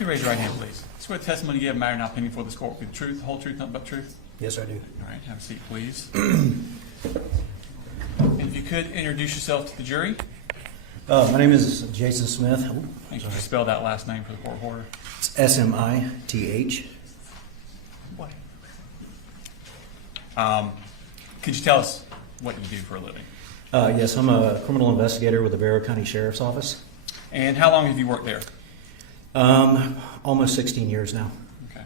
you raise your right hand, please? Swear the testimony you give matter not opinion for this court will be the truth, the whole truth, nothing but truth? Yes, I do. All right, have a seat, please. And if you could introduce yourself to the jury. My name is Jason Smith. Thank you. Could you spell that last name for the court reporter? It's S-M-I-T-H. Could you tell us what you do for a living? Yes, I'm a criminal investigator with the Barrow County Sheriff's Office. And how long have you worked there? Almost 16 years now. Okay.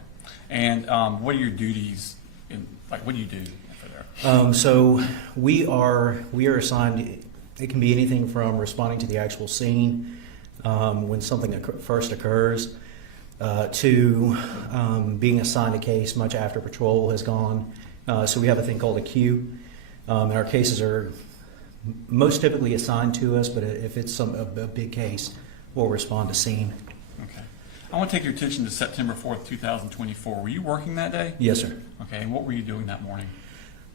And what are your duties? What do you do for there? So we are assigned. It can be anything from responding to the actual scene when something first occurs to being assigned a case much after patrol has gone. So we have a thing called a queue, and our cases are most typically assigned to us. But if it's a big case, we'll respond to scene. Okay. I want to take your attention to September 4th, 2024. Were you working that day? Yes, sir. Okay. And what were you doing that morning?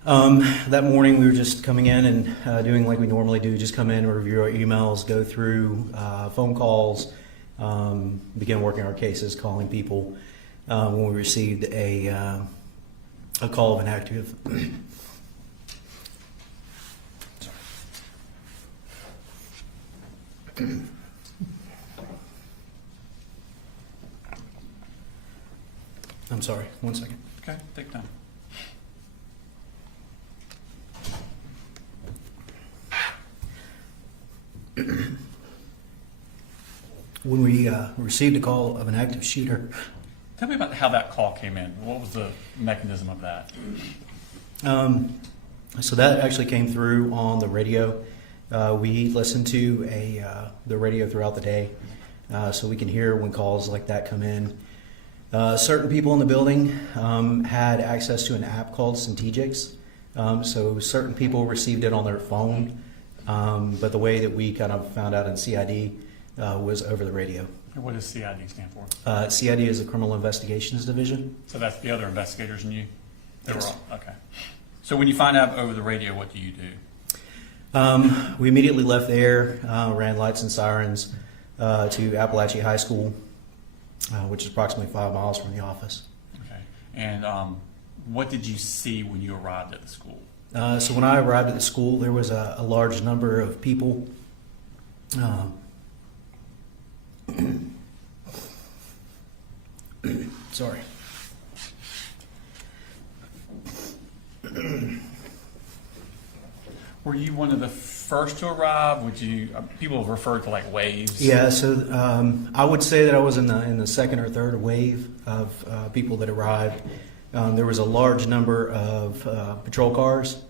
That morning we were just coming in and doing like we normally do, just come in, review our emails, go through phone calls, begin working our cases, calling people when we received a call of an active. I'm sorry, 1 second. Okay, take time. When we received a call of an active shooter. Tell me about how that call came in. What was the mechanism of that? So that actually came through on the radio. We listen to the radio throughout the day, so we can hear when calls like that come in. Certain people in the building had access to an app called Syntegix, so certain people received it on their phone, but the way that we kind of found out in CID was over the radio. And what does CID stand for? CID is the Criminal Investigations Division. So that's the other investigators and you? Yes. Okay. So when you find out over the radio, what do you do? We immediately left there, ran lights and sirens to Apalachee High School, which is approximately 5 miles from the office. Okay. And what did you see when you arrived at the school? So when I arrived at the school, there was a large number of people. Sorry. Were you one of the first to arrive? Would you? People have referred to like waves. Yeah, so I would say that I was in the second or third wave of people that arrived. There was a large number of patrol cars.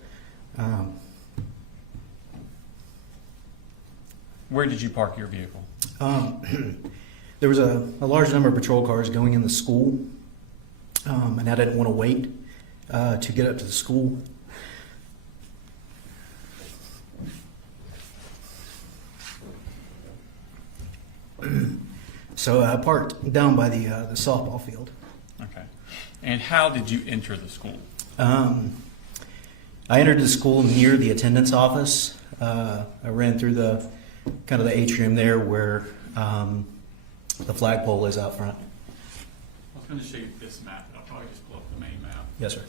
Where did you park your vehicle? There was a large number of patrol cars going in the school, and I didn't want to wait to get up to the school. So I parked down by the softball field. Okay. And how did you enter the school? I entered the school near the attendance office. I ran through the kind of the atrium there where the flagpole is out front. I was going to show you this map, but I'll probably just pull up the main map. Yes, sir.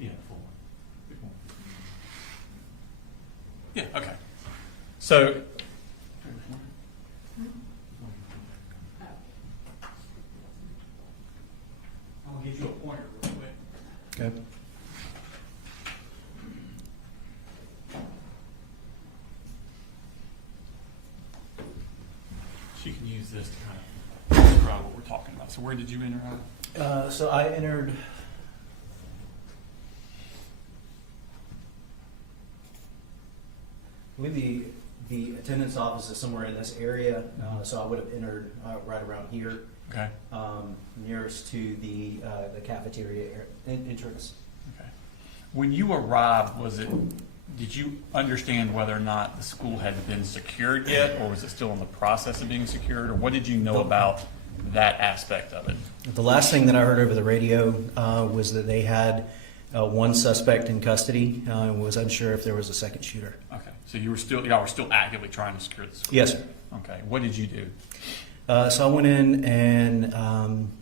Yeah, full one. Big one. Yeah, okay. So, I'll give you a pointer real quick. Okay. So you can use this to kind of describe what we're talking about. So where did you enter at? So I entered. I believe the attendance office is somewhere in this area, so I would have entered right around here, Okay. nearest to the cafeteria entrance. Okay. When you arrived, did you understand whether or not the school had been secured yet, or was it still in the process of being secured, or what did you know about that aspect of it? The last thing that I heard over the radio was that they had one suspect in custody and was unsure if there was a second shooter. Okay, so y'all were still actively trying to secure the school? Yes, sir. Okay, what did you do? So I went in and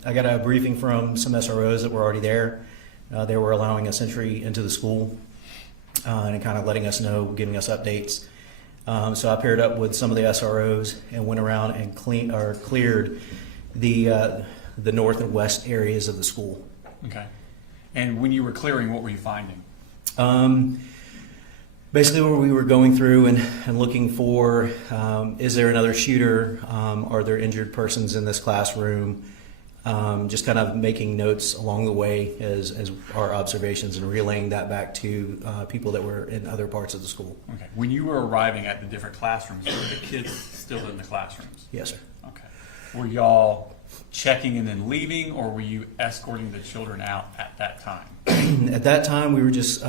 I got a briefing from some SROs that were already there. They were allowing us entry into the school and kind of letting us know, giving us updates. So I paired up with some of the SROs and went around and cleared the north and west areas of the school. Okay, and when you were clearing, what were you finding? Basically, where we were going through and looking for, is there another shooter? Are there injured persons in this classroom? Just kind of making notes along the way as our observations and relaying that back to people that were in other parts of the school. Okay, when you were arriving at the different classrooms, were the kids still in the classrooms? Yes, sir. Okay. Were y'all checking and then leaving, or were you escorting the children out at that time? At that time, we were just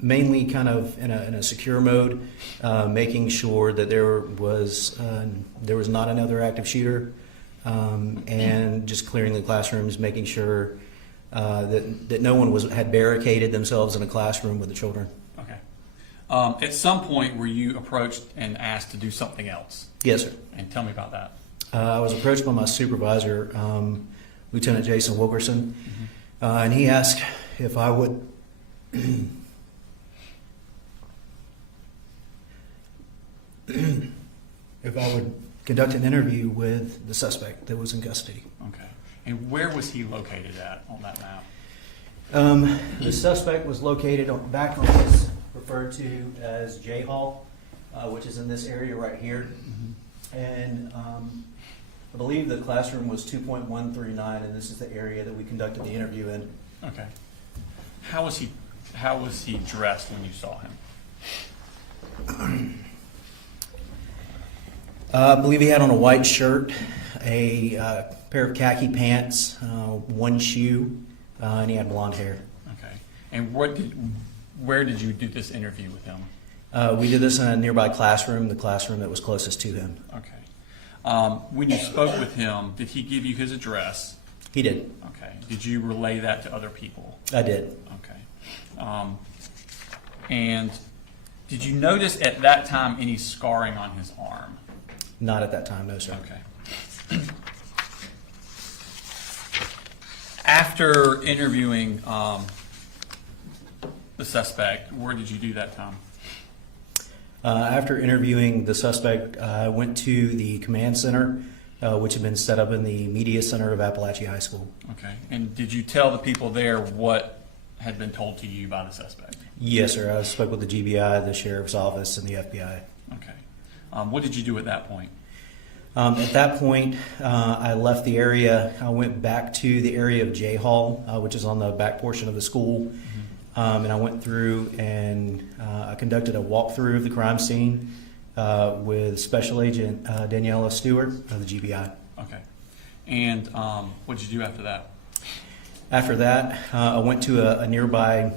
mainly kind of in a secure mode, making sure that there was not another active shooter, and just clearing the classrooms, making sure that no one had barricaded themselves in a classroom with the children. Okay. At some point, were you approached and asked to do something else? Yes, sir. And tell me about that. I was approached by my supervisor, Lieutenant Jason Wilkerson, and he asked if I would conduct an interview with the suspect that was in custody. Okay. And where was he located at on that map? The suspect was located back on what's referred to as J Hall, which is in this area right here. And I believe the classroom was 2.139, and this is the area that we conducted the interview in. Okay. How was he dressed when you saw him? I believe he had on a white shirt, a pair of khaki pants, one shoe, and he had blonde hair. Okay. And where did you do this interview with him? We did this in a nearby classroom, the classroom that was closest to him. Okay. When you spoke with him, did he give you his address? He did. Okay. Did you relay that to other people? I did. Okay. And did you notice at that time any scarring on his arm? Not at that time, no, sir. Okay. After interviewing the suspect, where did you do that time? After interviewing the suspect, I went to the command center, which had been set up in the media center of Apalachee High School. Okay. And did you tell the people there what had been told to you by the suspect? Yes, sir. I spoke with the GBI, the sheriff's office, and the FBI. Okay. What did you do at that point? At that point, I left the area. I went back to the area of J Hall, which is on the back portion of the school. And I went through and I conducted a walkthrough of the crime scene with Special Agent Daniela Stewart of the GBI. Okay. And what did you do after that? After that, I went to a nearby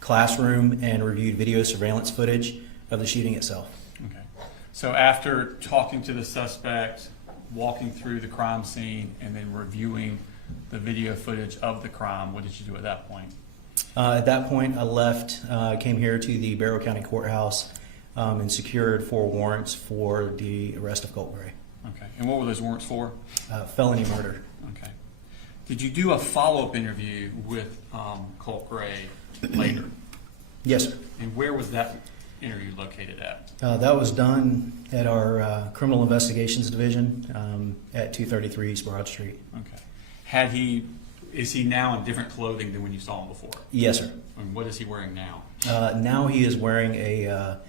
classroom and reviewed video surveillance footage of the shooting itself. Okay. So after talking to the suspect, walking through the crime scene, and then reviewing the video footage of the crime, what did you do at that point? At that point, I left, came here to the Barrow County Courthouse and secured 4 warrants for the arrest of Colt Gray. Okay. And what were those warrants for? Felony murder. Okay. Did you do a follow-up interview with Colt Gray later? Yes, sir. And where was that interview located at? That was done at our Criminal Investigations Division at 233 East Broad Street. Okay. Is he now in different clothing than when you saw him before? Yes, sir. And what is he wearing now? Now he is wearing a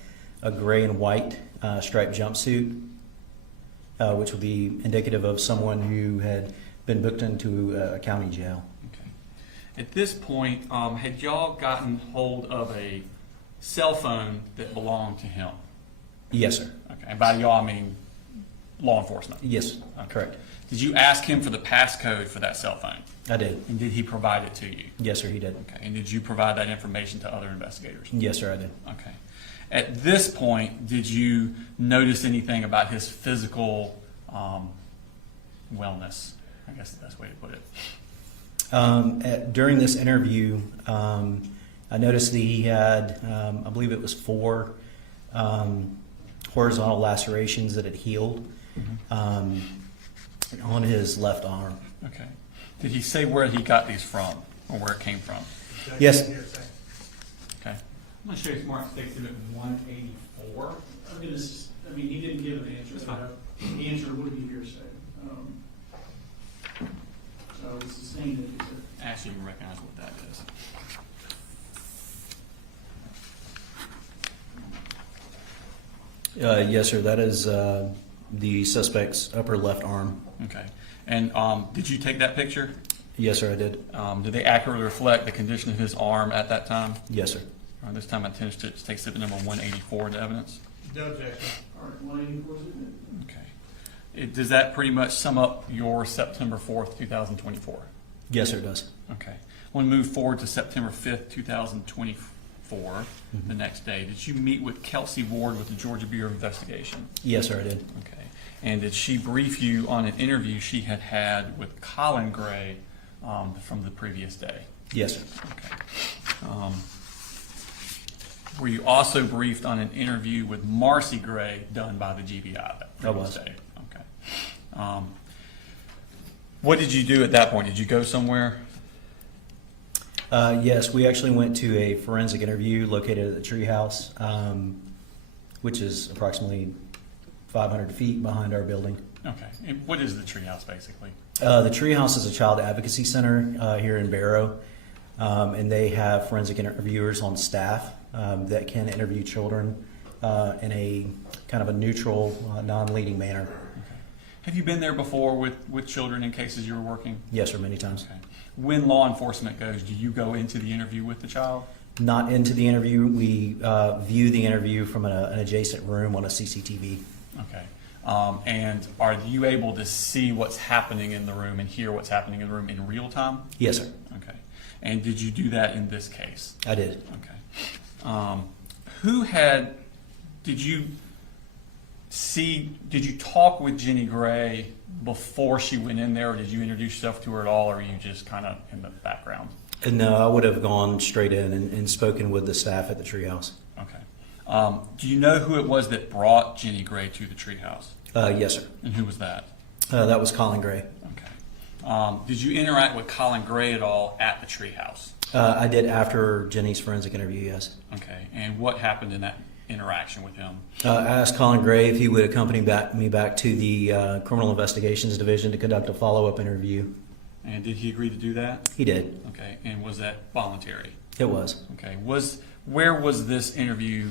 gray and white striped jumpsuit, which would be indicative of someone who had been booked into a county jail. Okay. At this point, had y'all gotten hold of a cell phone that belonged to him? Yes, sir. Okay. And by y'all, I mean law enforcement? Yes, Okay. correct. Did you ask him for the passcode for that cell phone? I did. And did he provide it to you? Yes, sir, he did. Okay. And did you provide that information to other investigators? Yes, sir, I did. Okay. At this point, did you notice anything about his physical wellness? I guess that's the best way to put it. During this interview, I noticed that he had, I believe it was 4 horizontal lacerations that had healed on his left arm. Okay. Did he say where he got these from or where it came from? Yes. Okay. I'm going to show you Mark States Exhibit 184. I mean, he didn't give an answer. That's fine. The answer would be hearsay. So it's the same that he said. Actually, you recognize what that is. Yes, sir. That is the suspect's upper left arm. Okay. And did you take that picture? Yes, sir, I did. Did they accurately reflect the condition of his arm at that time? Yes, sir. This time I intend to take exhibit number 184 into evidence. No objection. All right, 184 is it? Okay. Does that pretty much sum up your September 4th, 2024? Yes, sir, it does. Okay. I want to move forward to September 5th, 2024, the next day. Did you meet with Kelsey Ward with the Georgia Bureau of Investigation? Yes, sir, I did. Okay. And did she brief you on an interview she had had with Colin Gray from the previous day? Yes, sir. Okay. Were you also briefed on an interview with Marcy Gray done by the GBI that previous day? Okay. What did you do at that point? Did you go somewhere? Yes, we actually went to a forensic interview located at the treehouse, which is approximately 500 feet behind our building. Okay. And what is the treehouse basically? The treehouse is a child advocacy center here in Barrow, and they have forensic interviewers on staff that can interview children in a kind of a neutral, non-leading manner. Okay. Have you been there before with children in cases you were working? Yes, sir, many times. Okay. When law enforcement goes, do you go into the interview with the child? Not into the interview. We view the interview from an adjacent room on a CCTV. Okay. And are you able to see what's happening in the room and hear what's happening in the room in real time? Yes, sir. Okay. And did you do that in this case? I did. Okay. Did you talk with Jenny Gray before she went in there, or did you introduce yourself to her at all, or are you just kind of in the background? No, I would have gone straight in and spoken with the staff at the treehouse. Okay. Do you know who it was that brought Jenny Gray to the treehouse? Yes, sir. And who was that? That was Colin Gray. Okay. Did you interact with Colin Gray at all at the treehouse? I did after Jenny's forensic interview, yes. Okay. And what happened in that interaction with him? I asked Colin Gray if he would accompany me back to the Criminal Investigations Division to conduct a follow-up interview. And did he agree to do that? He did. Okay. And was that voluntary? It was. Okay. Where was this interview?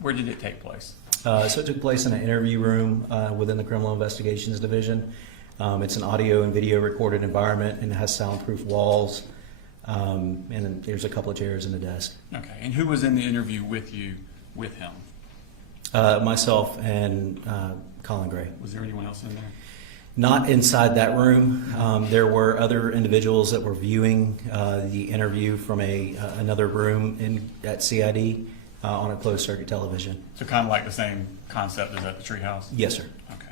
Where did it take place? So it took place in an interview room within the Criminal Investigations Division. It's an audio and video recorded environment, and it has soundproof walls. And then there's a couple of chairs and a desk. Okay. And who was in the interview with you, with him? Myself and Colin Gray. Was there anyone else in there? Not inside that room. There were other individuals that were viewing the interview from another room at CID on a closed circuit television. So kind of like the same concept as at the treehouse? Yes, sir. Okay.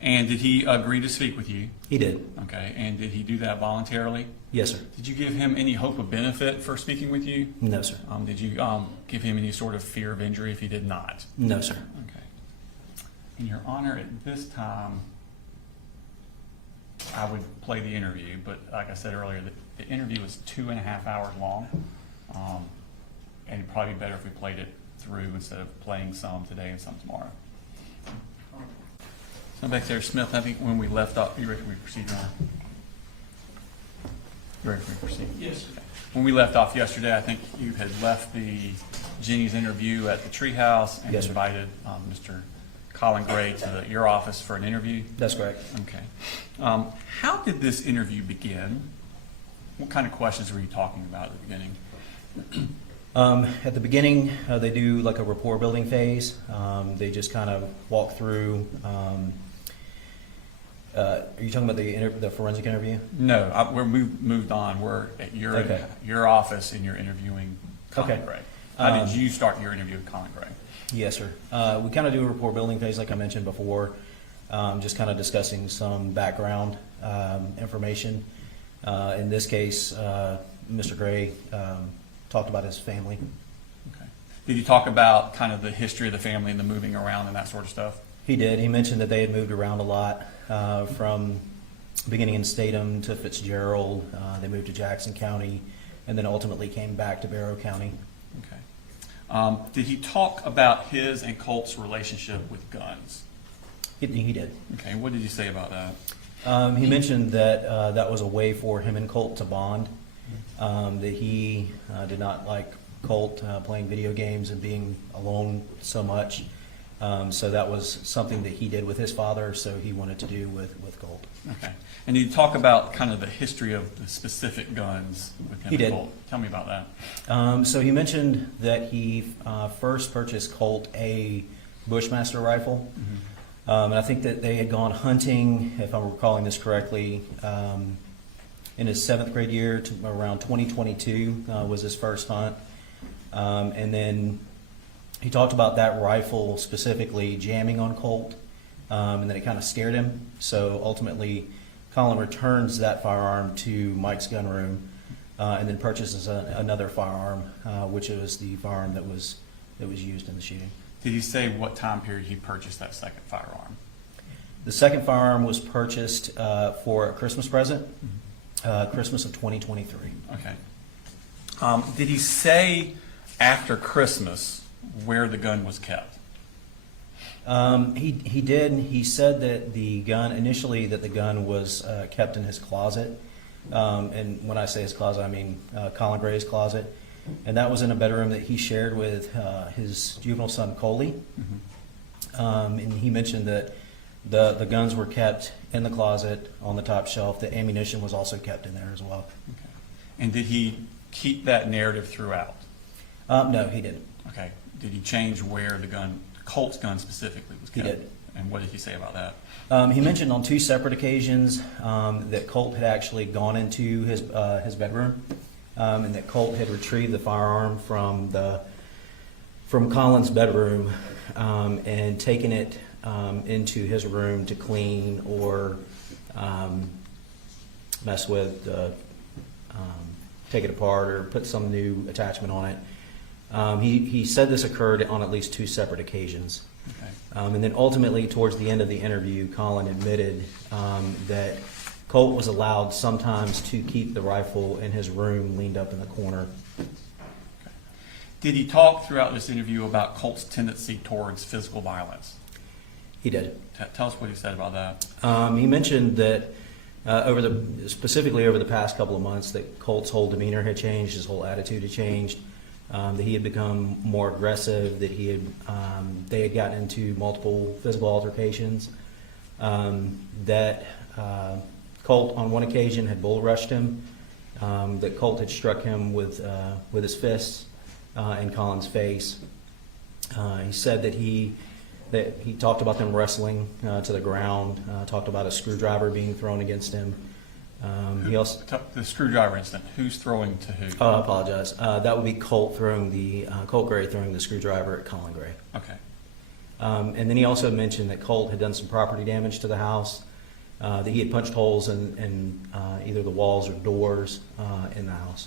And did he agree to speak with you? He did. Okay. And did he do that voluntarily? Yes, sir. Did you give him any hope of benefit for speaking with you? No, sir. Did you give him any sort of fear of injury if he did not? No, sir. Okay. And Your Honor, at this time, I would play the interview, but like I said earlier, the interview was 2.5 hours long. And it'd probably be better if we played it through instead of playing some today and some tomorrow. So back there, Smith, I think when we left off, you ready for me to proceed, Your Honor? You ready for me to proceed? Yes, sir. Okay. When we left off yesterday, I think you had left Jenny's interview at the treehouse and Yes, sir. invited Mr. Colin Gray to your office for an interview. That's correct. Okay. How did this interview begin? What kind of questions were you talking about at the beginning? At the beginning, they do like a rapport building phase. They just kind of walk through. Are you talking about the forensic interview? No, we're moved on. We're at your office and you're interviewing Colin Okay. Gray. How did you start your interview with Colin Gray? Yes, sir. We kind of do a rapport building phase, like I mentioned before, just kind of discussing some background information. In this case, Mr. Gray talked about his family. Okay. Did he talk about kind of the history of the family and the moving around and that sort of stuff? He did. He mentioned that they had moved around a lot from beginning in Statham to Fitzgerald. They moved to Jackson County and then ultimately came back to Barrow County. Okay. Did he talk about his and Colt's relationship with guns? He did. Okay. What did he say about that? He mentioned that that was a way for him and Colt to bond, that he did not like Colt playing video games and being alone so much. So that was something that he did with his father, so he wanted to do with Colt. Okay. And did you talk about kind of the history of the specific guns with him He and did. Colt? Tell me about that. So he mentioned that he first purchased Colt a Bushmaster rifle. And I think that they had gone hunting, if I'm recalling this correctly, in his 7th grade year, to around 2022 was his first hunt. And then he talked about that rifle specifically jamming on Colt, and then it kind of scared him. So ultimately, Colin returns that firearm to Mike's gun room, and then purchases another firearm, which was the firearm that was used in the shooting. Did he say what time period he purchased that second firearm? The second firearm was purchased for a Christmas present, Christmas of 2023. Okay. Did he say after Christmas where the gun was kept? He did. He said that the gun was kept in his closet. And when I say his closet, I mean Colin Gray's closet. And that was in a bedroom that he shared with his juvenile son, Colin. And he mentioned that the guns were kept in the closet on the top shelf. The ammunition was also kept in there as well. Okay. And did he keep that narrative throughout? No, he didn't. Okay. Did he change where the gun, Colt's gun specifically, was He kept? did. And what did he say about that? He mentioned on 2 separate occasions that Colt had actually gone into his bedroom, and that Colt had retrieved the firearm from Colin's bedroom and taken it into his room to clean or mess with, take it apart or put some new attachment on it. He said this occurred on at least 2 separate occasions. Okay. And then ultimately, towards the end of the interview, Colin admitted that Colt was allowed sometimes to keep the rifle in his room leaned up in the corner. Did he talk throughout this interview about Colt's tendency towards physical violence? He did. Tell us what he said about that. He mentioned that specifically over the past couple of months, that Colt's whole demeanor had changed, his whole attitude had changed, that he had become more aggressive, that they had gotten into multiple physical altercations, that Colt on one occasion had bull rushed him, that Colt had struck him with his fists in Colin's face. He said that he talked about them wrestling to the ground, talked about a screwdriver being thrown against him. He also The screwdriver incident, who's throwing to who? Oh, I apologize. That would be Colt Gray throwing the screwdriver at Colin Gray. Okay. And then he also mentioned that Colt had done some property damage to the house, that he had punched holes in either the walls or doors in the house.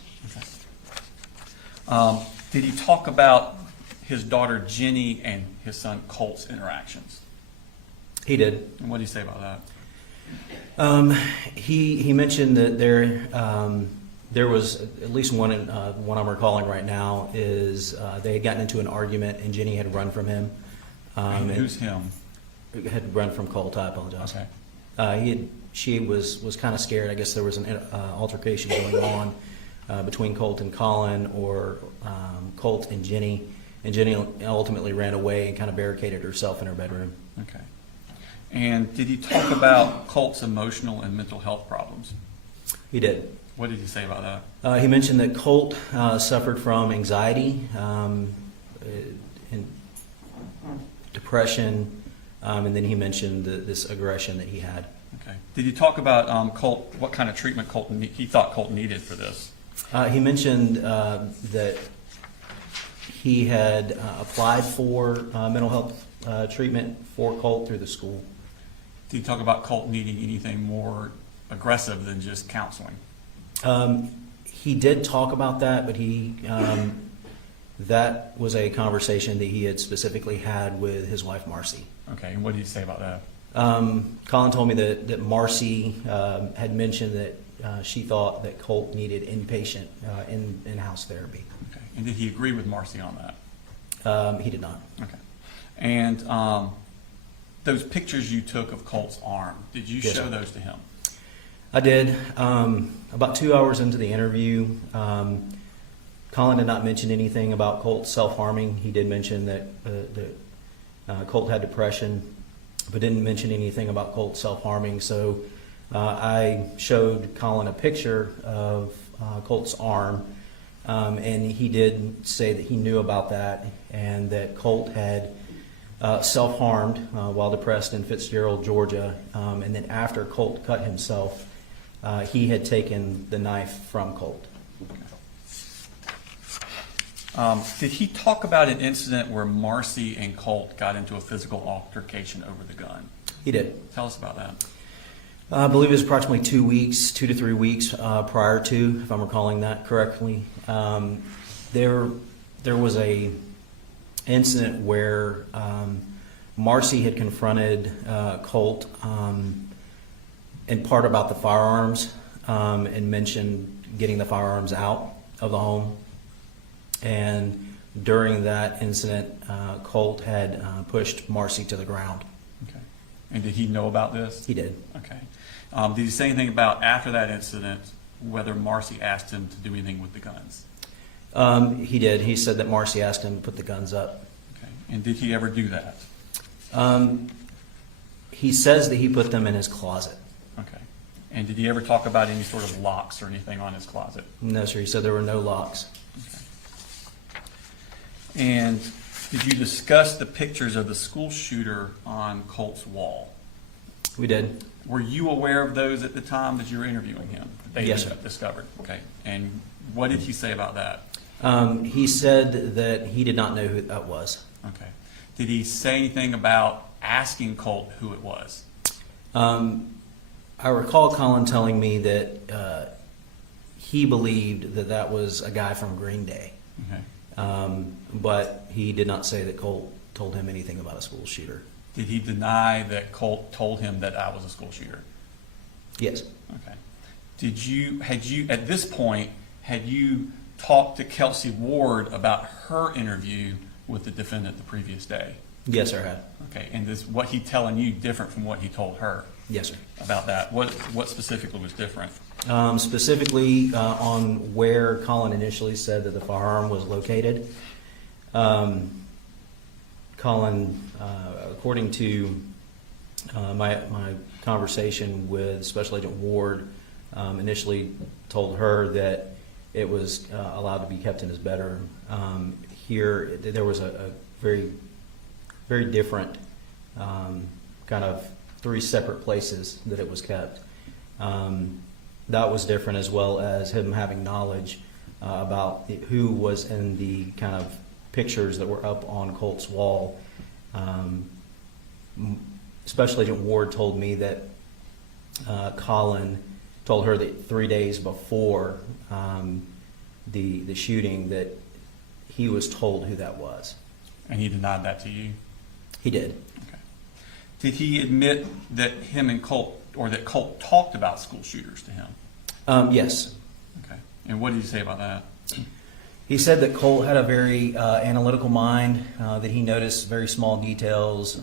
Okay. Did he talk about his daughter Jenny and his son Colt's interactions? He did. And what did he say about that? He mentioned that there was at least one I'm recalling right now is they had gotten into an argument and Jenny had run from him. And who's him? Had run from Colt. I apologize. Okay. She was kind of scared. I guess there was an altercation going on between Colt and Colin, or Colt and Jenny ultimately ran away and kind of barricaded herself in her bedroom. Okay. And did he talk about Colt's emotional and mental health problems? He did. What did he say about that? He mentioned that Colt suffered from anxiety, and depression, and then he mentioned this aggression that he had. Okay. Did you talk about Colt, what kind of treatment he thought Colt needed for this? He mentioned that he had applied for mental health treatment for Colt through the school. Did you talk about Colt needing anything more aggressive than just counseling? He did talk about that, but that was a conversation that he had specifically had with his wife, Marcy. Okay, and what did he say about that? Colin told me that Marcy had mentioned that she thought that Colt needed inpatient in-house therapy. Okay, and did he agree with Marcy on that? He did not. Okay. And those pictures you took of Colt's arm, did you Yes, show sir. those to him? I did. About 2 hours into the interview, Colin did not mention anything about Colt self-harming. He did mention that Colt had depression, but didn't mention anything about Colt self-harming. So I showed Colin a picture of Colt's arm, and he did say that he knew about that and that Colt had self-harmed while depressed in Fitzgerald, Georgia, and then after Colt cut himself, he had taken the knife from Colt. Did he talk about an incident where Marcy and Colt got into a physical altercation over the gun? He did. Tell us about that. I believe it was approximately 2 weeks, 2 to 3 weeks prior to, if I'm recalling that correctly. There was a incident where Marcy had confronted Colt in part about the firearms and mentioned getting the firearms out of the home. And during that incident, Colt had pushed Marcy to the ground. Okay. And did he know about this? He did. Okay. Did he say anything about, after that incident, whether Marcy asked him to do anything with the guns? He did. He said that Marcy asked him to put the guns up. Okay. And did he ever do that? He says that he put them in his closet. Okay. And did he ever talk about any sort of locks or anything on his closet? No, sir. He said there were no locks. Okay. And did you discuss the pictures of the school shooter on Colt's wall? We did. Were you aware of those at the time that you were interviewing him? That they Yes, sir. discovered. Okay. And what did he say about that? He said that he did not know who that was. Okay. Did he say anything about asking Colt who it was? I recall Colin telling me that he believed that that was a guy from Green Day. Okay. But he did not say that Colt told him anything about a school shooter. Did he deny that Colt told him that I was a school shooter? Yes. Okay. At this point, had you talked to Kelsey Ward about her interview with the defendant the previous day? Yes, sir, I had. Okay. And is what he telling you different from what he told her Yes, sir. about that? What specifically was different? Specifically on where Colin initially said that the firearm was located. Colin, according to my conversation with Special Agent Ward, initially told her that it was allowed to be kept in his bedroom. Here, there was a very, very different kind of 3 separate places that it was kept. That was different, as well as him having knowledge about who was in the kind of pictures that were up on Colt's wall. Special Agent Ward told me that Colin told her that 3 days before the shooting that he was told who that was. And he denied that to you? He did. Okay. Did he admit that him and Colt, or that Colt talked about school shooters to him? Yes. Okay. And what did he say about that? He said that Colt had a very analytical mind, that he noticed very small details.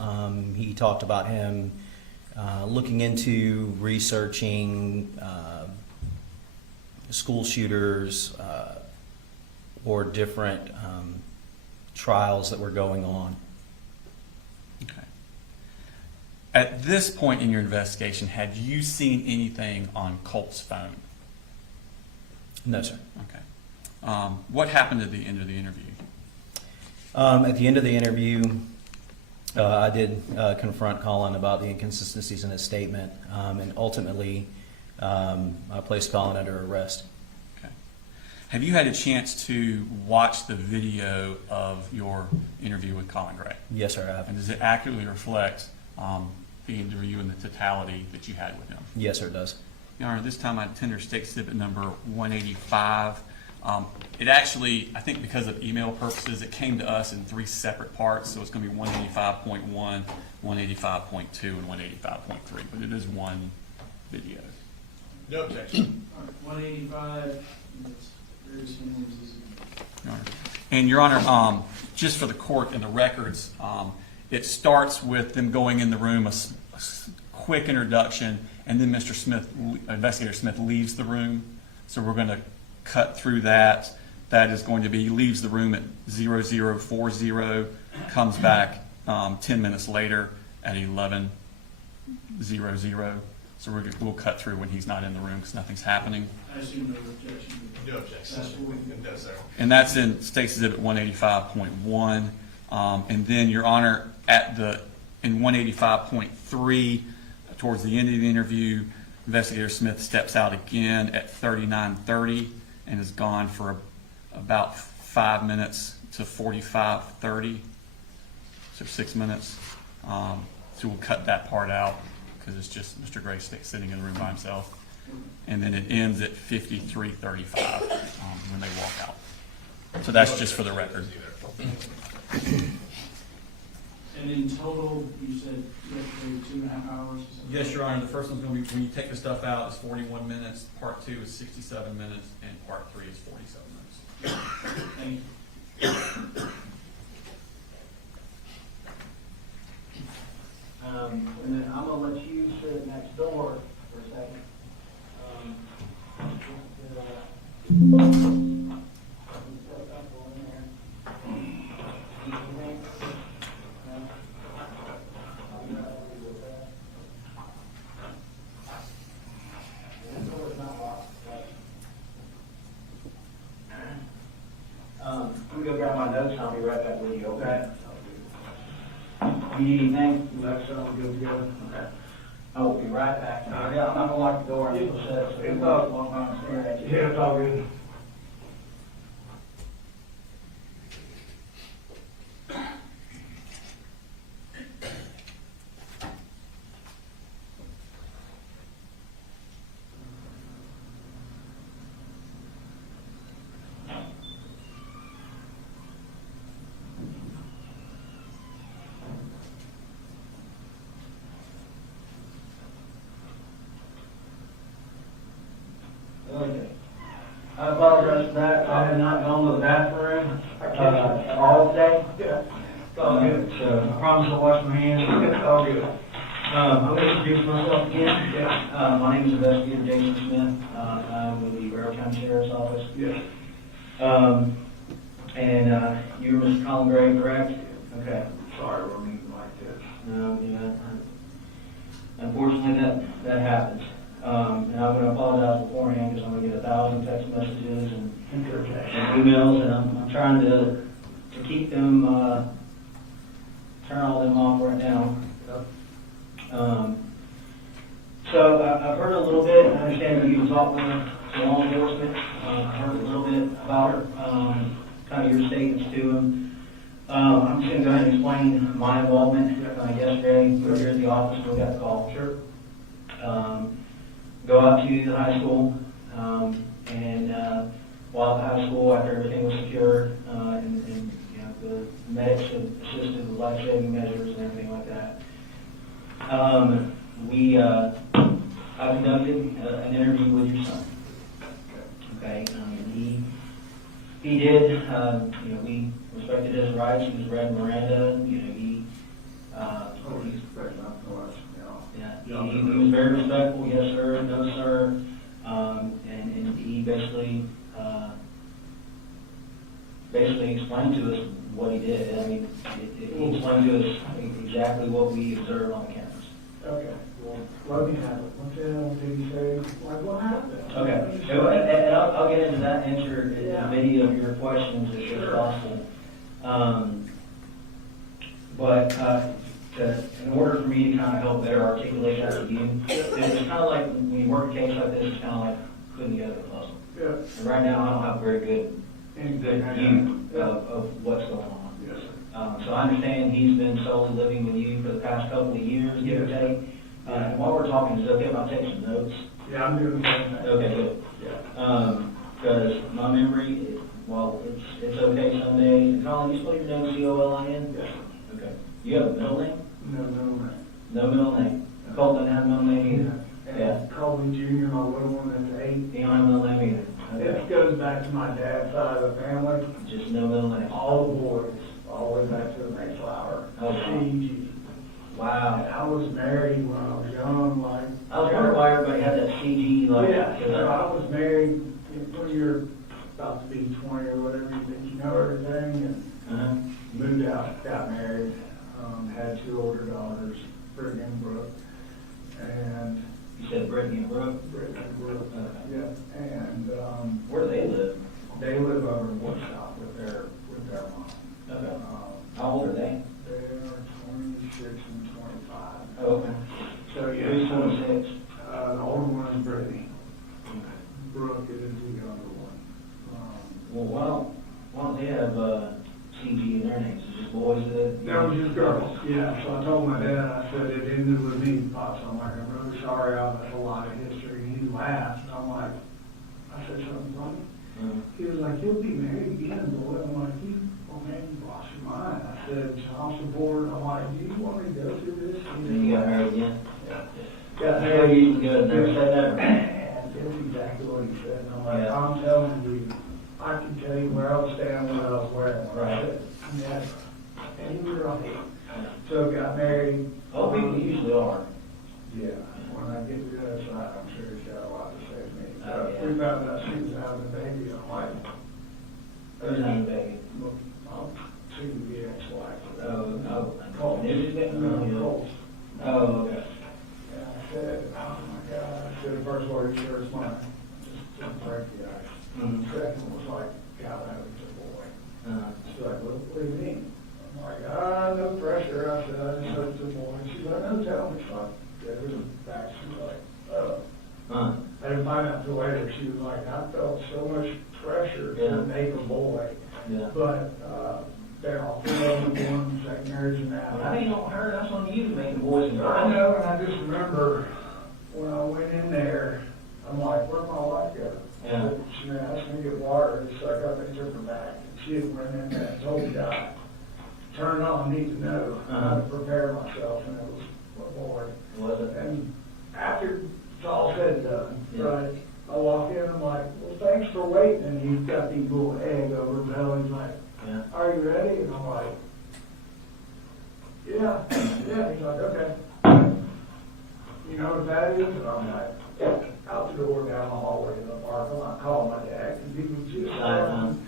He talked about him looking into researching school shooters or different trials that were going on. Okay. At this point in your investigation, had you seen anything on Colt's phone? No, sir. Okay. What happened at the end of the interview? At the end of the interview, I did confront Colin about the inconsistencies in his statement, and ultimately I placed Colin under arrest. Okay. Have you had a chance to watch the video of your interview with Colin Gray? Yes, sir, I have. And does it accurately reflect the interview and the totality that you had with him? Yes, sir, it does. Your Honor, this time I tender State Exhibit number 185. It actually, I think because of email purposes, it came to us in 3 separate parts, so it's going to be 185.1, 185.2, and 185.3, but it is one video. No objection. All right, 185, it's very similar to this. Your Honor. And Your Honor, just for the court and the records, it starts with them going in the room, a quick introduction, and then Mr. Smith, Investigator Smith, leaves the room. So we're going to cut through that. That is going to be, he leaves the room at 0040, comes back 10 minutes later at 11:00. So we'll cut through when he's not in the room because nothing's happening. I assume no objection. No objection. That's what we No, sir. And that's in State's Exhibit 185.1. And then, Your Honor, in 185.3, towards the end of the interview, Investigator Smith steps out again at 39:30 and is gone for about 5 minutes to 45:30, so 6 minutes. So we'll cut that part out because it's just Mr. Gray sitting in the room by himself. And then it ends at 53:35 when they walk out. So that's just for the record. And in total, you said you have to do 2.5 hours or something? Yes, Your Honor. The first one's going to be, when you take the stuff out, is 41 minutes. Part 2 is 67 minutes, and Part 3 is 47 minutes. Thank you. And then I'm gonna let you sit next door for a second. I'm gonna go grab my notes and I'll be right back with you, okay? You need anything? That's all good to go. Okay. I will be right back. I'm not gonna lock the door until it's set, so you won't walk around and stare at you. Yeah, it's all good. Okay. I apologize for that. I have not gone to the bathroom, all day. Yeah, it's all good. So I promise I'll wash my hands. It's all good. I'm going to introduce myself again. My name is Investigator Jason Smith. I'm with the Barrow County Sheriff's Office. Yeah. And you're Mr. Colin Gray, correct? Okay. Sorry, we're moving like this. No, unfortunately, that happens. And I'm going to apologize beforehand because I'm going to get 1,000 text messages and emails, and I'm trying to keep them, turn all them off right now. So I've heard a little bit. I understand that you talked with the law enforcement. I heard a little bit about kind of your statements to them. I'm just going to go ahead and explain my involvement. Yesterday, we were here at the office. We got the call. Sure. Go out to the high school, and while at the high school, after everything was secured, and you know, the medics assisted with life-saving measures and everything like that, I conducted an interview with your son. Okay, he did, you know, we respected his rights. He was read Miranda. You know, He's professional, he was very respectful. Yes, sir. No, sir. And he basically explained to us what he did. I mean, he explained to us exactly what we observed on the cameras. Okay, well, let me have it. What did you say? Like, what happened? Okay, so, and I'll get into that, answer many of your questions if possible. But in order for me to kind of help better articulate that to you, it's kind of like when you work a case like this, it's kind of like putting together a puzzle. Yeah. And right now, I don't have a very good view of what's going on. Yes, sir. So I understand he's been solely living with you for the past couple of years, give or take. And while we're talking, is it okay if I take some notes? Yeah, I'm doing the same thing. Okay, good. Yeah. Because my memory, well, it's okay some days. Colin, you spell your name C-O-L-I-N? Yes. Okay. You have a middle name? No, man. No middle name. Colt doesn't have a middle name either? Yeah. And Colin Jr., my little one that's 8. He don't have a middle name either? Okay. It goes back to my dad's side of the family. Just no middle name? All the boys, all the way back to the Mayflower. Oh, wow. CG. Wow. And I was married when I was young, like. I was wondering why everybody had that CG, like. Yeah, so I was married when you're about to be 20 or whatever, you think you know everything, and moved out, got married, had 2 older daughters, Brittany and Brooke, and You said Brittany and Brooke? Brittany and Brooke, Okay. yeah, and Where do they live? they live over in Woodstock with their mom. Okay. How old are they? They are 26 and 25. Oh, okay. So, yeah. Who's 26? The older one is Brittany. Brooke is the younger one. Well, why don't they have CG in their names? Is it just boys that? That was just girls, yeah, so I told my dad, I said, it ended with me, Pops, I'm like, I'm really sorry, I have a lot of history, and he laughed, and I'm like, I said something funny? Mhm. He was like, you'll be married again, boy, I'm like, oh man, you lost your mind, I said, child support, I'm like, do you want me to go through this? Then you got married again? Yeah. Got Got married, married. you never said that? And that's exactly what he said, and I'm like, Yeah. I'm telling you, I can tell you where I was standing, what I was wearing, what I Right. said, yeah, and he was right. So got married. Oh, people usually are. Yeah, when I get to the other side, I'm sure he's got a lot to say to me. Oh, yeah. We found out she was having a baby, I'm like, Who's having a baby? look, I'll soon to be ex-wife. Colt. Is his baby? Colt. Oh, okay. And I said, oh my God, I said, the first word, sure it's mine. Just didn't break the ice. Mhm. The second was like, God, that was a boy. Uh-huh. She's like, what do you mean? I'm like, no pressure. I said, I just hope it's a boy. She's like, no, tell me. So I gave her the back. She was like, Huh. I didn't find out until later. She was like, I felt so much pressure to make a boy. Yeah. But they're all 4 of them, second marriage and that. That ain't on her, that's on you, making boys and I girls. know, and I just remember when I went in there, I'm like, where'd my wife go? Yeah. She asked me to get water, and so I got they took her back. And she had went in there and told the guy, turn it on, I need to know, how to prepare myself, and it was a boy. Was it? And after it's all said and done, Yeah. right, I walk in, I'm like, well, thanks for waiting, and he's got these little egg over her belly, he's like, Yeah. are you ready? And I'm like, yeah. He's like, okay. You know what that is? And I'm like, out the door, down the hallway to the parking lot, call my dad, because he was just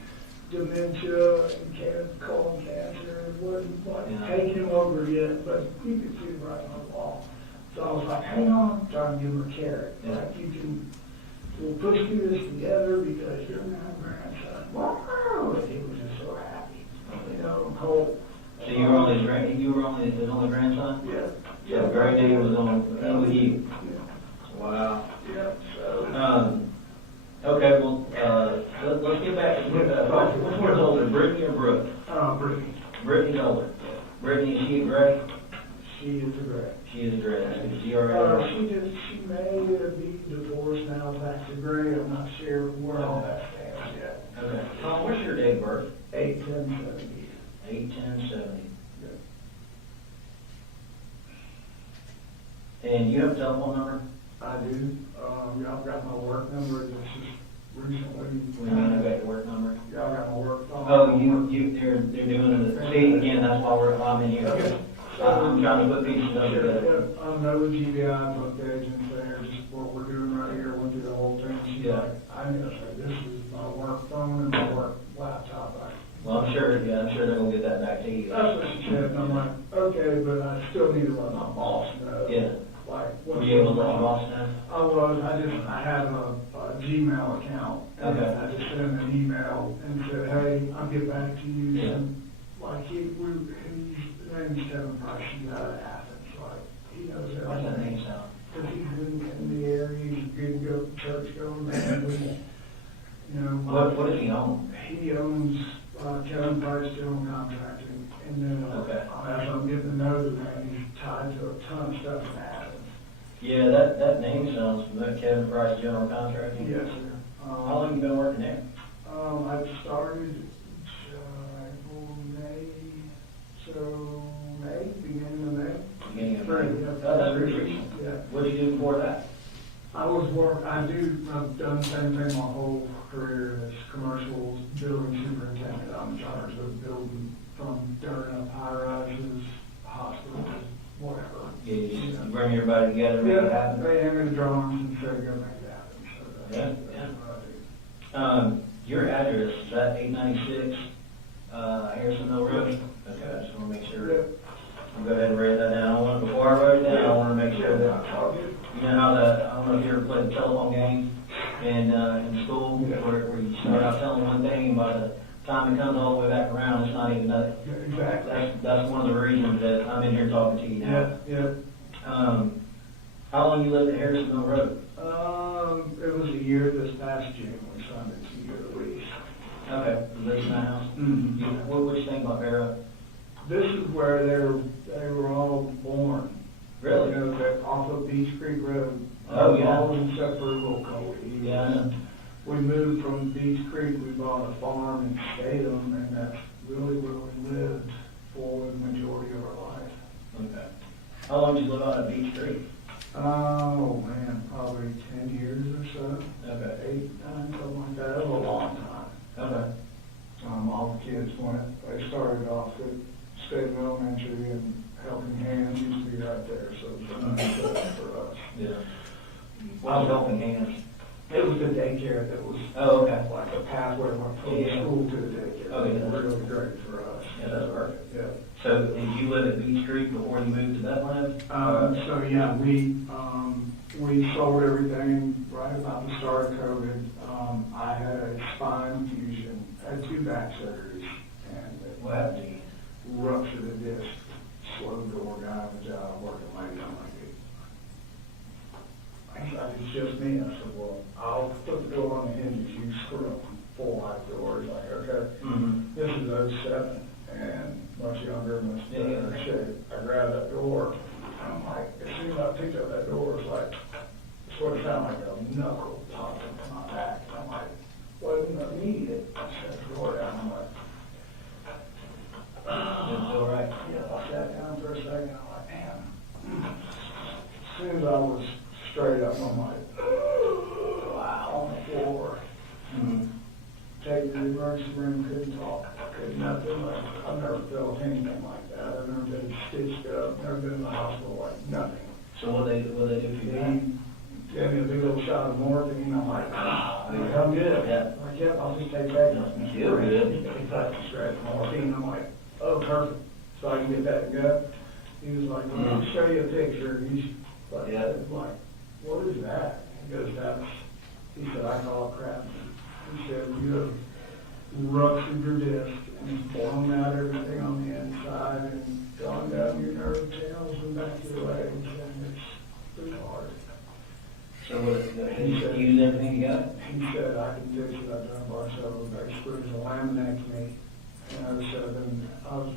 dementia and colon cancer. It wasn't like taking him over yet, but you could see it right on the wall. So I was like, hang on, trying to give him a carrot. Yeah. Like, we'll push through this together because you're my grandson. Wow! And he was just so happy. You know, Colt. So you were only his only grandson? Yeah. So Gray Day was on with you? Yeah. Wow. Yeah, so. Okay, well, let's get back to, which one's older, Brittany or Brooke? Brittany. Brittany's older. Brittany, is she a Gray? She is a Gray. She is a Gray. Is she already? She may be divorced now back to Gray. I'm not sure where all that stands yet. Okay. Tom, what's your date of birth? 8/10/70. 8/10/70. And you have a telephone number? I do. Y'all got my work number. This is recently. We may have got your work number. Y'all got my work phone. Oh, they're doing it. See, again, that's why I'm in here. Okay. I'm trying to put pieces together. Yeah, I know the GBI book agent there, just what we're doing right here, went through the whole thing. She's Yeah. like, I need to say, this is my work phone and my work laptop. Well, I'm sure they're gonna get that back to you. That's what she said, and I'm like, okay, but I still need to let my boss know. Yeah. Like, Were what's you able to going let your on. boss know? I have a Gmail account. And Okay. I just sent an email and said, hey, I'll get back to you. Yeah. And like, his name's Kevin Price, he's out of Athens, like, he knows everything. What's that name sound? Because he's in the area, he's good to go to church going, man, you know. What does he own? He owns, Kevin Price General Contracting, and then, Okay. as I'm getting to know the man, he's tied to a ton of stuff in Athens. Yeah, that name sounds familiar. Kevin Price General Contracting. Yes, sir. How long you been working there? I started, April, May, so May, beginning of May. Beginning of Right, May? yeah. Oh, that's pretty recent. Yeah. What did you do before that? I've done the same thing my whole career as commercial building superintendent. I'm in charge of building from dirt up high rises, hospitals, whatever. Yeah, you just bring everybody together, make it happen. They hand me the drawings and say, go make it happen. So that's what I do. Your address, is that 896 Harrison Mill Road? Okay, I just want to make sure. Yeah. I'll go ahead and write that down. Before I wrote it down, I want to make sure that, All good. you know how I don't know if you ever played the telephone game in school, Yeah. where you start out telling one thing, and by the time it comes all the way back around, it's not even that. Yeah, exactly. That's one of the reasons that I'm in here talking to you now. Yeah. How long you lived at Harrison Mill Road? It was a year this past June, we signed a 2-year lease. Okay, lease my house. Mhm. What you think about Vera? This is where they were all born. Really? You know, that off of Beach Creek Road. Oh, yeah. All except for little Colt. Yeah, I know. We moved from Beach Creek, we bought a farm in Statham, and that's really where we lived for the majority of our life. Okay. How long did you live out at Beach Creek? Oh, man, probably 10 years or so. Okay. 8, 9, something like that. It was a long time. Okay. All the kids they started off at State Elementary, and Helping Hands used to be right there, so it was a nice fit for us. Yeah. What was Helping Hands? It was the daycare that was Oh, okay. like a pathway from Yeah. school to the daycare. Oh, yeah. It was really great for us. Yeah, that's perfect. Yeah. So did you live at Beach Creek before you moved to Bethlehem? So yeah, we sold everything right about the start of COVID. I had a spine fusion, had 2 back surgeries, and it What happened to you? ruptured a disc, slowed the guy on the job working late. I'm like, he said, it's just me. I said, well, I'll put the door on the hinges, you screw up 4 white doors. Like, okay. Mm-hmm. This is '07, and much younger, much Yeah, yeah. better shape. I grabbed that door, and I'm like, as soon as I picked up that door, it was like, it's what it sounded like, a knuckle popped into my back. And I'm like, wasn't immediate. I set the door down, I'm like, Didn't feel right? yeah, I sat down for a second, I'm like, man. As soon as I was straight up, I'm like, wow, on the floor. Mm-hmm. Take me to the emergency room, couldn't talk, couldn't nothing. Like, I've never felt anything like that. I've never been stitched up, never been in the hospital, like nothing. So what they do for you? He gave me a big old shot of morphine. I'm like, I'm good. Yeah. Like, yep, I'll just take that. You feel good. He touched the stretch morphine. I'm like, oh, perfect. So I can get that and go. He was like, well, I'll show you a picture. He's like, Yeah. like, what is that? He goes, he said, I call it crap. He said, you have ruptured your disc and blown out everything on the inside and gone down your nerve tails and back to your legs, and it's pretty hard. So did you use everything you got? He said, I can fix it. I've done a bunch of them. They screwed a laminectomy. And I was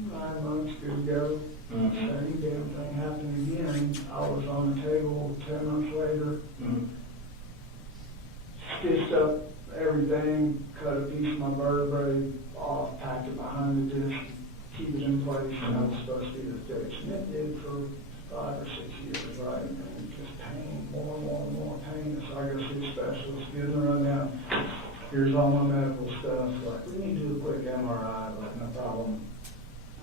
9 months good to go. Mm-hmm. Same damn thing happened again. I was on the table 10 months later, Mm-hmm. stitched up everything, cut a piece of my vertebrae off, packed it behind the disc, keep it in place, and I was supposed to get it fixed. And it did for 5 or 6 years, right? And just pain, more and more and more pain. So I go see a specialist, give them a rundown. Here's all my medical stuff. Like, we need to do a quick MRI. Like, no problem.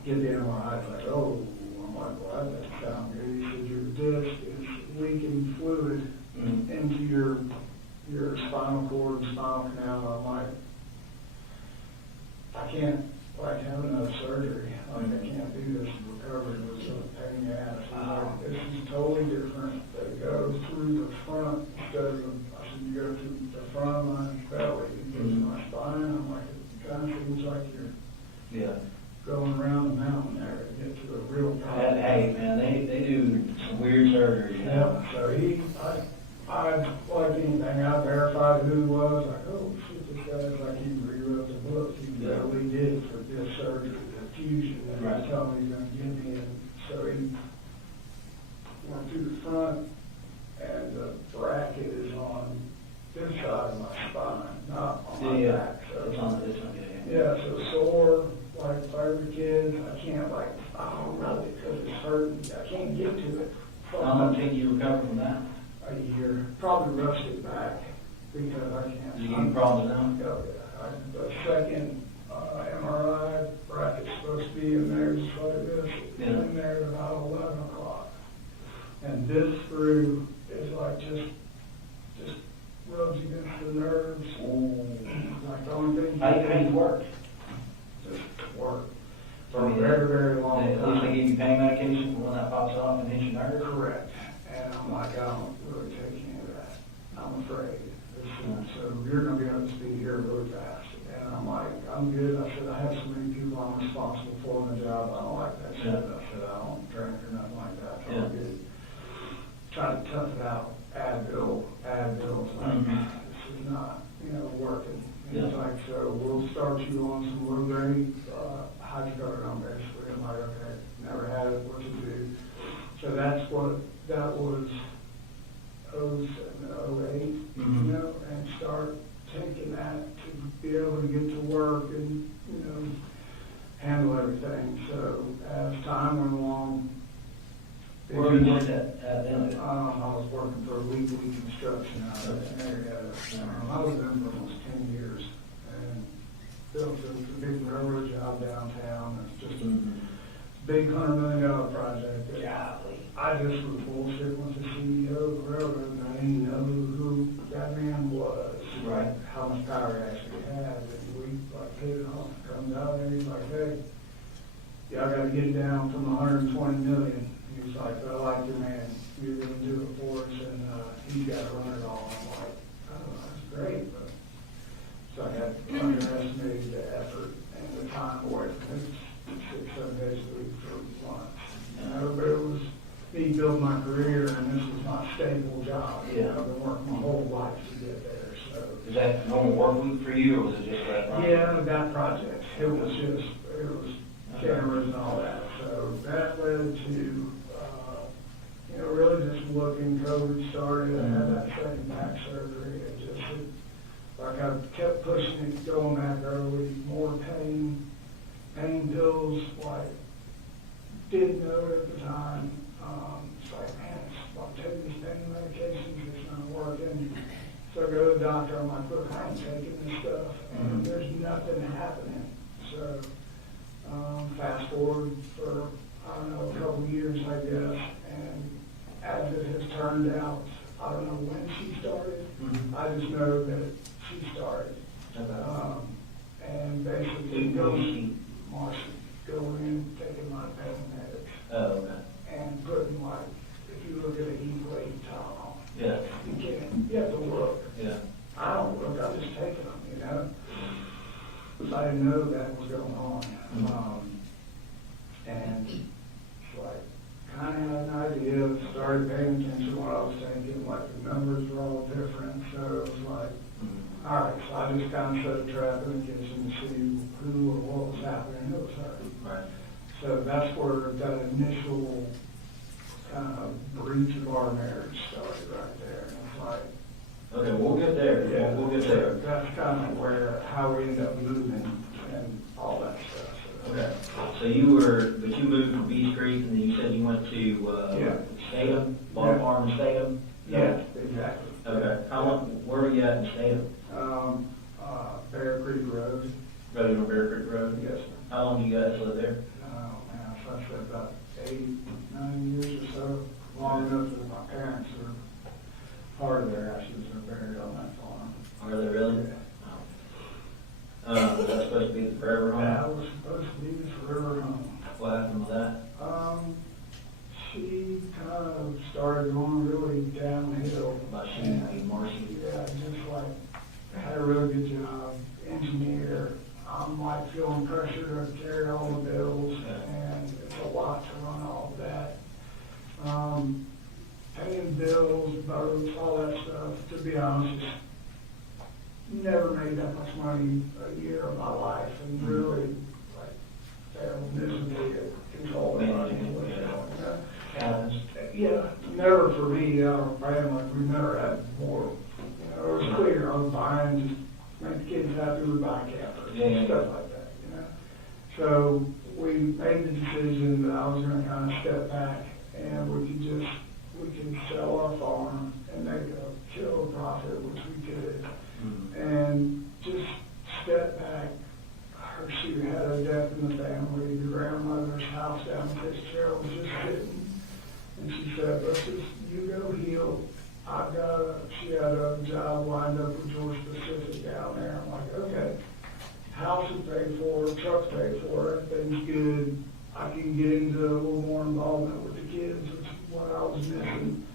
Get the MRI. It's like, oh, I'm like, well, that doesn't sound good. He said, your disc is leaking fluid into your spinal cord and spinal canal. I'm like, I can't, like, have another surgery. Like, I can't do this. Recovery was a pain in the ass. He's like, this is totally different. They go through the front instead of I said, you go through the front of my belly. It goes to my spine. I'm like, it kind of feels like you're going around the mountain there to get to the real top. Hey, man, they do some weird surgery. You know? Yeah, so I like anything, I verified who he was, like, oh shit, this guy's like, he rewrote the book, he really did for this surgery, the fusion, and Right. he told me he's gonna give me, and so went through the front, and the bracket is on this side of my spine, not on my Yeah, back. So it's on, yeah. yeah, so sore, like if I were a kid, I can't like, I don't rub it because it's hurting, I can't get to it. How long did it take you to recover from that? A year, probably rushed it back, because I can't. Did you get any problems now? Oh, yeah, the second MRI bracket's supposed to be in there, just what it is, it's Yeah. in there at about 11 o'clock. And this screw is like just rubs against the nerves, like the only thing. How do you work? Just work for a very, very long At least they time. give you pain medication for when that pops off and hits your nerve? Correct. And I'm like, I don't really take any of that. I'm afraid. So you're gonna be able to speed here really fast. And I'm like, I'm good. I said, I have so many people I'm responsible for in the job. I don't like that shit. I said, I don't drink or nothing like that. So I'm good. Try to tough it out. Advil. Like, this is not, working. And it's Yeah. like, so we'll start you on some low-grade hydrocodone basically. I'm like, okay, never had it, what to do? So that was 07, 08, and start taking that to be able to get to work and, handle everything. So as time went along, Where were you working at then? I was working for a weekly construction out of that area. I was there for almost 10 years and built a big railroad job downtown. It's just a big $100 million project. Golly. I just was bullshit with the CEO of the railroad, and I didn't know who that man was. Right. How much power he actually had, and we hit it off. Comes out there, he's like, hey, y'all gotta get it down from 120 million. He's like, I like your man, you're gonna do it for us, and he's gotta run it all. I'm like, oh, that's great, but, so I had underestimated the effort and the time away from it, 6-7 days a week for months. But it was me building my career, and this was my stable job. Yeah. I've been working my whole life to get there, so. Is that a normal work week for you, or was it just that? project? Yeah, that project, it was cameras and all that, so that led to, really just looking, COVID started, I had that second back surgery, like I kept pushing it, going back early, more pain pills, like, didn't know it at the time, it's like, man, I'm taking these pain medications, it's not working. So I go to the doctor, I'm like, look, I ain't taking this stuff, and there's nothing happening. So, fast forward for, I don't know, a couple of years, I guess, and as it has turned out, I don't know when she started, I just know that she started. And basically Marcy, going in, taking my pain meds, Oh, okay. and putting like, if you look at a heat wave Tylenol, Yeah, you have to look. yeah. I don't look, I just take them, Because I didn't know that was going on. And like, kind of had an idea, started paying attention to what I was thinking, like the numbers were all different, so it was like, all right, so I just kind of set a trap in the kitchen to see who or what was happening, it was her. Right. So that's where that initial kind of breach of our marriage started right there. And it's like, Okay, we'll get there. yeah, We'll get there. That's kind of how we ended up moving and all that stuff. So, Okay. So you moved from B Street, and then you said you went to Statham, bought a Yeah. farm in Statham? Yeah, exactly. Okay. Where were you at in Statham? Bear Creek Road. Right on Bear Creek Road? Yes, sir. How long do you guys live there? Oh, man, so I said about 8-9 years or so, long enough that my parents are, part of their ashes are buried on that farm. Are they really? Was that supposed to be the forever home? That was supposed to be the forever home. What happened with that? She kind of started going really downhill. About she, I mean, Marcy? Yeah, just like, had a really good job, engineer. I'm like feeling pressure to carry all the bills, and it's a lot to run all of that. Paying bills, boats, all that stuff, to be honest, just never made that much money a year of my life, and really, like, failed miserably at controlling money. Happens. Yeah, never for me, our family, we never had more, you know, it was clear, I was buying, just make the kids happy, we buy campers, Yeah. stuff like that, you know? So we made the decision that I was gonna kind of step back and we can sell our farm and make a killer profit, which we could, and just step back. She had a death in the family, the grandmother's house down in Fitzgerald was just hitting. And she said, let's just, you go heal. She had a job lined up with Georgia Pacific down there. I'm like, okay, house is paid for, truck's paid for, everything's good. I can get into a little more involvement with the kids, which is what I was missing.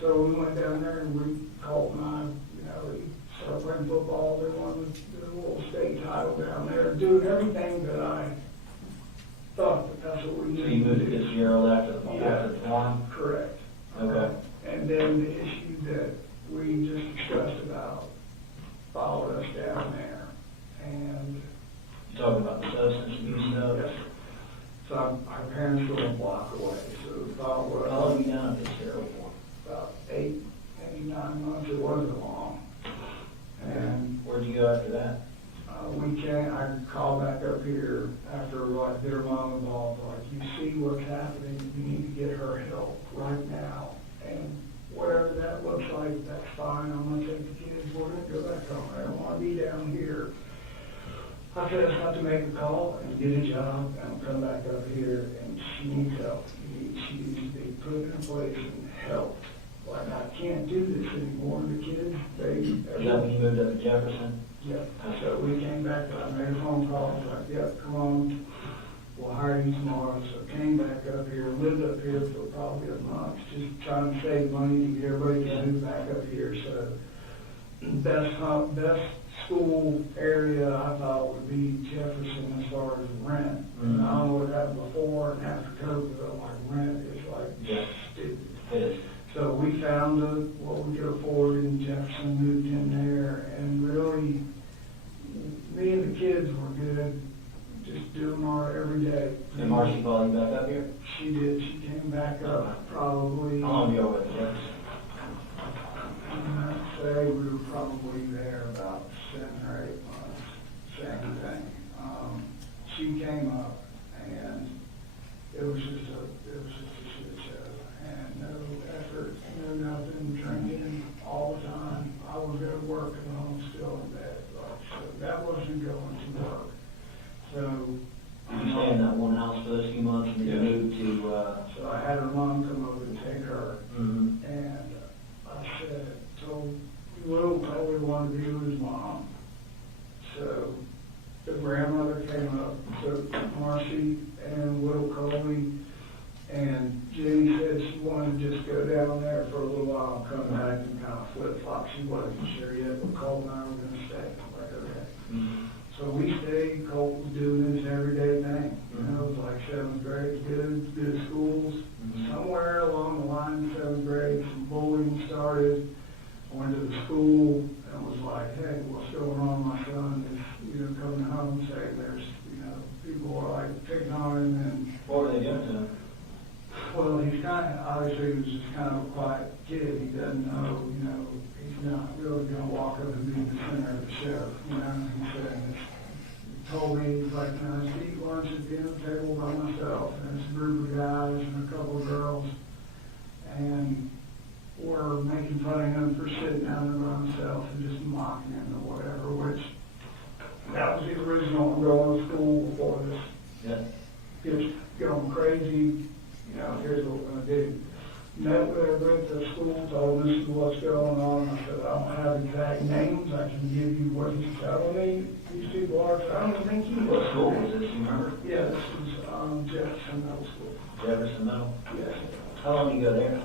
So we went down there and Colt and I, you know, we started playing football. They won the little state title down there, doing everything that I thought that's what we So needed. you moved to do. Fitzgerald after the Yeah. farm? Correct. Okay. And then the issue that we just discussed about followed us down there. And You talking about the substance abuse stuff? yes, so our parents were a block away, so we followed How long us have you down at Fitzgerald for? about 8, maybe 9 months. It wasn't long. And Where'd you go after that? I called back up here after like their mom involved, like, you see what's happening, you need to get her help right now. And whatever that looks like, that's fine, I'm gonna take the kids, we're gonna go back home, I don't wanna be down here. I said, I have to make a call and get a job and come back up here, and she needs help. She needs to be put in place and helped. Like, I can't do this anymore, the kids, Is that when you moved up to Jefferson? yeah, so we came back, I made a phone call, I was like, yep, come on, we'll hire you tomorrow. So came back up here, lived up here for probably a month, just trying to save money to get everybody to move back up here. So best school area I thought would be Jefferson as far as rent. And I don't know what happened before and after COVID, but like rent is like Yeah. stupid. It is. So we found what we could afford in Jefferson, moved in there, and really, me and the kids were good, just doing our everyday. And Marcy called you back up here? She did, she came back up probably, How long ago was it? I'd say we were probably there about 7 or 8 months, same thing. She came up, and it was just a shit show, and no effort, no nothing, drinking all the time. I was at work and home still in bed, so that wasn't going to work. So, Did you stay in that one house for those few months and then you Yeah. moved to, so I had her mom come over and take her, mhm. and I told Will Coley wanted to be with his mom. So the grandmother came up, took Marcy and Will Coley, and Jenny said she wanted to just go down there for a little while and come back and kind of flip-flop. She wasn't sure yet, but Colt and I were going to stay. I'm like, okay. Mhm. So we stayed. Colt was doing his everyday thing. You know, it was like 7th grade, good schools. Mhm. Somewhere along the line, 7th grade, some bullying started. I went to the school and was like, hey, what's going on? My son is, coming home saying there's, people are like picking on him. And, What were they doing to him? well, he's obviously he was just kind of a quiet kid. He doesn't know, he's not really going to walk up and be the center of the show. He said, he told me, he's like, I just eat lunch at the end of the table by myself. And it's a group of guys and a couple of girls. And we're making fun of him for sitting down there by himself and just mocking him or whatever, which that was the original going to school before this. Yeah. Just going crazy, here's what we're gonna do. Met with the school, told this is what's going on. I said, I don't have exact names, I can give you what he's telling me. These people are, so I don't think he was. What school was this, you remember? Yeah, this was, Jefferson Middle School. Jefferson Middle? Yes. How long did you go there?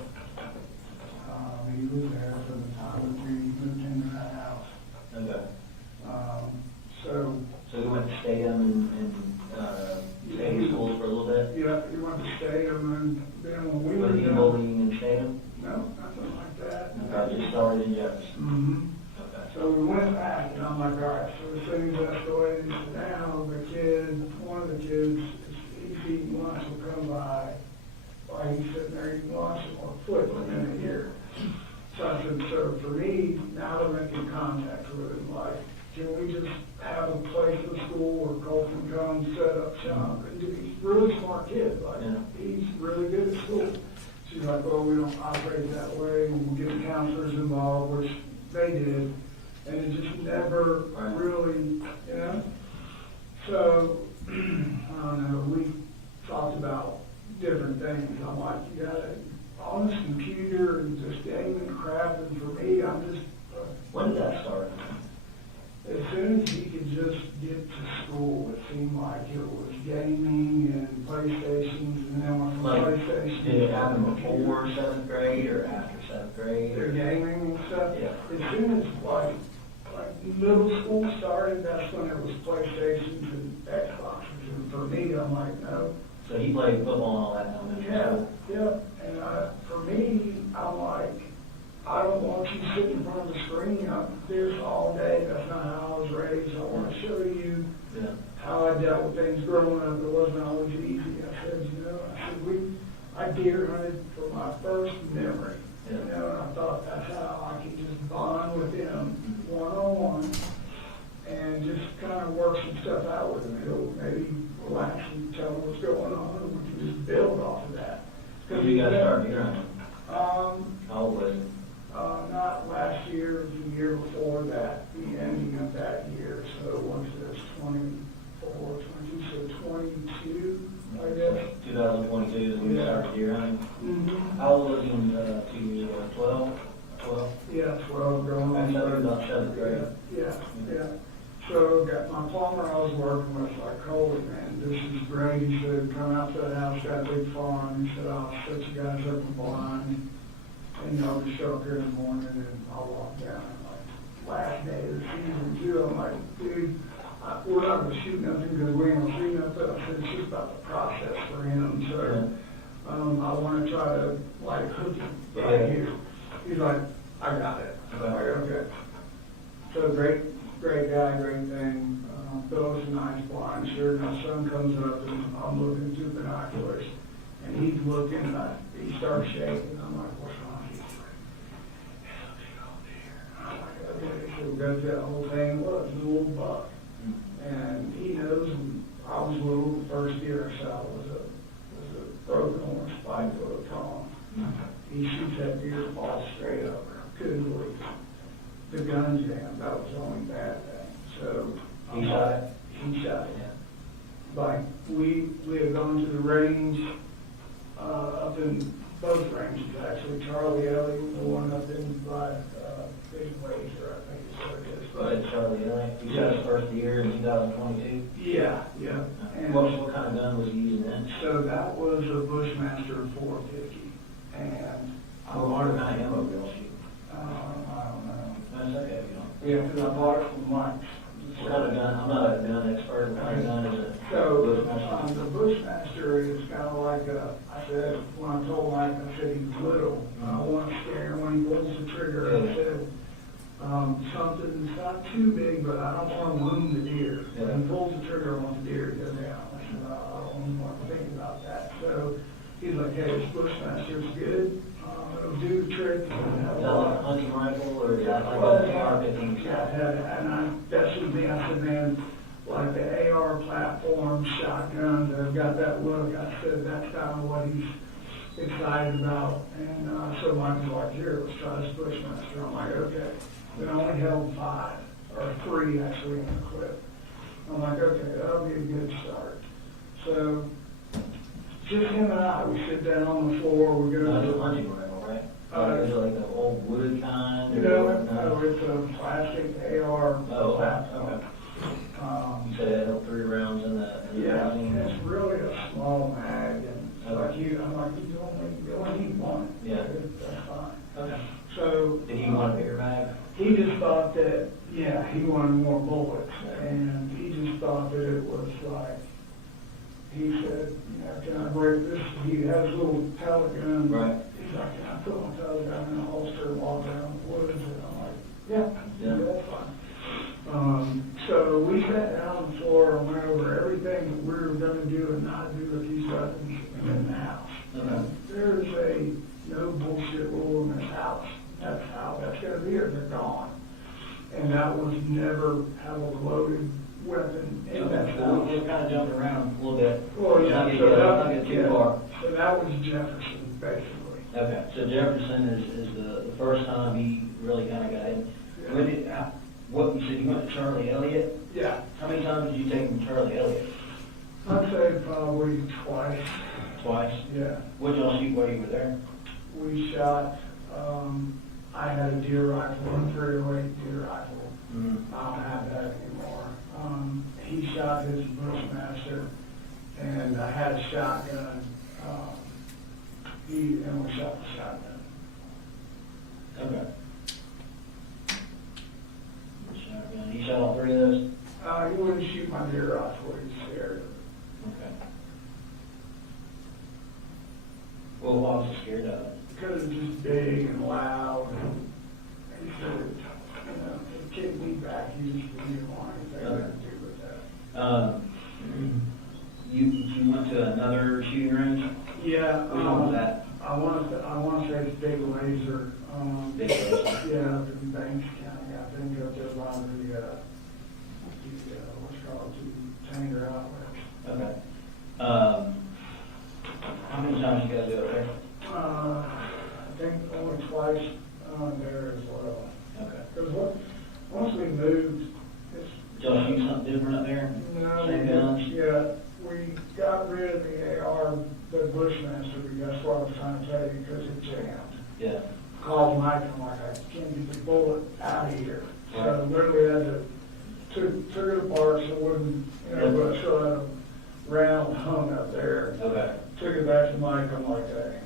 He was there from the time that we moved into that house. Okay. So So you went to Statham and Statham schools for a little bit? yeah, he went to Statham, and then when we Was moved he out, bullying in Statham? no, nothing like that. Okay, just started in Jefferson. Mm-hmm. Okay. So we went back, and I'm like, all right, so the things escalated. Now the kid, one of the kids, he's eating lunch, will come by, while he's sitting there eating lunch or flipping in the ear. So I said, so for me, now to make contact with him, like, can we just have a place in school where Colt can come set up shop? And he's a really smart kid, like, he's really good at school. She's like, well, we don't operate that way, we'll get counselors involved, which they did, and it just never really, you know? So, I don't know, we talked about different things. I'm like, you got it on this computer and just gaming and crap, and for me, I'm just, When did that start? as soon as he could just get to school, it seemed like it was gaming and PlayStations, and then went from Like, PlayStation. did it happen before 7th grade or after 7th grade? Their gaming and stuff. Yeah. As soon as like middle school started, that's when it was PlayStations and Xboxes. And for me, I'm like, no. So he played football and all that in elementary Yeah, school? yeah. And for me, I'm like, I don't want you sitting in front of the screen up this all day. That's not how I was raised. I want to show you Yeah. how I dealt with things growing up. It wasn't always easy. I said, I deer hunted for my first memory. Yeah. You know, and I thought that's how I could just bond with him one-on-one and just kind of work some stuff out with him. He'll maybe relax and tell him what's going on, and we can just build off of that. When did you guys start deer hunting? Um, How old was it? Not last year, it was the year before that, the ending of that year. So once it's 24, 22, so 22, I guess. 2022 is when you started deer hunting? Mm-hmm. How old was he in 2 years ago? 12? 12? Yeah, 12 going on. So about 7th grade. Yeah. So got my plumber I was working with, like, Colin, man, this is great. He said, come out to the house, got a big farm. He said, I'll set you guys up a blind. And y'all just show up here in the morning and I'll walk down. And like, last day of the season too, I'm like, dude, we're not gonna shoot nothing because we ain't gonna shoot nothing. I said, it's just about the process for him. So, I wanna try to like hook him right here. He's like, I got it. I'm like, okay. So great guy, great thing. Built us a nice blind. Sure, my son comes up and I'm looking through binoculars and he's looking and he starts shaking. I'm like, what's wrong? So we go through that whole thing. Well, it was a little buck. And he knows when I was little, the first deer I shot was a broken horn spike with a tom. He shoots that deer, falls straight over. Couldn't believe it. The gun jam, that was the only bad thing. So He shot it? He shot it. Like we had gone to the range up in both ranges actually. Charlie Ellie, the one up in by Big Wazer, I think is what it is. Go ahead, Charlie. You shot his first deer in 2022? Yeah. And What kind of gun was he using then? so that was a Bushmaster 450, and What kind of ammo did y'all shoot? I don't know. That's okay, you know. Yeah, because I bought it from Mike's. What kind of gun? I'm not a gun expert. What kind of gun is it? So, Bushmaster? the Bushmaster is kind of like I said, when I told Mike, I said he's little. I want to scare him when he pulls the trigger. I said, something that's not too big, but I don't want to wound the deer. When he pulls the trigger, I want the deer to go down. I said, I don't even want to think about that. So, he's like, hey, this Bushmaster's good. It'll do the trick. Is that like a hunting rifle or is that like Well, an AR-15? yeah, that's what I said, man, like the AR platform, shotgun, they've got that look. I said, that's kind of what he's excited about. And so Mike was like, here, let's try this Bushmaster. I'm like, okay. We only held 5, or 3 actually in the clip. I'm like, okay, that'll be a good start. So, just him and I, we sit down on the floor, we go No, to it's a hunting rifle, right? Is it like the old wood kind? You know, it's a plastic AR Oh, platform. okay. You said it had 3 rounds in the Yeah, magazine? and it's really a small mag, and like I'm like, you only need one. Yeah. That's fine. Okay. So. Did he want a bigger mag? He just thought that, yeah, he wanted more bullets, and he just thought that it was like, he said, you know, can I break this? He has a little pellet gun. Right. He's like, can I put my pellet gun in a holster and walk around the woods? And I'm like, yeah, that's fine. So we sat down on the floor and went over everything that we were going to do and not do with these weapons in the house. Okay. never have a loaded weapon in Okay, his so house. we're kind of jumping around a little bit. Well, yeah, Not so get that, too yeah, far. so that was Jefferson, basically. Okay, so Jefferson is the first time he really kind of got in. Yeah. When did, what, you said you went to Charlie Elliott? Yeah, How many times did you take him to Charlie Elliott? I'd say probably twice, Twice? yeah. What did y'all shoot while you were there? We shot, I had a deer rifle, a 308 deer rifle. Mm-hmm. I don't have that anymore. He shot his Bushmaster, and I had a shotgun. And we shot the shotgun. Okay. Shotgun. He shot all three of those? He wouldn't shoot my deer rifle, he was scared of it. Okay. Well, why was he scared of it? Because it's just big and loud. He said, it kicked me back. He just didn't want anything to do with that. You went to another shooting range? Yeah. Which one was that? I want to say it's Big Laser. Big Laser? Yeah, up in Banks County. I think up there by the what's it called, the Tanger outlets. Okay. How many times you guys go up there? I think only twice there as well. Okay. Because once we moved, it's Did y'all shoot something different up there? no, Same guns? yeah, we got rid of the AR, the Bushmaster. That's what I was trying to tell you because it jammed. Yeah. Called Mike and I'm like, I can't get the bullet out of here. So Right. literally had to took it apart so it wouldn't, but I still had a round hung up there. Okay. Took it back to Mike. I'm like, hey,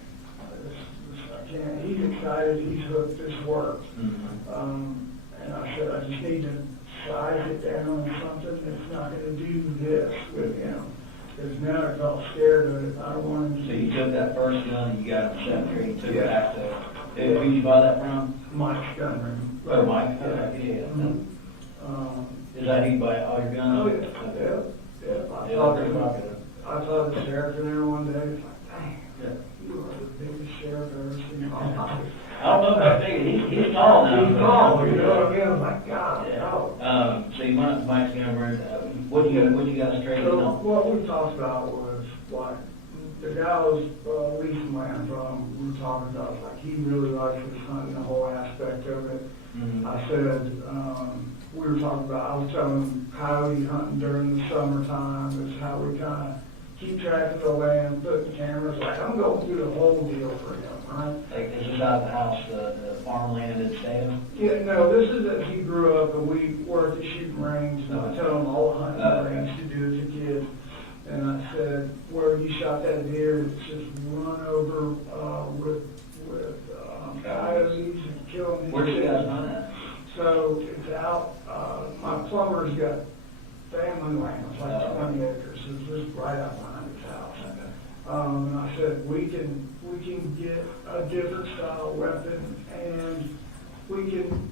I can't. He's excited. He's hooked. This works. Mm-hmm. And I said, I just need to size it down on something that's not going to do this with him. Because now I felt scared of it. I don't want him So to you took that first gun and you got it set there, you took it Yeah. back to, who did you buy that from? Mike's gun room. Oh, Mike? Yeah. Okay, yeah. Mhm. Is that who you buy all your guns? Oh, yeah. Okay. Yeah. Yeah, pretty popular. I thought the sheriff in there one day. It's like, dang, Yeah. you are the biggest sheriff I've ever seen in my life. I don't know about big, he's tall now. He's tall, you know what I mean? I'm like, God, Yeah. no. So you went up to Mike's gun room, what do you guys trade So on? what we talked about was like, the guy was leasing land from, we were talking about, like, he really likes his hunting, the whole aspect of it. Mhm. I said, we were talking about, I was telling him coyote hunting during the summertime is how we kind of keep track of the land, putting cameras, like, I'm going through the whole deal for him, right? Like, this is out of the house, the farmland in State? Yeah, no, this is as he grew up, and we worked at shooting range, and I tell him all the hunting I used to do as a kid. And I said, where you shot that deer, it's just run over with coyotes and killing his Where did you guys chickens. find that? So it's out, my plumber's got family land, it's like 20 acres, it's just right out behind his house. Okay. And I said, we can get a different style weapon, and we can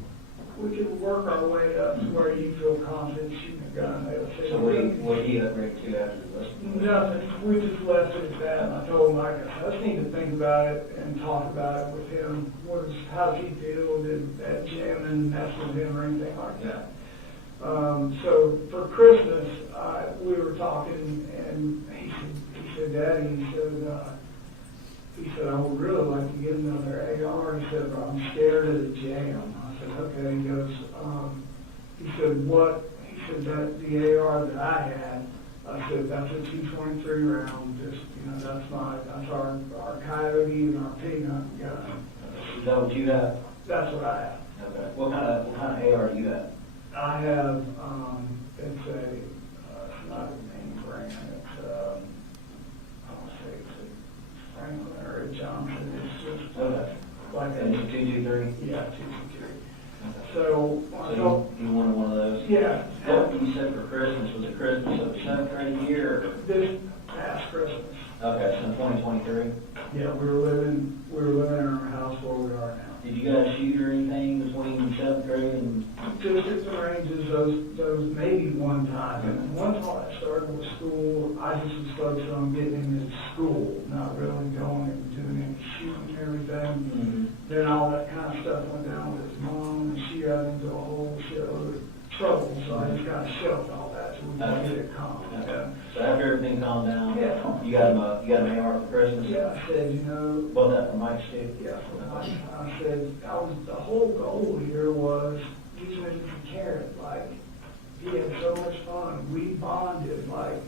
work our way up to where you feel confident shooting a gun. They would say, So what did he upgrade to after this? nothing. We just left it at that. And I told Mike, I just need to think about it and talk about it with him. How does he feel? Did that jamming mess with him or anything like that? So for Christmas, we were talking, and he said, Daddy, he said, I would really like to get another AR. He said, but I'm scared of the jam. I said, okay. He goes, he said, what? He said, that the AR that I had, I said, that's a 223 round. Just, that's our coyote and our pig hunting gun. Is that what you have? That's what I have. Okay. What kind of AR do you have? I have, it's not a name brand, it's, I want to say it's a Franklin or a Johnson, it's just, like And a, it's 223? yeah, 223. So, So you wanted one of those? yeah, What you said for Christmas, was it Christmas of the 7th grade year? Or? this past Christmas, Okay, so in 2023. yeah, we were living in our house where we are now. Did you guys shoot or anything between 7th grade and? Just at the ranges, those maybe one time. And one time I started with school, I just was focused on getting him in school, not really going and doing any shooting and everything. Mm-hmm. Then all that kind of stuff went down with his mom, and she got into a whole shitload of trouble, so I just kind of shelved all that, so we can get it calm. Yeah. So after everything calmed down, Yeah. you got him an AR for Christmas? Yeah, I said, you know, Bought that for Mike's too? yeah, I said, the whole goal here was, he's making a carrot, like, he had so much fun, we bonded, like,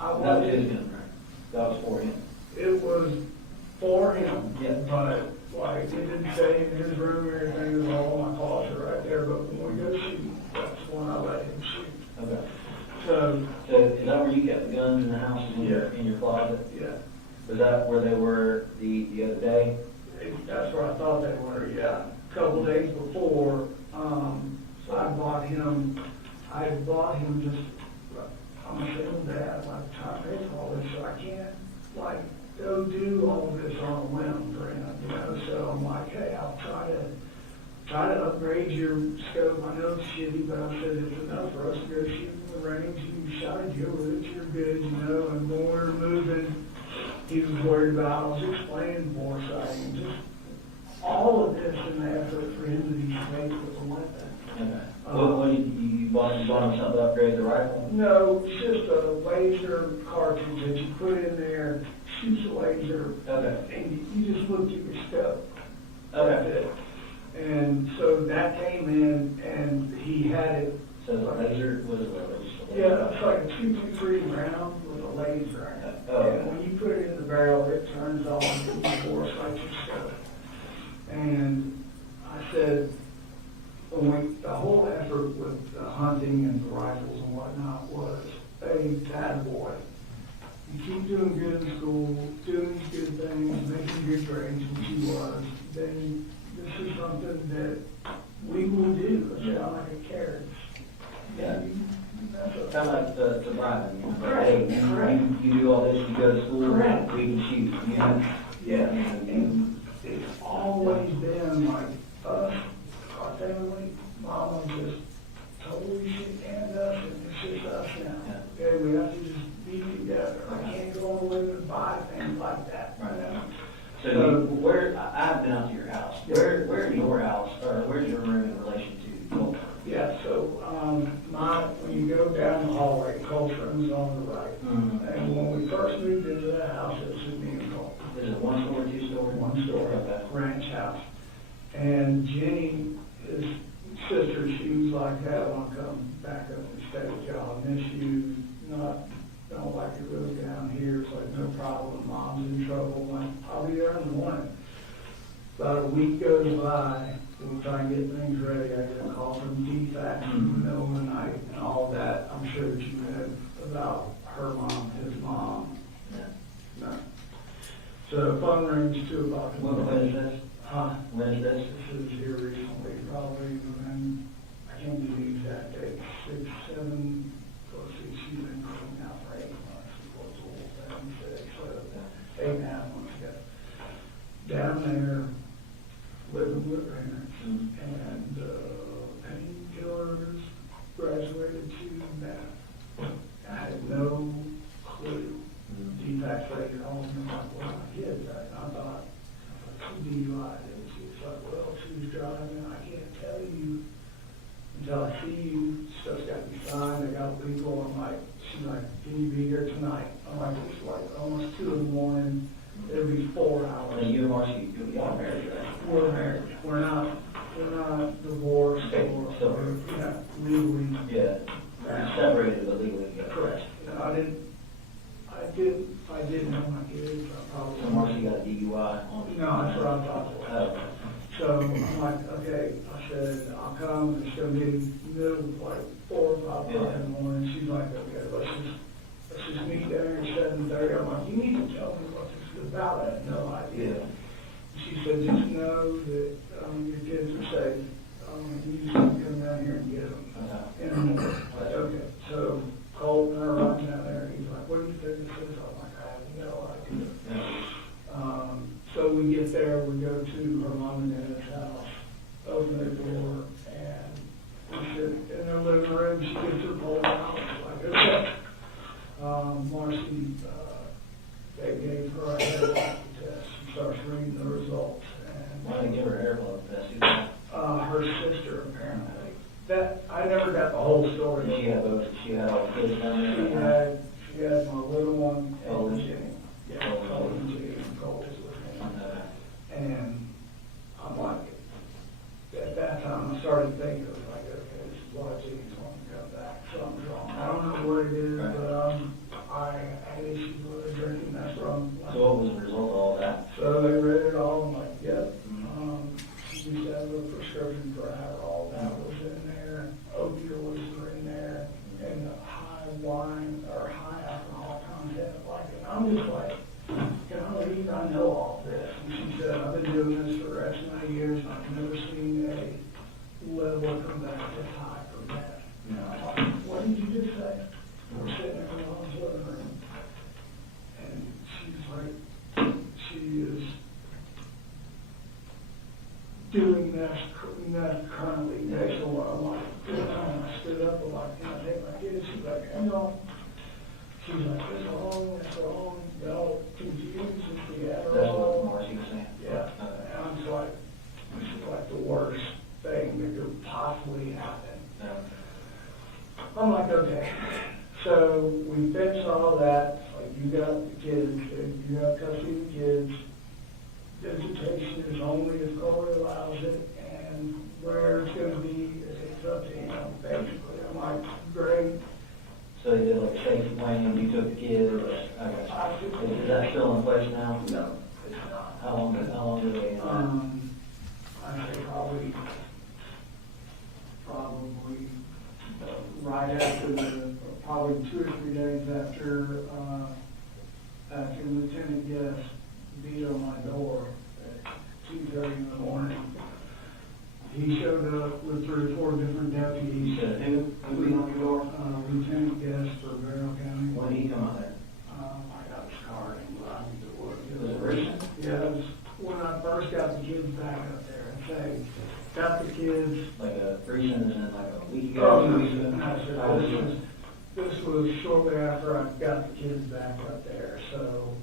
I That was wanted, his gun, right? That was for him. it was for him, Yeah. but, like, it didn't say in his room or anything, it was all in my closet right there, but when we go shoot, that's when I let him shoot. Okay. So, So is that where you kept the guns in the house, in your closet? yeah, Was that where they were the other day? that's where I thought they were, yeah. A couple days before, I bought him just, I'm a single dad, like, trying to pay for all this, so I can't, like, go do all of this on a whim for him, you know, so I'm like, hey, I'll try to upgrade your scope. I know it's shitty, but I said it's enough for us to go shoot in the range. You shot a deal with it, you're good, you know, and when we were moving, he was worried about, I was explaining foresight and just all of this in the effort for him to be safe with a weapon. Okay. What did you bought him something to upgrade the rifle? No, it's just a laser cartridge that you put in there, shoots a laser, Okay. and you just look at your scope. That's Okay. it. And so that came in, and he had it. So the laser was what? Yeah, it's like a 223 round with a laser in it. Oh. And when you put it in the barrel, it turns on and you force like your scope. And I said, the whole effort with the hunting and the rifles and whatnot was, hey, bad boy, you keep doing good in school, doing these good things, making good grades, which he was, then this is something that we will do. I said, I like a carrot. Yeah. That's a- Kind of like the Brian, you know, like, Correct, hey, correct. you do all this, you go to school, Correct. we can shoot, you know? Yeah, and it's always been like us, our family, mama just totally shit canned us, and it's just us now. Okay, we have to just be together. I can't go on the limb and buy things like that, you know? So where, I've been out to your house, where in your house, or where's your room in relation to Colt? Yeah, so, when you go down the hallway, Colt's room is on the right. Mhm. And when we first moved into the house, it was just me and Colt. Is it one story, two story? One story, Okay. ranch house. And Jenny, his sister, she was like, hey, I want to come back up and stay with y'all. I miss you, don't like it really down here. It's like, no problem, mom's in trouble. I'm like, I'll be there in the morning. About a week goes by, we try and get things ready. I get a call from DFAX in the middle of the night and all that. I'm sure that you know about her mom, his mom. Yeah. No. So phone rings 2 o'clock in the When morning. is this? Huh? When is this? This is here recently, probably, and I can't give you the exact date, 6, 7, let's see, she's been cleaning out for 8 months, it was a little 7, 6, so 8.5 months ago. Down there, living with parents, and painkillers, graduated to math. I had no clue. DFAX lady called me, like, well, my kid's at, and I thought, DUI, and she's like, well, she was driving, I can't tell you until I see you, stuff's got to be signed, I got legal, I'm like, she's like, can you be here tonight? I'm like, it's like almost 2 in the morning, it'll be 4 hours. And you and Marcy, y'all married, right? We're married, we're not divorced, or, So- yeah, legally. Yeah. Separated but legally together. Correct. And I didn't know my kids, I probably. So Marcy got a DUI on. No, that's what I thought it was. Oh, So I'm like, okay, I said, I'll come, it's gonna be middle, like 4 or 5 o'clock in the morning. She's like, okay, let's just meet there at 7:30. I'm like, you need to tell me what this is about. I had no idea. She said, just know that, your kids are safe. You just need to come down here and get them. okay. In the morning. I'm like, okay, so Colt and I are running down there, and he's like, what do you think this is? I'm like, I have no idea. Yeah. So we get there, we go to her mom and dad's house, open the door, and we sit in their living room. She gets her pole out, like, okay. Marcy, they gave her a hair lock test. She starts reading the results, Why and did they give her hair blood test? her sister apparently. That, I never got the whole story. She had those, she had all the kids down there. She had my little one, Colin. and Jenny. Yeah, Colin and Jenny, and Colt was with me. And I'm like, at that time, I started thinking, like, okay, this is why Jenny's wanting to come back. Something's wrong. I don't know what it is, but I had issues with her drinking, that's wrong. So what was the result of all that? So they read it all, I'm like, yep. She used to have a prescription for Adderall, that was in there, opioids were in there, and the high wine or high alcohol content, like, and I'm just like, golly, I know all this. And she said, I've been doing this for X amount of years, and I've never seen a level come back this high for meth. And I'm like, what did you just say? We're sitting there in mom's living room, and she's like, she is doing that currently next to what I'm like, I stood up, I'm like, can I take my kids? She's like, hang on. She's like, that's wrong, no, confused, it's the That's what Adderall. Marcy was saying? Yeah, and I'm just like, this is like the worst thing that could possibly happen. Yeah. I'm like, okay. So we fixed all that, like, you got the kids, you got custody of the kids. Visitation is only if Colin allows it, and where it's gonna be, it's up to him, basically. I'm like, great. So they did like a safety plan, you took the kids, okay. Is that still in place now? No, it's not. How long did they? I say probably right after probably 2 or 3 days after Lieutenant Guest beat on my door at 2:30 in the morning. He showed up with 3 or 4 different deputies. Who beat on your door? Lieutenant Guest for Barrow County. When did he come out there? I got his card and I need to work. Was it recent? Yeah, it was when I first got the kids back up there and say, got the kids. Like a recent, and then like a week ago? Oh, 2 no, weeks ago? no, this was shortly after I got the kids back up there, so,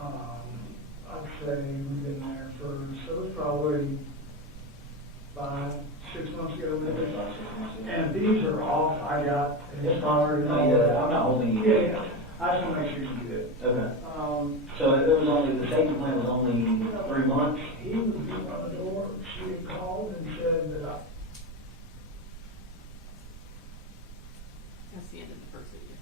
I'd say we've been there so it's probably 5, 6 months ago, maybe. And these are off, I got his card and all No, that. yeah, I'm not holding you. Yeah, I just wanna make sure you do it. Okay. Um, So it was only, the safety plan was only 3 months? he was beating on the door, she had called and said that That's the end of the first video.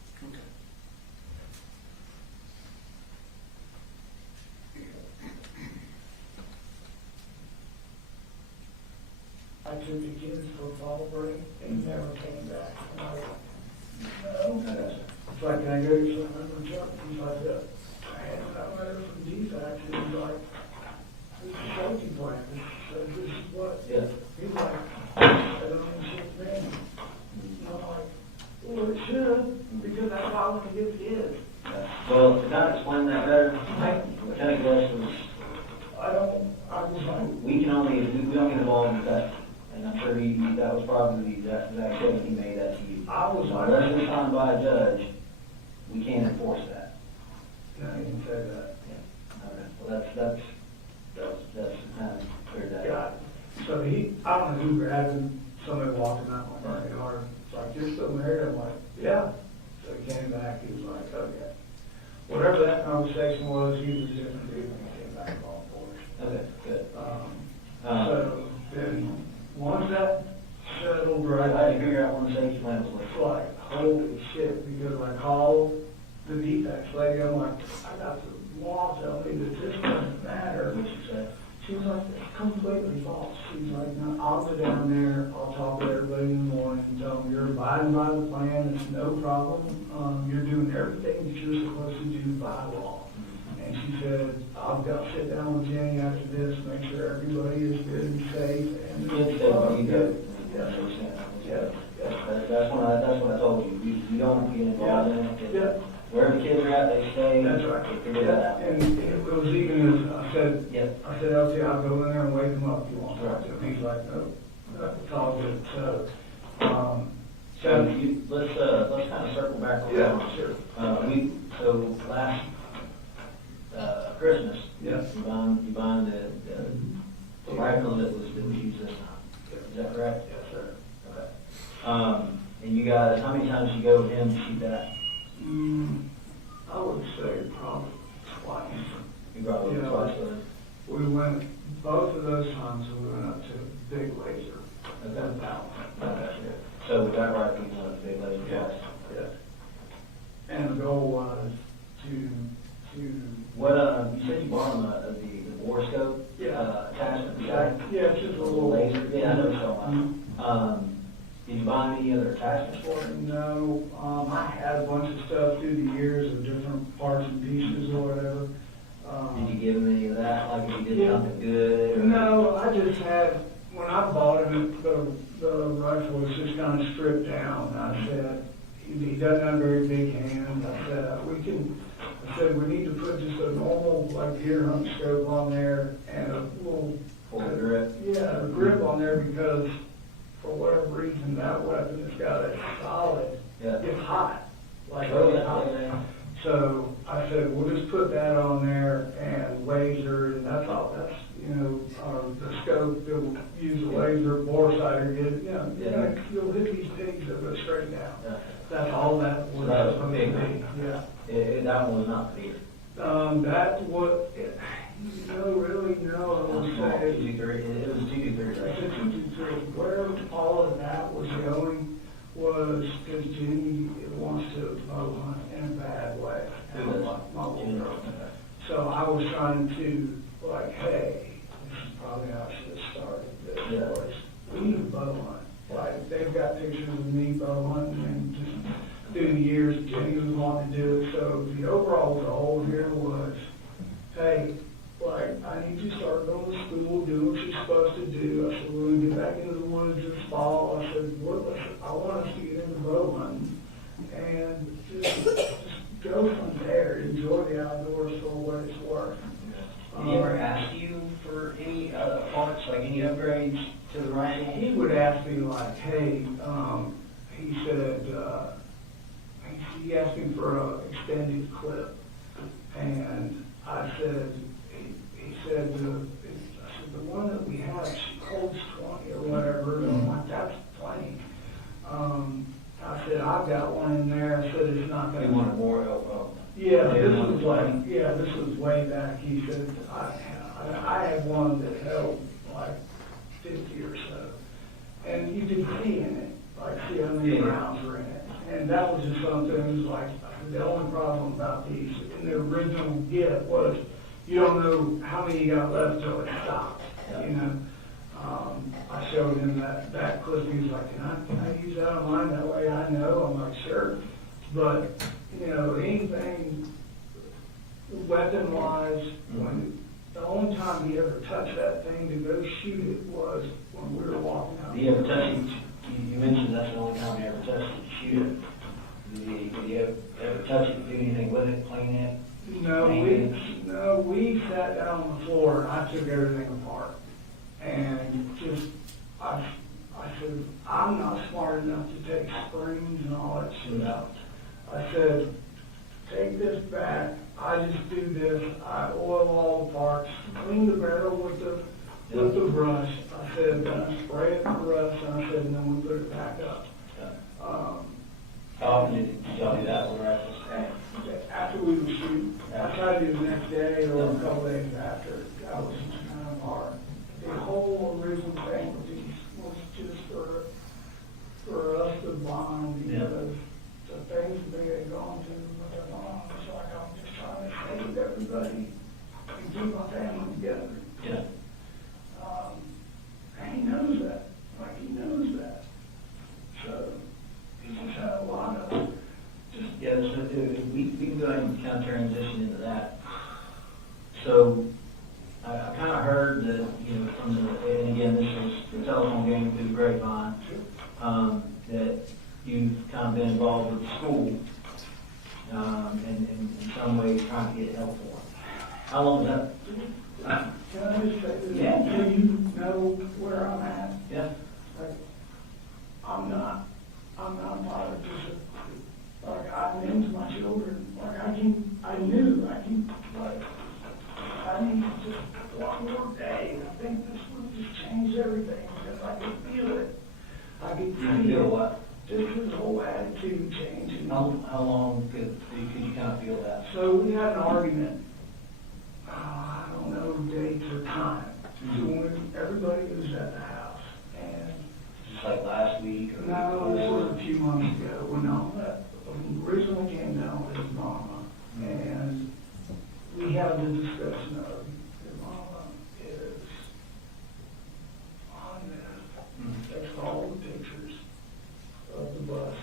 I took the kids for a fall break and never came back. And I was like, no. It's like, can I go to some other truck? He's like, yeah. I had it out there from DFAX, and he's like, this is safety plan. So this is what? Yeah. He's like, I don't understand me. And I'm like, well, it should, because that's why I want to get the kids. Well, to kind of explain that better, Lieutenant Guest was, I was like, we don't get involved with that. And I'm sure that was probably the exact statement he made that to you. I was like, Unless it's signed by a judge, we can't enforce that. no, he didn't say that. Okay. Well, that's kind of cleared that Got up. it. So I don't know who grabbed him, somebody walking out my front yard, it's like, you're still married? I'm like, yeah. So he came back, he was like, okay. Whatever that conversation was, he was a different dude when he came back on board. Okay, good. So then, once that settled I right, had to figure out when the safety plan was it's like, holy shit, because I called the defects lady, I'm like, I got the law telling me that this doesn't matter. what you said. She was like, it's completely false. She's like, no, I'll go down there, I'll talk with everybody in the morning and tell them you're abiding by the plan, it's no problem. You're doing everything that you're supposed to do by law. And she said, I've got to sit down with Jenny after this, make sure everybody is good and safe. And Kids stay where you go. Yeah. Yeah. That's what I told you. You don't get involved in it. Yeah. Wherever the kids are at, they stay. That's right. They figure that out. And it was even as I said, Yep. okay, I'll go in there and wake him up if you want to talk to him. He's like, no, it's all good. So, So let's kind of circle back on yeah, that. sure. So last Christmas, Yes. you bond the rifle that was used this time. Is that correct? Yes, sir. Okay. And you guys, how many times did you go with him to shoot that? I would say probably twice. You brought him Yeah. twice with him? We went, both of those times we went up to Big Laser. Okay. That one. Okay. So with that right, you went to Big Lady Yeah. twice? Yeah. And the goal was to What, you said you bought him the war scope? Yeah. Attachment? Yeah, it's just a little laser. Yeah, I know what you're Mhm. talking about. Did you buy any other attachments for it? No, I had a bunch of stuff through the years of different parts and pieces or whatever. Did you give him any of that, like if you did Yeah. something good? Or? No, I just had, when I bought him, the rifle was just kind of stripped down. I said, he doesn't have very big hands. I said, we need to put just a normal, like, deer hunt scope on there and a little. Full grip? Yeah, a grip on there because for whatever reason, that weapon has got a solid, Yeah. it's hot. Like, Oh, really yeah, hot. yeah. So I said, we'll just put that on there and laser, and that's all, that's, the scope, they'll use a laser, bore sighter, you'll hit these pigs that go straight down. Yeah. That's all that was So that was supposed big. to be, yeah. That one was not big. That was, really, no, I would say. It was 223, right? Where all of that was going was because Jimmy wants to bow hunt in a bad way. Who does? My little Jimmy. girl. Okay. So I was trying to, like, hey, this is probably how I should have started this. Yeah. Was, we need to bow hunt. Like, they've got pictures of me bow hunting and just through the years, Jimmy was wanting to do it. So the overall goal here was, hey, like, I need you to start going to school, doing what you're supposed to do. I said, we're going to get back into the woods this fall. I said, I want us to get into bow hunting and just go from there, enjoy the outdoors for what it's worth. Did he ever ask you for any parts, like any upgrades to the rifle? He would ask me like, hey, he said, he asked me for an extended clip. And I said, he said, the one that we have, she holds 20 or whatever, and I'm like, that's plenty. I said, I've got one in there. I said, it's not He that. wanted more, Yeah, They this wanted was like, 20? yeah, this was way back. He said, I had one that held like 50 or so. And you could see in it, like see how many Yeah. rounds were in it. And that was just something, it was like, the only problem about these in the original get was you don't know how many you got left till it stops, I showed him that clip, he was like, can I use that on mine? That way I know. I'm like, sure. But, anything weapon-wise, when the only time he ever touched that thing to go shoot it was when we were walking out. Did he ever touch it? You mentioned that's the only time he ever touched it, to shoot it. Did he ever touch it, do anything with it, clean it? No, we sat down on the floor and I took everything apart. And just, I said, I'm not smart enough to take springs and all that shit out. I said, take this back, I just do this, I oil all the parts, clean the barrel with the brush. I said, then I spray it with the brush, and I said, and then we put it back up. How often did y'all do that with rifles? After we would shoot, I tried to do the next day or a couple days after. That was kind of hard. The whole original thing was just for us to bond because the things that they had gone to with their mom, it's like I'm just trying to save everybody and keep my family together. Yeah. And he knows that. Like, he knows that. So, he just had a lot of just. Yeah, so we can go ahead and kind of transition into that. So, I kind of heard that, from and again, this was the telephone game through the grapevine, that you've kind of been involved with the school, and in some ways trying to get help for them. How long is that? Can I just say this? Yeah. Do you know where I'm at? Yeah. Like, I'm not bothered to, like, I named my children, like, I need just one more day, I think this would just change everything, because I could feel it. I could You see feel it. what? how long could you kind of feel that? So we had an argument, I don't know dates or time, so when everybody was at the house, and Just like last week or? no, this was a few months ago, when originally came down with his mama, and we had the discussion of, his mama is on this, takes all the pictures of the bus,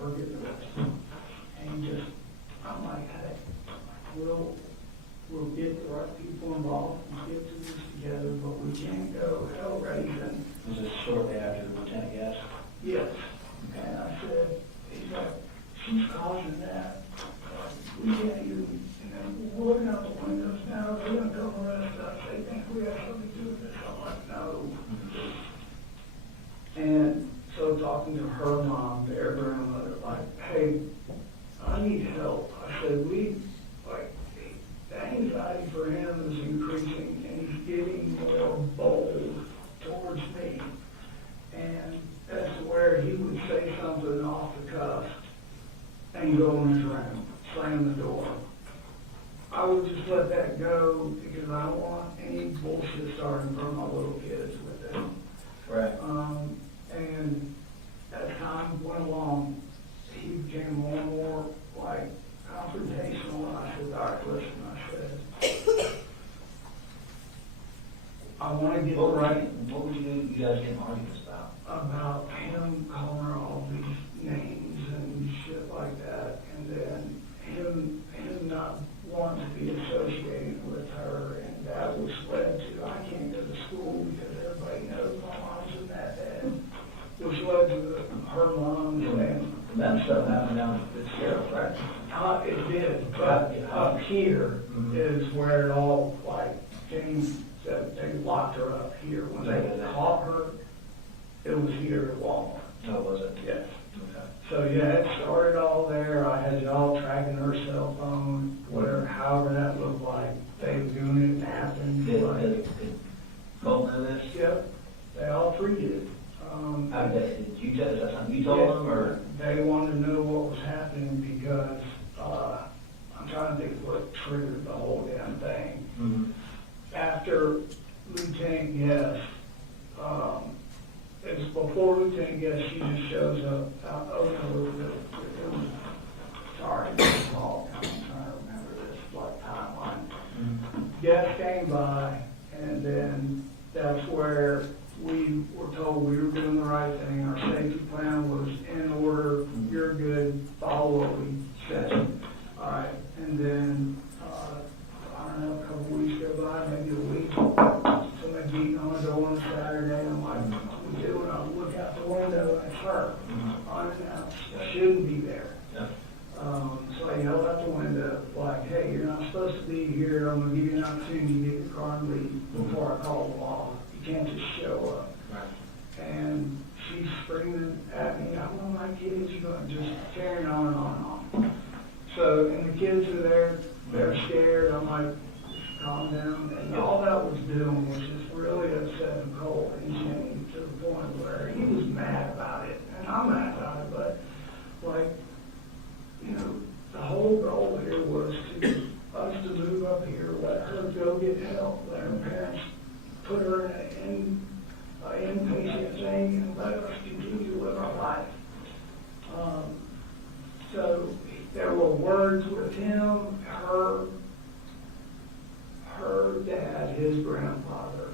her getting arrested, and just, I'm like, hey, we'll get the right people involved, and get to this together, but we can't go hell raising. Was this shortly after the lieutenant gas? Yes. And I said, he's like, she's causing that. We can't even, we're looking out the windows now, they're gonna come arrest us, they think we have something to do with this. I'm like, no. And so talking to her mom, their grandmother, like, hey, I need help. I said, the anxiety for him is increasing and he's getting more bold towards me. And that's where he would say something off the cuff and go in his room, slam the door. I would just let that go because I don't want any bullshit starting from my little kids with them. Right. And as time went along, he became more and more like confrontational. And I said, all right, listen, I said, I want to get What would you guys get in arguments about him calling her all these names and shit like that, and then him not wanting to be associated with her, and that was led to I can't go to school because everybody knows my mom's in that bed, which led to her mom saying, That stuff happened down at the sheriff, right? it did, but up here is where it all like came. That they locked her up here when they caught her. It was here at Walmart. No, was it? Yes. Okay. So yeah, it started all there. I had y'all tracking her cell phone, whatever, however that looked like. They were doing it, napping. Did Colt know this? Yep, they all three did. How did you tell? Is that something you told them, or? They wanted to know what was happening because I'm trying to think what triggered the whole damn thing. Mm-hmm. After Lieutenant Guest, it was before Lieutenant Guest, she just shows up out over a little bit. It was, sorry, it's all, I'm trying to remember this, like timeline. Guest came by, and then that's where we were told we were doing the right thing. Our safety plan was in order, you're good, follow what we said. All right, and then, I don't know, a couple weeks go by, maybe a week, somebody beating on the door on a Saturday, I'm like, what we do? And I look out the window, and it's her, unannounced, shouldn't be there. Yeah. So I yelled out the window, like, hey, you're not supposed to be here, I'm gonna give you an opportunity to get your car and leave before I call the law. You can't just show up. Right. And she's screaming at me, I want my kids, you know, just carrying on and on and on. So, and the kids are there, they're scared, I'm like, calm down. And all that was doing was just really upsetting Cole and Jenny to the point where he was mad about it, and I'm mad about it, but like, you know, the whole goal here was us to move up here, let her go get help, let her parents put her in an inpatient thing and let us continue to live our life. So there were words with him, her dad, his grandfather.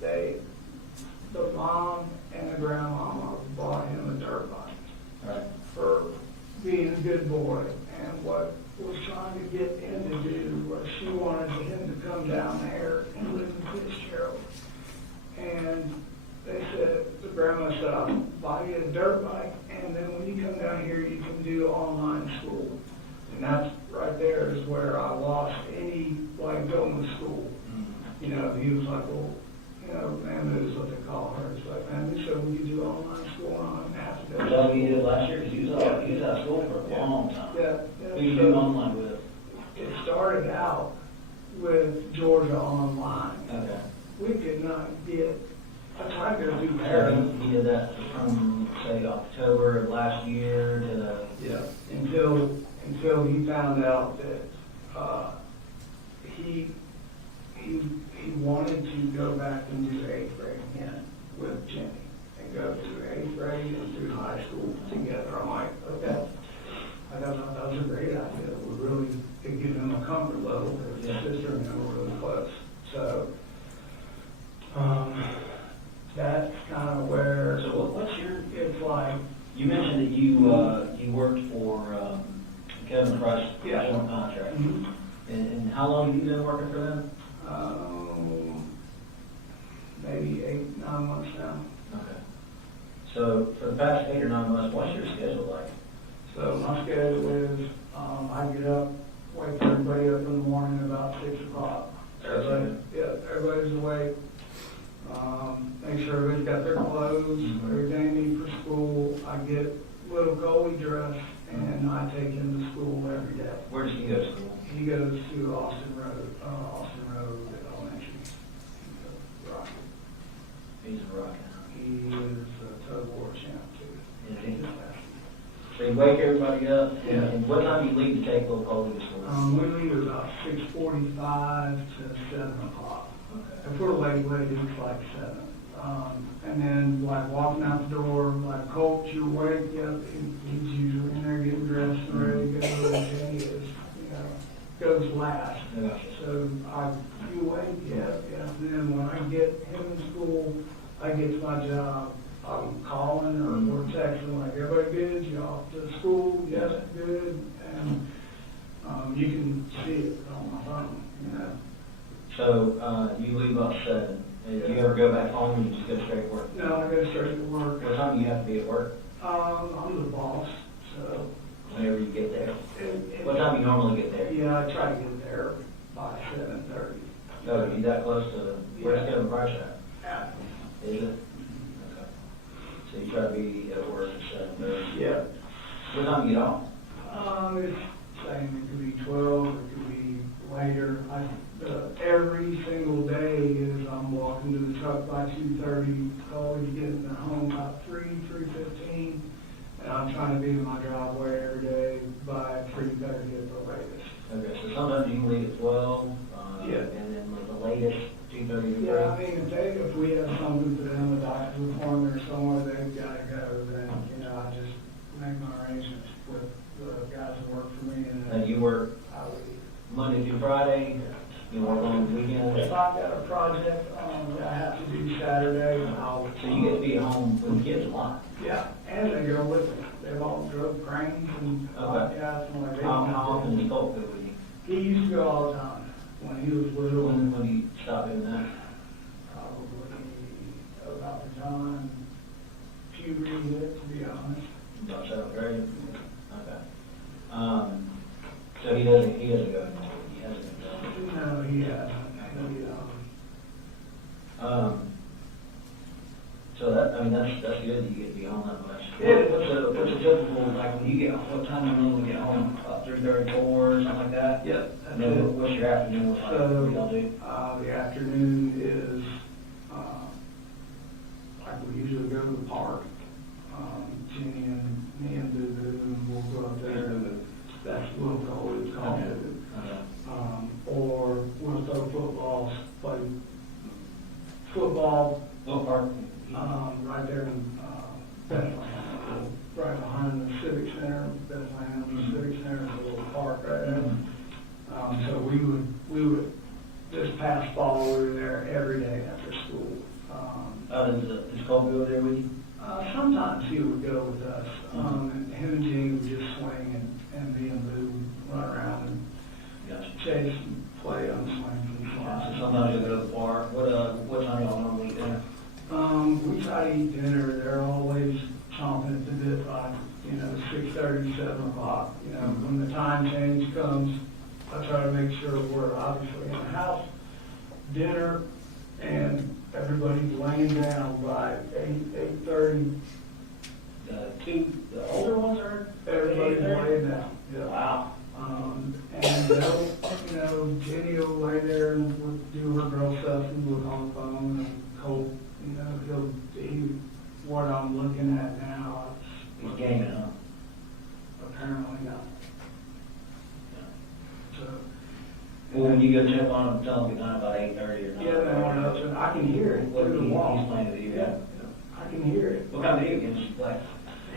The mom and the grandmama bought him a dirt bike. Right. For being a good boy, and what was trying to get him to do was she wanted him to come down there and live in Fitzgerald. And they said, the grandma said, I'll buy you a dirt bike, and then when you come down here, you can do online school. And that's right there is where I lost any, like, going to school. You know, he was like, well, you know, Mammoo is what they call her. It's like, Mammoo said we could do online school, and I don't have to go. Was that what you did last year? Because he was out of school for a long time. Yeah. Who you do online with? It started out with Georgia Online. Okay. We could not get, I tried to do So parents. he did that from, say, October of last year to the. Yeah. until he found out that, he wanted to go back and do 8th grade again with Jimmy and go through 8th grade and through high school together. I'm like, okay. I thought that was a great idea. It would really give him a comfort level because his sister and him were really close. So, that's kind of where. So what's your, It's like, you mentioned that you worked for Kevin Price, Yeah. joint contract. mhm. And how long have you been working for them? Maybe 8, 9 months now. Okay. So for the past 8 or 9 months, what's your schedule like? So my schedule is, I get up, wake everybody up in the morning about 6 o'clock. Everybody's awake. Make sure everybody's got their clothes, everything they need for school. I get little Colin dressed and I take him to school every day. Where does he go to school? He goes to Austin Road Elementary. Rocky. He's a rock. He is a tug war champ too. Is he? So you wake everybody up, Yeah. and what time do you leave to take little Colin to school? We leave about 6:45 to 7 o'clock. Okay. If we're late, it's like 7. And then like walking out the door, like Colt, you awake, yep, he's usually in there getting dressed and ready to go, and he is, goes last. Yeah. So you awake, yep. And then when I get him in school, I get to my job, I'm calling or texting, like, everybody good, you off to school, yes, good, and, you can see it on my phone, So you leave about 7. And do you ever go back home and you just go straight to work? No, I go straight to work. What time do you have to be at work? I'm the boss, so. Whenever you get there. it- What time do you normally get there? Yeah, I try to get there by 7:30. No, you that close to, where's Kevin Price at? Yeah. Is it? Okay. So you try to be at work at 7:30. Yeah. What time do you get off? It's saying it could be 12, it could be later. Every single day is I'm walking to the truck by 2:30, always getting home about 3:15, and I'm trying to be in my driveway every day by 3:30 at the latest. Okay, so sometimes you can leave at 12, Yeah. and then the latest, 2:30 to 3. Yeah, I mean, if we have something for them, a doctor's appointment or somewhere they've got to go, then, I just make my arrangements with the guys that work for me, and And you work I leave. Monday through Friday, you work on the weekends, If I've got a project that I have to do Saturday, I'll. so you get to be at home with the kids a lot. Yeah, and they go with me. They've all drove cranes and Okay. podcasts and like. How often does Colt go with you? He used to go all the time when he was little, When do you stop doing that? probably about the time puberty hit, to be honest. About 7th grade? Okay. So he doesn't go anymore, he hasn't been going. No, he hasn't. So that's good that you get to be home that much. Yeah. What's a typical, like when you get, what time do you normally get home? About 3:30, 4, something like that? Yep, And then what's your afternoon look like? What do y'all do? The afternoon is, like we usually go to the park. Jenny and me and Boo Boo, and we'll go up there and that's what we'll call it, it's called Boo Boo. Or we'll throw footballs, play football, Little park? right there in, Bethlehem, right behind the Civic Center, Bethlehem, the Civic Center is a little park right there. So we would, this past fall, we were there every day after school. Does Colt go there with you? Sometimes he would go with us, and him and Jenny would just swing and me and Boo would run around and Gotcha. chase and play on swings and So slides. sometimes you go to the park. What time y'all normally eat dinner? We try to eat dinner, they're always chomping at the bit by, 6:30, 7 o'clock. When the time change comes, I try to make sure we're obviously in the house, dinner, and everybody's laying down by 8:30. The older ones are? Everybody's 8:30? laying down. Yeah. Wow. And they'll, Jenny will lay there and we'll do her girl stuff and look on the phone, and Colt, he'll what I'm looking at now. He's gaming, huh? Apparently not. Well, when you go check on him, tell him good night about 8:30 or 9. Yeah, man, I can hear it What through the he's wall. playing video Yeah, game. I can hear it. What kind of video games you play?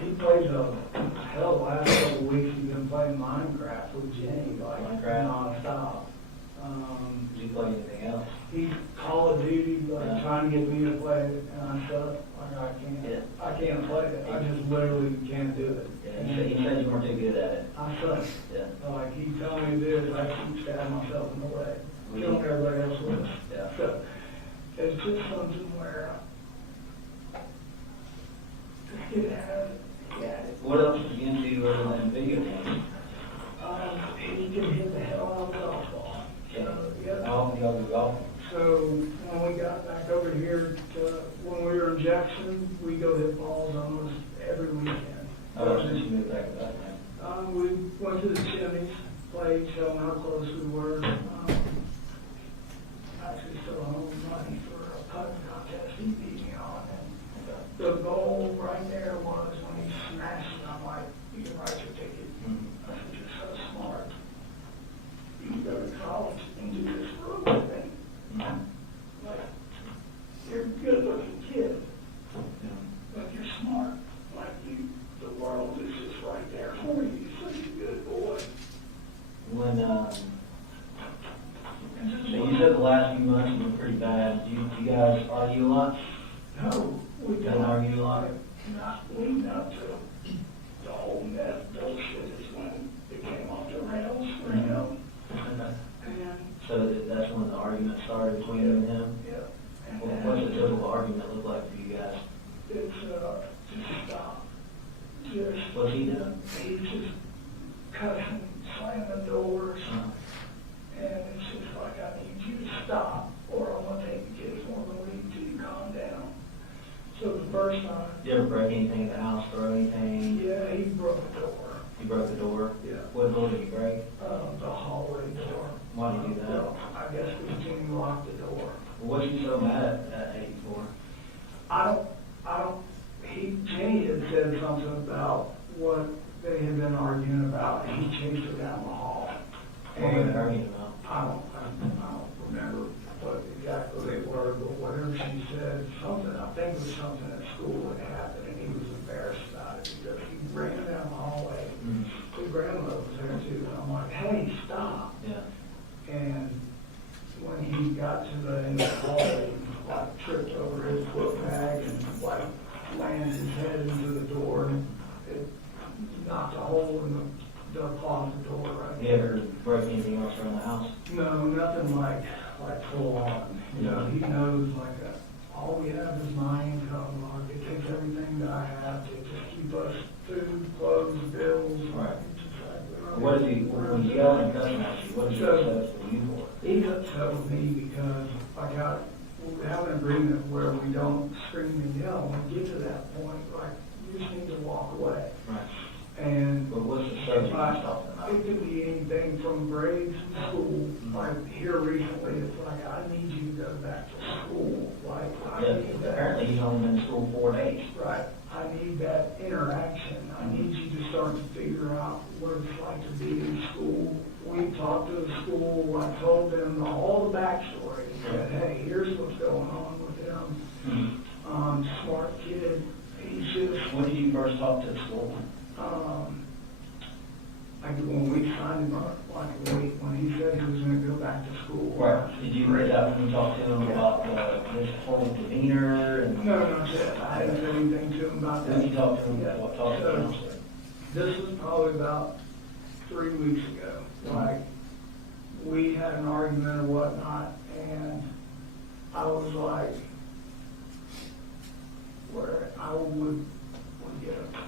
He plays hell, the last couple of weeks he's been playing Minecraft with Jenny, like Minecraft? nonstop. Do you play anything else? He's Call of Duty, like Yeah. trying to get me to play it, and I shut up, like Yeah. I can't play it, I just literally can't do it. Yeah, you said you weren't too good at it. I suck. Yeah. Like, he told me to do it, I keep stabbing myself in the leg, killing everybody else with it. Yeah. So, it's just something where, this kid has it, he had it. What else is he into other than video games? He can hit the hell out of the golf ball. Yeah. Yeah. How often do y'all go golfing? So when we got back over here to, when we were in Jackson, we go hit balls almost every weekend. How much did you move back to that, man? We went to the chimneys, played, showing how close we were. Actually still owed money for a putting contest he beat me on. And the goal right there was when he smashed it, I'm like, you can write your ticket. I said, you're so smart. You can go to college and do this room thing. Like, you're a good looking kid, but you're smart. Like the world is just right there for you. You're such a good boy. When, so you said the last few months have been pretty bad. Do you guys argue a lot? No, we Don't don't argue a lot? Not leading up to the whole meth bullshit is when it came off the rails for him. And So that's when the argument started between you and him? yeah, and What's the typical argument look like for you guys? it's just stop. Just What's he doing? he's just cussing, slamming doors, and it's just like, I need you to stop, or I'm gonna take the kids more than leave till you calm down. So the first time, Did you ever break anything in the house, throw anything? yeah, he broke the door. You broke the door? Yeah. What door did you break? The hallway door. Why did you do that? I guess we didn't lock the door. What you so mad at 84? Jenny had said something about what they had been arguing about, and he chased her down the hall. What were they arguing about? I don't remember what exactly they were, but whatever she said, something, I think it was something at school that happened, and he was embarrassed about it, because he ran down the hallway. His grandmother was there too, and I'm like, hey, stop. Yeah. And when he got to the end of the hallway, he like tripped over his foot bag and like landed his head into the door, and it knocked a hole in the closet door right You ever break anything else around the house? No, nothing like full on. You know, he knows all we have is my income. Like, it takes everything that I have to just keep us food, clothes, bills. Right. It's just like, What is he, when you yell and cuss at you, what is he upset for you for? He's upset with me because we have an agreement where we don't scream and yell. When we get to that point, like, you just need to walk away. Right. And But what's the subject you're talking about? it could be anything from grades to school. Like here recently, it's like, I need you to go back to school. Like, I Yeah, need that. apparently he's only been in school 4 days. Right. I need that interaction. I need you to start to figure out what it's like to be in school. We talked to the school. I told them all the backstory. Said, hey, here's what's going on with him. Smart kid. He's just, When did you first talk to the school? like when we signed him up, like when he said he was gonna go back to school. Did you read out when you talked to him about his whole demeanor and? No, not yet. I hadn't said anything to him about that. When you talked to him, Yeah. what talked to him? This was probably about 3 weeks ago. Like, we had an argument or whatnot, and I was like, where I would get up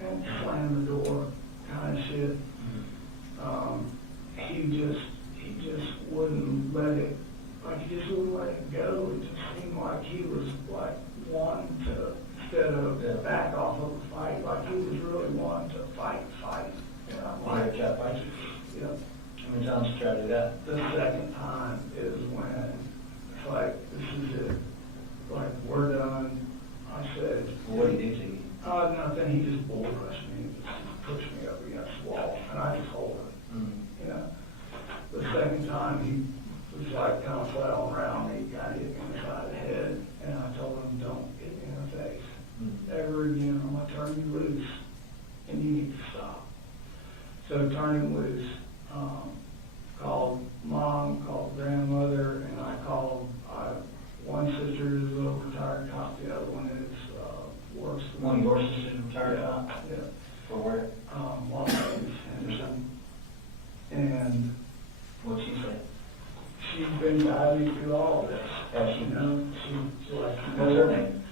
and slam the door, kind of shit. He just wouldn't let it, like, he just wouldn't let it go. It just seemed like he was like wanting to, instead of back off of the fight, like he was really wanting to fight. And I'm like, Chat fight? you know, How many times you tried to do that? the second time is when it's like, this is it. Like, we're done. I said, Well, what did he do to you? nothing. He just bull rushed me, just pushed me up against the wall, and I just hold it. You know, the second time So turned him loose, called mom, called grandmother, and I called, one sister is a little retired cop, the other one is, works. One of your sisters retired Yeah, cop? yeah. For where? Los Angeles, Henderson. And What'd she say? she's been guiding me through all of this. Has she? You know, she's like, What's her name?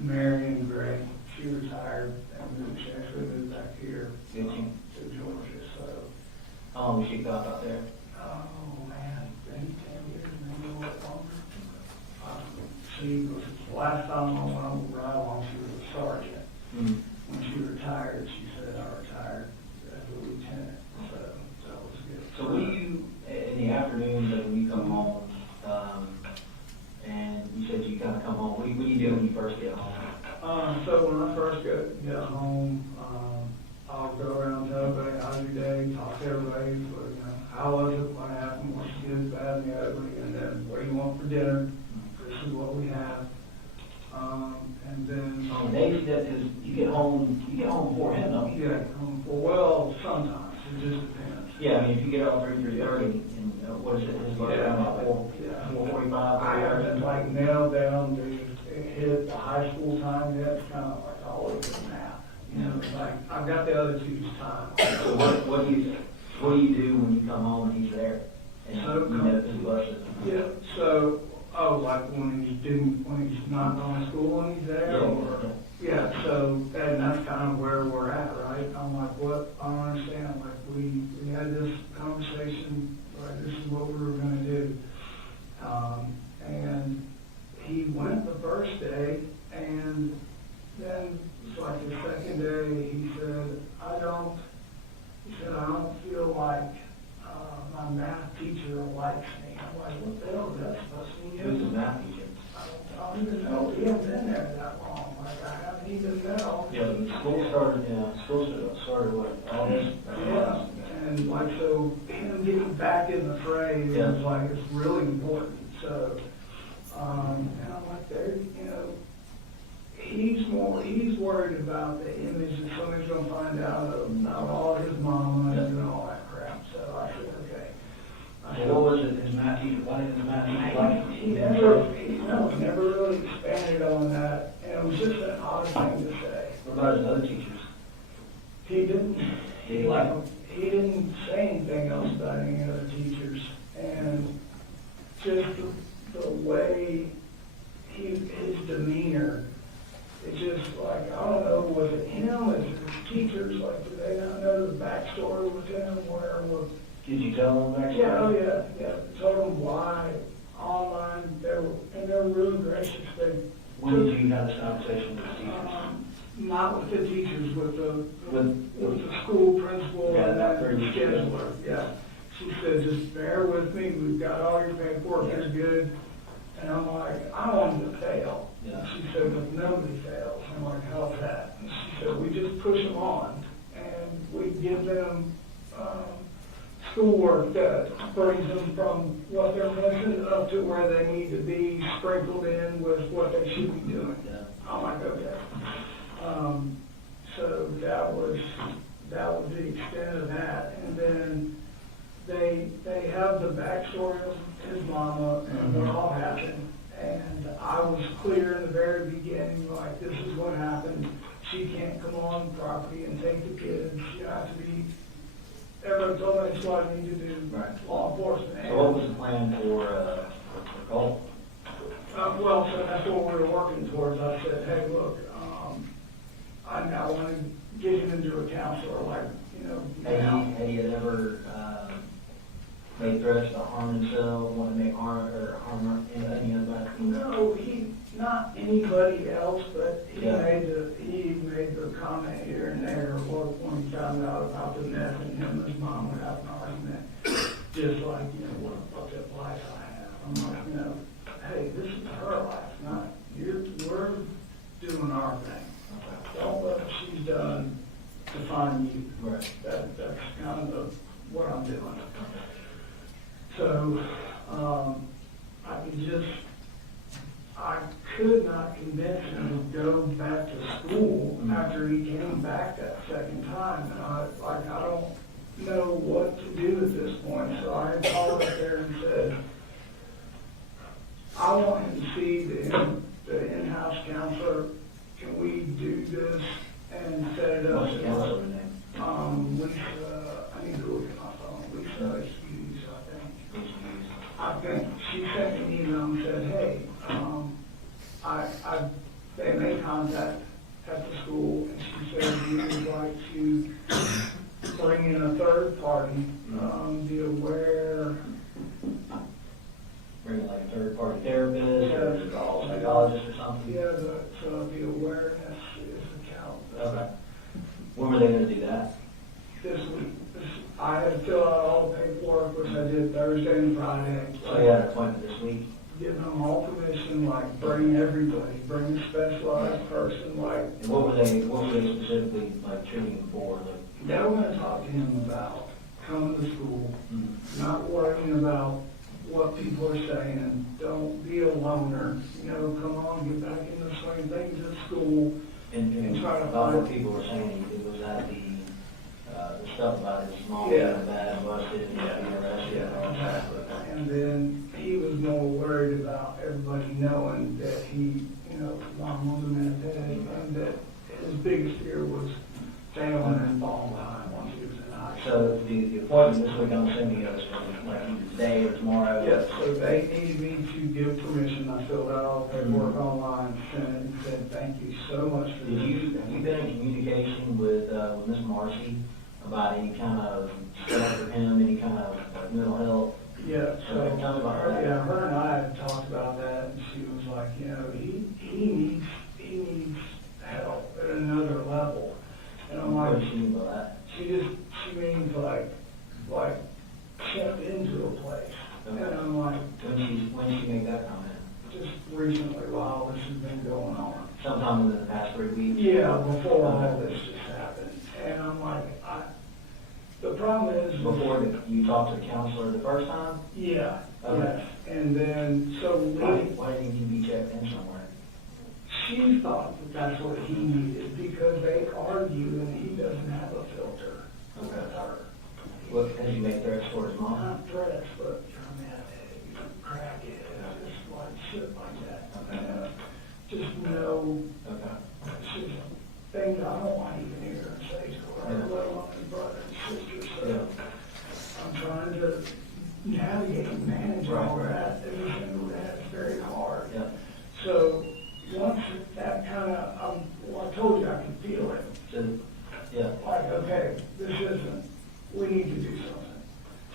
Marion Gray. She retired and moved, she actually moved back here. Did she? To Georgia, so, How long was she cop out there? oh man, maybe 10 years, maybe a little longer. She was, last time I went on the ride along, she was a sergeant. Mm-hmm. When she retired, she said, I retired as a lieutenant, so that was good. So what do you, in the afternoons, like when you come home, and you said you kind of come home, what do you do when you first get home? So when I first get home, I'll go around, tell everybody how's your day, talk to everybody, but, you know, how was it, what happened, what's good, bad, and the ugly, and then what do you want for dinner? This is what we have. And then. On the days that is, you get home before him, don't you? Yeah, well, sometimes, it just depends. Yeah, I mean, if you get out 3:30, and what is it, his lunch around about 4:45? I haven't like nailed down to hit the high school time yet, it's kind of like always a nap. You know, it's like, I've got the other two's time. So what do you do when you come home and he's there? And So, you know, his buses? Yeah, so, like when he's not going to school when he's there, or? Yeah, so, and that's kind of where we're at, right? I'm like, what, I don't understand, like, we had this conversation, like, this is what we were gonna do. And he went the first day, and then, it's like the second day, he said, I don't feel like, my math teacher likes me. I'm like, what the hell is that supposed to mean? Who's the math teacher? I don't even know, he hasn't been there that long, like, I haven't even know. Yeah, school started what, August? Yeah, and like, so, him getting back in the fray Yeah. is like, it's really important, so, and I'm like, there, you know, he's worried about the image that somebody's gonna find out about all his mama and all that crap, so I said, okay. I said, What was it, his math teacher, why did his math teacher like him? he never really expanded on that, and it was just an odd thing to say. What about his other teachers? He didn't. Did he like them? He didn't say anything else about any other teachers, and just the way his demeanor, it's just like, I don't know, was it him, was it his teachers, like, do they not know the backstory with him, where was? Did you tell him back? Yeah, oh yeah, told them why, online, they were really gracious, When did you have this conversation with the teachers? not with the teachers, with the With- school principal Yeah, and that the pretty- scheduler, yeah. She said, just bear with me, we've got all your paperwork, it's good. And I'm like, I want him to fail. Yeah. She said, but nobody fails. I'm like, how's that? And she said, we just push them on, and we give them, schoolwork that brings them from what they're missing up to where they need to be, sprinkled in with what they should be doing. Yeah. I'm like, okay. So that was the extent of that. And then they have the backstory of his mama and what all happened. And I was clear in the very beginning, like, this is what happened. She can't come on property and take the kids. She has to be, everyone told me that's what I need to do. Right. Law enforcement. So what was the plan for Colt? Well, so that's what we were working towards. I said, hey, look, I now want to get him into a counselor, like, you know. Had he ever made threats to harm himself, want to make harm anybody? No, not anybody else, but he Yeah. made the comment here and there, or when he found out about the meth and him and his mom would have an argument, just like, you know, what a fucked up life I have. I'm like, you know, hey, this is her life, not we're doing our thing. Don't let what she's done define you. Right. That's kind of what I'm doing. So, I could not convince him to go back to school after he came back that second time. And I don't bring in a third party, be aware. Bring like a third-party therapist or psychologist or something? Yeah, the awareness is the count. Okay. When were they gonna do that? This week, I had to fill out all the paperwork, which I did Thursday and Friday. So you had an appointment this week? Giving them all permission, like, bring everybody, bring a specialized person, like, And what were they specifically like treating him for? Like, they were gonna talk to him about coming to school, mm, not worrying about what people are saying, don't be a loner, you know, come on, get back in the swing of things at school. and try to about find- what people were saying, it was that the stuff about his mom Yeah. being bad, busted, and being arrested. And then he was more worried about everybody knowing that he, you know, mom was a meth head, and that his biggest fear was failing and falling behind once he was in high school. So the appointment this week, I'm assuming it was like either today or tomorrow? Yes, so they needed me to give permission, I filled out all the paperwork online, sent it, and said, thank you so much for Have this. you been in communication with Ms. Marcy about any kind of stuff for him, any kind of mental health? Yeah, so, Okay, tell me about that. yeah, her and I had talked about that, and she was like, you know, he needs help at another level. And I'm What like, does she mean by that? she means like step into a place. And Okay. I'm like, When did she make that comment? just recently while this has been going on. Sometime within the past 3 weeks? Yeah, before all this just happened. And I'm like, the problem is. Before you talked to the counselor the first time? Yeah, Okay. yes. And then, so Why didn't he be checked in somewhere? she thought that that's what he needed because they argue and he doesn't have a filter with Okay. her. What, has he made threats toward his mom? Not threats, but you're a meth head, you're a crackhead, just like shit like that. Just no, Okay. it's just things I don't want to even hear and say to her, let alone his brother and sister. So I'm trying to navigate and manage all that, everything that's very hard. Yeah. So once that kind of, well, I told you I could feel it. So, yeah. Like, okay, this isn't, we need to do something.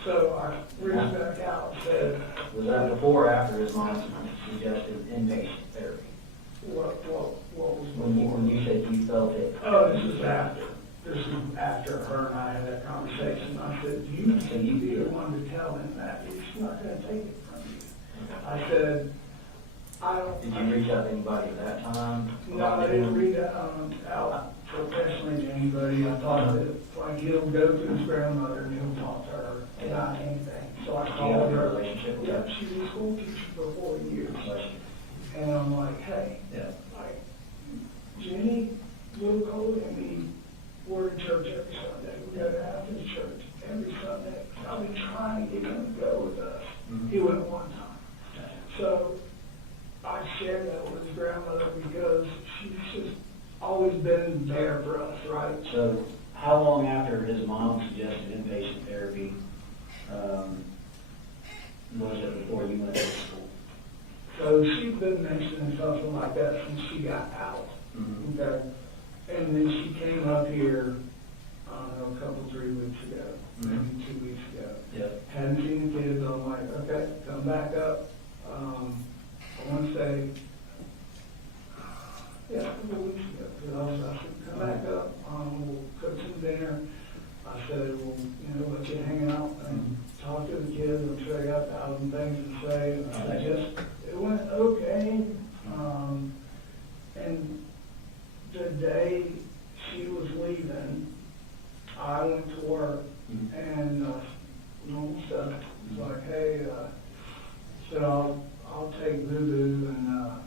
So I reached back out and said, Was that before or after his mom suggested inpatient therapy? what was When you said you felt it? Oh, this is after. This is after her and I had that conversation. I said, you can be the one to tell him that. He's not gonna take it from you. I said, I don't. Did you reach out to anybody at that time? No, I didn't read that out professionally to anybody. I thought that, like, he'll go to his grandmother and he'll talk to her about anything. So I Do you called have a her. relationship with Yep, her? she's a school teacher for 4 years. And I'm like, hey, Yeah. like, Jenny, little Colin, and me, we're in church every Sunday. We go to Athens Church every Sunday. I've been trying to get him to go with us. Mhm. He went one time. So I shared that with his grandmother because she's just always been there for us, right? So how long after his mom suggested inpatient therapy, was it before you went to school? So she's been mentioning something like that since she got out. Mhm. Okay. And then she came up here, I don't know, 3 weeks ago, maybe 2 weeks ago. Yep. Hadn't seen the kids, I'm like, okay, come back up. I want to say, yeah, a couple weeks ago, because I said, come back up, we'll cook some dinner. I said, well, let you hang out and talk to the kids, I'm sure they got 1,000 things to say. And I said, it went okay. And the day she was leaving, I went to work and normal stuff. It's like, hey, said I'll take Boo-Boo, and I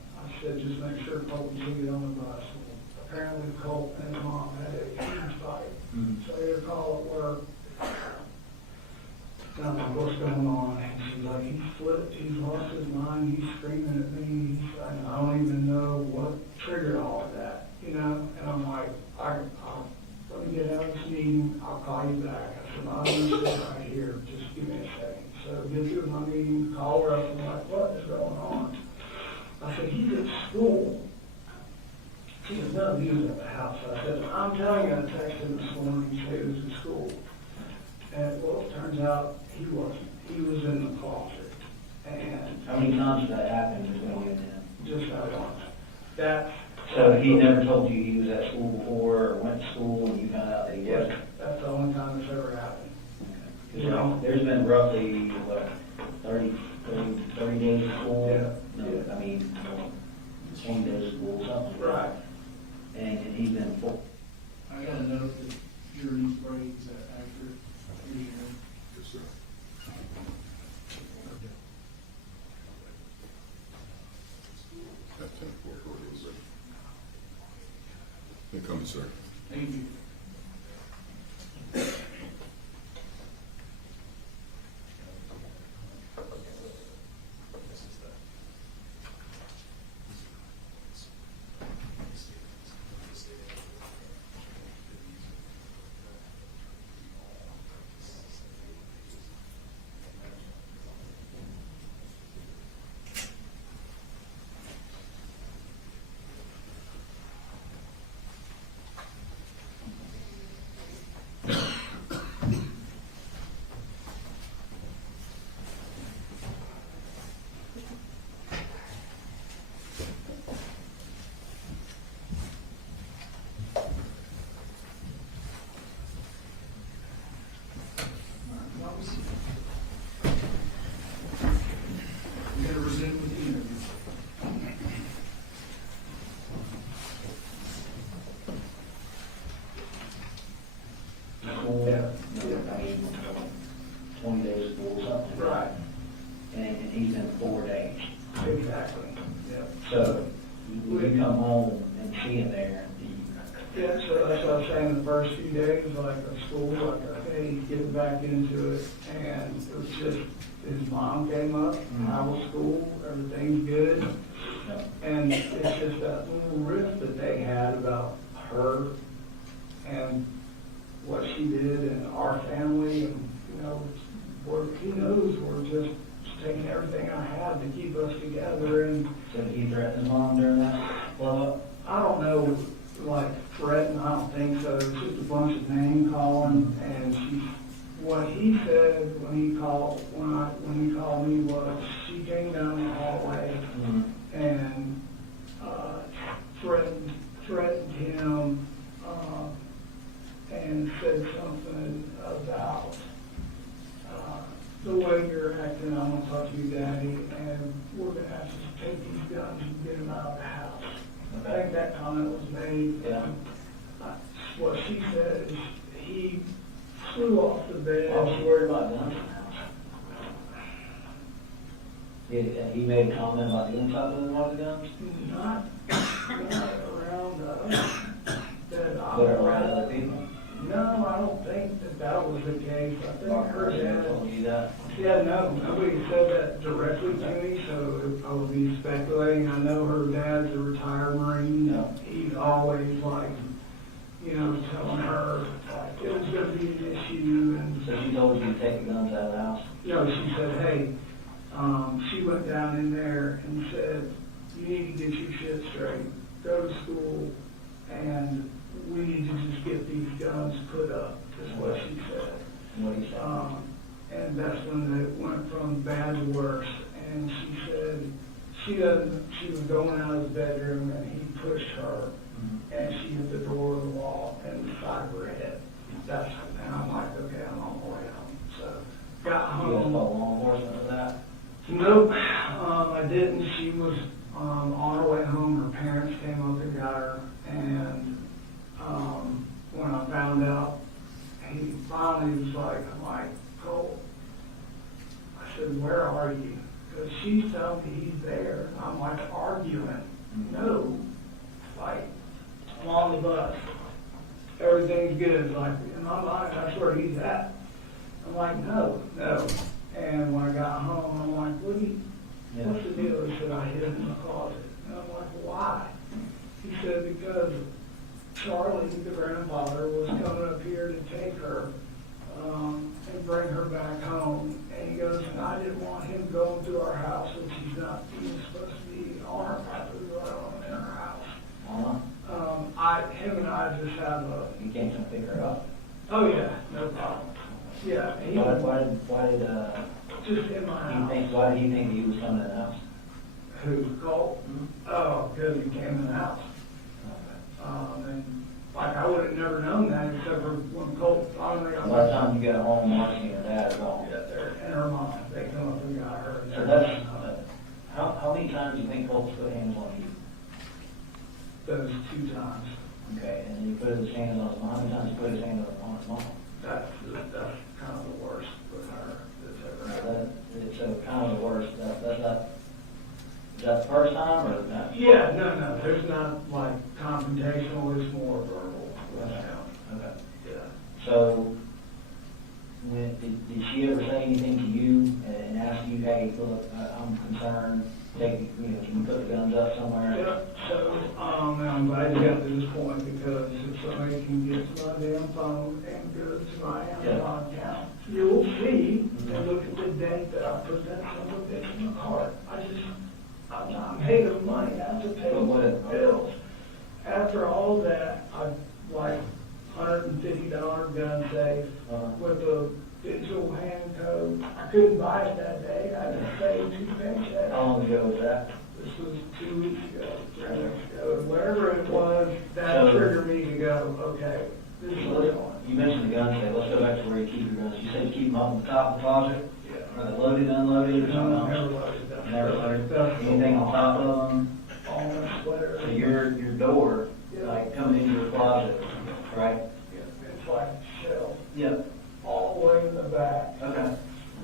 said just make sure Colt can get on the bus. And apparently Colt and his mom had a huge fight. So I get a call at work. And I'm like, what's going on? And she's like, he's flipped, he's lost his mind, he's screaming at me, he's saying, I don't even know what triggered all of that, And I'm like, let me get out of this meeting, I'll call you back. I said, I'm going to sit right here, just give me a second. So get through my meeting, call her up, and I'm like, what is going on? I said, he's at school. She said, no, he was at the house. I said, I'm telling you, I texted him this morning, he said he was at school. turns out he wasn't. He was in the closet. And How many times did that happen between you and him? just that once. That. So he never told you he was at school before, or went to school, and you found out that he Yes, wasn't? that's the only time it's ever happened. Because there's been roughly, what, 30 days of school? Yeah. No, I mean, 20 days of school, something. Right. And he's been full. I got a note that jury's break, is that accurate? Yes, sir. At 10-4, what was it? Incoming, sir. Thank you. We gotta resume with the interview. School, I mean, 20 days of school, something. Right. And he's in 4 days. Exactly. Yeah. So when you come home and see him there, Yeah, so that's what I was saying, the first few days, like at school, like, okay, getting back into it, and it was just, his mom came up, how was school, everything's good, and it's just that little rift that they had about her and what she did and our family, and, you know, he knows we're just taking everything I had to keep us together, and so he threatened his mom during that blow up? I don't know, like threatened, I don't think so. It's just a bunch of name calling, and what he said when he called me was she came down the hallway and threatened him and said something about the way you're acting. I'm gonna talk to you, Daddy, and we're gonna have to take these guns and get them out of the house. I think that comment was made. Yeah. What she said is he flew off the bed. I was worried about guns in the house. He made a comment about the inside of one of the guns? Not around that I But around other people? No, I don't think that was the case. I think her dad. Told you that? Yeah, no, nobody said that directly to me, so I would be speculating. I know her dad's a retired Marine. Yeah. He's always like, you know, telling her like it was gonna be an issue, and So she told you to take the guns out of the house? you know, she said, hey, she went down in there and said, you need to get your shit straight, go to school, and we need to just get these guns put up, is what she said. What did he say? And that's when it went from bad to worse. And she said she was going out of the bedroom and he pushed her and she hit the door of the wall and the side of her head. And I'm like, okay, I'm on my way home. So got You guys home. call law enforcement for that? Nope, I didn't. She was on her way home. Her parents came up and got her. And when I found out, he finally was like, I'm like, Colt. I said, where are you? Because she's telling me he's there. I'm like arguing. No. Like, I'm on the bus. Everything's good. Like, in my mind, that's where he's at. I'm like, no. And when I got home, I'm like, what's the deal? He said, I hid him in the closet. And I'm like, why? He said, because Charlie, the grandfather, was coming up here to take her and bring her back home. And he goes, and I didn't want him going through our house, which he's not even supposed to be on our property, let alone in our house. Uh-huh. Him and I just have a, You can't come pick her up? oh yeah, no problem. Yeah, he Why, was why did, just in my house. why do you think he was coming to the house? Who, Colt? Oh, because he came in the house. And like, I would have never known that except for when Colt finally got By the time you got home, Marcy and Dad are gone. Yeah, there, and her mom, they come up and got her. And So that's, how many times do you think Colt's put hands on you? Those 2 times. Okay, and then you put his hands on his mom, how many times you put his hands on his mom? That's kind of the worst with her that's ever happened. It's kind of the worst, that's not, is that the first time or not? Yeah, no, there's not like confrontational, it's more verbal with him. Okay. Yeah. So, did she ever say anything to you and ask you, hey, look, I'm concerned, can you put the guns up somewhere? Yeah, so, and I'm glad you got to this point because if somebody can get to my damn phone and go to my Amazon account, you'll see and look at the date that I put that son of a bitch in the cart. I'm not made of money, I have to pay my bills. After all that, I like $150 gun safe with a digital hand code. I couldn't buy it that day, I had to pay 2 paychecks. How long ago was that? This was 2 weeks ago, 3 weeks ago, whatever it was, that So- triggered me to go, okay, this is what's going on. You mentioned the gun safe, let's go back to where you keep your guns. You said you keep them up on the top of the closet? Yeah. Are they loaded, unloaded, or something else? Never loaded that. Never loaded? That's the Anything on top of them? All my sweater. So your door, like coming into your closet, right? Yeah, it's like shell, Yep. all the way in the back. Okay.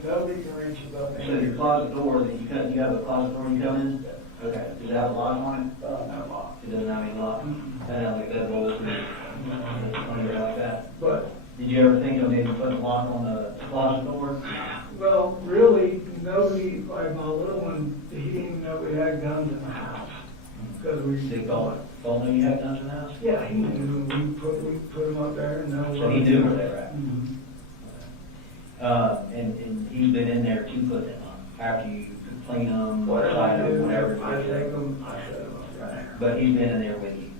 Nobody can reach above me. So your closet door that you have a closet door you come in? Okay. Does it have a lock on it? No lock. It doesn't have any lock? That has like that rolls through, under like that. But, Did you ever think of maybe putting a lock on the closet door? well, really, nobody, like my little one, he didn't even know we had guns in the house. Because we. Did Colt knew you had guns in the house? Yeah, he knew, we put him up there and no. So he knew where they were at? Mhm. And he's been in there to put them up, after you clean them, Whatever slide I them, do, whatever. I take them, I set them up there. But he's been in there with you.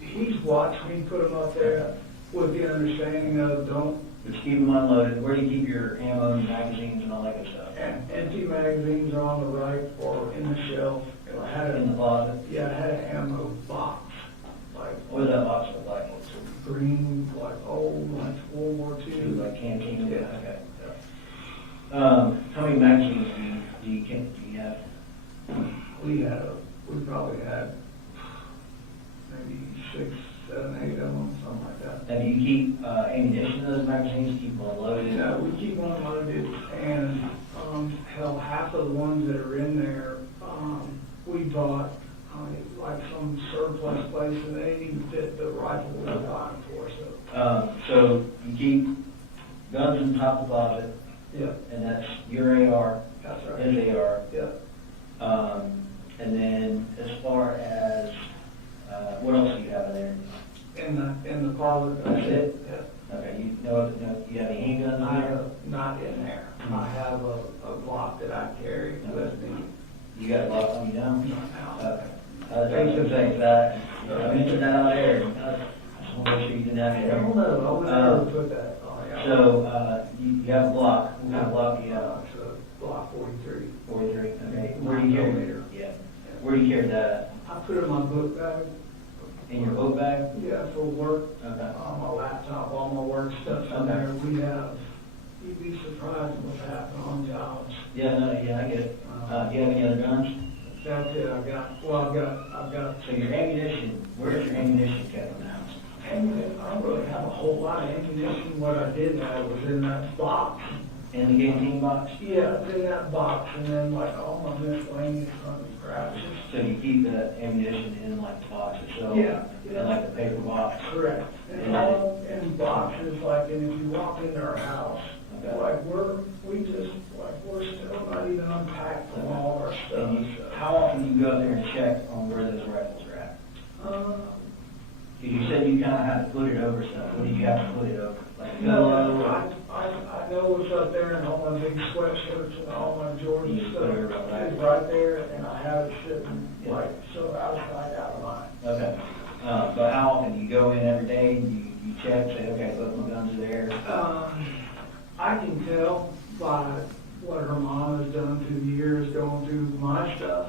He's watched me put them up there with the understanding of don't, Just keep them unloaded. Where do you keep your ammo and magazines and all that good stuff? and empty magazines are on the right or in the shelf. And I had In the closet? yeah, I had an ammo box, like What does that box look like? green, like old, like World War Two, II. like canteen? Yeah. Okay. How many magazines do you have? We probably had maybe 6, 7, 8 of them, something like that. And do you keep ammunition in those magazines? Keep them unloaded? Yeah, we keep them unloaded, and, hell, half of the ones that are in there, we bought, like some surplus place, and they didn't even fit the rifle we were buying for, so. So you keep guns in the top of the closet, Yeah, and that's your AR, that's right. his AR. Yeah. And then as far as, what else do you have in there? In the closet. That's it? Yeah. Okay, you have any handguns I in there? have, not in there. I have a block that I carry with me. You got a lock on you now? Not now. Okay. I was going to say that, I mentioned that out there, and I just want to make sure you didn't have I any. don't know, I would never put that on. So, you have a block, what kind of block do you have? It's a block 43. 43, okay. Where do you carry it? Yeah. Where do you carry that I put it in my book bag, at? In your book bag? yeah, for work, Okay. on my laptop, all my work stuff's in Okay. there. We have, you'd be surprised what's happening on jobs. Yeah, no, yeah, I get it. Do you have any other guns? That's it, I've got, So your ammunition, where's your ammunition kept in the house? and I don't really have a whole lot of ammunition. What I did have was in that box. In the canteen box? Yeah, it's in that box, and then like all my miscellaneous crap. So you keep the ammunition in like the box itself? Yeah, yeah. In like the paper box? Correct. And all in boxes, like, and if you walk into our house, Okay. like, we're still not even unpacked from all of our And stuff. you, how often do you go there and check on where those rifles are at? Uh, Because you said you kind of had to put it over stuff. What did you have to put it over? Like no, pillow? I know what's up there, and all my big sweatshirts and all my Jordan You stuff put it right is right there, and I have it sitting, like, so outside, out of line. Okay. But how often do you go in every day and you check, say, okay, both my guns are there? I can tell by what her mom has done through the years, going through my stuff.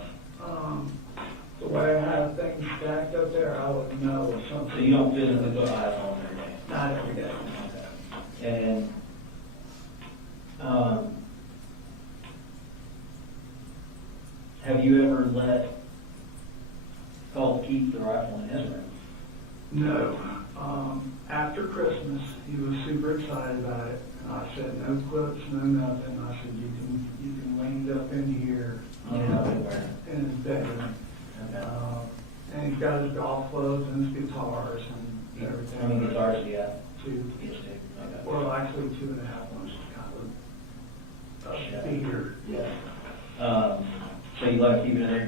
The way I have things stacked up there, I would know if something. So you don't physically put eyes on them every day? Not every day. Okay. And, have you ever let Colt keep the rifle in his room? No. After Christmas, he was super excited about it. And I said, no clips, no nothing. I said, you can lean it up into here. In his bedroom. Okay. And he's got his golf clubs and his guitars and everything. How many guitars do you have? Two. Yes, two. Okay. Well, actually 2.5 ones, kind of a beater. Yeah. So you let him keep it in there,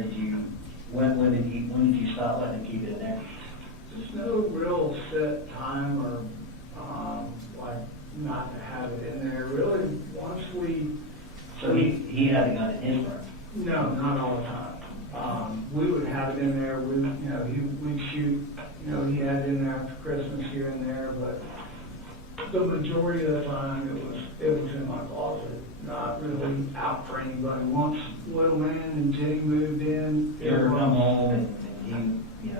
when did you stop letting him keep it in there? There's no real set time or, like, not to have it in there. Really, once we. So he had a gun in his room? No, not all the time. We would have it in there, we'd shoot, he had it in there after Christmas here and there, but the majority of the time it was in my closet, not really out for anybody. Once Little Man and Jenny moved in. You ever come home and you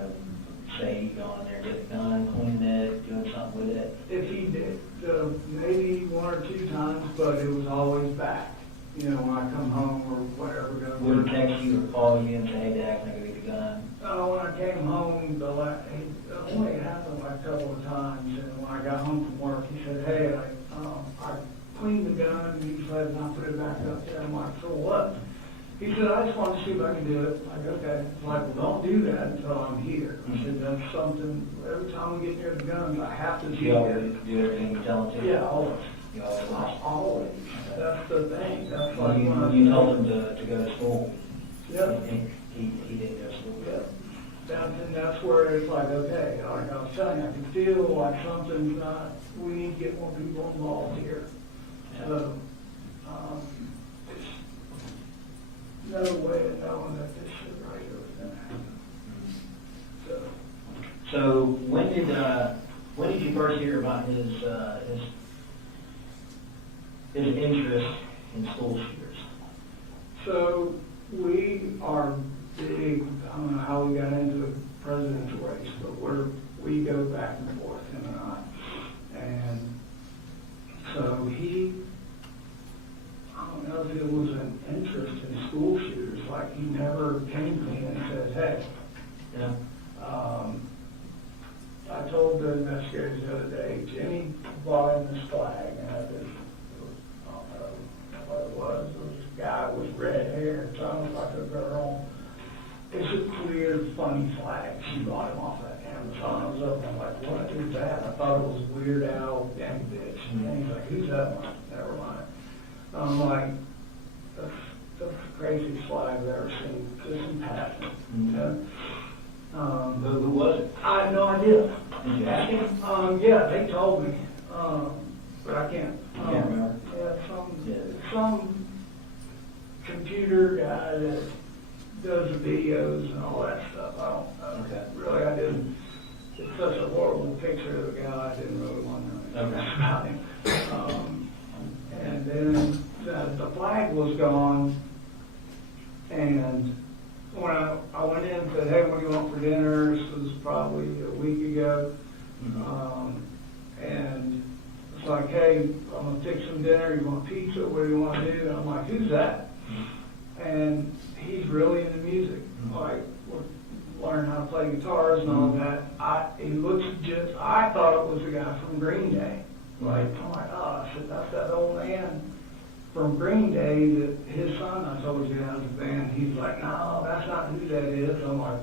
say you go in there, get the gun, clean it, doing something with it? If he did, maybe 1 or 2 times, but it was always back. When I come home or whatever. Would he text you or call you and say, hey, Dad, can I go get the gun? When I came home, it only happened like a couple of times, and when I got home from work, he said, hey, I cleaned the gun, and he said, and I put it back up there. I'm like, for what? He said, I just wanted to see if I could do it. I'm like, okay. He's like, well, don't do that until I'm here. I said, that's something, every time we get near the guns, I have to You always do everything you tell him to? Yeah, always. You always? Always. That's the thing. That's Well, like when I you told him to go to school. Yep. He didn't go to school. Yeah. That's where it's like, okay, like I was telling you, I can feel like something's not, we need to get more people involved here. So, it's no way of knowing that this shit right here was gonna happen. So when did you first hear about his interest in school shooters? So we are big, I don't know how we got into the presidential race, but we go back and forth, him and I. And so I don't know if it was an interest in school shooters, like he never came to me and said, hey. Yeah. I told the investigators the other day, Jenny bought him this flag, and I don't know what it was. It was a guy with red hair, so I was like a girl. It's a clear, funny flag. She bought him off of Amazon. I was up, and I'm like, what is that? I thought it was Weird Al Yankovic. And he's like, who's that one? Never mind. I'm like, that's the craziest flag I've ever seen. Just in passing. Mm-hmm. Who was it? I have no idea. Did you ask him? Yeah, they told me, but I can't. Can't remember? Yeah, some computer guy that does the videos and all that stuff. I don't know. Okay. Really, I didn't. It's such a horrible picture of the guy. I didn't really want to know anything about him. And then the flag was gone, and when I went in and said, hey, what do you want for dinner? This was probably a week ago. And it's like, hey, I'm going to fix some dinner. You want pizza? What do you want to do? And I'm like, who's that? And he's really into music. Like, we're learning how to play guitars and all that. He looks just, I thought it was the guy from Green Day. Like, I'm like, oh, I said, that's that old man from Green Day that his son, I told you, has a band. He's like, no, that's not who that is. I'm like,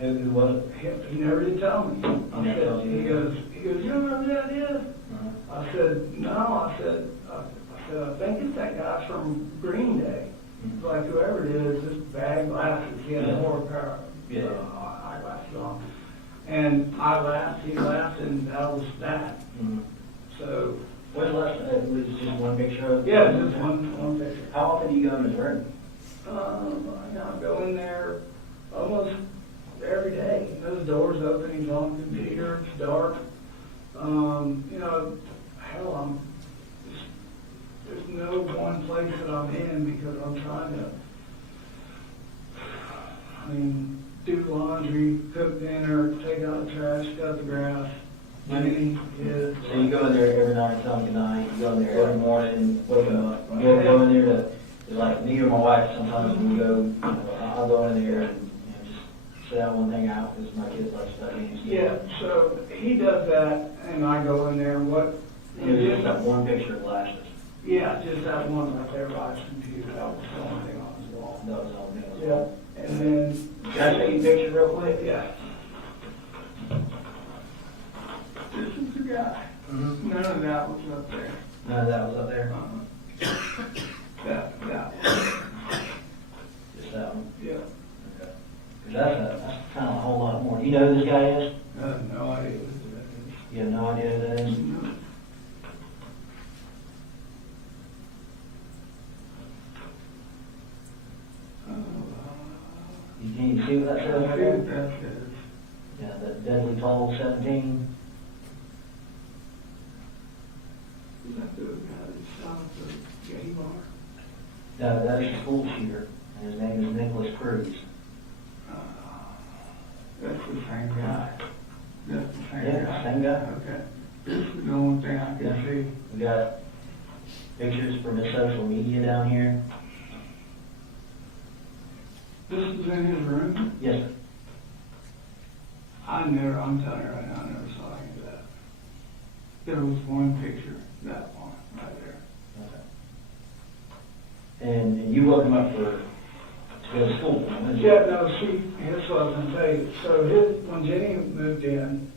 Who was it? he never did tell me. I Never said, told you. he goes, you don't know who that is? I said, no. I said, I think it's that guy from Green Day. It's like, whoever it is, this bad glasses, he had more power. Yeah. Eyeglasses on. And I laughed, he laughed, and that was that. So, When's the last time? It was just one picture of? yeah, just one picture. How often do you go in his room? I go in there almost every day. Those doors open, he's on the computer, it's dark. Hell, place that I'm in because I'm trying to, do laundry, cook dinner, take out the trash, cut the grass, cleaning, kids. So you go in there every night, tell them good night, you go in there every morning, wake them up, you go in there to, like me or my wife, sometimes when we go, I'll go in there and, just sit out one thing out, because my kids like studying. Yeah, so he does that, and I go in there, and what? There's just that one picture of glasses. Yeah, just that one right there by his computer, that was the only thing on his wall. That was all it was. Yeah, and then, Can I take a picture real quick? yeah. This is the guy. Mm-hmm. None of that was up there. None of that was up there? That, Just that one? yeah. Okay. 'Cause that's kind of a whole lot more. You know who this guy is? I have no idea what that You have no idea who that is? is. No. Can you see what that says right I there? think that is. Yeah, the deadly toll 17. Is that the guy that shot the gay bar? No, that is a school shooter, and his name is Nicholas Cruz. That's the same guy. That's the same Yeah, guy. same guy. Okay. This is the only thing I Yeah. can see. We got pictures from his social media down here. This is in his room? Yes, sir. I'm telling you right now, I never saw any of that. There was one picture, that one, right there. Okay. And you woke him up to go to school, didn't you? Yeah, no, here's what I was gonna tell you. So when Jenny moved in,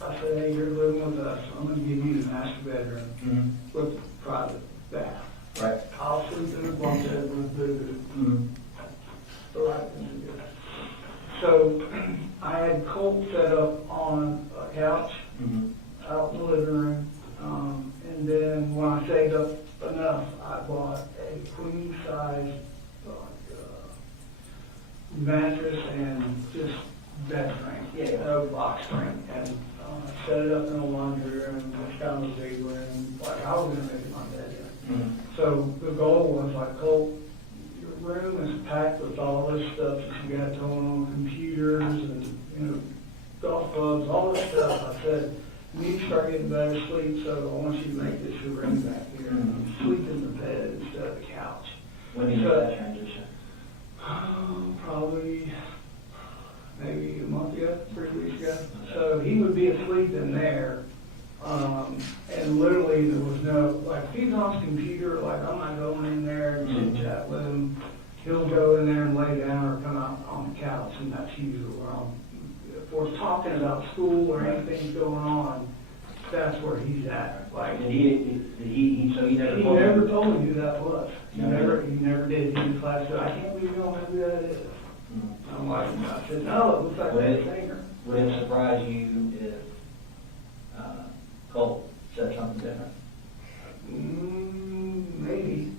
I said, hey, you're living with us, I'm gonna give you the master bedroom Mm-hmm. with private bath. Right. I'll sleep in the bunk bed with the Mm-hmm. the right thing to do. So I had Colt set up on a couch Mm-hmm. out in the living room. And then when I saved up enough, I bought a queen size mattress and just bed frame, no box frame. And set it up in a laundry room, which kind of a big room, like I was gonna make my bedroom. Mm-hmm. So the goal was like, Colt, your room is packed with all this stuff that you got going on, computers and, golf clubs, all this stuff. I said, you need to start getting better sleep, so I want you to make this your room back here. And sleep in the bed instead of the couch. When did you make that transition? Probably maybe a month ago, 3 weeks ago. So he would be asleep in there. And literally there was no, like, if he's on his computer, like, I'm not going in there and chit chat with him. He'll go in there and lay down or come out on the couch, and that's usually where if we're talking about school or anything's going on, that's where he's at. Like, So he never he told you? never told me who that was. He No. never did. He in class said, I can't believe you don't know who that is. Mhm. I'm like, I said, no, it looks like that singer. Would it surprise you if Colt said something different? Maybe.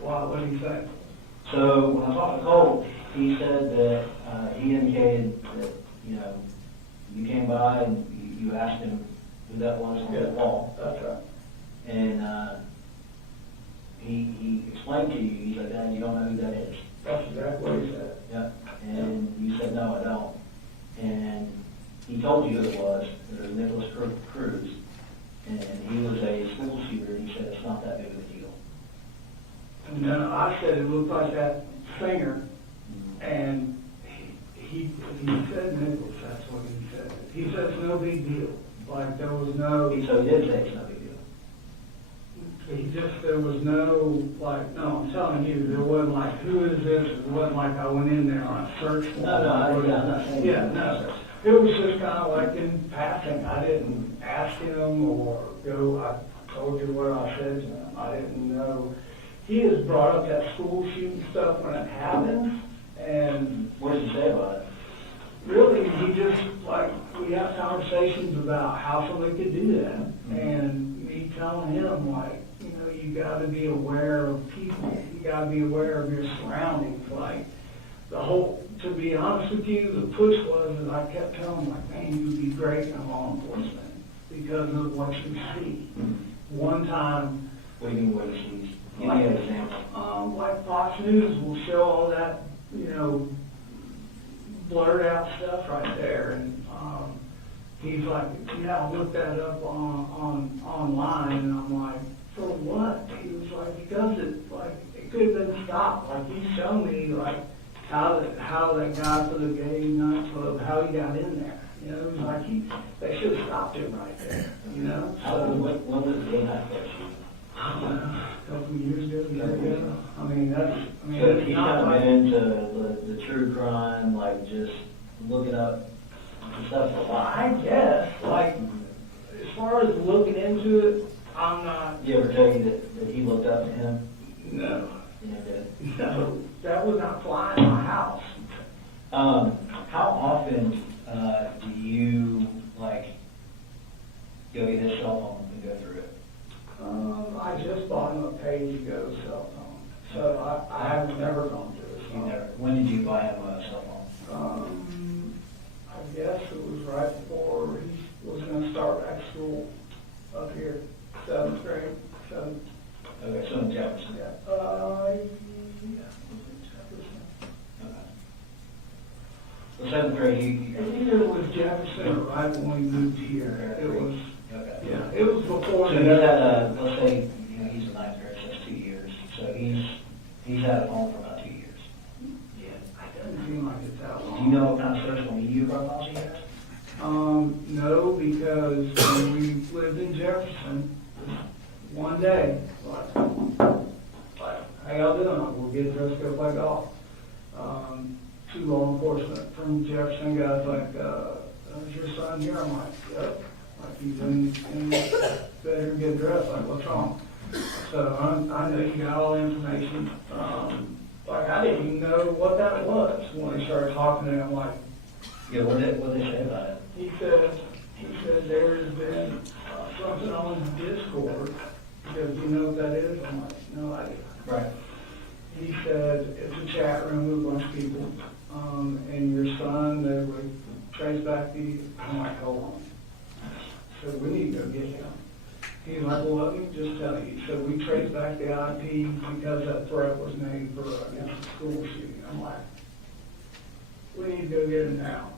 Why, what do you think? So when I talked to Colt, he said that he indicated that, you came by and you asked him who that was on the wall. That's right. And he explained to you, he said, Dad, you don't know who that is. That's exactly what he said. Yeah. And you said, no, I don't. And he told you who it was Nicholas Cruz. And he was a school shooter, and he said it's not that big of a deal. And then I said it looked like that singer, and he said Nichols, that's what he said. He said it's no big deal. Like, there was no, So he did say it's no big deal. there was no, like, no, I'm telling you, there wasn't like, who is this? It wasn't like I went in there on a search for I'm not saying. Yeah, no. It was just kind of like in passing. I didn't ask him or go, I told you what I said to him. I didn't know. He has brought up that school shooting stuff when it happens, and What did you say about it? really, he just, like, we have conversations about how somebody could do that, and me telling him, like, you gotta be aware of people, you gotta be aware of your surroundings, like, to be honest with you, the push was that I kept telling him, like, man, you'd be great in law enforcement, because of what you see. One time, What do you mean, what he sees? Give me an example. Like Fox News will show all that, blurred out stuff right there, and, he's like, yeah, I looked that up online, and I'm like, for what? He was like, because it could have been stopped, like, he showed me, like, how that guy for the gay nightclub, how he got in there, it was like, they should have stopped him right there, When was the gay nightclub shoot? A couple of years ago, So it's he's not kind of like, into the true crime, like just looking up stuff a lot. I guess, like, as far as looking into it, I'm not, Did he ever tell you that he looked up to him? no, You know, that? no, that would not fly in my house. How often do you go get his cell phone and go through it? I just bought him a pay-as-you-go cell phone, so I have never gone through his You phone. never. When did you buy him a cell phone? I guess it was right before he was gonna start back school up here, 7th grade, Okay, so in Jefferson. yeah. Okay. So 7th grade, he. I think it was Jefferson, or right when we moved here, it was, Okay. yeah, it was before. So you know that, let's say, he's in 9th grade, so that's 2 years. So he's had a phone for about 2 years. Yeah, it doesn't seem like it's that Do long. you know what kind of social media profiles he has? No, because when we lived in Jefferson, one day, like, how y'all doing? We'll get dressed, go play golf. Two law enforcement from Jefferson guys like, is your son here? I'm like, yep. Like, he's in better get dressed. Like, what's wrong? So I know you got all the information. Like, I didn't even know what that was when he started talking to him. Like, Yeah, what did they say about it? he said there has been something on Discord. Because you know what that is? I'm like, no idea. Right. He said it's a chat room with a bunch of people, and your son, they would trace back the, I'm like, hold on. So we need to go get him. He's like, well, let me just tell you. So we traced back the IP because that threat was made for against the school shooting. I'm like, we need to go get him now.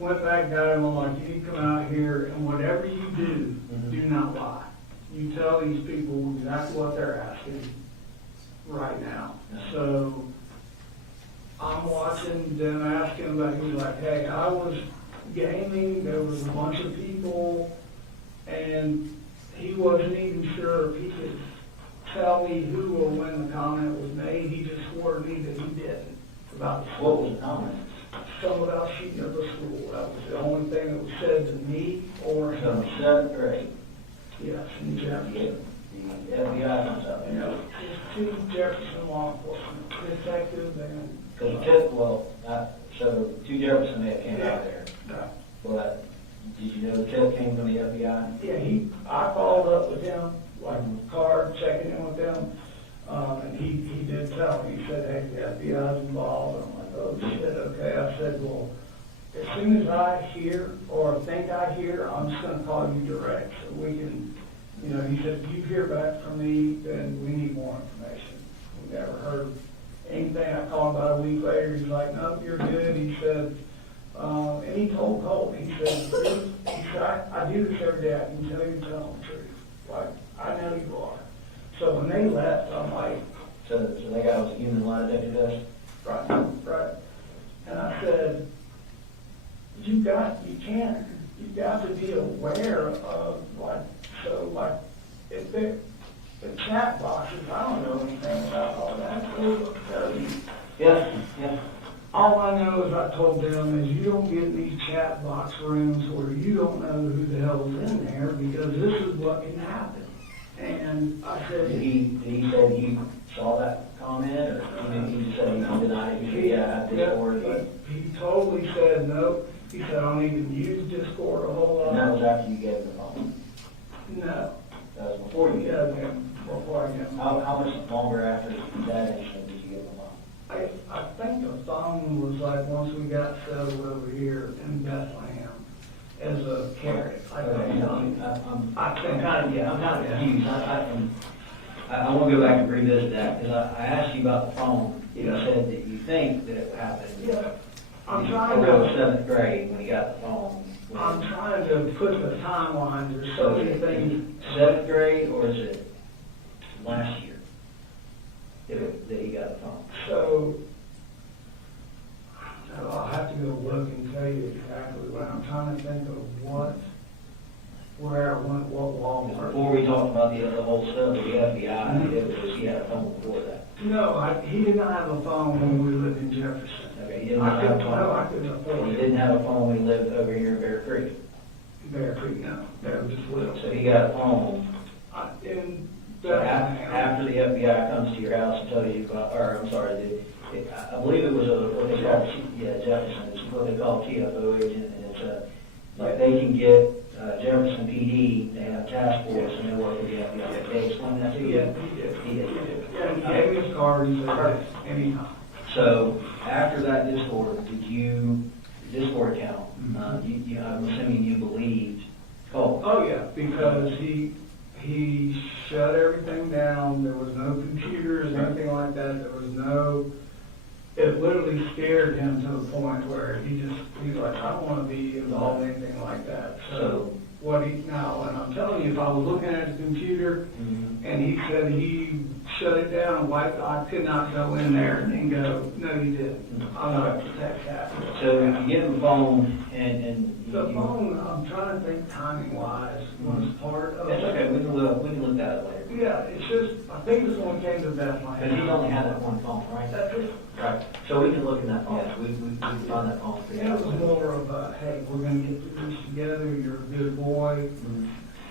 Went back, got him, I'm like, you need to come out here, and whatever you do, do not lie. You tell these people exactly what they're asking right now. So I'm watching them asking about, he's like, hey, I was gaming, there was a bunch of people, and he wasn't even sure if he could tell me who or when the comment was made. He just swore to me that he didn't about the What school. was the comment? Something about shooting up the school. That was the only thing that was said to me or So in him. 7th grade, Yes, in Jefferson. the FBI comes out You there. know, just two Jefferson law enforcement detectives and. Because the tip, so 2 Jefferson men came out there. Right. But did you know the tip came from the FBI? Yeah, I followed up with him, like, card, checking in with them, and he did tell me, he said, hey, the FBI's involved. I'm like, oh, shit, okay. I said, well, as soon as I hear or think I hear, I'm just gonna call you direct, so we can, he said, if you hear back from me, then we need more information. We never heard anything. I called about a week later, he's like, no, you're good. He said, and he told Colt, he said, I do this every day, I can tell you the truth. Like, I know you are. So when they left, I'm like, So that guy was a human lie detector does? right. And I said, you've got to be aware of, if the chat boxes, I don't know anything about all that. They'll tell you. Yeah. All I know is I told them is you don't get in these chat box rooms where you don't know who the hell's in there because this is what can happen. And I said, Did he say that you saw that comment, or he just said he denied it? He said, yeah, I Discord, but he totally said no. He said I don't even use Discord a whole lot. and that was after you gave him the phone. No. That was before you gave Yeah, him the phone. before I get him. How much longer after that incident did you give him the phone? I think the phone was like once we got settled over here in Bethlehem as a carrot. Okay, don't no, know. I'm kind of confused. I want to go back and revisit that, because I asked you about the phone. You Yeah. said that you think that it happened. Yeah, I'm trying Around to, seventh grade when he got the phone. I'm trying to put the timeline, there's so many things. Seventh grade, or is it last year that he got the phone? So, I'll have to go look and tell you exactly what, I'm trying to think of where I went, what Walmart. Before we talked about the whole stuff with the FBI, he had a phone before that. No, he did not have a phone when we lived in Jefferson. Okay, he did not have a No, I phone. couldn't afford He it. didn't have a phone when he lived over here in Bear Creek. Bear Creek, no, that was just little. So he got a phone. In So after the FBI comes to your house and tells you about, or I'm sorry, I believe it was what they call, Jefferson, it's what they call TFO agent, and it's like they can get Jefferson PD, they have task force, and they work with the FBI. Did they explain that to you? Yeah, he did. He did. Yeah, he gave me his card, he said, anytime. So after that Discord account, I'm assuming you believed Colt. Oh, yeah, because he shut everything down, there was no computers, anything like that, there was no, it literally scared him to the point where he's like, I don't want to be involved in anything like that. So now, and I'm telling you, if I was looking at his computer and he said he shut it down and wiped, I could not go in there and go, no, you didn't. I'm not going to protect that. So you get him the phone and The phone, I'm trying to think timing wise, was part of. It's okay, we can look at it later. Yeah, it's just, I think this one came to Bethlehem. Because he's only had that one phone, right? That's it. Right, so we can look in that phone, we can find that phone for you. Yeah, it was more of a, hey, we're gonna get through this together, you're a good boy,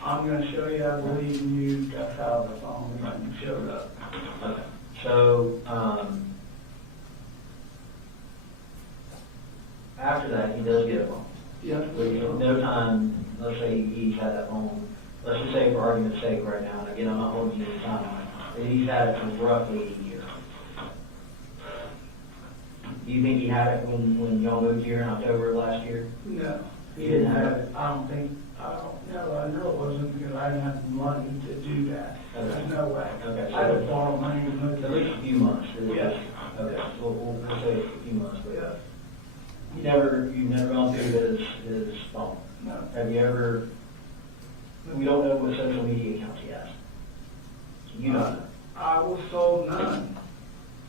I'm gonna show you I believe in you, that's how the phone showed up. Okay, so, after that, he does get a phone. Yeah. With no time, let's say he's had that phone, let's just say for argument's sake right now, and again, I'm not holding you to time, but he's had it for roughly a year. Do you think he had it when y'all moved here in October of last year? No, he You didn't didn't have have it, I don't know, I know it wasn't because I didn't have the money to do that. There's no way. Okay, I had to borrow money to move. At least a few months. Yes. Okay, so we'll say a few months, but Yeah, you've never gone through his phone. no. Have you ever, we don't know what social media accounts he has. You know. I was told none.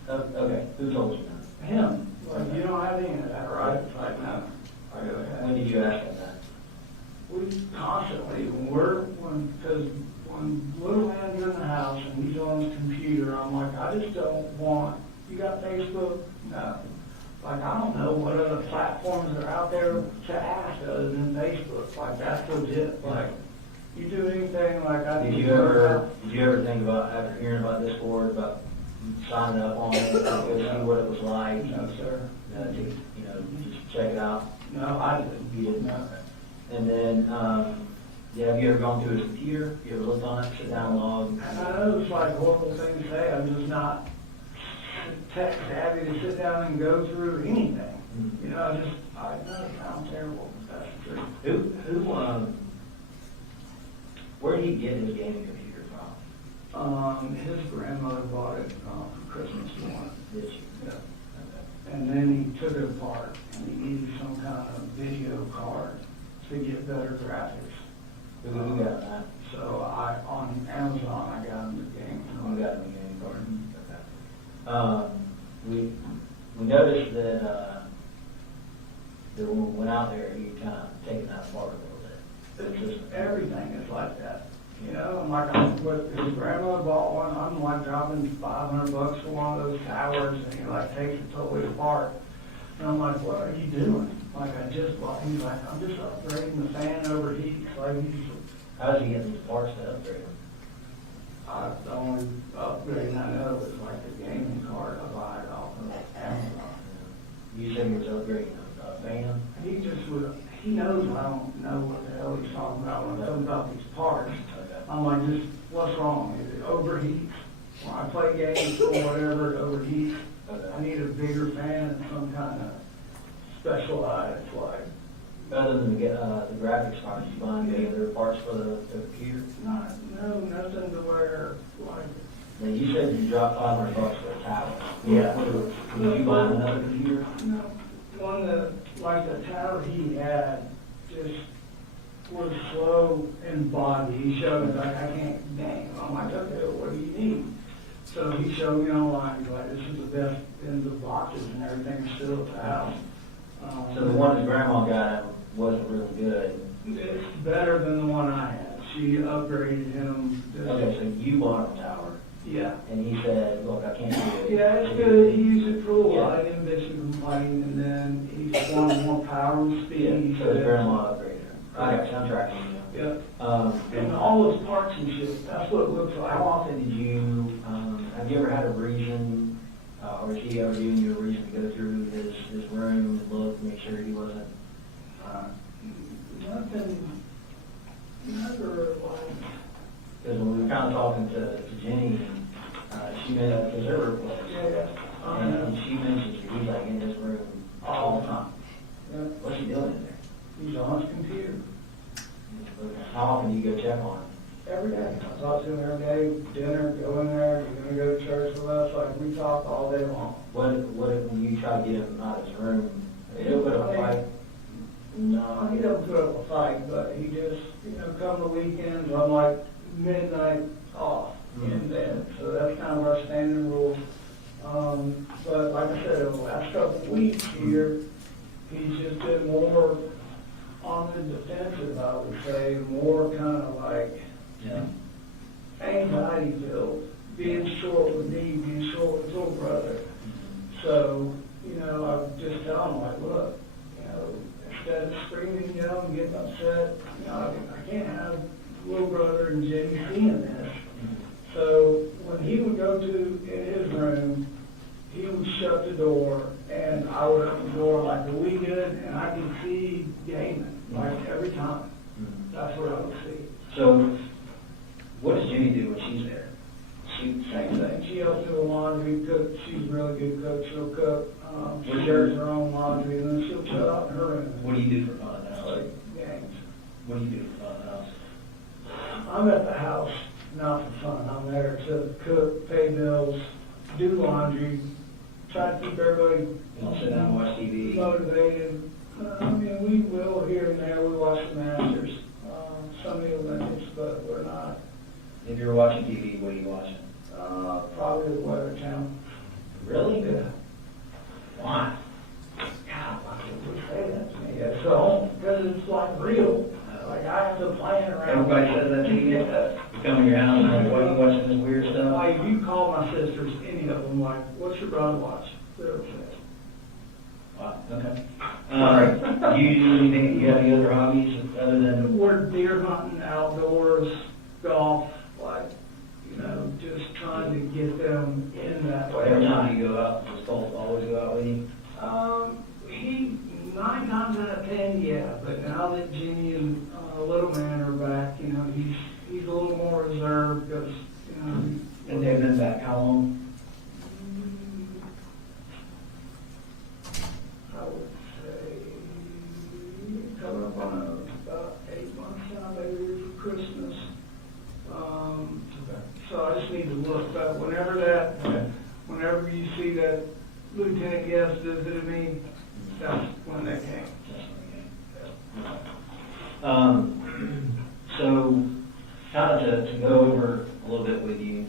Okay, who told you that? Him, like, you don't have any of that, right? It's like, no. I go, When did you ask him that? we constantly, because when little man's in the house and he's on his computer, I'm like, I just don't want, you got Facebook? No. Like, I don't know what other platforms are out there to ask other than Facebook. Like, that's legit. Like, you do anything like I Did you ever think about, after hearing about this board, about signing up on it, to go see what it was like? No, sir. Just check it out. No, I didn't. You didn't? No. And then, have you ever gone through his computer? You ever looked on it, sit down and log? And I know it's like horrible thing to say, I'm just not tech savvy to sit down and go through anything. You know, I know it sounds terrible, but that's the truth. Where did he get his gaming computer from? His grandmother bought it for Christmas one. Did you? Yeah. And then he took it apart and he needed some kind of video card to get better graphics. Who got that? So on Amazon, I got him the game. Who got him a gaming card? Okay. We noticed that when we went out there, you kind of taken that apart a little bit. It's just everything is like that. You know, I'm like, his grandmother bought one, I'm like dropping $500 for one of those towers, and he like takes it totally apart. And I'm like, what are you doing? Like, I just bought, he's like, I'm just upgrading the fan overheats, like How's he getting his parts to upgrade them? the only upgrade I know is like the gaming card I buy it off of Amazon. You said he was upgrading a fan? He just would, he knows I don't know what the hell he's talking about when I'm talking about these parts. Okay. I'm like, just, what's wrong? Is it overheats? When I play games or whatever, it overheats. I need a bigger fan and some kind of specialized, like, Other than the graphics card, did you buy any other parts for the computer? No, nothing to wear, like, Now, you said you dropped $500 for a tower. Yeah. Would you buy another computer? no, one that, like the tower he had, just was slow in body. He showed, like, I can't game. I'm like, okay, what do you need? So he showed me online, he's like, this is the best in the boxes and everything is still at the house. So the one his grandma got wasn't really good. It's better than the one I had. She upgraded him. Okay, so you bought a tower, Yeah. and he said, look, I can't do it. Yeah, it's good. He used it for a while. I didn't bitch and complain, and then he just wanted more power and speed. He So his said, grandma upgraded him. I got you, I'm tracking you. yeah. And all those parts and shit, that's what it looks like. How often did you, have you ever had a reason, or has he ever given you a reason to go through his room and look, make sure he wasn't, Nothing, never like, because when we were kind of talking to Jenny, she mentioned, because there were, yeah, and she mentioned that he's like in his room all the time. yeah. What's he doing in there? He's on his computer How often do you go check on him? every day. I talk to him every day, dinner, go in there, he's gonna go to church with us, like, we talk all day long. When you try to get him out of his room, he'll put up a fight? No, he doesn't put up a fight, but he just, come the weekends, I'm like midnight off in bed. So that's kind of our standing rule. But like I said, the last couple of weeks here, he's just been more on the defensive, I would say, more kind of like Yeah. anxiety filled, being short with me, being short with little brother. So, I just tell him like, look, instead of screaming, and getting upset, I can't have little brother and Jenny seeing this. So when he would go to in his room, he would shut the door, and I would open the door like, are we good? And I could see gaming, like every time. That's what I would see. So, what does Jenny do when she's there? Same thing. She helps do the laundry, cook. She's a really good cook. She'll cook. She does her own laundry, and then she'll chill out in her room. What do you do for fun in the house? Play games. What do you do for fun in the house? I'm at the house, not for fun. I'm there to cook, pay bills, do laundry, try to keep everybody You don't sit down and watch TV? motivated. We will here and there. We watch the Masters, some of the Olympics, but we're not. If you're watching TV, what are you watching? Probably the Weather Channel. Really? Yeah. Why? God, why would you say that to me? It's so, because it's like real. Like I have to plan around. Everybody says that to you? You come in your house and like, what are you watching this weird stuff? Like, if you call my sisters, any of them, like, what's your brother watch? They'll say. Wow, okay. Do you do anything, you have any other hobbies other than? We're deer hunting, outdoors, golf, like, just trying to get them in that way. Every time you go out, does Colt always go out with you? He, 9 times out of 10, yeah, but now that Jenny and little man are back, he's a little more reserved because, And they've been back how long? I would say, coming up on about 8 months now, maybe for Christmas. So I just need to look, but whenever you see that Lieutenant Guest visited me, that's when they came. So, kind of to go over a little bit with you,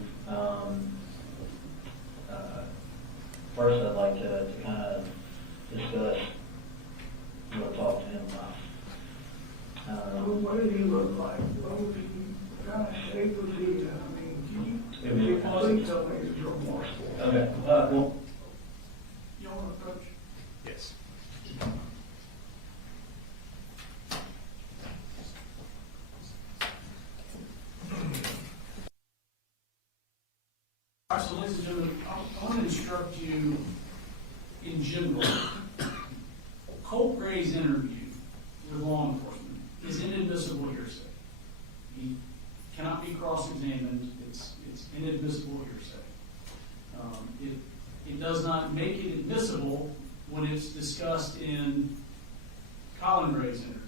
first I'd like to kind of discuss what I talked to him about. What did he look like? What was he, what kind of shape was he in? Please tell me he was remorseful. Okay, well, You want to approach? Yes. All right, so ladies and gentlemen, I want to instruct you in general. Colt Gray's interview with law enforcement is inadmissible hearsay. He cannot be cross-examined. It's inadmissible hearsay. It does not make it admissible when it's discussed in Colin Gray's interview.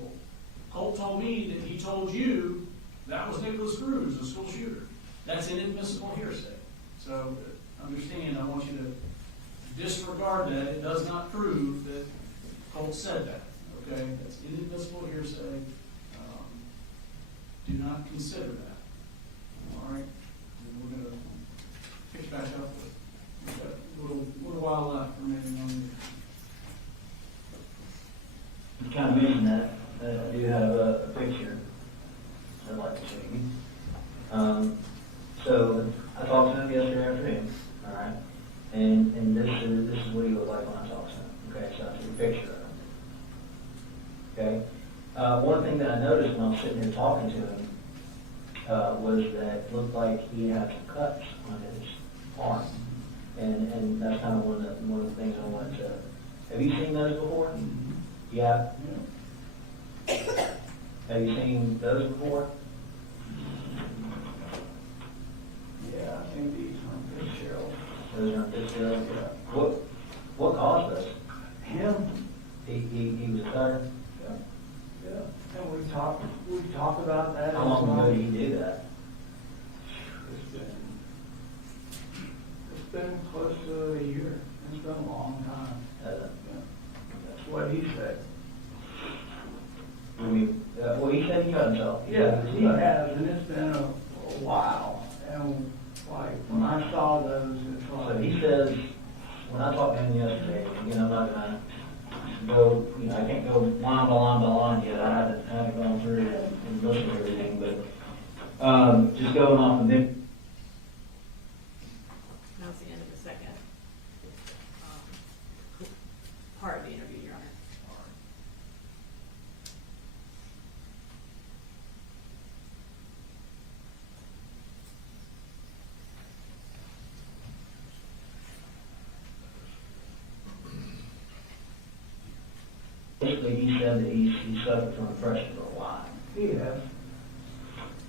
Well, Colt told me that he told you that was Nicholas Cruz, the school shooter. That's inadmissible hearsay. So understand, I want you to disregard that. It does not prove that Colt said that, okay? That's inadmissible hearsay. Do not consider that. All right? And we're going to pick back up with, we've got a little while left remaining on the. You kind of mentioned that. I do have a picture I'd like to show you. So I talked to him yesterday afternoon, all right? And this is what he looked like when I talked to him. Okay, so I took a picture of him. Okay? One thing that I noticed when I was sitting here talking to him was that it looked like he had some cuts on his arm. And that's kind of one of the things I wanted to. Have you seen those before? Yeah. Have you seen those before? Yeah, I think these are good, Cheryl. Those aren't this good? Yeah. What caused this? Him? He was a cutter? Yeah, and we talked about that. How long ago did he do that? It's been close to a year. It's been a long time. Yeah. That's what he said. I mean, well, he said he cut himself. Yeah, he has, and it's been a while. And like, when I saw those, it's So like. he says, when I talked to him yesterday, again, I'm not gonna go, I can't go line by line by line yet. I haven't gone through and listened to everything, but, just going off of Nick. That was the end of the second part of the interview, Your Honor. Basically, he said that he suffered from depression for a while. He has.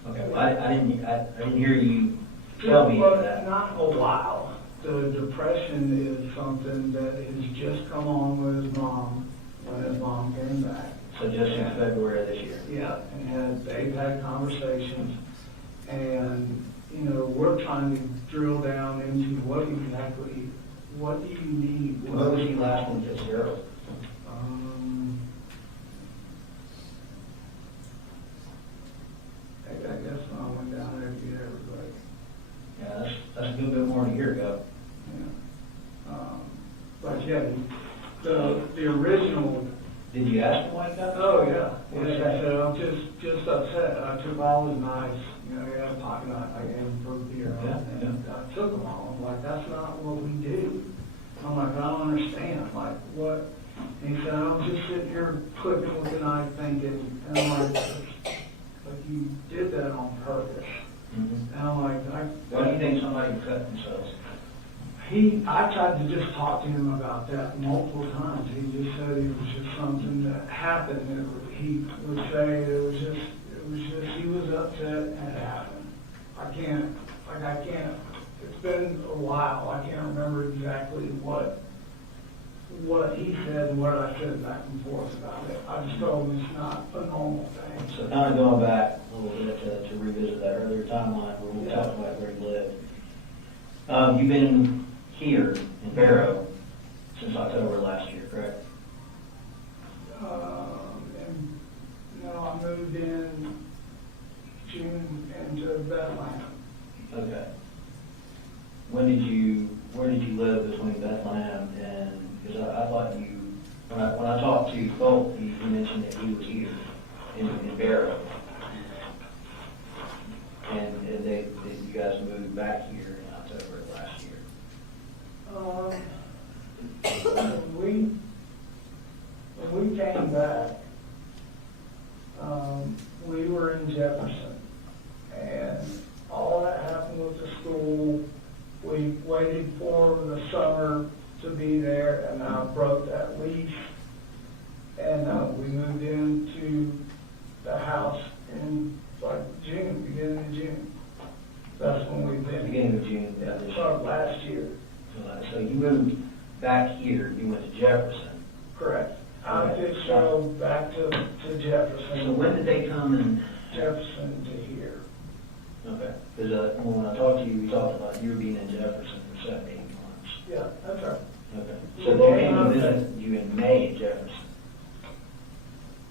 Okay, well, I didn't hear you tell me Well, that. not a while. The depression is something that has just come on with his mom, when his mom came back. So just in February of this year. Yeah, and they've had conversations, and, you know, we're trying to drill down into what do you need? What was he last one, Fitzgerald? I guess when I went down there to get everybody, Yeah, that's a good bit more than a year ago. yeah. But yeah, the original. Did you ask him why he got that? Oh, yeah. What Yeah, did I he say? said, I'm just upset. I took all his knives, you know, he had a pocket knife, I gave him for beer. Yeah, And I took them all. I'm like, that's not what we do. I'm like, I don't understand. I'm like, what? And he said, I was just sitting here clicking with the knife thinking, and I'm like you did that on purpose. Mhm. And I'm like, Why do you think somebody would cut themselves? I tried to just talk to him about that multiple times. He just said it was just something that happened. He would say it was just, he was upset and it happened. I can't, it's been a while. I can't remember exactly what he said and what I said back and forth about it. I just told him it's not a normal thing. So kind of going back a little bit to revisit that earlier timeline where we talked about where he lived. You've been here in Barrow since October last year, correct? And, no, I moved in June into Bethlehem. Okay. Where did you live between Bethlehem and, because I thought when I talked to Colt, he mentioned that he was here in Barrow. And you guys moved back here in October of last year. When we came back, we were in Jefferson, and all that happened with the school. We waited for the summer to be there, and I broke that lease, and we moved into the house in like June, beginning of June. That's when we've been. Beginning of June, yeah, this year. Last year. So you moved back here, you went to Jefferson. Correct. I did go back to Jefferson. So when did they come and, Jefferson to here. okay, because when I talked to you, we talked about you being in Jefferson for 7 to 8 months. Yeah, that's right. Okay. So they came to visit you in May at Jefferson.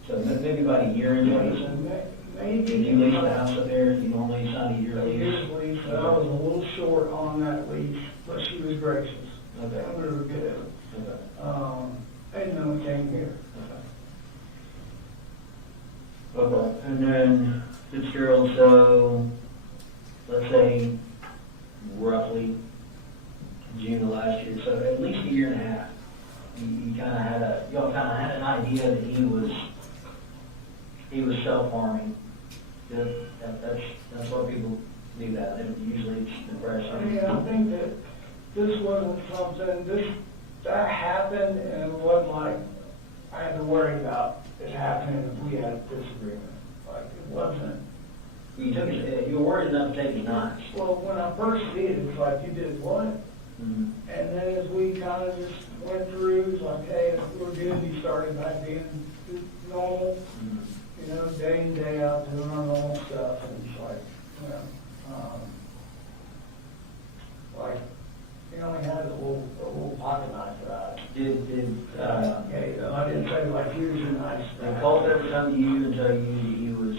So maybe about a year into it. Maybe. Did you lease the house up there? You normally sign a year A lease? year's lease, but I was a little short on that lease, but she was gracious. Okay. And we were good. Okay. And then we came here. Okay. And then Fitzgerald, so let's say roughly June of last year, so at least a year and a half. Y'all kind of had an idea that he was self-harming. That's what people do that. Usually it's depression. Yeah, I think that this wasn't something, that happened and it wasn't like I had to worry about it happening if we had a disagreement. Like, it wasn't. You were worried enough to take his knives. Well, when I first see it, it's like, you did what? Mm-hmm. And then as we kind of just went through, it's like, hey, we're good, he started back being normal, Mm-hmm. you know, day in, day out, doing our normal stuff, and it's like, you know, like, he only had a little pocket knife for that. I didn't say like, here's your knife. Did Colt ever come to you and tell you that he was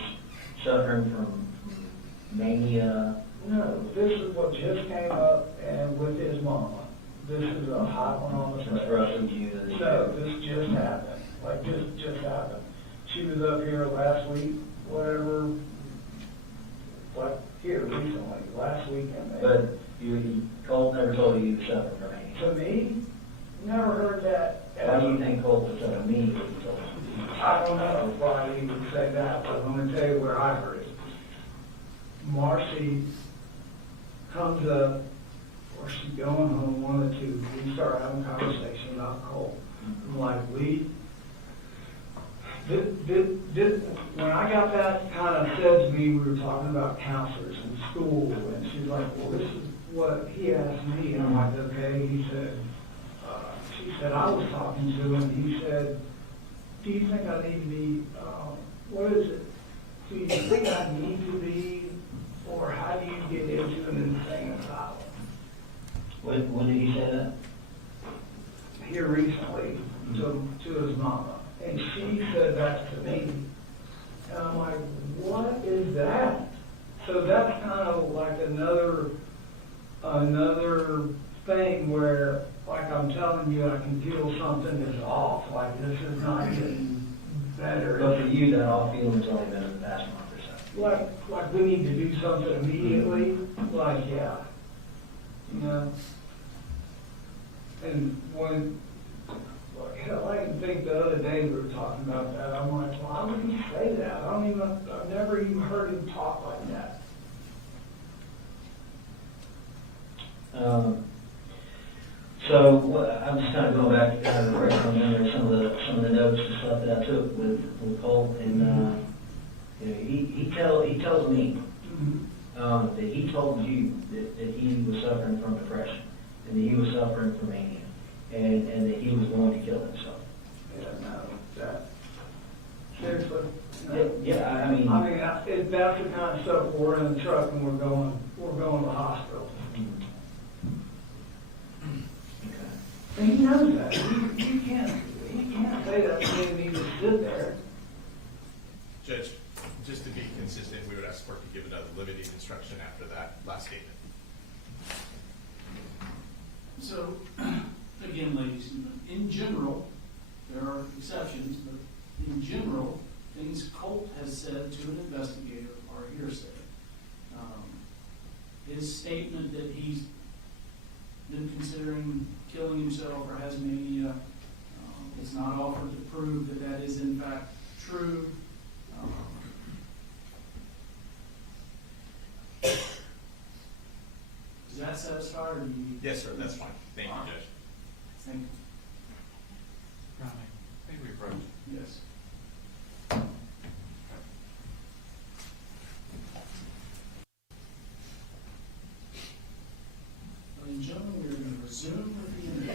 suffering from mania? No, this is what just came up and with his mama. This is a hot one on the Since face. Russell you this No, this just happened, like just happened. She was up here last week, whatever, like here recently, last weekend maybe. But Colt never told you he was suffering from mania. To me, never heard that. Why do you think Colt was telling me what he told you? I don't know why he would say that, but I'm gonna tell you where I heard it. Marcy comes up, or she's going home, one of the two. We start having a conversation about Colt. I'm like, Lee, when I got that kind of said to me, we were talking about counselors in school, and she's like, well, this is what he asked me, and I'm like, okay. He said, she said, I was talking to him, he said, do you think I need to be, what is it? Do you think I need to be, or how do you get into an insane asylum? When did he say that? Here recently, to his mama, and she said that to me, and I'm like, what is that? So that's kind of like another thing where, like I'm telling you, I can feel something is off, like this is not getting better. But for you, that all feeling's only been in the past month or so. Like we need to do something immediately, like, yeah, you know? And when, like, hell, I can think the other day we were talking about that, I'm like, why would he say that? I've never even heard him talk like that. So I'm just kind of going back to kind of refresh my memory, some of the notes and stuff that I took with Colt, and you know, he tells me that he told you that he was suffering from depression, and that he was suffering from mania, and that he was going to kill himself. Yeah, no, that, seriously. No. Yeah, I mean, that's the kind of stuff, we're in the truck and we're going to the hospital. And he knows that. He can't say that to me and he just sit there. Judge, just to be consistent, we would ask the court to give another limiting instruction after that last statement. So, again, ladies and gentlemen, in general, there are exceptions, but in general, things Colt has said to an investigator are hearsay. His statement that he's been considering killing himself or has mania is not offered to prove that that is in fact true. Does that satisfy, or do you need? Yes, sir, that's fine. Thank you, Judge. Thank you. I think we've broached. Yes. Ladies and gentlemen, we're going to resume with the interview.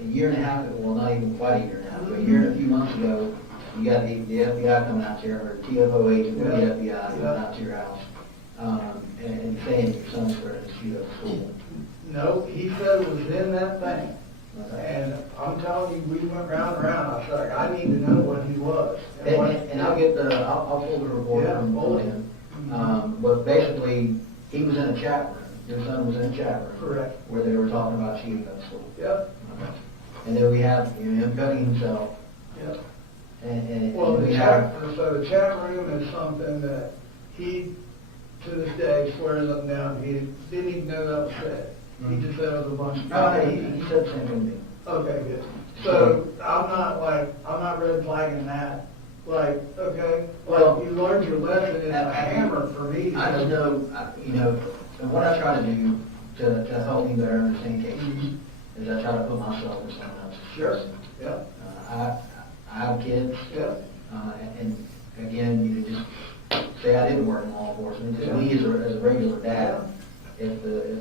A year and a half, well, not even quite a year and a half, but a year and a few months ago, you got the FBI coming out to your, or TFO agent with the FBI coming out to your house, and saying your son's threatened to shoot up the school. No, he said it was in that thing. Okay. And I'm telling you, we went round and round. I was like, I need to know what he was. And I'll get I'll pull the report Yeah, from pull it. him. But basically, he was in a chat room. Your son was in a chat room. Correct. Where they were talking about shooting up school. Yep, Okay. And then we have, him cutting himself, yep. and Well, we the have, so the chat room is something that he, to this day, swears up and down, he didn't even know that was said. He just said it was a bunch of. no, he said the same thing to me. Okay, good. So I'm not red flagging that. Like, okay, Well, well, you learned your lesson. It's a hammer for me. I just know, and what I try to do to help me better understand cases Mhm. is I try to put myself in someone else's Sure. shoes. Yep, I have kids, yep, and again, you just say I didn't work in law enforcement, just me as a regular dad. If the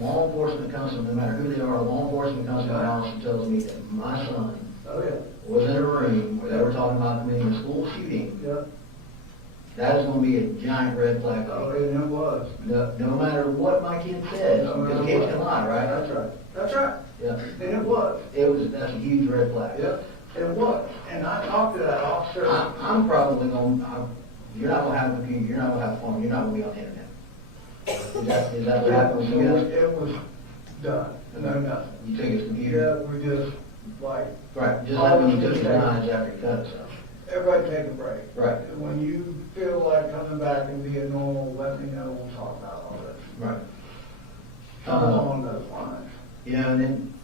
law enforcement comes from, no matter who they are, law enforcement comes to my house and tells me that my son oh, yeah, was in a room where they were talking about committing a school shooting, yep. that is gonna be a giant red flag. Oh, and it was. No matter what my kid says, No matter because kids what. can lie, right? That's right, that's right. Yeah, And it was. that's a huge red flag. Yep, it was. And I talked to that officer. I'm probably you're not gonna have a computer, you're not gonna have a phone, you're not gonna be on the internet. Is that what happened with you guys? It was done, no, nothing. You took his computer? Yeah, we just, like, Right, just like when you took his knives after he cut himself. everybody take a break. Right. When you feel like coming back and being normal, let me know, we'll talk about all this. Right. Something along those lines. And then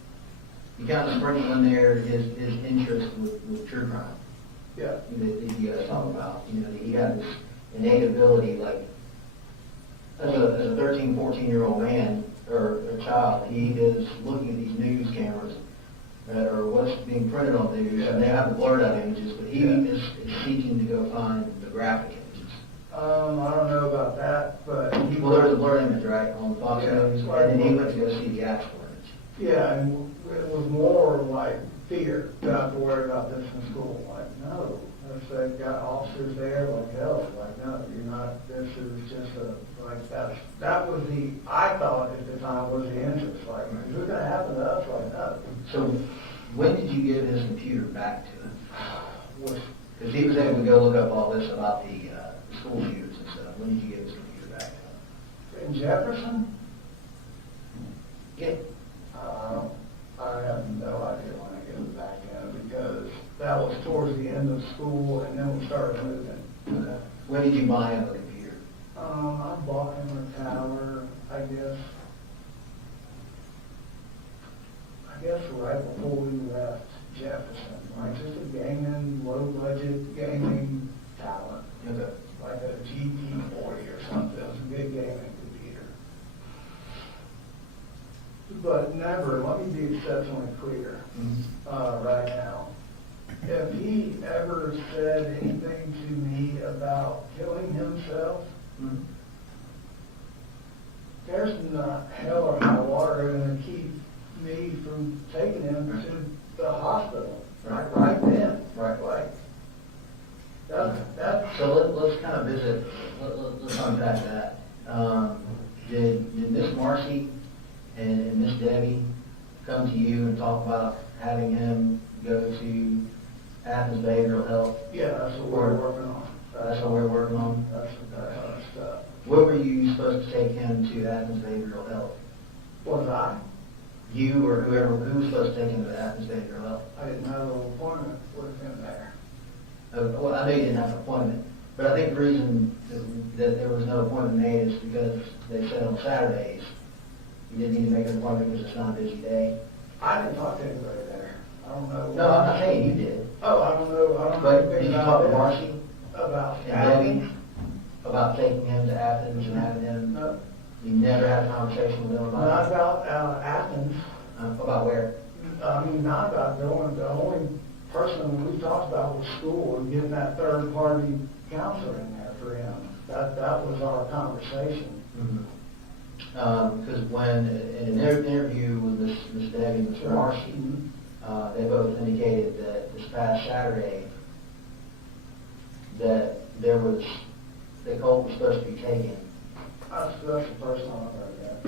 you kind of sprinkle in there his interest with true crime. Yeah, That you guys talk about, that he had this innate ability, like, as a 13, 14-year-old man, or a child, he is looking at these news cameras, or what's being printed on news, and they have the blurred out images, but he is seeking to go find the graphic images. I don't know about that, but he. Well, there's a blurred image, right, on Fox Yeah. News, and then he went to go see the actual image. Yeah, and it was more like fear, that I have to worry about this in school. Like, no, if they've got officers there, like, hell, like, no, you're not, this is just like, that was I thought at the time was the interest. Like, is this gonna happen to us? Like, no. So when did you give his computer back to him? Was Because he was able to go look up all this about the school shooters and stuff. When did you give his computer back to him? in Jefferson? Yeah. I have no idea when I gave it back in, because that was towards the end of school, and then we started moving. Okay. When did you buy him a computer? I bought him a tower, I guess right before we left Jefferson, like just a gaming, low budget gaming tower, Okay. like a GT40 or something, it was a good gaming computer. But never, let me be exceptionally clear, right now. If he ever said anything to me about killing himself, Mhm. there's not hell or high water going to keep me from taking him to the hospital. Right then. Right. Like, that's, So let's kind of visit, let's unpack that. Did Miss Marcy and Miss Debbie come to you and talk about having him go to Athens Behavioral Health? yeah, that's what we're working on. That's what we're working on? That's that other stuff. When were you supposed to take him to Athens Behavioral Health? Was I? You or who was supposed to take him to Athens Behavioral Health? I didn't have an appointment with him there. Well, I know you didn't have an appointment, but I think the reason that there was no appointment made is because they said on Saturdays, you didn't need to make an appointment because it's not a busy day. I didn't talk to anybody there. I don't know. No, I'm not saying you did, Oh, I don't know but anything did you about talk to that. Marcy About and Debbie about taking him to Athens and having him, No, you never had a conversation with them not about about Athens. about where? I mean, not about going, the only personally, we talked about with school and getting that third-party counselor in there for him. That was our conversation. Because when, in their interview with Ms. Debbie and Mr. Marcy, they both indicated that this past Saturday, that Colt was supposed to be taken. That's the first time I've heard that.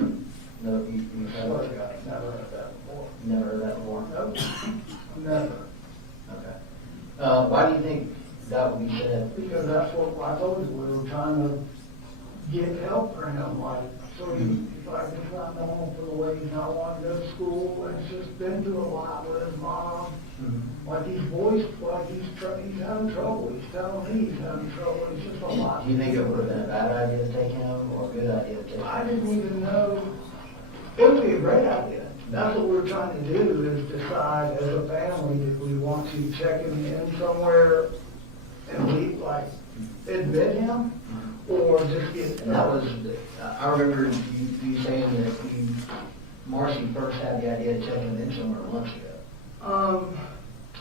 No, you I swear to God, never heard that before. never heard that before? Nope, never. Okay. Why do you think that would be said? Because that's what I told you, we were trying to get help for him, like, so he's like, it's not normal for the way he's not wanting to go to school, and it's just been through a lot with his mom. Like he's voiced, like he's having trouble, he's telling me he's having trouble, it's just a lot. Do you think it would have been a bad idea to take him, or a good idea to take him? I didn't even know, it would be a great idea. That's what we're trying to do, is decide as a family if we want to check him in somewhere and leave, like, admit him, or just get. And that was, I remember you saying that Marcy first had the idea of checking him in somewhere months ago.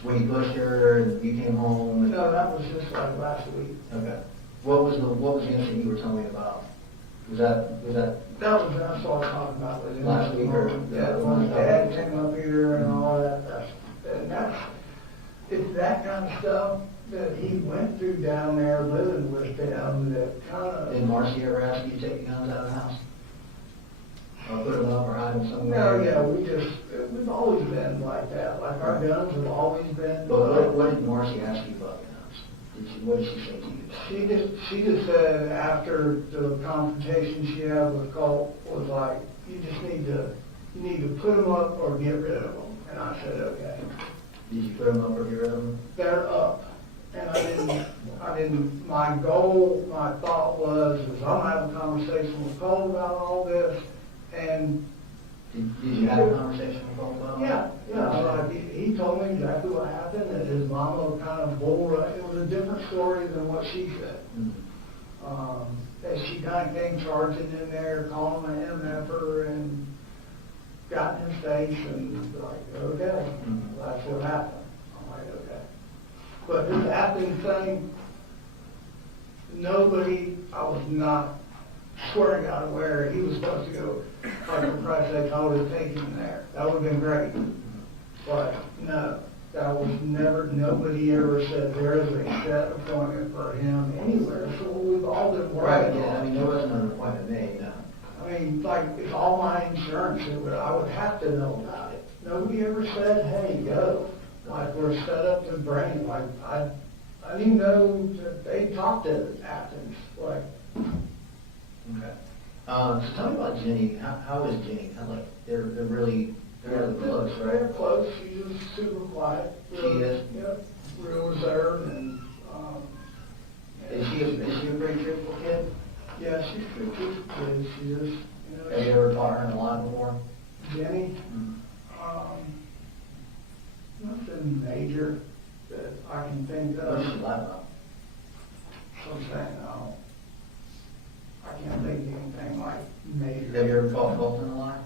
When he pushed her and you came home? No, that was just like last week. Okay. What was the incident you were telling me about? Was that? That's what I was talking about with him. Last week or- Yeah, when his dad came up here and all that, it's that kind of stuff that he went through down there living with them that kind of. Did Marcy ever ask you to take the guns out of the house? Or put them up or hide them somewhere? No, yeah, we've always been like that, like our guns have always been. But what did Marcy ask you about the guns? What did she say to you? She just said after the confrontation she had with Colt was like, you need to put them up or get rid of them. And I said, okay. Did you put them up or get rid of them? They're up. And my goal, my thought was I'm having a conversation with Colt about all this, and Did you have a conversation with Colt about it? yeah, like he told me exactly what happened, that his mama kind of it was a different story than what she said. That she kind of came charging in there, calling an MFer and got in his face and like, okay, that's what happened. I'm like, okay. But this acting thing, I was not swearing out of where he was supposed to go. Like for Christ's sake, I would have taken him there. That would have been great. But no, that was never, nobody ever said there is a set appointment for him anywhere. So we've all been Right, working yeah, I on mean, it. there wasn't an appointment made, no. I mean, like, it's all my insurance, I would have to know about it. Nobody ever said, hey, go. Like, we're set up to bring, like, I didn't even know that they talked to Athens, like. Okay. So tell me about Jenny. How is Jenny? They're really close, right? They're close, she's just super quiet. She is? Yep, real reserved and, Is she a pretty truthful kid? yeah, she's a pretty good kid, she is, Have you ever taught her in a lie before? Jenny, nothing major that I can think What of. does she lie about? So I'm saying, no. I can't think of anything like major. Have you ever caught Colt in a lie?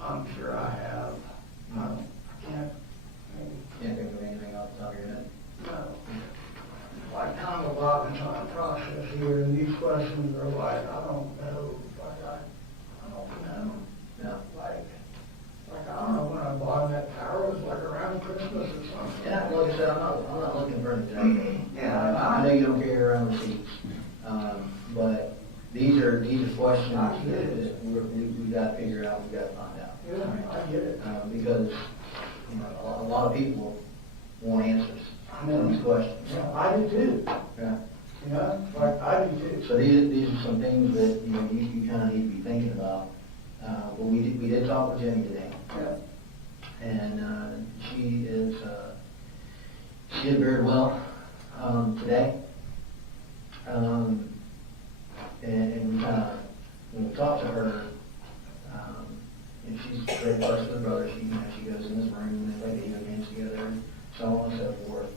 I'm sure I have. I can't, Can't think of anything off the top of your head. no. Like, kind of a lot I'm trying to process here, and these questions are like, I don't know, like, I don't know. No. Like, I don't know, when I bought that tower, it was like around Christmas or something. Yeah, like I said, I'm not looking for anything. Yeah, I know you don't carry around receipts, but these are questions I that get it. we've got to figure out, we've got to find out. Yeah, I get it. Because, a lot of people want answers to these questions. Yeah, I do too. Yeah. You know, like, I do too. So these are some things that, you kind of need to be thinking about. But we did talk with Jenny today. Yeah. And she did very well today. And we kind of, when we talked to her, and she's very close with her brother. She goes in his room and they play video games together, and so on and so forth.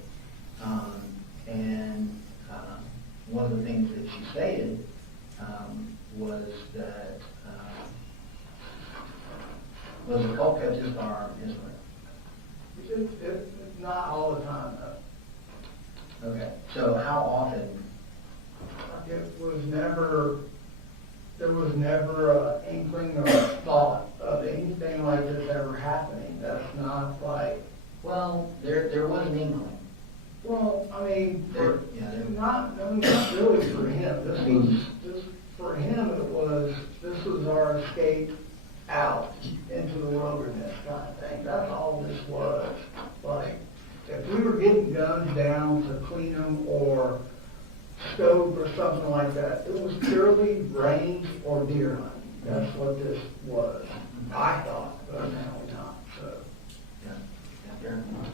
One of the things that she stated was that Colt kept his firearm in his room. like, Well, there was an inkling. well, I mean, for, Yeah, there- not really for him. This, for him, this was our escape out into the wilderness kind of thing. That's all this was. Like, if we were getting guns down to clean them or stove or something like that, it was purely range or deer hunting. That's what this was. I thought, but apparently not, so. Yeah, fair enough.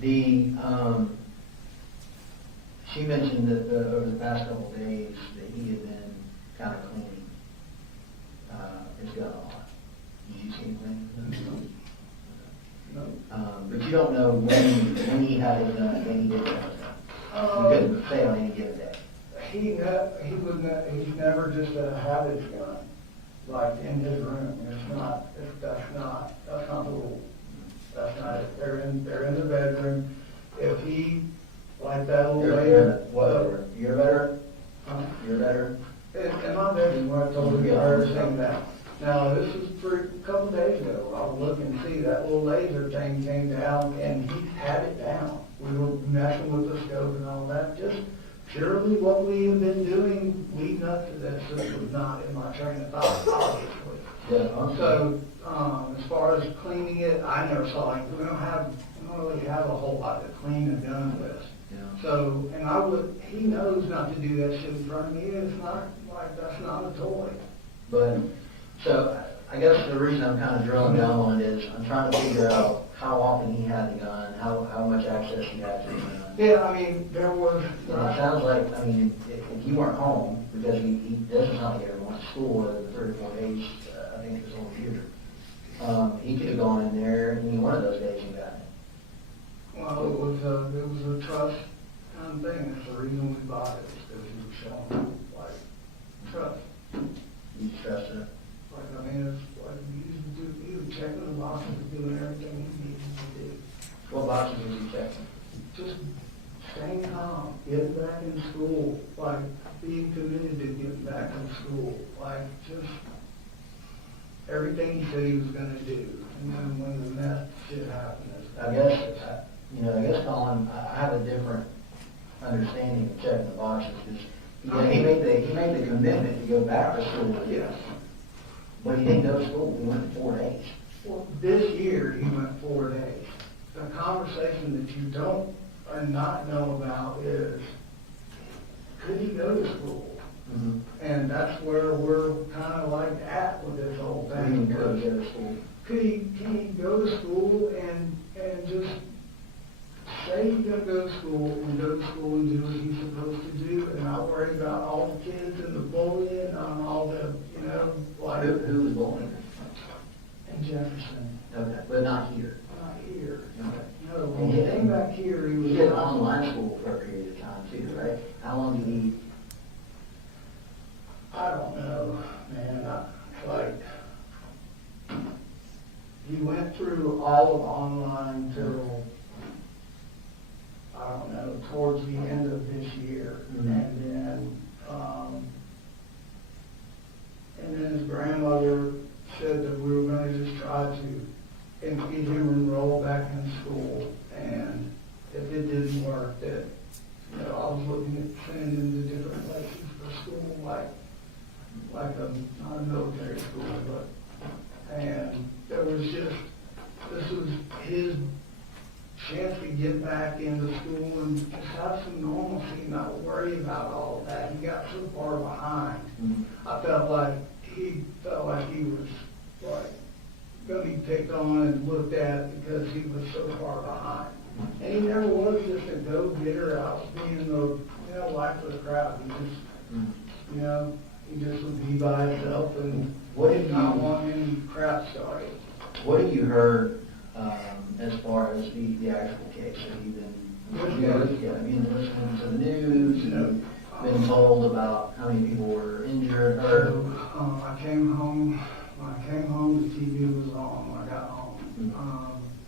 The, she mentioned that over the past couple of days that he had been kind of cleaning his gun a lot. Did you see him cleaning? No. But you don't know when he had it done, when he did have it done. You couldn't say on any given day. He's never just had his gun, like in his room. That's not the rule. That's not it. They're in the bedroom. If he, like that little lady. Whatever. You're better? You're better? In my bedroom, where I told you everything that. Now, this was a couple days ago. I was looking to see that little laser thing came down and he had it down. We were messing with the scope and all that, just purely what we have been doing leading up to this. This was not in my train of thought, obviously. Yeah. So, as far as cleaning it, I never saw it. We don't really have a whole lot to clean the gun with. Yeah. So, and he knows not to do that shit in front of me. It's not like, that's not a toy. But, so, I guess the reason I'm kind of drilling down on it is I'm trying to figure out how often he had the gun, how much access he had to the gun. Yeah, I mean, there was. And it sounds like, I mean, if you weren't home, because he doesn't sound like he ever went to school in the 3 or 4 days, I think it was on future. He could have gone in there any one of those days and gotten it. Well, it was a trust kind of thing. That's the reason we bought it, is because he was showing, like, trust. You trusted it. Like, I mean, it's like, he was checking the boxes, doing everything he needed to do. What boxes was he checking? Just staying calm, getting back in school, like, being committed to getting back in school, like, just everything he said he was gonna do. And then when the mess shit happened, I guess, Colin, I have a different understanding of checking the boxes, because he made the commitment to go back to school. yes. But he didn't go to school, he went 4 days. Well, this year, he went 4 days. The conversation that you don't and not know about is, could he go to school? Mm-hmm. And that's where we're kind of like at with this whole He thing. didn't go to school. Can he go to school and just say he's gonna go to school and do what he's supposed to do and not worry about all the kids and the bullying and all the, like. Who was bullying? In Jefferson, Okay, but not here. not here. Okay. No, when he came back here, he was. He did online school for a period of time too, right? How long did he? I don't know, man, he went through all of online till, I don't know, towards the end of this year. Mhm. And then his grandmother said that we were gonna just try to get him enrolled back in school. And if it didn't work, that, I was looking at sending him to different places for school, like not a military school, and there was just, this was his chance to get back into school and just have some normalcy, not worry about all of that. He got so far behind. Mm-hmm. I felt like he was like gonna be picked on and looked at because he was so far behind. And he never was just a go-getter out being the, life of the crowd. He just, he just would be by himself and What did not you- want any crap started. What have you heard as far as the actual case? Have you been listening to the news? And been told about how many people were injured, hurt? So, I came home, when I came home, the TV was on when I got home.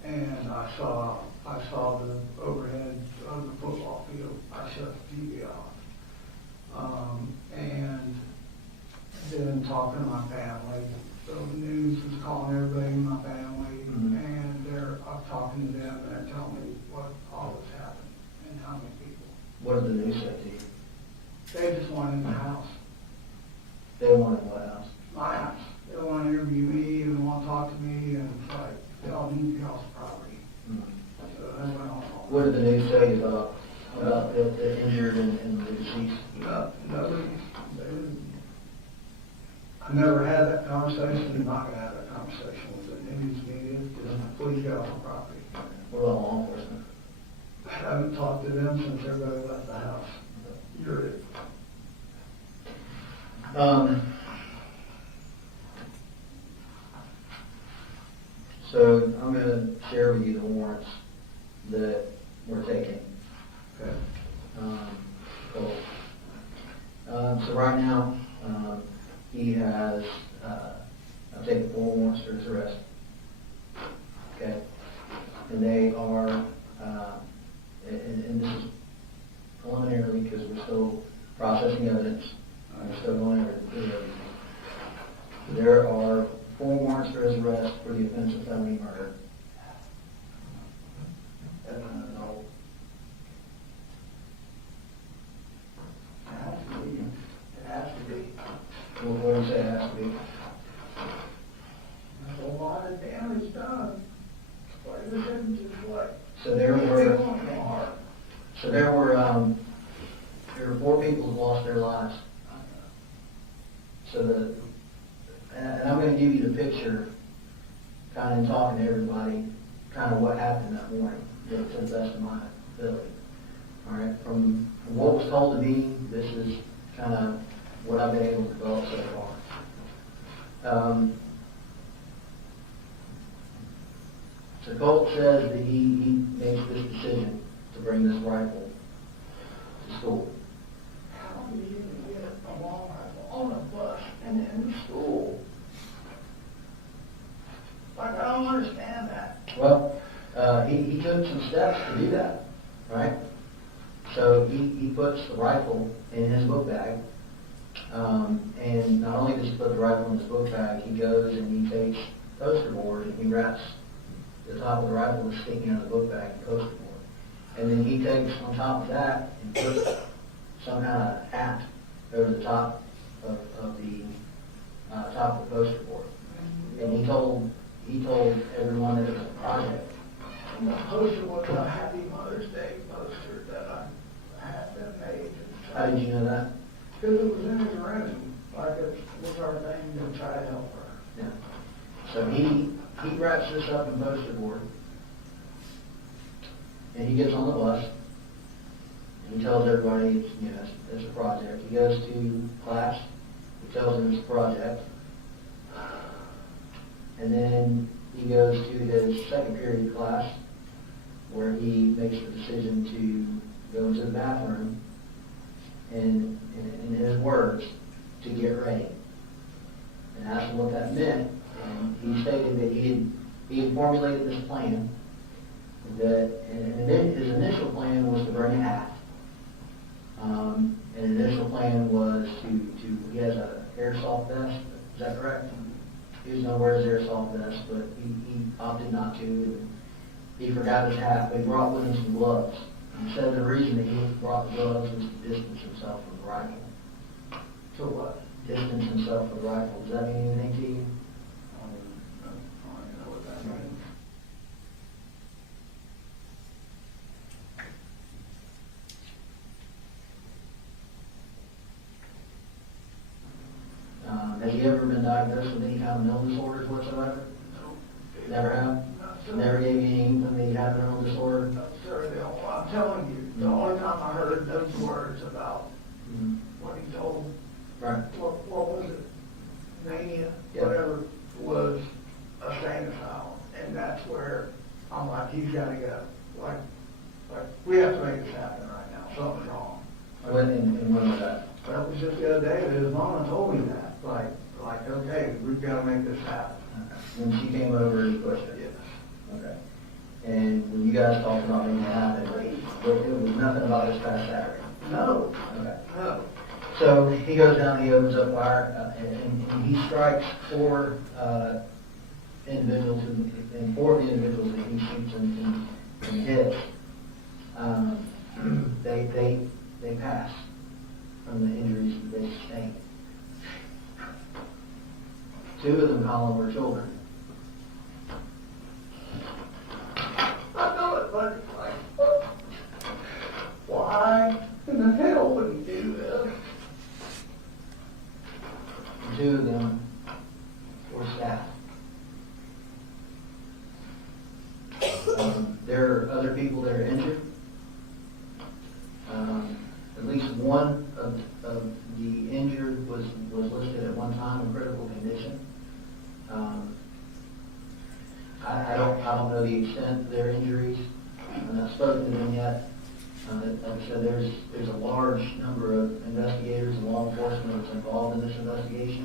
And I saw the overhead of the football field. I shut the TV off. And then talking to my family. So the news was calling everybody in my family, Mhm. and I'm talking talking to them, and they're telling me what all that's happened and how many people. What did the news say to you? They just want in the house, They wanted what house? my house. They want to interview me and want to talk to me, and it's like, they all need the house property. So they went on. What did the news say about the injured and the deceased? Nobody, I never had that conversation, I'm not gonna have that conversation with the news media, just please get off the property. What about law enforcement? I haven't talked to them since everybody left the house. You're it. So I'm gonna share with you the warrants that we're taking. Okay. Cool. So right now, he has, I've taken 4 warrants for his arrest. Okay? And they are, and this is preliminarily because we're still processing evidence. We're still going over the evidence. There are 4 warrants for his arrest for the offense of felony murder. No. It has to be. It has to be. What do you say it has to be? There's a lot of damage done. What the difference is what? So there were 4 people who lost their lives. So and I'm going to give you the picture, kind of in talking to everybody, kind of what happened that morning, to the best of my ability. All right, from what was told to me, this is kind of what I've been able to develop so far. So Colt says that he makes this decision to bring this rifle to school. How do you get a long rifle on a bus and in school? Like, I don't understand that. Well, he took some steps to do that, right? So he puts the rifle in his book bag, and not only does he put the rifle in his book bag, he goes and he takes poster board and he wraps the top of the rifle that's sticking out of the book bag in poster board. And then he takes on top of that and puts some kind of hat over the top of the top of the poster board. And he told everyone that it was a project. And the poster was a Happy Mother's Day poster that I had been made. How did you know that? Because it was in his room, like it was our thing to try to help her. Yeah. So he wraps this up in poster board, and he gets on the bus, and he tells everybody, it's a project. He goes to class, he tells them it's a project, and then he goes to his second period class, where he makes the decision to go into the bathroom, and in his words, to get ready. And asked him what that meant, and he stated that he had formulated this plan, and then his initial plan was to bring a hat. And his initial plan was he has a airsoft vest, is that correct? He was going to wear his airsoft vest, but he opted not to, and he forgot his hat, but he brought with him some gloves. He said the reason that he brought the gloves was to distance himself from the rifle. So what? Distance himself from the rifle. Does that mean anything to you? I don't know what that means. Has he ever been diagnosed with any kind of mental disorders whatsoever? Never have? Never gave you any inkling that he had a mental disorder? No, sir, I'm telling you, the only time I heard those words about what he told, Right. what was it? Mania, Yeah. whatever, was a sane asylum. And that's where I'm like, he's gotta go. Like, we have to make this happen right now. Something's wrong. And when was that? That was just the other day that his mama told me that. Like, okay, we've gotta make this happen. When she came over, he pushed it? Yes. Okay. And when you guys talked about making it happen, it was nothing about this past Saturday? No, Okay. no. So he goes down, he opens up fire, and he strikes 4 individuals, and 4 of the individuals that he shoots and hits, they pass from the injuries that they sustained. 2 of them, Colin, were children. I know it, but it's like, why in the hell would he do this? 2 of them were staff. There are other people that are injured. At least one of the injured was listed at one time in critical condition. I don't know the extent of their injuries. I've not spoken to them yet. Like I said, there's a large number of investigators and law enforcement that's involved in this investigation.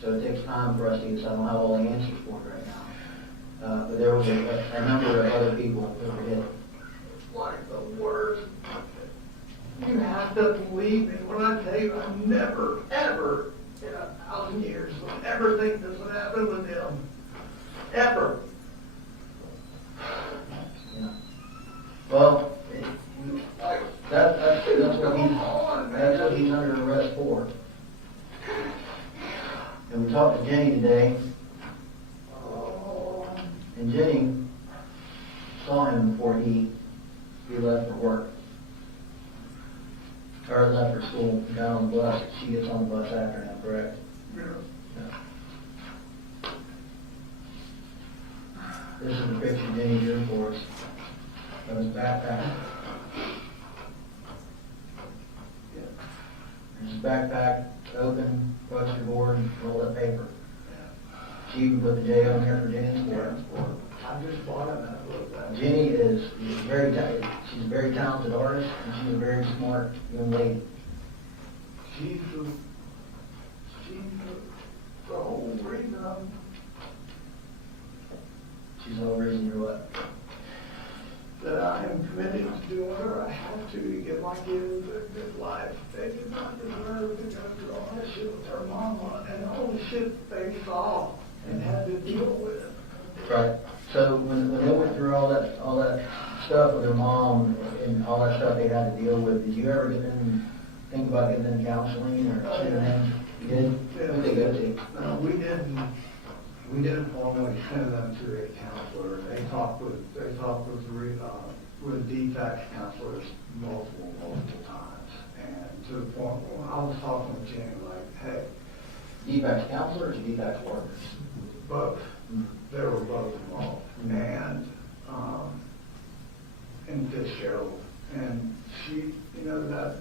So it takes time for us to get, I don't have all the answers for it right now. But there was a number of other people that were hit. Like the worst. You have to believe me when I tell you I never, ever, in 1,000 years, would ever think this would happen with him. Ever. Yeah. Well, that's what he's under arrest for. And we talked to Jenny today, and Jenny saw him before he left for work. Or left for school, got on the bus. She gets on the bus after him, correct? Yeah. Yeah. This is the picture Jenny drew for us of his backpack. There's his backpack, open, poster board, and rolled up paper. She even put the J on there for Jenny's work. I just bought him that look that. Jenny is she's a very talented artist, and she's a very smart young lady. She's the whole reason She's the whole reason you're what? that I am committed to doing what I have to give my kids a good life. They did not deserve to go through all that shit with their mama and all the shit they saw and had to deal with. Right. So when they went through all that stuff with their mom and all that stuff they had to deal with, did you ever think about getting them counseling or sending them? You did? Who'd they go to? No, we didn't formally send them to a counselor. They talked with defect counselors multiple times. And to the point where I was talking with Jenny like, hey, Defects counselors or defects workers? both. They were both involved. And Fitzgerald. And she, you know, that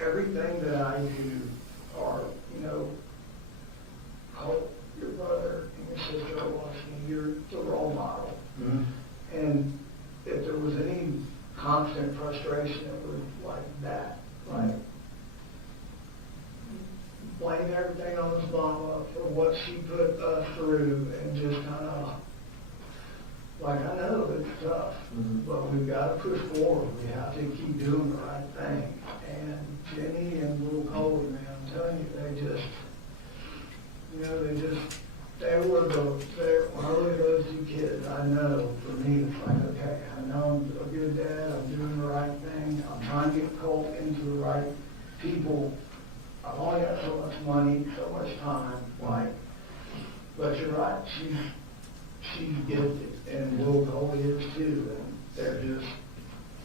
everything that I do are, you know, Colt, your brother, and your sister are watching, you're the role model. Mm-hmm. And if there was any constant frustration, it was like that, like blame everything on his mama for what she put us through, and just kind of, like, I know it's tough, but we've got to push forward. We have to keep doing the right thing. And Jenny and little Colin, man, I'm telling you, they just, you know, when I look at those 2 kids, I know, for me, it's like, okay, I know I'm a good dad, I'm doing the right thing, I'm trying to get Colt into the right people. I've only got so much money, so much time, like, but you're right, she's gifted, and Will Cole is too, and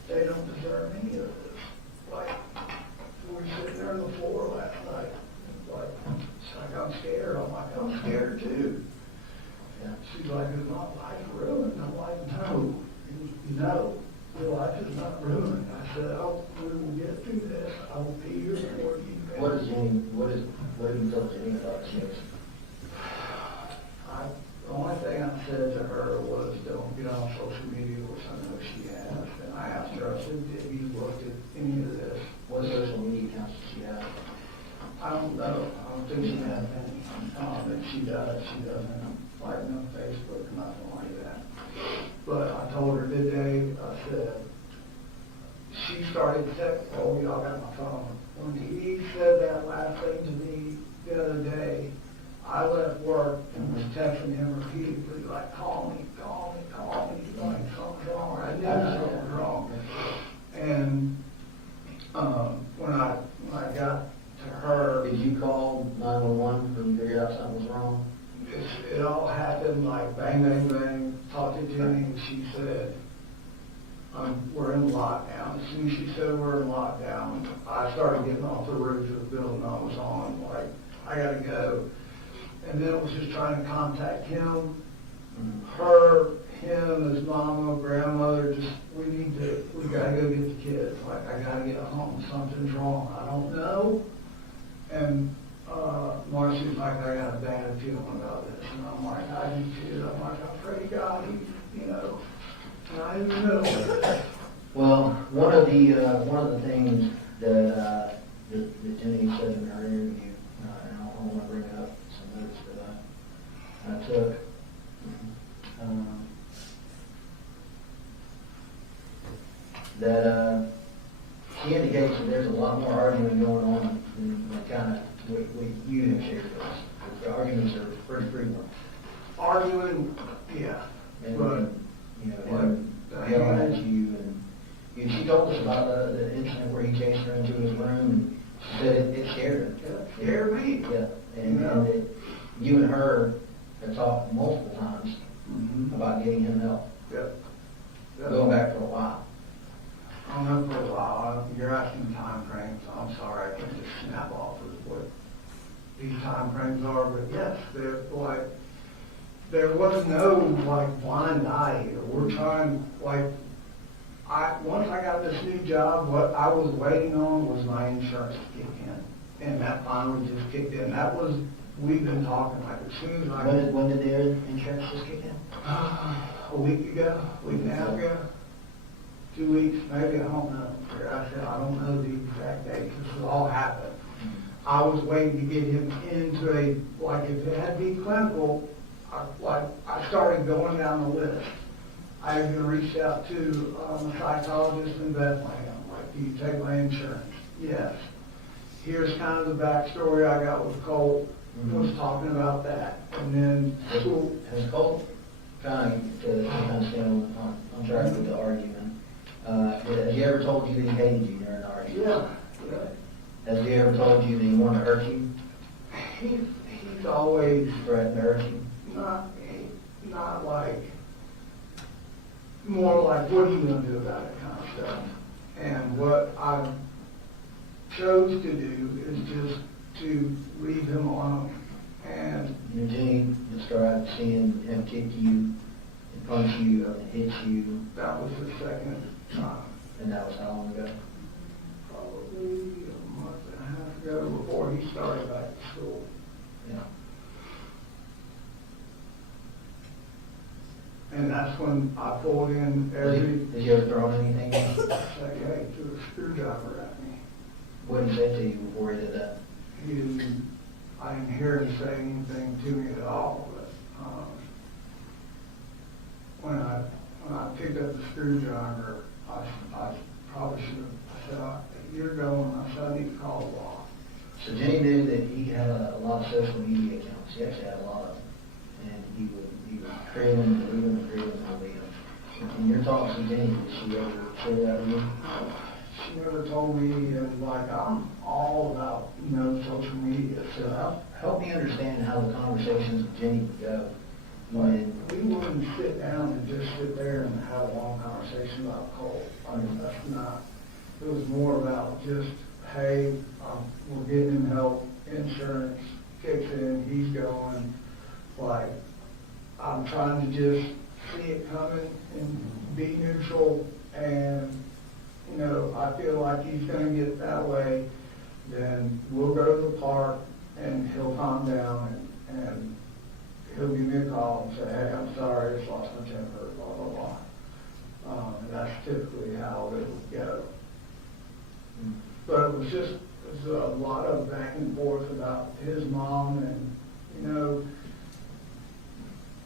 they don't deserve any of this. Like, we were sitting there on the floor last night, like, it's like, I'm scared. I'm like, I'm scared too. And she's like, is my life ruined? I'm like, no. No, your life is not ruined. I said, we will get through this. I will be here for you. What did you tell Jenny about this? The only thing I said to her was, don't get on social media, which I know she has. And I asked her, I said, have you looked at any of this? What social media accounts does she have? I don't know. I don't think she has any. If she does, she doesn't like no Facebook, nothing like that. But I told her today, I said, she started to text, oh, y'all got my phone. When he said that last thing to me the other day, I left work and was texting him repeatedly, like, call me, like, something's wrong. I knew something was wrong. And, when I got to her, Did you call 911 when you figured out something was wrong? it all happened like bang, bang, bang, talked to Jenny, and she said, we're in lockdown. As soon as she said we're in lockdown, I started getting off the roof of the building I was on, like, I gotta go. And then it was just trying to contact him, her, him, his mama, grandmother, just, we gotta go get the kids. Like, I gotta get home, something's wrong, I don't know. And, Marcy's like, I got a bad feeling about this. And I'm like, I do too. I'm like, I pray to God, you know, and I didn't know. Well, one of the things that Jenny said in her interview, and I want to bring up some notes that I took. That she indicates that there's a lot more arguing going on than kind of what you have shared with us. The arguments are pretty frequent. Arguing, yeah, And, but, you know, him yelling at you, and she told us about the incident where he chased her into his room, and she said it scared her. it scared me. Yeah, and that you and her have talked multiple times about getting him help, Yep. going back for a while. I don't know for a while. You're asking time frames. I'm sorry, I can't just snap off of what these time frames are, but yes, they're like, there was no like blind eye here. We're trying, like, once I got this new job, what I was waiting on was my insurance to kick in. And that finally just kicked in. That was, we've been talking, like, as soon as I... When did the insurance just kick in? A week ago, week and a half ago, 2 weeks, maybe, I don't know. I said, I don't know the exact date, this has all happened. I was waiting to get him into a, like, if it had to be clinical, I started going down the list. I even reached out to a psychologist in Bethlehem, like, do you take my insurance? Yes. Here's kind of the backstory I got with Colt, was talking about that. And then, Has Colt kind of stay on track with the argument? Has he ever told you that he hated you during the argument? yeah. Has he ever told you that he wanted to hurt you? He's always Threatened to hurt you? not like, more like, what are you gonna do about it kind of stuff. And what I chose to do is just to leave him alone. And You know, Jenny described seeing him kick you, and punch you, and hit you, that was the second time, and that was how long ago? probably a month and a half ago, before he started back to school. Yeah. And that's when I pulled in every Has he ever thrown anything at you? second, hey, threw a screwdriver at me. What did he say to you before he did that? He didn't, I didn't hear him say anything to me at all, but, when I picked up the screwdriver, I probably should have, I said, you're going, I said, I need to call the law. So Jenny knew that he had a lot of social media accounts. He actually had a lot of them. And he would create them, delete them, and create them, and delete them. In your talks with Jenny, did she ever share that with you? She never told me, and like, I'm all about, social media, so Help me understand how the conversations with Jenny would go. When, we wouldn't sit down and just sit there and have a long conversation about Colt. I mean, that's not, it was more about just, hey, we're getting him help, insurance kicks in, he's going, like, I'm trying to just see it coming and be neutral, and, I feel like he's gonna get that way, then we'll go to the park, and he'll calm down, and he'll give me a call and say, hey, I'm sorry, I just lost my temper, blah, blah, blah. And that's typically how it would go. But it was a lot of back and forth about his mom, and,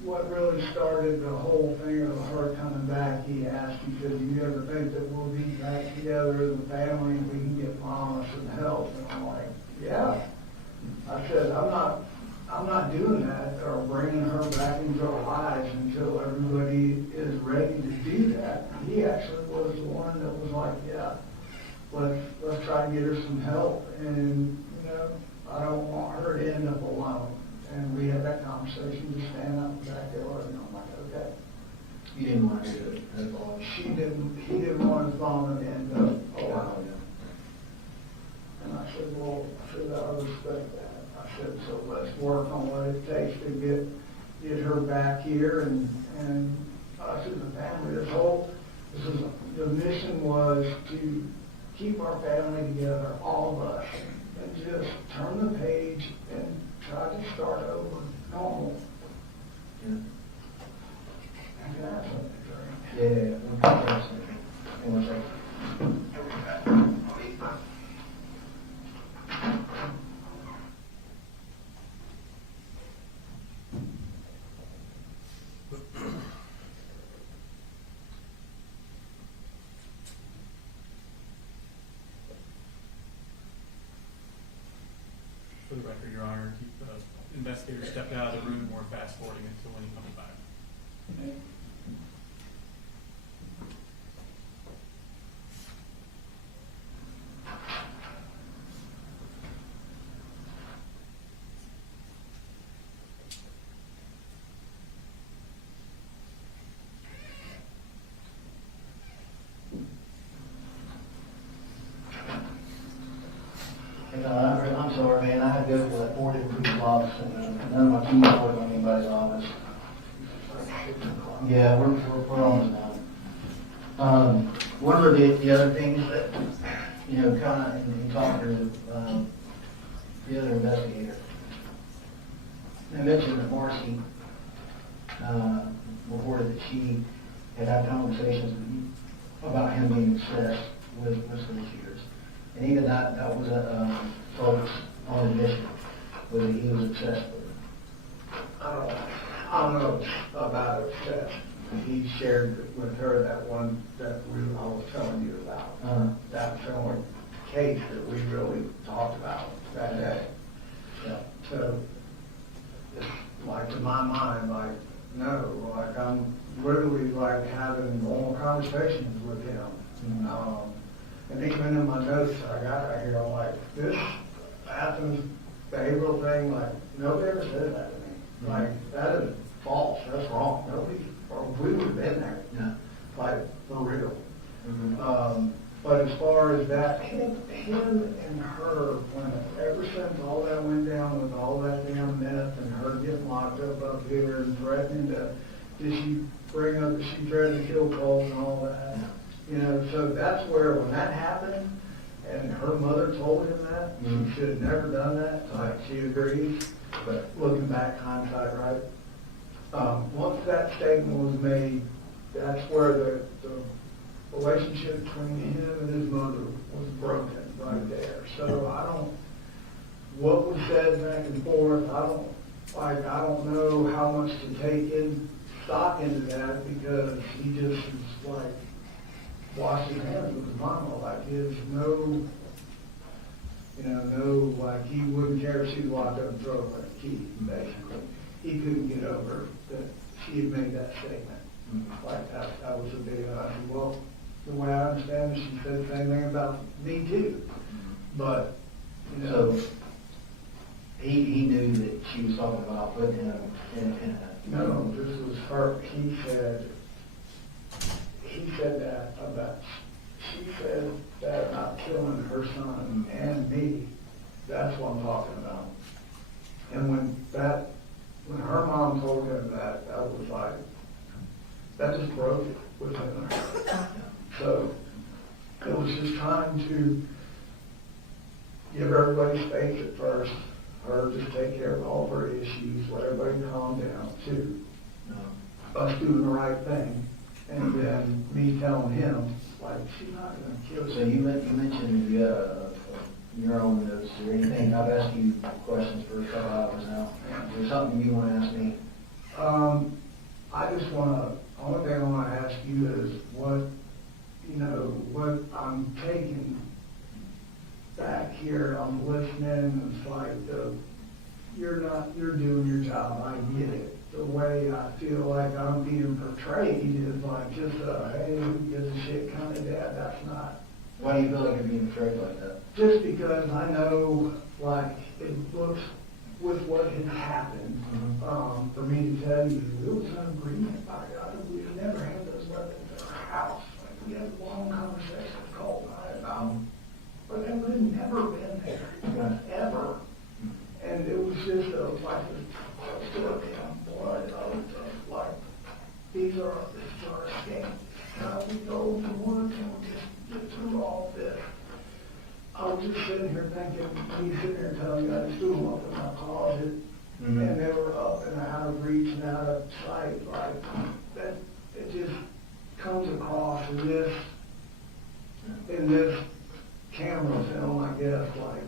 what really started the whole thing of her coming back, he asked, he said, do you ever think that we'll be back together as a family and we can get mama some help? And I'm like, yeah. I said, I'm I'm not doing that or bringing her back into our lives until everybody is ready to do that. He actually was the one that was like, yeah, let's try to get her some help. And, you know, I don't want her to end up alone. And we had that conversation, just stand up back there, and I'm like, okay. You didn't want to do it at all? He didn't want his mom to end up alone. And I said, well, I respect that. I said, so let's work on what it takes to get her back here, and us as a family, the mission was to keep our family together, all of us, and just turn the page and try to start over normal. Yeah. And that's what Yeah, we'll take that. And we'll take For the record, Your Honor, keep the investigator stepped out of the room, we're fast forwarding until when he comes back. I'm sorry, man, I had to go to like 4 different people's offices, and none of my keys were in anybody's office. Yeah, we're almost done. One of the other things that, you know, kind of, in talking to the other investigator, I mentioned that Marcy reported that she had conversations about him being obsessed with school shooters. And even that was a focus on admission, whether he was obsessed with it. I don't know about obsessed. He shared with her that one that I was telling you about. That was the only case that we really talked about that day. Yeah. So, it's like, to my mind, like, no, like, I'm literally like having normal conversations with him. Mm-hmm. And even in my notes I got right here, I'm like, this Athens behavioral thing, like, nobody ever said that to me. Mm-hmm. Like, that is false, that's wrong. Nobody, or we would have been there. Yeah. Like, for real. Mm-hmm. But as far as that, him and her, ever since all that went down with all that damn meth and her getting locked up here and threatening to, did she bring up that she threatened to kill Colt and all that? You know, so that's where, when that happened, and her mother told him that, she should have never done that, like, she agrees, but looking back, hindsight, right? Once that statement was made, that's where the relationship between him and his mother was broken right there. So I don't, what was said back and forth, I don't know how much to take in stock into that, because he just is like washing hands with his mama, like there's no, like he wouldn't care if she was locked up and thrown away a key, basically. He couldn't get over that she had made that statement. Like that was a big, well, the way I understand it, she said the same thing about me too. But, So he knew that she was talking about putting him in a... no, this was her, he said that she said that about killing her son and me. That's what I'm talking about. And when her mom told him that, that was like, that just broke it with him and her. So it was just trying to give everybody space at first, her just take care of all of her issues, let everybody calm down too. Us doing the right thing, and then me telling him, like, she's not gonna kill So you. you mentioned your own notes or anything. I've asked you questions for a couple hours now. Is there something you want to ask me? I just only thing I wanna ask you is what I'm taking back here, I'm listening, it's like you're doing your job, I get it. The way I feel like I'm being portrayed is like just a, hey, who gives a shit kind of dad, that's not. Why do you feel like you're being portrayed like that? Just because I know, like, it looks with what had happened, for me to tell you, it was an agreement, by God, we never had those weapons at our house. Like, we had a long conversation with Colt and I about them, but they would have never been there, ever. And it was just like a damn blood of like, this is our escape. How we go to work and we just get through all this. I was just sitting here thinking, me sitting here telling you, I just threw them up in my closet, and they were up and out of reach and out of sight, like, that, it just comes across in this camera film, I guess, like,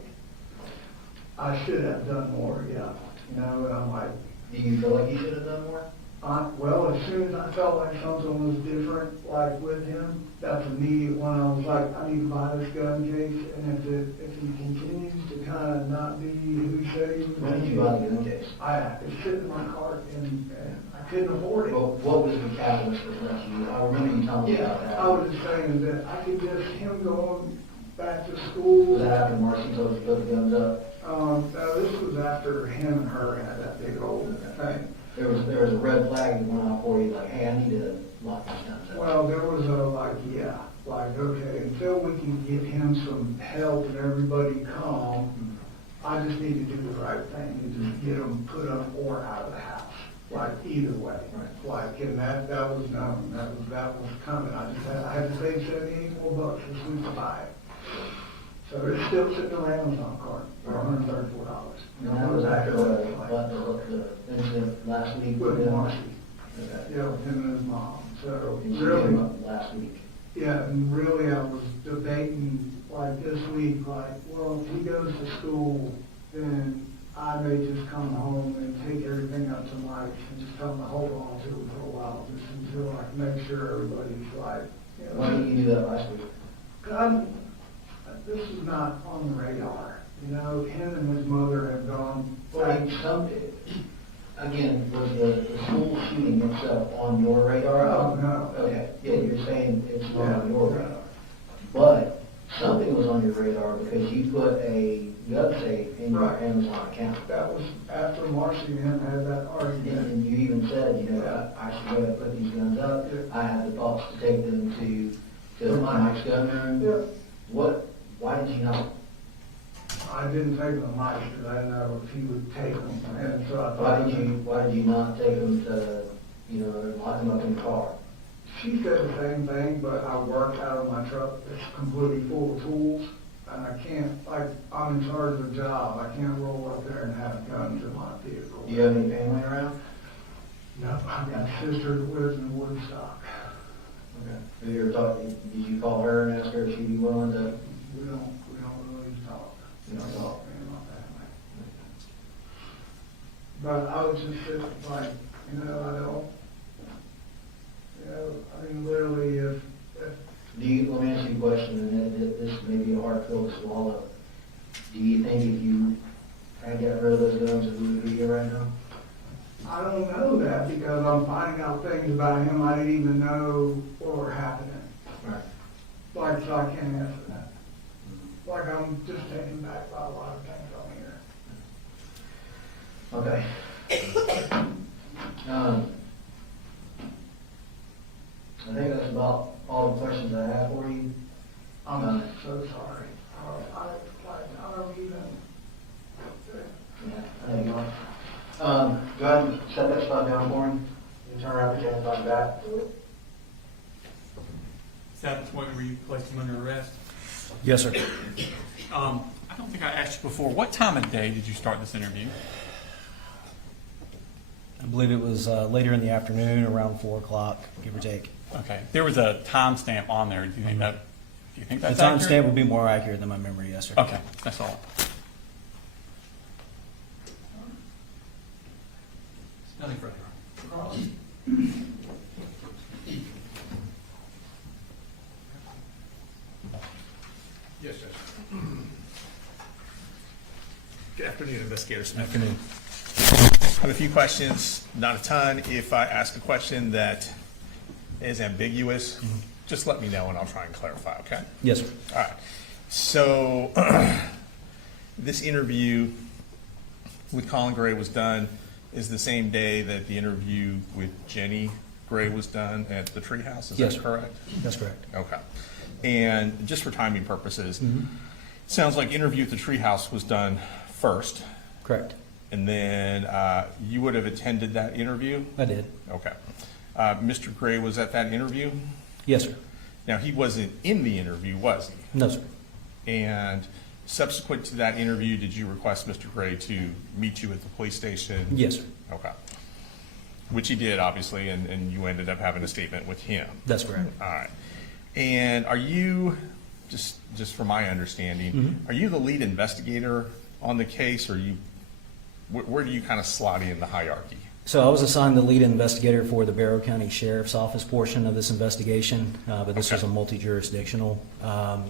I should have done more, yeah, you know, and I'm like, Do you feel like you should have done more? well, as soon as I felt like something was different, like with him, that's immediate when I was like, I need to buy this gun case, and if he continues to kind of not be who he said he was. When did you buy the gun case? It's sitting in my cart, and I couldn't afford it. Well, what was the catalyst that led you? I remember you telling me Yeah, about that. I was just saying that I could just, him going back to school. Was that after Marcy told you to put the guns up? No, this was after him and her had that big old thing. There was a red flag that went off for you, like, hey, I need to lock these guns up. Well, there was okay, until we can get him some help and everybody calm, I just need to do the right thing and just get them put up or out of the house, like either way. Right. Like, and that was known, that was coming. I had to pay $78 this week to buy it. So it's still sitting on Amazon cart for $134. And that was after the incident last week? With Marcy. Okay. Yeah, with him and his mom. So And you really, came up last week? yeah, and really I was debating like this week, like, well, if he goes to school, then I may just come home and take everything up to Mike and just tell him to hold on to it for a while, just until I can make sure everybody's like, you know. Why didn't you do that last week? God, this is not on the radar. You know, him and his mother have gone. Again, was the school shooting itself on your radar? Oh, no. Okay, yeah, you're saying it's not on Yeah. your radar. But something was on your radar because you put a gun safe in your Right. Amazon account. That was after Marcy and him had that argument. And you even said, you know, I should go ahead and put these guns up. I have the thoughts to take them to Mike's gun room. Yeah. Why did you not? I didn't take them to Mike because I didn't know if he would take them. And so I Why thought. did you not take them to, you know, lock them up in the car? She said the same thing, but I work out of my truck that's completely full of tools. And I can't, like, I'm in charge of the job. I can't roll up there and have guns in my vehicle. Do you have any family around? No, I've got a sister that lives in Woodstock. Okay. Did you call her and ask her if she'd be willing to? We don't really talk. We don't talk in my family. But I was just sitting like, you know, I mean, literally if Let me ask you a question, and this may be a hard pill to swallow. Do you think if you had got rid of those guns, that we would be here right now? I don't know that because I'm finding out things about him I didn't even know what were happening. Right. Like, so I can't answer that. Like, I'm just taken back by a lot of things on here. Okay. I think that's about all the questions I have for you. I'm so sorry. I don't even. Yeah, I know you are. Go ahead and set that spot down for him. You turn around, put your hands on your back. Is that the point where you placed him under arrest? Yes, sir. I don't think I asked you before, what time of day did you start this interview? I believe it was later in the afternoon, around 4 o'clock, give or take. Okay, there was a timestamp on there. Do you think The that's accurate? timestamp would be more accurate than my memory, yes, sir. Okay, that's all. Nothing further. Yes, Judge. Good afternoon, Investigator Smith. Afternoon. have a few questions, not a ton. If I ask a question that is ambiguous, just let me know and I'll try and clarify, okay? Yes, sir. All right. So this interview with Colin Gray was done is the same day that the interview with Jenny Gray was done at the treehouse, is Yes, that sir. correct? That's correct. Okay. And just for timing purposes, sounds like interview at the treehouse was done first, Correct. and then you would have attended that interview? I did. Okay. Mr. Gray was at that interview? Yes, sir. Now, he wasn't in the interview, was he? No, sir. And subsequent to that interview, did you request Mr. Gray to meet you at the police station? Yes, sir. Okay. Which he did, obviously, and you ended up having a statement with him. That's correct. All right. And are you, just from my understanding, are you the lead investigator on the case, or where do you kind of slot in the hierarchy? So I was assigned the lead investigator for the Barrow County Sheriff's Office portion of this investigation, but this was a Okay. multi-jurisdictional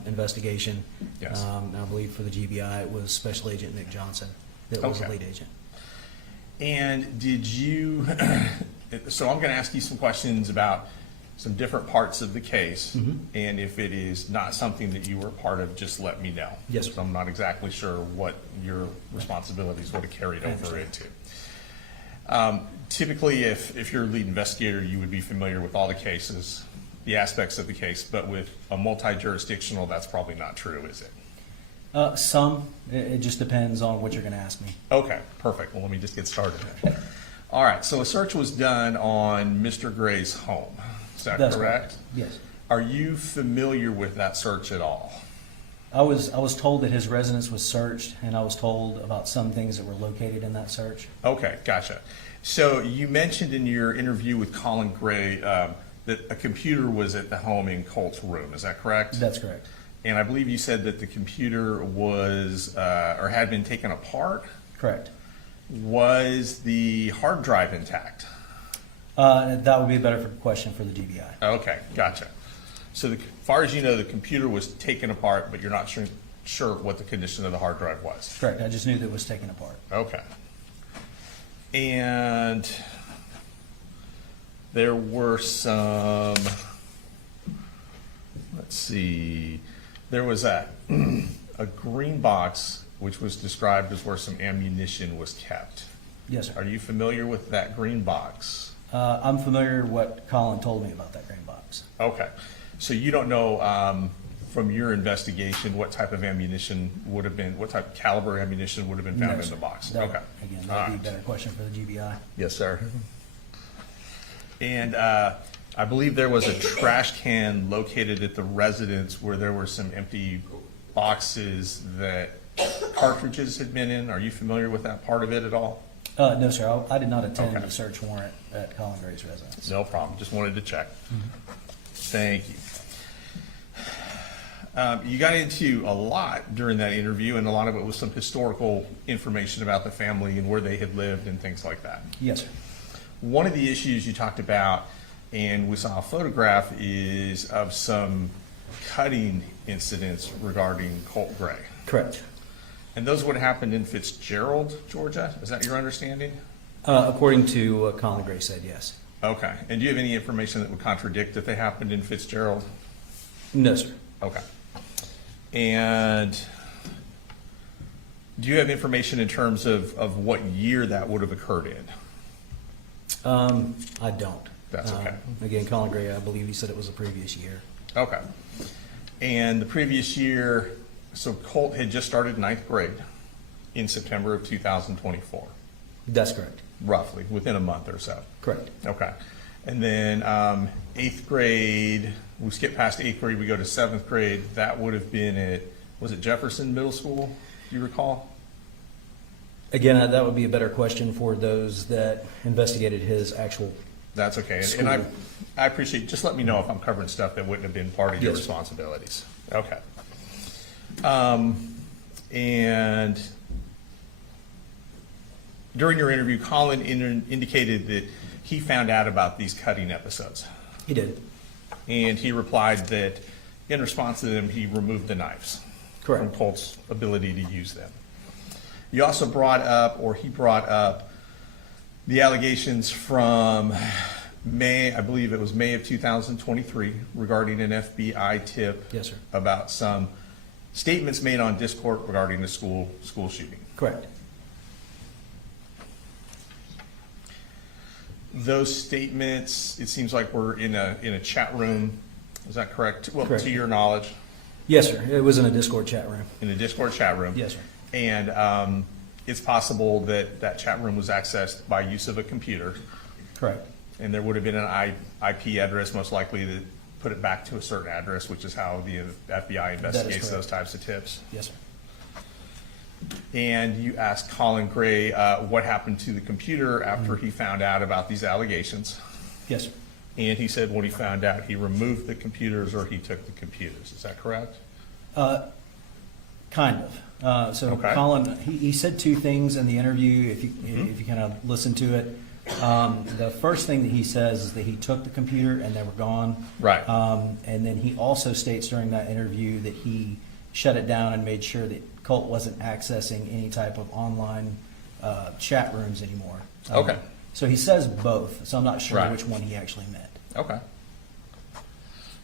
investigation. Yes. And I believe for the GBI, it was Special Agent Nick Johnson that was the Okay. lead agent. And did you, so I'm going to ask you some questions about some different parts of the case, and if it is not something that you were part of, just let me know. Yes, sir. So I'm not exactly sure what your responsibilities would have carried I over understand. into. Typically, if you're a lead investigator, you would be familiar with all the cases, the aspects of the case, but with a multi-jurisdictional, that's probably not true, is it? Some, it just depends on what you're going to ask me. Okay, perfect. Well, let me just get started then. All right, so a search was done on Mr. Gray's home. Is that That's correct? Yes. Are you familiar with that search at all? I was told that his residence was searched, and I was told about some things that were located in that search. Okay, gotcha. So you mentioned in your interview with Colin Gray that a computer was at the home in Colt's room. Is that correct? That's correct. And I believe you said that the computer was or had been taken apart. Correct. Was the hard drive intact? That would be a better question for the GBI. Okay, gotcha. So as far as you know, the computer was taken apart, but you're not sure what the condition of the hard drive was? Correct. I just knew that it was taken apart. Okay. And there were some, let's see, there was a green box which was described as where some ammunition was kept. Yes, sir. Are you familiar with that green box? I'm familiar with what Colin told me about that green box. Okay. So you don't know from your investigation what type of ammunition would have been, what type of caliber ammunition would have been No, found in sir. the box? That- Okay. Again, All that would be right. a better question for the GBI. Yes, sir. And I believe there was a trash can located at the residence where there were some empty boxes that cartridges had been in. Are you familiar with that part of it at all? No, sir. I did not attend Okay. the search warrant at Colin Gray's residence. No problem. Just wanted to check. Thank you. You got into a lot during that interview, and a lot of it was some historical information about the family and where they had lived and things like that. Yes, sir. One of the issues you talked about, and we saw a photograph, is of some cutting incidents regarding Colt Gray. Correct. And those would have happened in Fitzgerald, Georgia? Is that your understanding? According to what Colin Gray said, yes. Okay. And do you have any information that would contradict that they happened in Fitzgerald? No, sir. Okay. And do you have information in terms of what year that would have occurred in? I don't. That's okay. Again, Colin Gray, I believe he said it was the previous year. Okay. And the previous year, so Colt had just started ninth grade in September of 2024, That's correct. roughly, within a month or so. Correct. Okay. And then eighth grade, we skip past eighth grade, we go to seventh grade. That would have been at, was it Jefferson Middle School, do you recall? Again, that would be a better question for those that investigated his actual. That's okay. And School. I appreciate, just let me know if I'm covering stuff that wouldn't have been part of your Yes. responsibilities. Okay. And during your interview, Colin indicated that he found out about these cutting episodes. He did. And he replied that in response to them, he removed the knives from Correct. Colt's ability to use them. You also brought up, or he brought up, the allegations from May, I believe it was May of 2023, regarding an FBI tip. Yes, sir. About some statements made on Discord regarding the school shooting. Correct. Those statements, it seems like were in a chat room. Is that correct? Well, Correct. to your knowledge, Yes, sir. It was in a Discord chat room. in a Discord chat room. Yes, sir. And it's possible that that chat room was accessed by use of a computer, Correct. and there would have been an IP address most likely that put it back to a certain address, which is how the FBI investigates correct. those types of tips. Yes, sir. And you asked Colin Gray what happened to the computer after he found out about these allegations. Yes, sir. And he said when he found out, he removed the computers or he took the computers. Is that correct? Kind of. So Okay. Colin, he said two things in the interview, if you kind of listen to it. The first thing that he says is that he took the computer and they were gone. Right. And then he also states during that interview that he shut it down and made sure that Colt wasn't accessing any type of online chat rooms anymore. Okay. So he says both, so I'm not sure Right. which one he actually meant. Okay.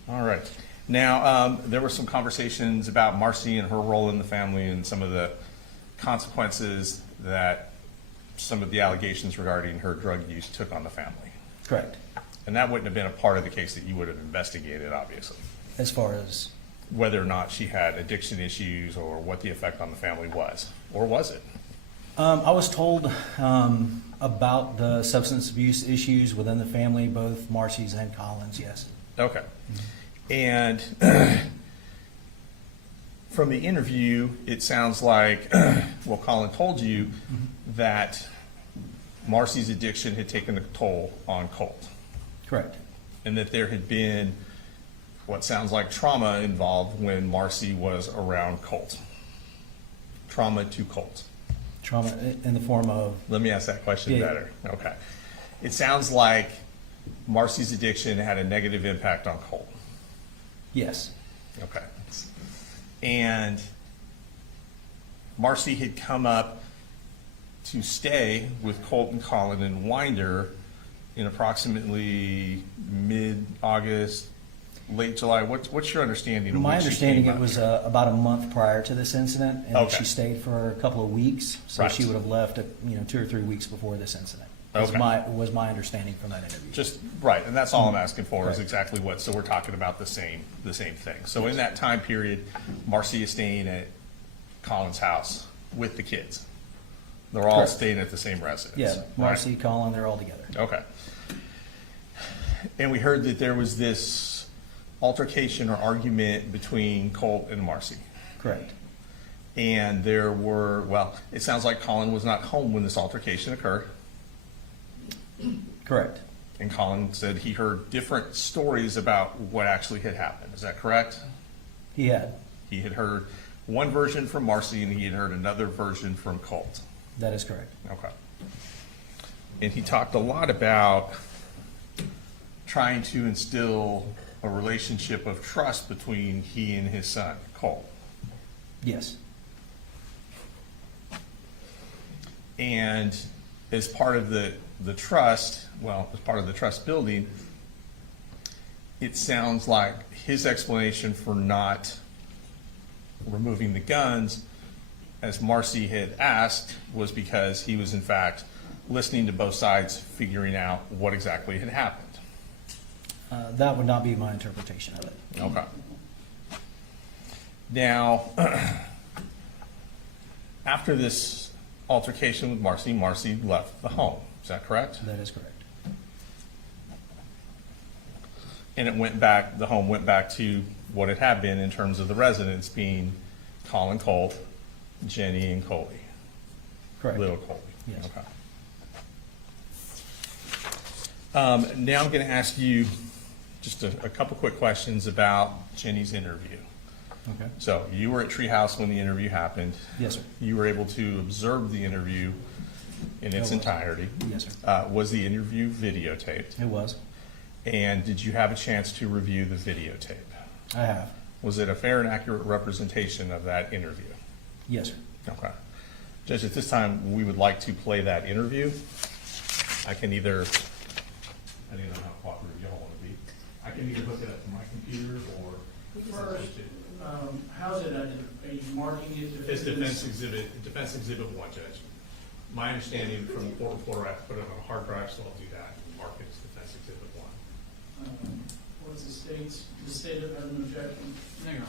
All right. Now, there were some conversations about Marcy and her role in the family and some of the consequences that some of the allegations regarding her drug use took on the family. Correct. And that wouldn't have been a part of the case that you would have investigated, obviously, As far as, whether or not she had addiction issues or what the effect on the family was, or was it? I was told about the substance abuse issues within the family, both Marcy's and Colin's, yes. Okay. And from the interview, it sounds like, well, Colin told you that Marcy's addiction had taken a toll on Colt, Correct. and that there had been what sounds like trauma involved when Marcy was around Colt. Trauma to Colt. Trauma in the form of, Let me ask that question Yeah. better. Okay. It sounds like Marcy's addiction had a negative impact on Colt. yes, Okay. And Marcy had come up to stay with Colt and Colin and Winder in approximately mid-August, late July. What's your understanding of my when she understanding came it up was here? about a month prior to this incident, and Okay. she stayed for a couple of weeks, so Right. she would have left, 2 or 3 weeks before this incident. Okay. Was my understanding from that interview. Just, right, and that's all I'm asking for is Right. exactly what, so we're talking about the same thing. So in that time period, Marcy is staying at Colin's house with the kids. They're all Correct. staying at the same residence. Yeah, right? Marcy, Colin, they're all together. Okay. And we heard that there was this altercation or argument between Colt and Marcy. Correct. And there were, well, it sounds like Colin was not home when this altercation occurred. Correct. And Colin said he heard different stories about what actually had happened. Is that correct? He had. He had heard one version from Marcy and he had heard another version from Colt. That is correct. Okay. And he talked a lot about trying to instill a relationship of trust between he and his son, Colt. Yes. And as part of the trust, well, as part of the trust building, it sounds like his explanation for not removing the guns, as Marcy had asked, was because he was in fact listening to both sides, figuring out what exactly had happened. That would not be my interpretation of it. Okay. Now, after this altercation with Marcy, Marcy left the home. Is that correct? That is correct. And it went back, the home went back to what it had been in terms of the residents being Colin, Colt, Jenny, and Coley. Correct. Little Coley. Yes. Okay. Now I'm going to ask you just a couple quick questions about Jenny's interview. Okay. So you were at Treehouse when the interview happened. Yes, sir. You were able to observe the interview in its was. entirety. Yes, sir. Was the interview videotaped? It was. And did you have a chance to review the videotape? I have. Was it a fair and accurate representation of that interview? Yes, sir. Okay. Judge, at this time, we would like to play that interview. I can either, I don't know how cooperative y'all want to be. I can either hook it up to my computer or. First, how's it identified? Are you marking it? It's defense exhibit 1, Judge. My understanding from the court reporter, I have to put it on a hard drive, so I'll do that and mark it as defense exhibit 1. What's the state of an objection? Hang on.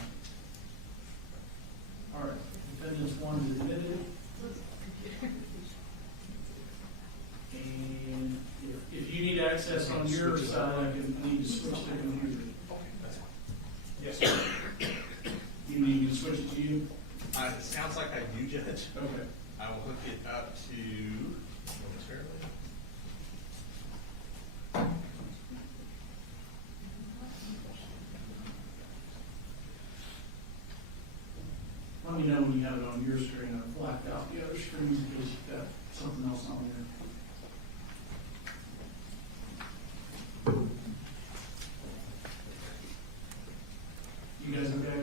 All right, defendant's 1 is admitted. And if you need access on your side, I need to switch the computer. That's fine. Yes, sir. You need me to switch it to you? It sounds like I do, Judge. Okay. I will hook it up to momentarily. Let me know when you have it on your screen. I blacked out the other screen because you've got something else on there. You guys okay?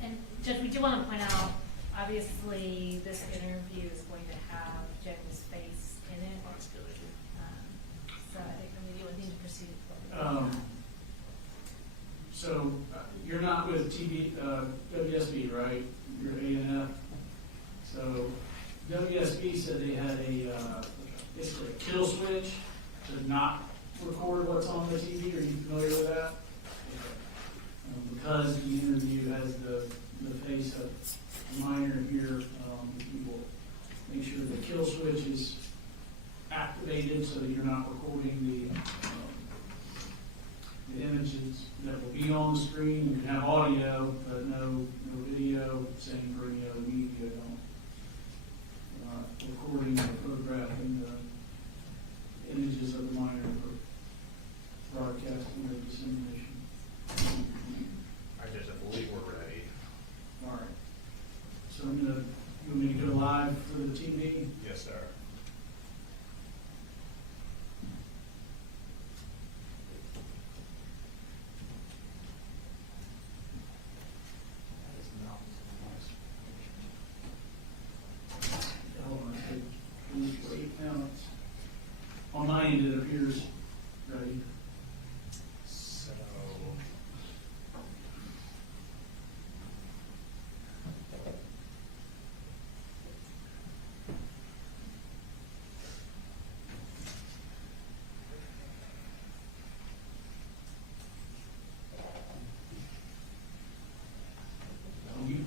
And Judge, we do want to point out, obviously, this interview is going to have Jenny's face in it. So I think we would need to proceed. So you're not with WSB, right? You're A&F. So WSB said they had basically a kill switch to not record what's on the TV. Are you familiar with that? Because the interview has the face of the minor here, we will make sure the kill switch is activated so that you're not recording the images that will be on the screen. You can have audio, but no video. Same for any other media. Don't recording or photographing the images of the minor for broadcasting or dissemination. I believe we're ready. All right. So I'm gonna, you want me to go live for the TV? Yes, sir. Hold on, please wait. Now it's, on my end it appears ready. So.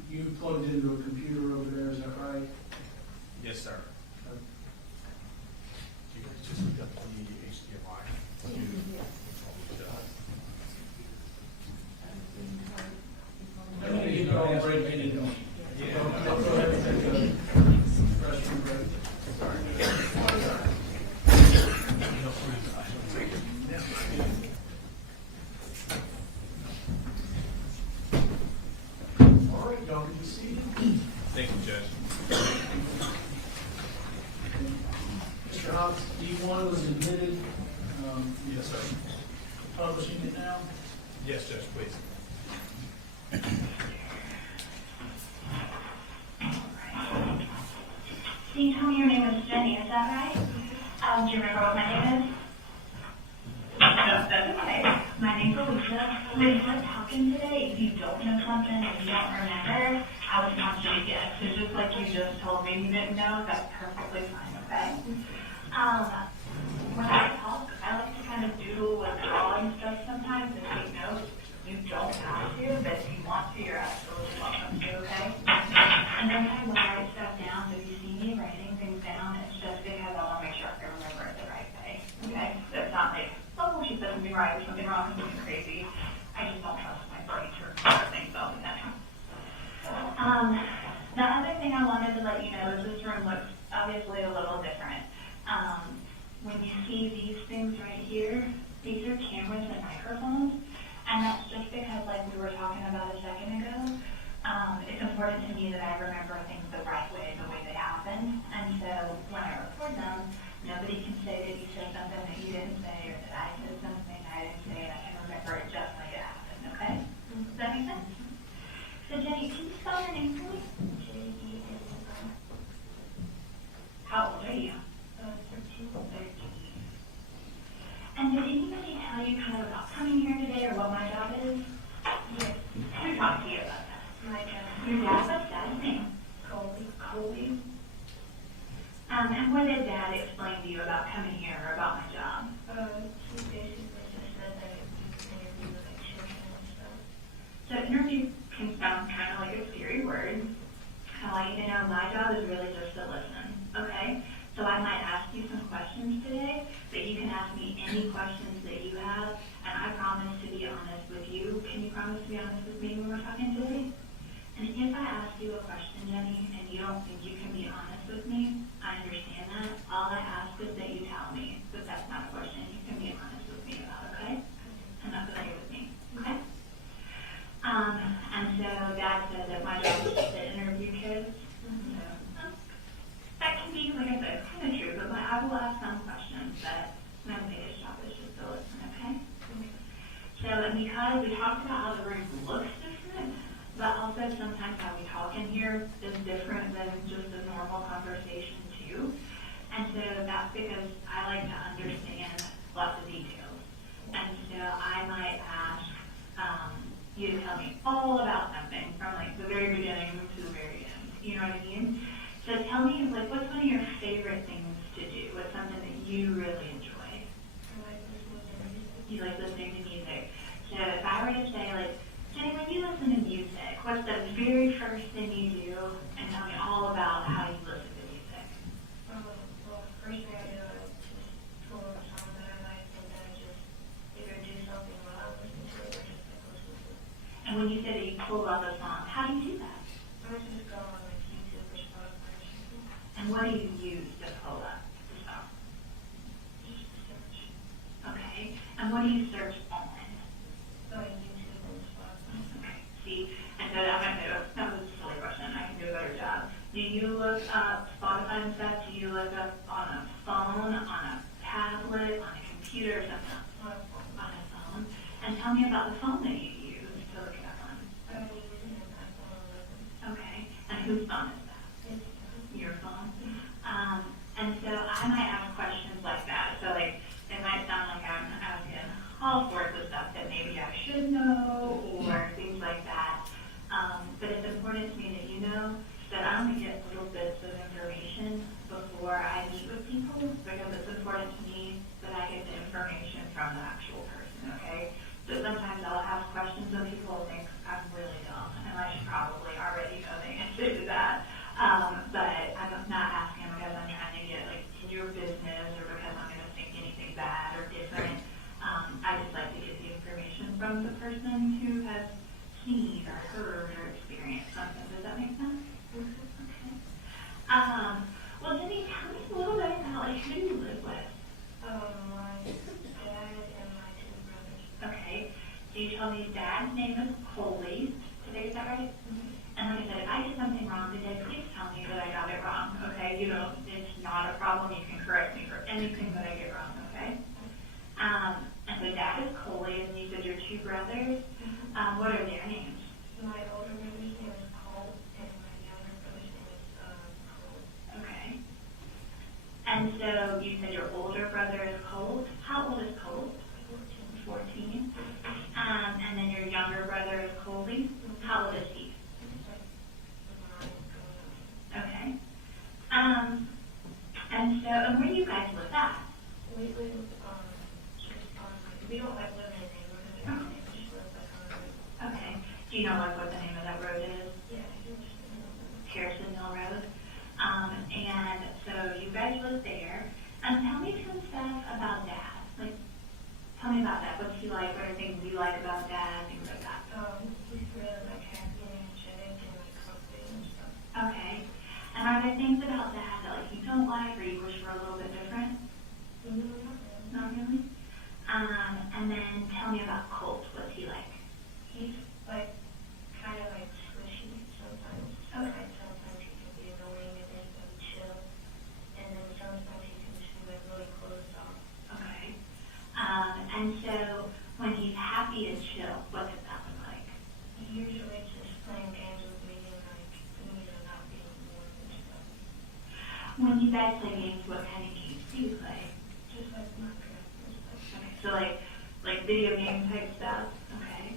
You plugged into a computer over there, is that right? Yes, sir. You guys just hook up the HDMI. I'm gonna get you all ready. Go ahead and take a restroom break. All right, y'all can be seated. Thank you, Judge. Mr. Hobbs, D1 was admitted. Yes, sir. Publishing it now. Yes, Judge, please. Can you tell me your name is Jenny, is that right? Do you remember what my name is? No, that's okay. My name's Alicia. When we're talking today, if you don't know something, if you don't remember, I would want you to guess. So just like you just told me you didn't know, that's perfectly fine, okay? When I talk, I like to kind of doodle and draw and stuff sometimes and take notes. You don't have to, but if you want to, you're absolutely welcome to, okay? And then I will write stuff down, so if you see me writing things down, it's just because I want to make sure I can remember it the right way, okay? So it's not like, oh, she said something right or something wrong or something crazy. I just don't trust my brain to remember things all the time. see these things right here, these are cameras and microphones, and that's just because, like we were talking about a second ago, it's important to me that I remember things the right way, the way they happened, and so when I record them, nobody can say that you said something that you didn't say, or that I said something I didn't say, and I can remember it just like it happened, okay? Does that make sense? So Jenny, can you spell your name for me? How old are you? 13. And did anybody tell you kind of about coming here today or what my job is? Yes. Who talked to you about that? My dad. Your dad? What's dad's name? Colby. And what did dad explain to you about coming here or about my job? He basically just said that you interview with like children and stuff. So interview can sound kind of like a scary word. I want you to know my job is really just to listen, okay? So I might ask you some questions today, but you can ask me any questions that you have, and I promise to be honest with you. Can you promise to be honest with me when we're talking today? And if I ask you a question, Jenny, and you don't think you can be honest with me, I understand that. All I ask is that you tell me that that's not a question you can be honest with me about, okay? And that's okay with me, okay? And so Dad said that my job is just to interview kids. So that can be, like I said, kind of true, but I will ask some questions, but my biggest job is just to listen, okay? So, and because we talked about how the room looks different, but also sometimes how we talk in here is different than just a normal conversation too. And so that's because I like to understand lots of details. And so I might ask you to tell me all about something from like the very beginning to the very end. You know what I mean? So tell me, like, what's one of your favorite things to do? What's something that you really enjoy? You like listening to music. So if I were to say, like, Jenny, when you listen to music, what's the very first thing you do? And tell me all about how you listen to music. Well, first thing I do is just pull up a song that I like, and then just either do something while I'm listening to it, or just like listen to it. And when you say that you pull up a song, how do you do that? I just go on like YouTube or Spotify or something. And what do you use to pull up the song? Just search. Okay. And what do you search on? Like YouTube and Spotify. Okay. See, and so that was a silly question. I can do a better job. Do you look up Spotify and stuff? Do you look up on a phone, on a tablet, on a computer, or something? On a phone. On a phone. And tell me about the phone that you use to look it up on. I'm using an iPhone 11. Okay. And whose phone is that? It's Your phone. And so I might ask questions like that. So like it might sound like I'm asking all sorts of stuff that maybe I should know or things like that. But it's important to me that you know that I only get little bits of information before I meet with people because it's important to me that I get the information from the actual person, okay? So sometimes I'll ask questions and people will think I'm really dumb and I should probably already know the answer to that. But I'm not asking because I'm trying to get like in your business or because I'm going to think anything bad or different. I just like to get the information from the person who has seen or heard or experienced something. Does that make sense? Okay. Well, Jenny, tell me a little bit about like who you live with. my dad and my two brothers. Okay. So you told me dad's name is Colin. Today, is that right? And like I said, if I did something wrong today, please tell me that I got it wrong, okay? You know, it's not a problem. You can correct me for anything that I get wrong, okay? And so dad is Colin, and you said your two brothers. What are their names? My older brother's name is Colt, and my younger brother's name is Colt. Okay. And so you said your older brother is Colt. How old is Colt? 14. And then your younger brother is Colby. How old is he? Okay. And so, and where do you guys live at? We live just on, we don't like live in a neighborhood or anything, we just live like on a road. Okay. Do you know like what the name of that road is? Yeah, it's Harrison Mill Road. And so you guys live there. And tell me some stuff about Dad. Like, tell me about that. What's he like? What are things you like about Dad? Things like that. he's really like happy and energetic and like confident and stuff. Okay. And are there things about Dad that like you don't like or you wish were a little bit different? No, not you guys play games, what kind of games do you play? Just like Minecraft and stuff. Okay, so like video game type stuff, okay.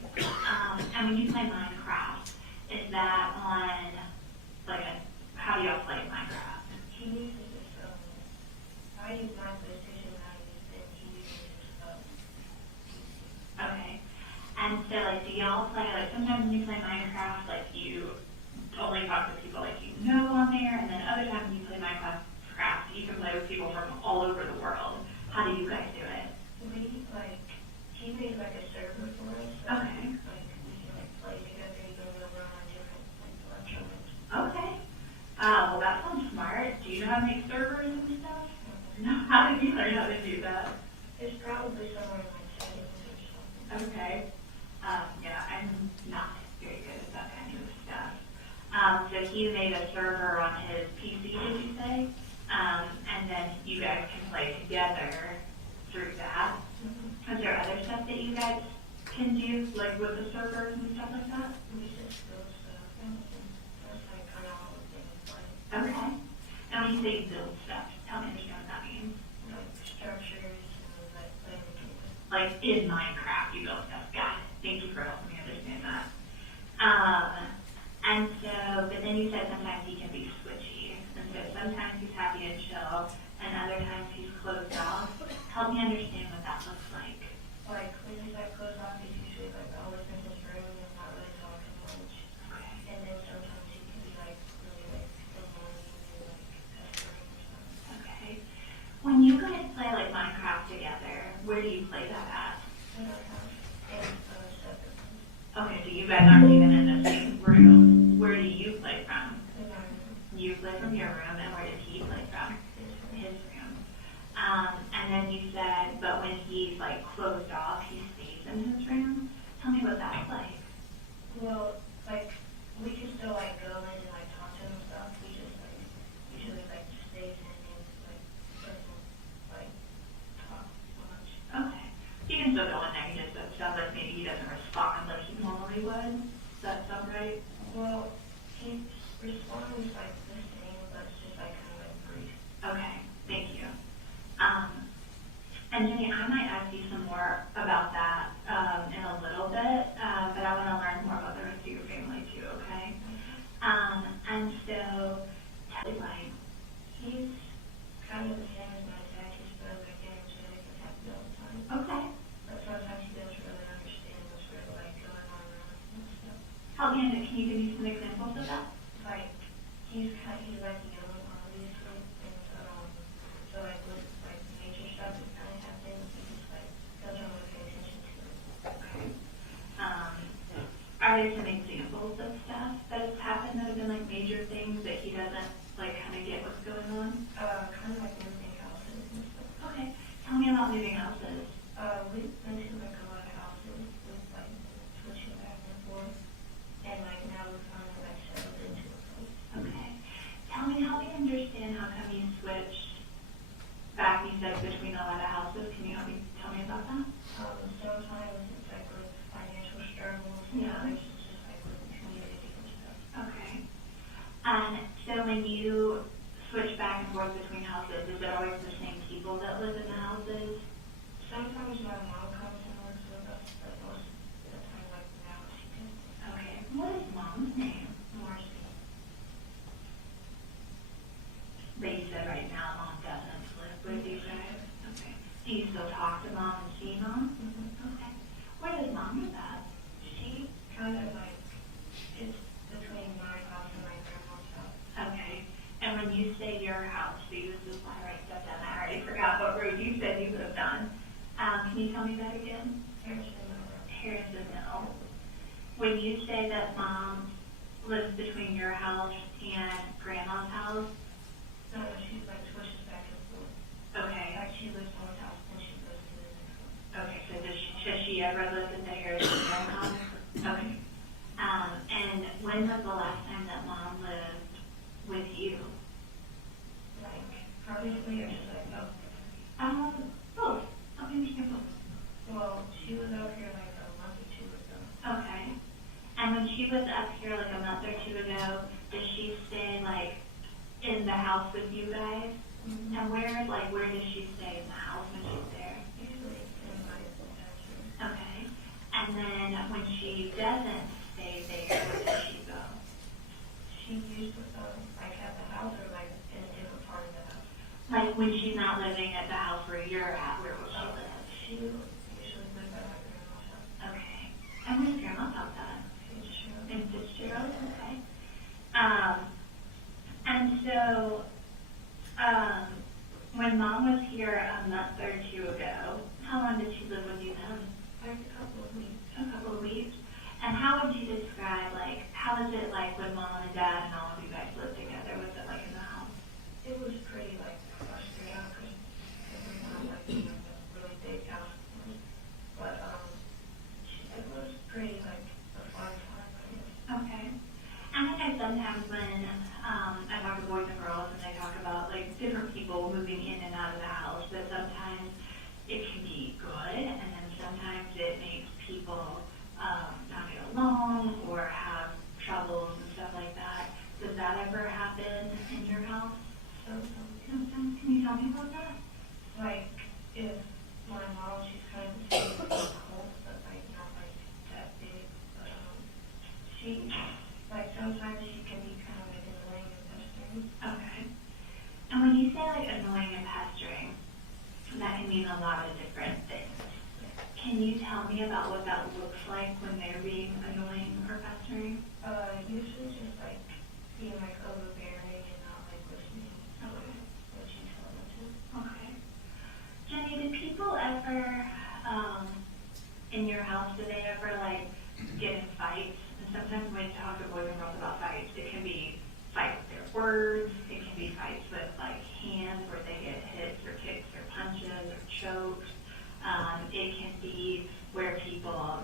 And when you play Minecraft, is that on, how do y'all play Minecraft? He uses his phone. I use my PlayStation and I use it. He uses his phone. Okay. And so do y'all play, sometimes when you play Minecraft, you only talk to people you know on there, and then other times when you play Minecraft, you can play with people from all over the world. How do you guys do it? He made a server for us. So Okay. we can play together even though we're on different electronics. Okay. Well, that sounds smart. Do you know how to make servers and stuff? No. How did you learn how to do that? It's probably somewhere in my settings or something. Okay. Yeah, I'm not very good at that kind of stuff. So he made a server on his PC, did you say? And then you guys can play together through that. Is there other stuff that you guys can do, with the servers and stuff like that? We just build stuff. That's kind of all the things Okay. And when you say build stuff, tell me understand what that means. structures and playing the game. In Minecraft, you build stuff. Got it. Thank you for helping me understand that. And so, but then you said sometimes he can be switchy. And so sometimes he's happy and chill, and other times he's closed off. Help me understand what that looks like. When he's closed off, he's usually always in his room and not really talking much. And then sometimes he can be really annoying and pestering or something. Okay. When you guys play Minecraft together, where do you play that at? In our house and separate rooms. Okay, so you guys aren't even in the same room. Where do you play from? In our room. You play from your room, and where does he play from? His room. And then you said, but when he's closed off, he stays in his room. Tell me what that's like. Well, we can still go in and talk to him and stuff. We just usually stays in and doesn't talk much. Okay. You can still go in there. He just sounds like maybe he doesn't respond like he normally would. Does that sound right? Well, he responds the same, but it's just kind of brief. Okay. Thank you. And Jenny, I might ask you some more about that in a little bit, but I want to learn more about the rest of your family too, okay? And so, tell me why. He's kind of the same as my dad. He's very energetic and happy all the time. Okay. But sometimes he doesn't really understand what's really going on around him and stuff. Help me understand. Can you give me some examples of that? He's young, obviously, and so with major stuff that kind of happens, he just doesn't really pay attention to it. Okay. Are there some examples of stuff that has happened that have been major things that he doesn't kind of get what's going on? Kind of moving houses and stuff. Okay. Tell me about moving houses. We've been to a lot of houses with switching back and forth, and now we're finally settled into a place. Okay. Help me understand how come you switched back, you said, between a lot of houses. Can you tell me about that? Sometimes it's with financial struggles, Yeah. it's just with community and stuff. Okay. So when you switch back and forth between houses, is it always the same people that live in the houses? Sometimes my mom comes and lives with us, but most of the time, now she can. Okay. What is mom's name? Marcy. But you said right now mom doesn't live with you guys. Okay. Do you still talk to mom and see mom? Okay. Where does mom live at? She kind of is between my house and my grandma's house. Okay. And when you say your house, so you just want to write stuff down. I already forgot what road you said you lived on. Can you tell me that again? Harrison Mill. When you say that mom lives between your house and grandma's house, No, she switches back and forth. okay. She lives in one house and she lives in the next one. Okay, so has she ever lived in the Harrison Mill house? Okay. And when was the last time that mom lived with you? Obviously, or just Both. Okay, we can both. well, she was out here a month or two ago. Okay. And when she was up here a month or two ago, did she stay in the house with you guys? she doesn't stay there, where does she go? She used to, like at the house or like in a different part of the house. Like when she's not living at the house where you're at, where will she live? She usually lives at my grandma's house. Okay. And where's grandma's house at? Fitzgerald. In Fitzgerald, okay. And so, when Mom was here a month or two ago, how long did she live with you then? Like a couple of weeks. A couple of weeks. And how would you describe, like, how is it like when Mom and Dad and all of you guys lived together? Was it like in the house? It was pretty like frustrated out because we had like a really big house. But it was pretty like a fun time, I guess. Okay. And I think sometimes when I talk to boys and girls and they talk about like different people moving in and out of the house, that sometimes it can be good and then sometimes it makes people not get along or have troubles and stuff like that. Does that ever happen in your house? Sometimes. Can you tell me about that? Like if my mom, she's kind of the same as Colt, but like not like that big. But she like sometimes she can be kind of like annoying and pestering. Okay. And when you say like annoying and pestering, that can mean a lot of different things. Can you tell me about what that looks like when they're being annoying or pestering? Usually just like being like overbearing and not like listening to what you tell them to. Okay. Jenny, do people ever, in your house, do they ever like get in fights? And sometimes when you talk to boys and girls about fights, it can be fights with their words, it can be fights with like hands where they get hits or kicks or punches or chokes. It can be where people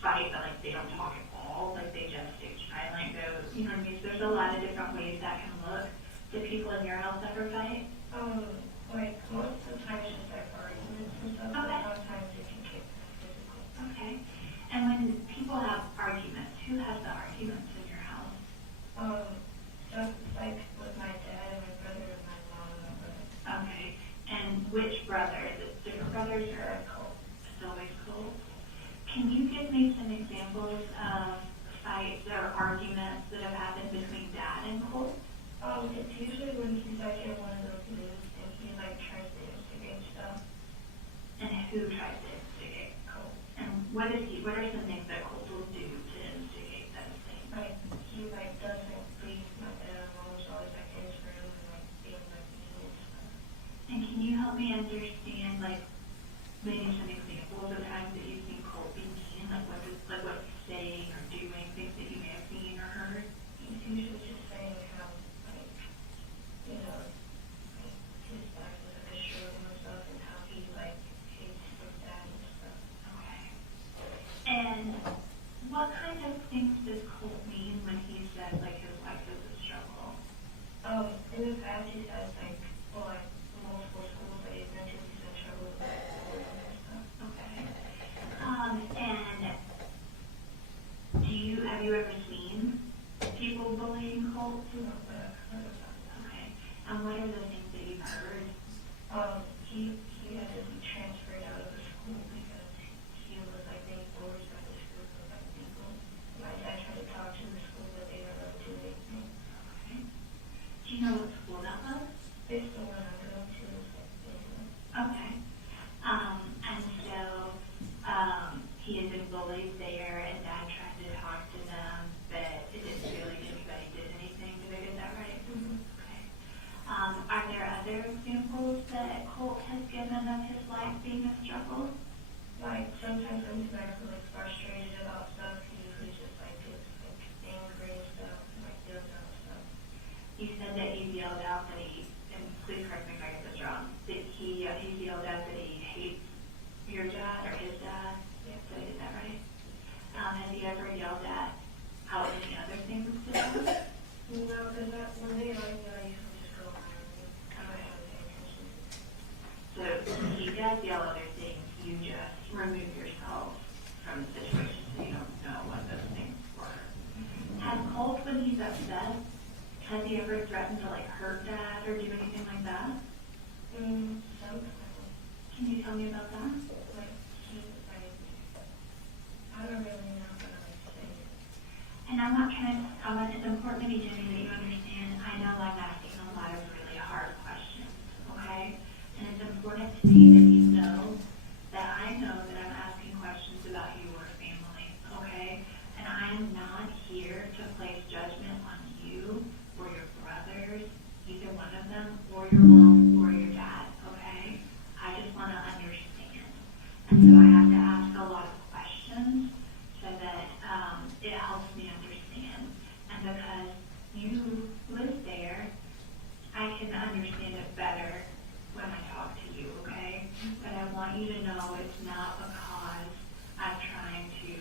fight but like they don't talk at all, like they just stay silent, you know what I mean? So there's a lot of different ways that can look. Do people in your house ever fight? Like most of the time it's just like arguments and stuff, but Okay. sometimes it can get physical. Okay. And when people have arguments, who has the arguments in your house? Just like with my dad and my brother and my mom and my brother. Okay. And which brother? Is it different brothers or Colt. it's always Colt? Can you give me some examples of fights or arguments that have happened between Dad and Colt? It's usually when he's like in one of those moods and he like tries to instigate stuff. And who tries to instigate? Colt. And what are some things that Colt will do to instigate those things? Like he like doesn't leave my dad alone, so always like in his room and like being like mean and stuff. And can you help me understand, like, maybe some examples of times that you've seen Colt be mean, like what he's saying or doing, things that you may have seen or heard? He's usually just saying how like, you know, like his dad was like a shirt and stuff and how he like hates his dad and stuff. Okay. And what kind of things does Colt mean when he says, like, his life is a struggle? In the past he says like, well like multiple schools that he's been to, he's in trouble with bullying and stuff. Okay. And have you ever seen people bullying Colt? No, but I've heard about that. Okay. And what are the things that you've heard? He had to be transferred out of the school because he was like being bullied by the school of like people. My dad tried to talk to the school, but they never do anything. Okay. Do you know what school that was? It's the one I'm going to. Okay. And so, he had been bullied there, and Dad tried to talk to them, but it didn't feel like anybody did anything. Did I get that right? Mm-hmm. Okay. Are there other examples that Colt has given of his life being a struggle? Like sometimes when he's like frustrated about stuff, he usually just like gets like angry and stuff, and like yells out stuff. You said that he yelled out that he, and please correct me if I get this wrong, that he yelled out that he hates your dad or his dad. Yeah. Did I get that right? Has he ever yelled at out any other things to them? No, because that when they argue, I usually just go around and I don't have any attention. So he does yell other things, you just remove yourself from the situation so you don't know what those things were. Has Colt, when he's upset, has he ever threatened to like hurt Dad or do anything like that? Sometimes. Can you tell me about that? Like, he, like, I don't really know, but I'm not trying to comment, it's important to me, Jenny, that you understand, I know I'm asking a lot of really hard questions, okay? And it's important to me that you know that I know that I'm asking questions about your family, okay? And I am not here to place judgment on you or your brothers, either one of them, or your mom or your dad, okay? I just want to understand. And so I have to ask a lot of questions so that it helps me understand. And because you live there, I can understand it better when I talk to you, okay? But I want you to know it's not because I'm trying to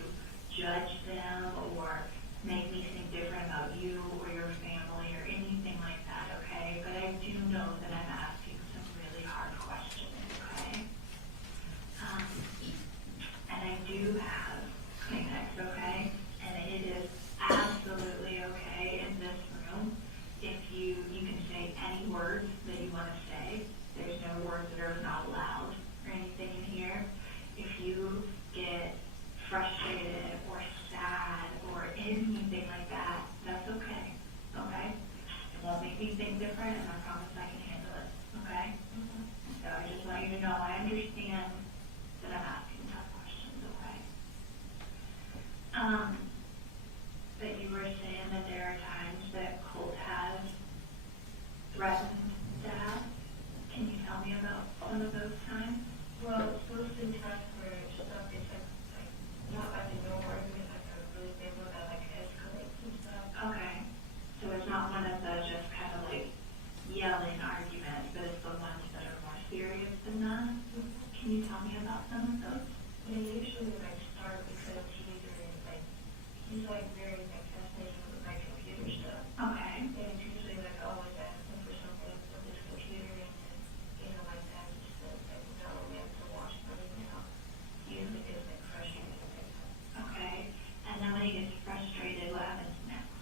judge them or make me think different about you or your family or anything like that, okay? But I do know that I'm asking some really hard questions, okay? And I do have Kleenex, okay? And it is absolutely okay in this room if you can say any words that you want to say. There's no words that are not allowed or anything in here. If you get frustrated or sad or anything like that, that's okay, okay? It won't make me think different, and I promise I can handle it, okay? So I just want you to know I understand that I'm asking tough questions, okay? But you were saying that there are times that Colt has threatened Dad. Can you tell me about some of those times? Well, it's mostly times where stuff gets like not like a normal argument, like a really big one that like escalates and stuff. Okay. So it's not one of the just kind of like yelling arguments, but it's the ones that are more serious than that. Can you tell me about some of those? They usually like start because he's like very like fascinated with like computer stuff. Okay. And it's usually like always asking for something with his computer and you know like that just says like no, we have to watch something out. He usually gets like frustrated with it. Okay. And then when he gets frustrated, what happens next?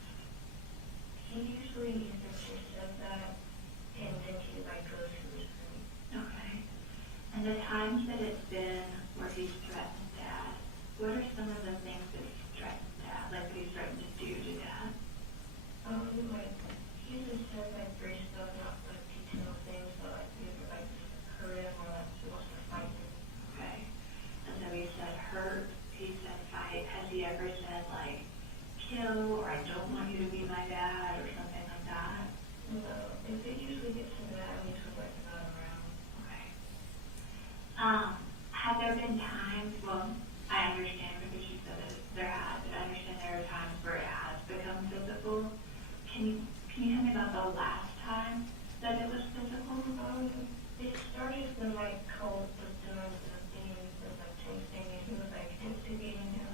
He usually either just says that and then he like goes to his room. Okay. And the times that it's been where he's threatened Dad, what are some of the things that he's threatened Dad, like that he's threatened to do to Dad? Like he usually says like brief stuff, not like detailed things, but like either like hurt him or like he wants to fight him. Okay. And so he said hurt, he said fight. Has he ever said like kill or I don't want you to be my dad or something like that? No, if it usually gets to that, he's like not around. Okay. Have there been times, well, I understand because you said that there has, but I understand there are times where it has become physical. Can you tell me about the last time that it was physical? It started when like Colt was doing the thing with like tasting and he was like instigating him.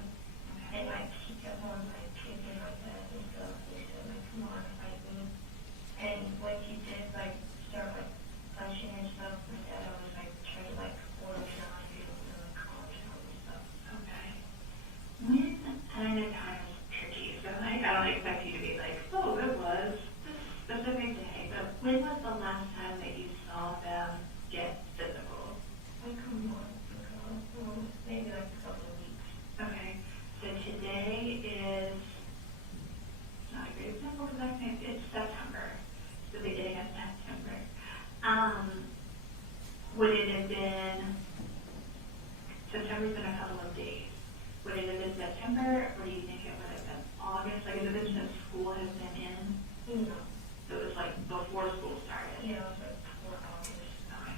And like he kept on like kicking like that and stuff. He said like, come on, fight me. And when he did like start like punching and stuff, my dad always like tried to like order down and like calm down and stuff. Okay. When, and I know time is tricky, so like, I don't expect you to be like, oh, it was this specific day, but when was the last time that you saw them get physical? Like a month ago, maybe like a couple of weeks. Okay, so today is not a great example because I think it's September, the beginning of September. Would it have been, September's been a couple of days. Would it have been September, or do you think it would have been August? Like, has it been since school has been in? No. So it was like before school started? Yeah, it was like before August. Okay.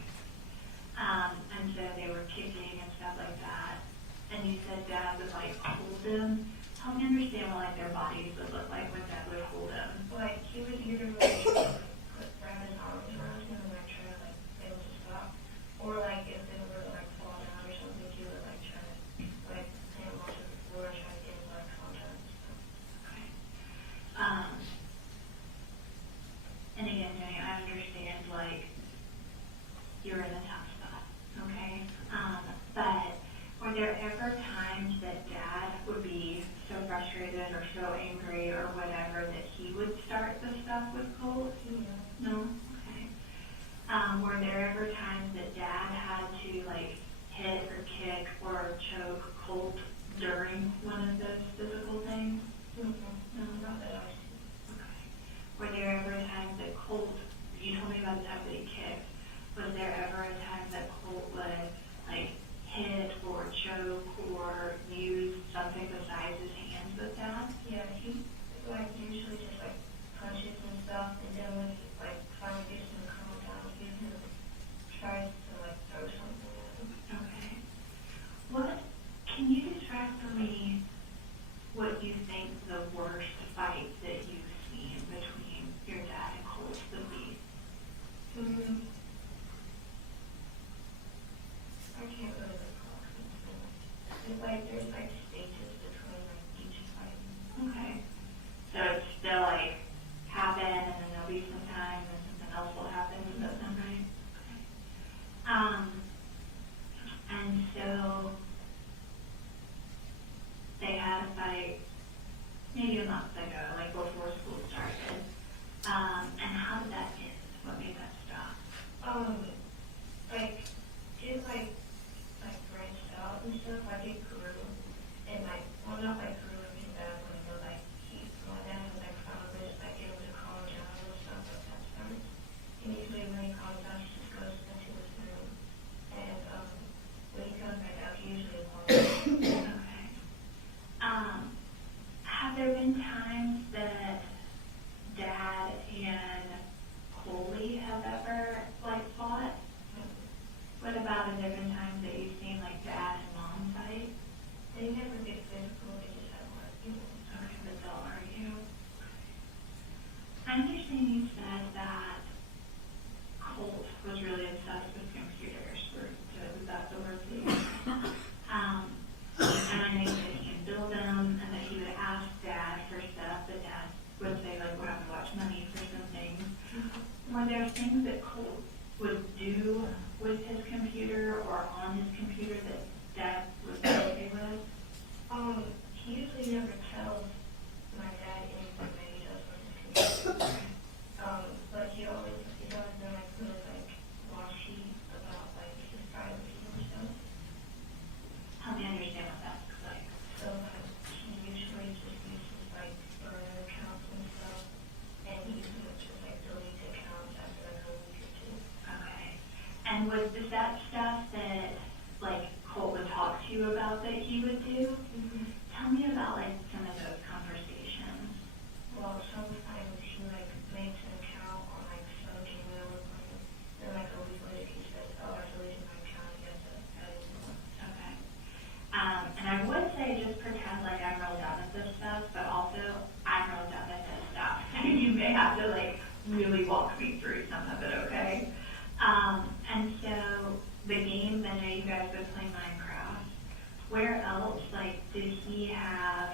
And so they were kicking and stuff like that. And you said Dad would like hold them. Help me understand what like their bodies would look like when Dad would hold them. Like he would either like put grab his arms around him and like try to like get him to stop, or like if they were to like fall down or something, he would like try to like hang him onto the floor and try to get him like calm down and stuff. Okay. And again, Jenny, I understand like you're in a tough spot, okay? But were there ever times that Dad would be so frustrated or so angry or so they had a fight maybe a month ago, like before school started. And how did that end? What made that stop? Like, it like branched out and stuff, like it grew, and like, well, not like grew into that one, but like, my dad was like, probably just like, it was a calm down or something like that starts. And usually when he calms down, he just goes into his room, and, when he comes back out, he usually apologizes. Okay. Have there been times that Dad and Coley have ever like fought? What about in different times that you've seen like Dad and Mom fight? They never get physical, they just have arguments. Okay, but they'll argue. I understand you said that Colt was really obsessed with computers. Was that the word that you used? And I know that he can build them and that he would ask Dad for stuff, but Dad would say like, we'll have to watch money for some things. Were there things that Colt would do with his computer or on his computer that Dad was okay with? He usually never tells my dad anything that he does with his computer. But he's always been like really like washy about like his privacy and stuff. Help me understand what that looks like. So he usually just uses like burner accounts and stuff, and he usually just like delete accounts after like a week or two. Okay. And is that stuff that like Colt would talk to you about that he would do? Tell me about like some of those conversations. Well, sometimes he like makes an account on like some Gmail or something, and like a week later he says, "Oh, I deleted my account again to edit more." Okay. And I would say just pretend like I'm real done at this stuff, but also I'm real done at this stuff. You may have to like really walk me through some of it, okay? And so the games, I know you guys would play Minecraft. Where else, like, did he have,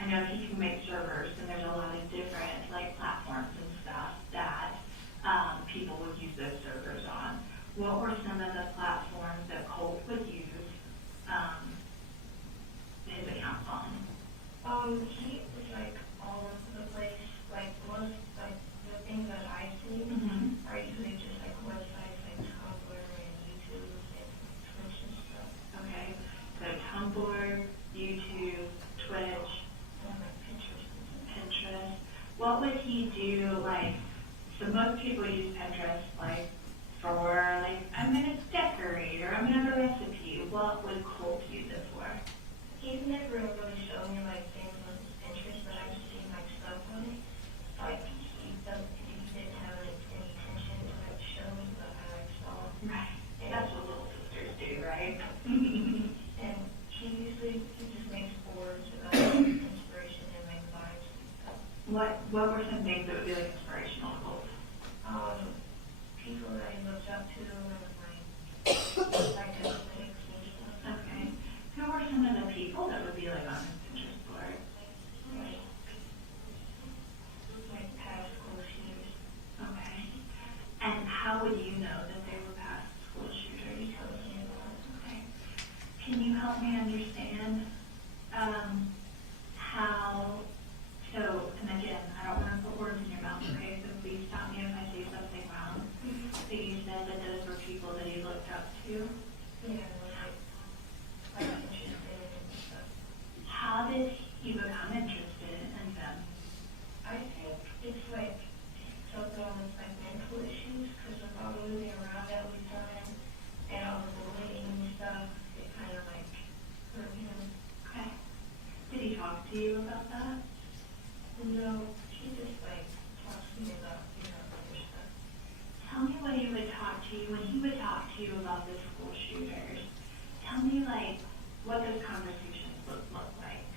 I know he can make servers and there's a lot of different like platforms and stuff that people would use those servers on. What were some of the platforms that Colt would use his accounts on? He was like all over the place. Like most like the things that I see are usually just like websites like Tumblr and YouTube and Twitch and stuff. Okay, so Tumblr, YouTube, Twitch, And like Pinterest and stuff. Pinterest. What would he do, like, so most people use Pinterest, like, for, like, I'm gonna decorate, or I'm gonna have a recipe. What would Colt use it for? He's never really shown me like things on his Pinterest, but I've just seen like stuff on it. Like he didn't have like any intention to like show me, but I like saw it. Right. And That's what little sisters do, right? And he just makes boards about inspiration and like vibes and stuff. What were some things that would be, like, inspirational to Colt? People that he looks up to and like athletics and stuff. Okay. Who were some of the people that would be, like, on his Pinterest board? Like past school shooters. Okay. And how would you know that they were past school shooters? He tells me about it. Okay. Can you help me understand how, so, and again, I don't want to put words in your mouth, okay, so please stop me if I say something wrong. But you said that those were people that he looked up to. Yeah, like interested in stuff. How did he become interested in them? I think it's like something with like mental issues, because of all moving around all the time and all the bullying and stuff, it kind of like hurt him. Okay. Did he talk to you about that? No, he just like talks to me about, other stuff. Tell me what he would talk to you, when he would talk to you about the school shooters. Tell me, like, what those conversations look like.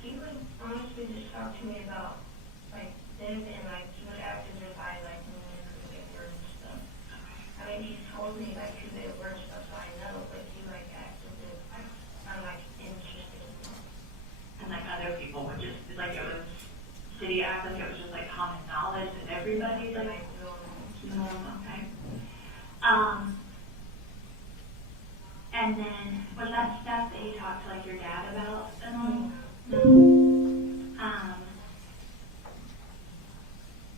He would honestly just talk to me about like them, and like he would act as if I like knew who they were and stuff. I mean, he told me like who they were and stuff, so I know, but he like acts as if I'm like interested in them. And like other people would just, like, it was, did he act like it was just like common knowledge that everybody, like, okay. And then Was that stuff that you talked to like your dad about and all? No.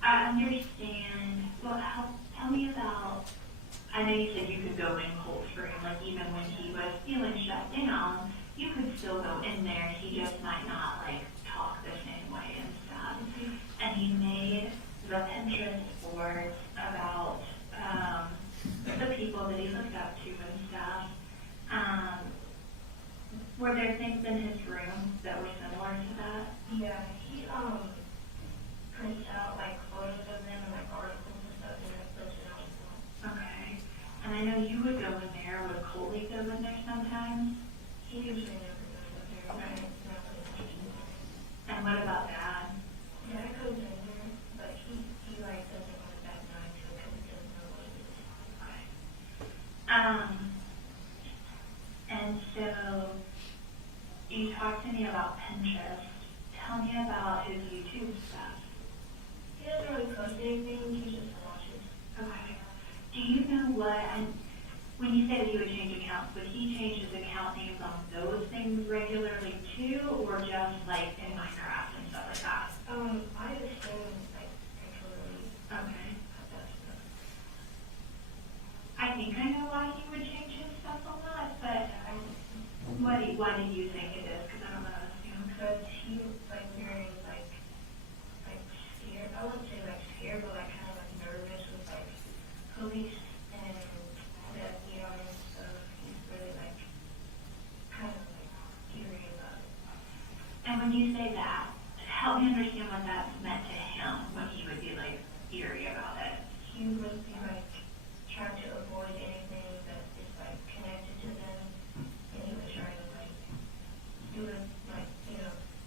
I understand. Well, tell me about, I know you said you could go in Colt Gray, like even when he was feeling shut down, you could still go in there. He just might not like talk the same way and stuff. And he made the Pinterest boards about the people that he looked up to and stuff. Were there things in his room that were similar to that? Yeah, he, prints out like photos of them and like articles and stuff and like prints it out. Okay. And I know you would go in there. Would Coley go in there sometimes? He usually never goes up there, right? And what about Dad? Dad goes in there, but he like doesn't want it that night because he doesn't know what it is. Okay. And so you talked to me about Pinterest. Tell me about his YouTube stuff. He doesn't really post anything, he just watches. Okay. Do you know what, and when you said he would change accounts, would he change his account names on those things regularly too, or just like in Minecraft and stuff like that? I assume like regularly. Okay. That stuff. I think I know why he would change his stuff a lot, but why do you think it is? Because I don't know how to assume. Because he like very like scared. I wouldn't say like scared, but like kind of like nervous with like police and the FBI and stuff. He's really like kind of like eerie about it. And when you say that, help me understand what that's meant to him when he would be like eerie about it. He would be like trying to avoid anything that is like connected to them, and he was trying to like do it like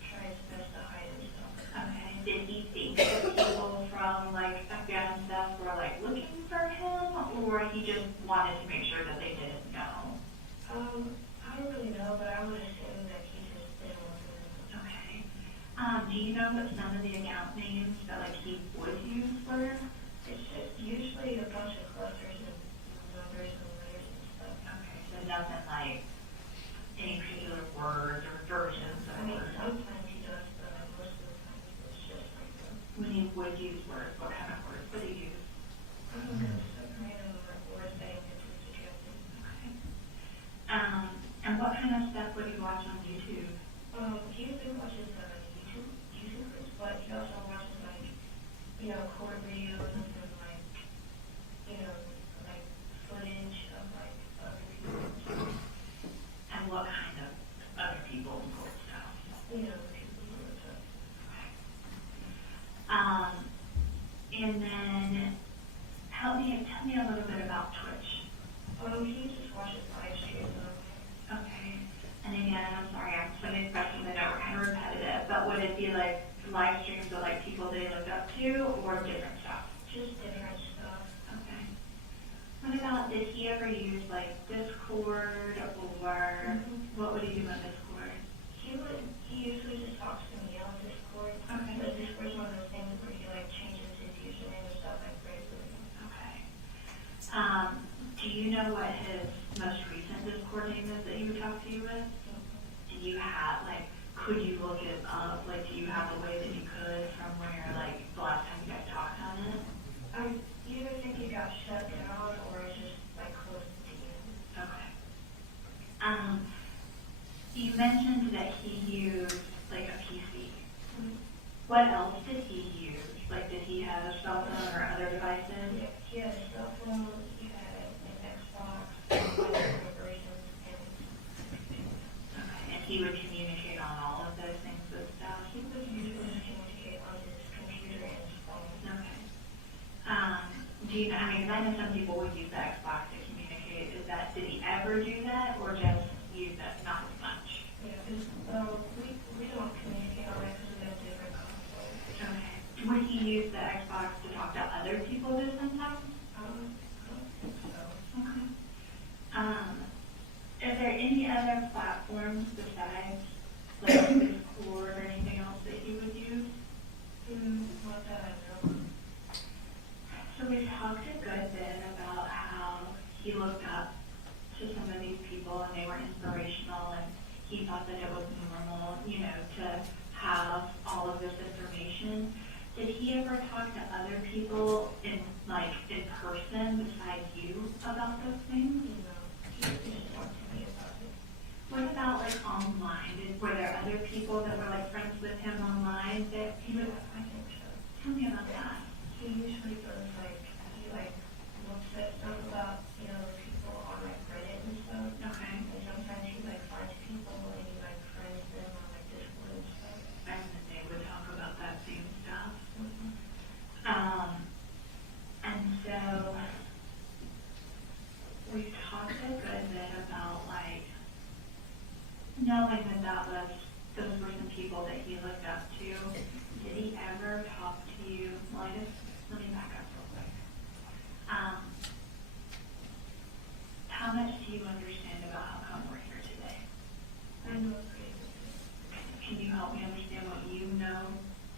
try his best to hide himself. Okay. Did he think that people from like FBI and stuff were like looking for him, or he just wanted to make sure that they didn't know? I don't really know, but I would assume that he just didn't want to know. Okay. Do you know what some of the account names that like he would use were? It's just usually a bunch of clusters and numbers and letters and stuff. Okay, so nothing like any particular words or versions of I mean, words. sometimes he does, but most of the time it's just like When he would use words, what kind of words would he use? some random words that he gets suggested. Okay. And what kind of stuff would he watch on YouTube? He usually watches YouTubers, but he also watches like court videos and like like footage of like other people. And what kind of other people and cool stuff? People who are tough. And then tell me a little bit about Twitch. He just watches live streams on there. Okay. And again, I'm sorry, I'm some of these questions I know are kind of repetitive, but would it be like live streams of like people they look up to or different stuff? Just different stuff. Okay. What about, did he ever use like Discord or what would he do on Discord? He usually just talks to me on Discord. Okay. But Discord's one of those things where he like changes his username and stuff like regularly. Okay. Do you know what his most recent Discord name is that he would talk to you with? Do you have, like, could you look it up? Like, do you have a way that you could from where, like, the last time you guys talked on it? I either think he got shut down or it's just like close to the end. Okay. You mentioned that he used, like, a PC. What else did he use? Like, did he have a cell phone or other devices? Yeah, he had a cell phone, he had an Xbox, and versions, and Okay. And he would communicate on all of those things with stuff? he would usually communicate on his computer and his phone. Okay. Do you, I mean, 'cause I know some people would use the Xbox to communicate. Did he ever do that or just use it not as much? Yeah, because we don't communicate on that because we have different consoles. Okay. Would he use the Xbox to talk to other people though sometimes? I don't think so. Okay. Are there any other platforms besides like Discord or anything else that you would use? Not that I know. So we've talked a good bit about how he looked up to some of these people and they were inspirational thought that it was normal, you know, to have all of this information. Did he ever talk to other people in person besides you about those things? No, he didn't talk to me about it. What about like online? Were there other people that were like friends with him online that he would? I think so. Tell me about that. He usually does he looks at stuff about, you know, people on Reddit and stuff. Okay. And sometimes he finds people and he friends them on Discord and stuff. And then they would talk about that same stuff. Mm-hmm. And so we've talked a good bit about knowing that those were some people that he looked up to. Did he ever talk to you? Well, let me back up real quick. How much do you understand about how come we're here today? I know a pretty good bit. Can you help me understand what you know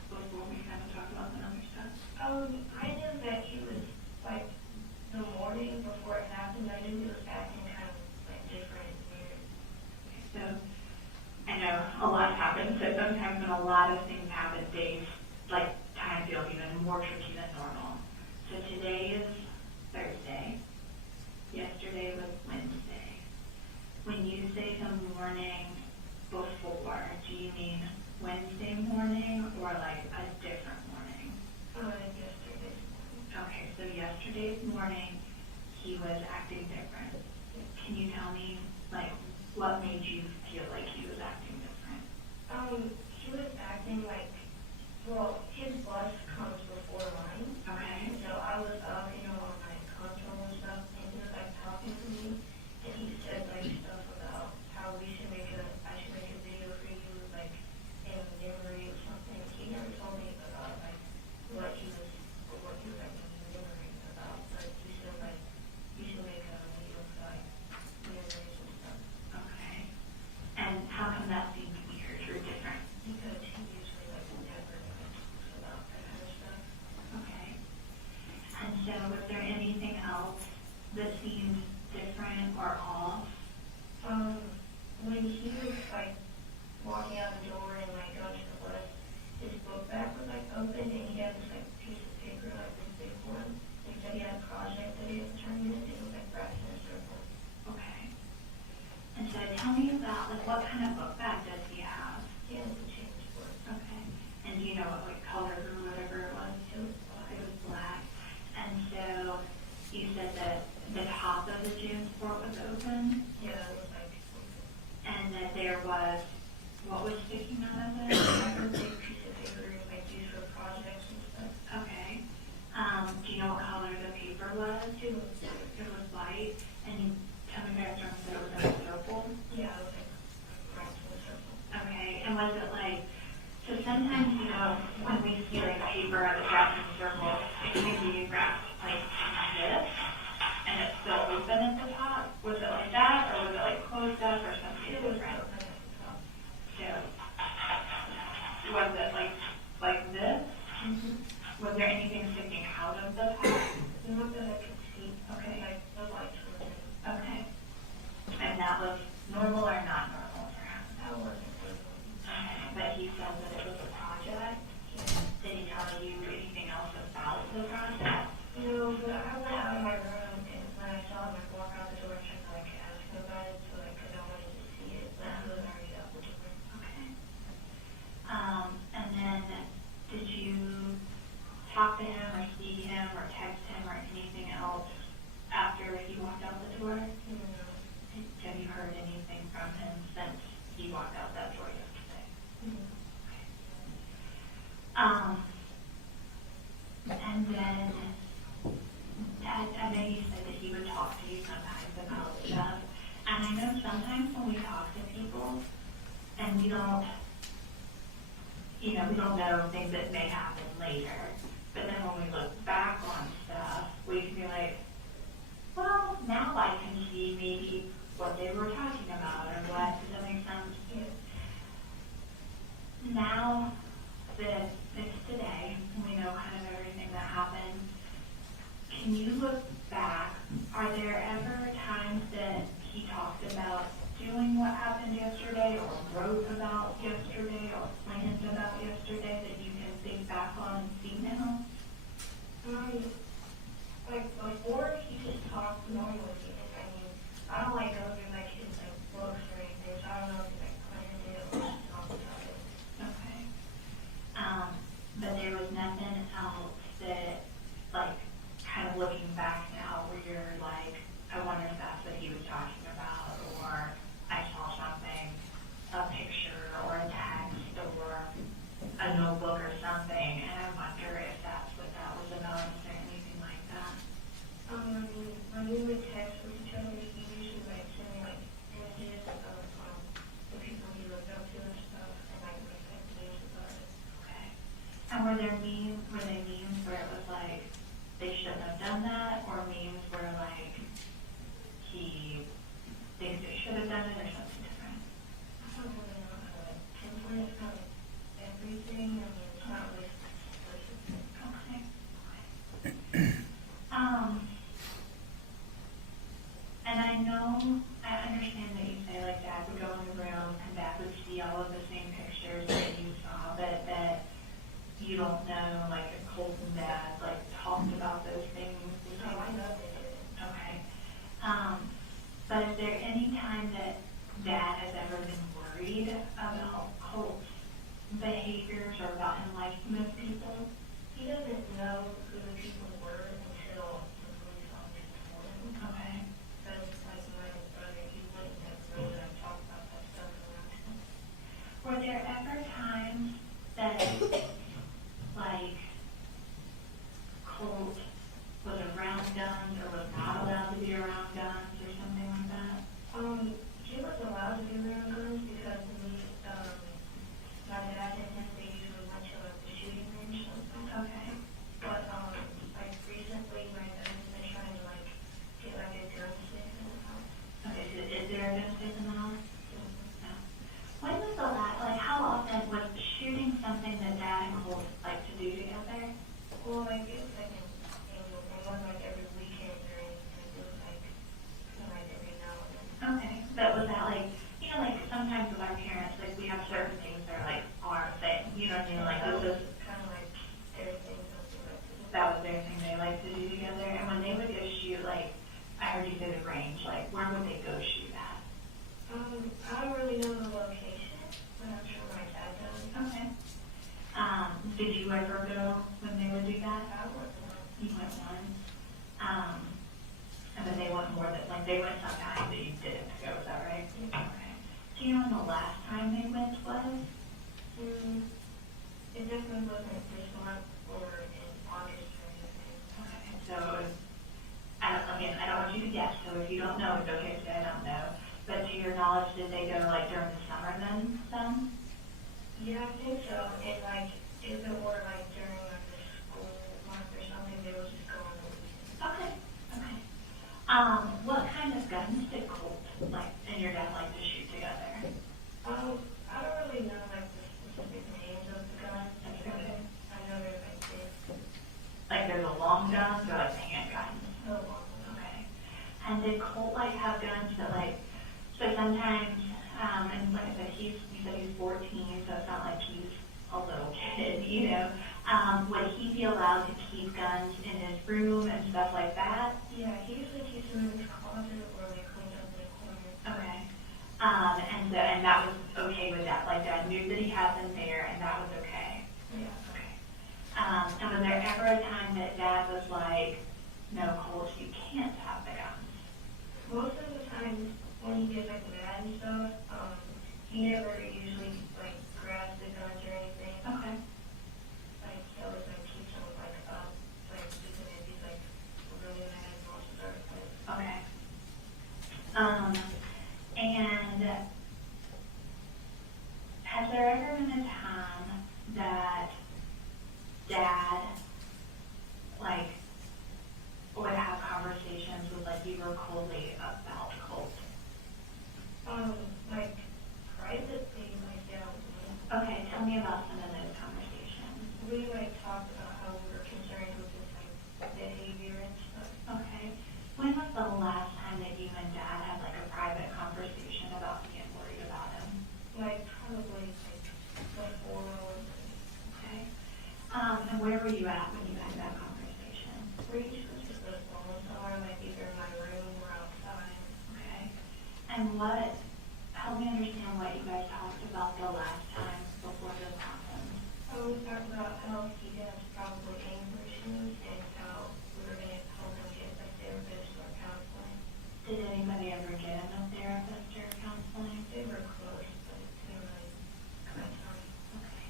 before we kind of talk about the other stuff? I knew that he was, the morning before it happened, I knew he was acting kind of, different and weird. So I know a lot happens, so sometimes when a lot of things happen, days, time feel even more tricky than normal. So today is Thursday. Yesterday was Wednesday. When you say the morning before, do you mean Wednesday morning or a different morning? Yesterday's morning. Okay, so yesterday's morning, he was acting different. Can you tell me, what made you feel like he was acting different? He was acting his bus comes before mine. Okay. So I was up, on my console and stuff, and he was talking to me, and he said stuff about how I should make a video for you, in memory or something. He never told me about what he was remembering about, but he said you should make a video for memories and stuff. Okay. And how come that seemed weird or different? Because he usually never talks about that kind of stuff. Okay. And so was there anything else that seemed different or off? When he was walking out the door and going to the bus, his book bag was open and he had this piece of paper, this big one. He said he had a project that he had to turn in and it was wrapped in a circle. Okay. And so tell me about what kind of book bag does he have? He has a change book. Okay. And do you know what color or whatever it was? It was black. It was black. And so you said that the top of the jean sport was open? Yeah, it was and that there was, what was sticking out of it? a big piece of paper used for projects and stuff. Okay. Do you know what color the paper was? It was It was white, and you tell me back that it was in a circle? yeah, it was wrapped in a circle. Okay, and was it so sometimes, when we see paper that's wrapped in a circle, it can be wrapped like this, and it's still open at the top. Was it like that, or was it closed up, or something It was different? open at the top. So, was it like this? Mm-hmm. Was there anything sticking out of the top? Not that I could see. Okay. The lights were in. Okay. And that was normal or not normal for him? That wasn't good. Okay. But he said that it was a project. Did he tell you anything else about the project? No, but I went out of my room and when I saw him walk out the door, I tried to ask him about it, so because I wanted to see it, but he was already out the door. Okay. And then did you talk to him or see him or text him or anything else after he walked out the door? No. Have you heard anything from him since he walked out that door yesterday? Mm-hmm. And then I know you said that he would talk to you sometimes about stuff. And I know sometimes when we talk to people and we don't know things that may happen later. But then when we look back on stuff, we can be like, well, now I can see maybe what they were talking about or what. Does that make sense? Yeah. Now that it's today, and we know kind of everything that happened, can you look back? Are there ever times that he talked about doing what happened happened yesterday, or wrote about yesterday, or planned about yesterday that you can think back on and see now? Like before, he just talked normally. I mean, I don't like go through like his like books or anything, so I don't know if he like planned it or just talked about it. Okay. But there was nothing else that, like, kind of looking back now where you're like, I wonder if that's what he was talking about, or I saw something, a picture or a text or a notebook or something, and I wonder if that's what that was about, is there anything like that? When we would text with each other, he usually like send me like images of the people he looked up to and stuff, and like news about it. Okay. And were they memes where it was like, they shouldn't have done that, or memes where like, he thinks they should have done it, or something different? I don't really know how to like pinpoint it, kind of everything. I mean, it's not really specific. Okay. And I understand that you say like Dad would go in the room and Dad would see all of the same pictures that you saw, but that you don't know like if Colt and Dad like talked about those things. No, I know they did. Okay. But is there any time that Dad has ever been worried about Colt's behaviors or about him liking those people? He doesn't know who the people were until the police officer told him. Okay. Because like my brother, he wouldn't have really like talked about that stuff around him. Were there ever times that, like, Colt was around guns or was not allowed to be around guns or something like that? He was allowed to be around guns because my dad and him, they usually went to like the shooting range sometimes. Okay. But like recently, my dad's been trying to like get like a gun safe in the house. Okay, so is there a gun safe in the house? No. When was the last, like, how often was shooting something that Dad and Colt like to do together? Well, like it's like an annual thing, not like every weekend or anything. It was like kind of like every now and then. Okay, but was that like, you know, like sometimes with our parents, like we have certain things that are like our thing, you know what I mean? Like That this was is, kind of like their thing, something like that. that was their thing they like to do together. And when they would go shoot, like, I heard you say the range, like where would they go shoot at? I don't really know the location, but I'm sure my dad does. Okay. Did you ever go when they would do that? I went once. You went once. And then they went more than, like, they went sometimes that you didn't go, is that right? Okay. Do you know when the last time they went was? It definitely wasn't this month or in August or anything. Okay. So it was, I don't want you to guess, so if you don't know, it's okay to say I don't know. But to your knowledge, did they go like during the summer then, some? Yeah, I think so. It like, if it were like during like the school month or something, they would just go on the weekend. Okay, okay. What kind of guns did Colt like and your dad like to shoot together? I don't really know like the specific names of the guns. Okay. I know they're like big. Like there's a long guns or like the handguns? So long. Okay. And did Colt like have guns that like, so sometimes, and like I said, you said he's 14, so it's not like he's a little kid, you know. Would he be allowed to keep guns in his room and stuff like that? Yeah, he usually keeps them in his closet or like cleans up the corner. Okay. And that was okay with that, like Dad knew that he had them there and that was okay? Yeah. Okay. And was there ever a time that Dad was like, no, Colt, you can't have the guns? Most of the time when he gets like mad and stuff, he never usually like grabs the guns or anything. Okay. Like he always like keeps them like up, like even if he's like really mad and wants to start a fight. Okay. And has there ever been a time that Dad, like, would have conversations with, like, you or Coley about Colt? Like privately, like yeah. Okay, tell me about some of those conversations. We like talked about how we were concerned with his like behavior and stuff. Okay. When was the last time that you and Dad had, like, a private conversation about being worried help me understand what you guys talked about the last time before this happened. We talked about how he has probably anger issues and how we were gonna help him get a therapist or counseling. Did anybody ever get him a therapist or counseling? They were close, but they were like, Okay.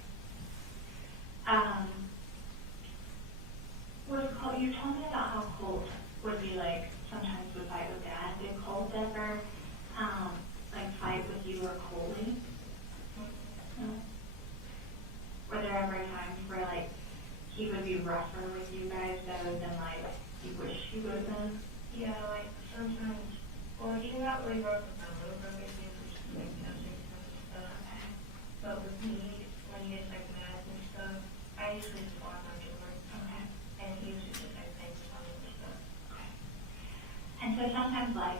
You told me about how Colt would be like, sometimes would fight with Dad. Did Colt ever, like fight with you or Coley? No? Were there ever times where like he would be rougher with you guys rather than like you wish he would have been? yeah, like sometimes, well, he's not really rough with my little brother, he's just like touching him and stuff. But with me, when he gets like mad and stuff, I usually just walk my door. Okay. And he usually just like makes fun of me and stuff. And so sometimes like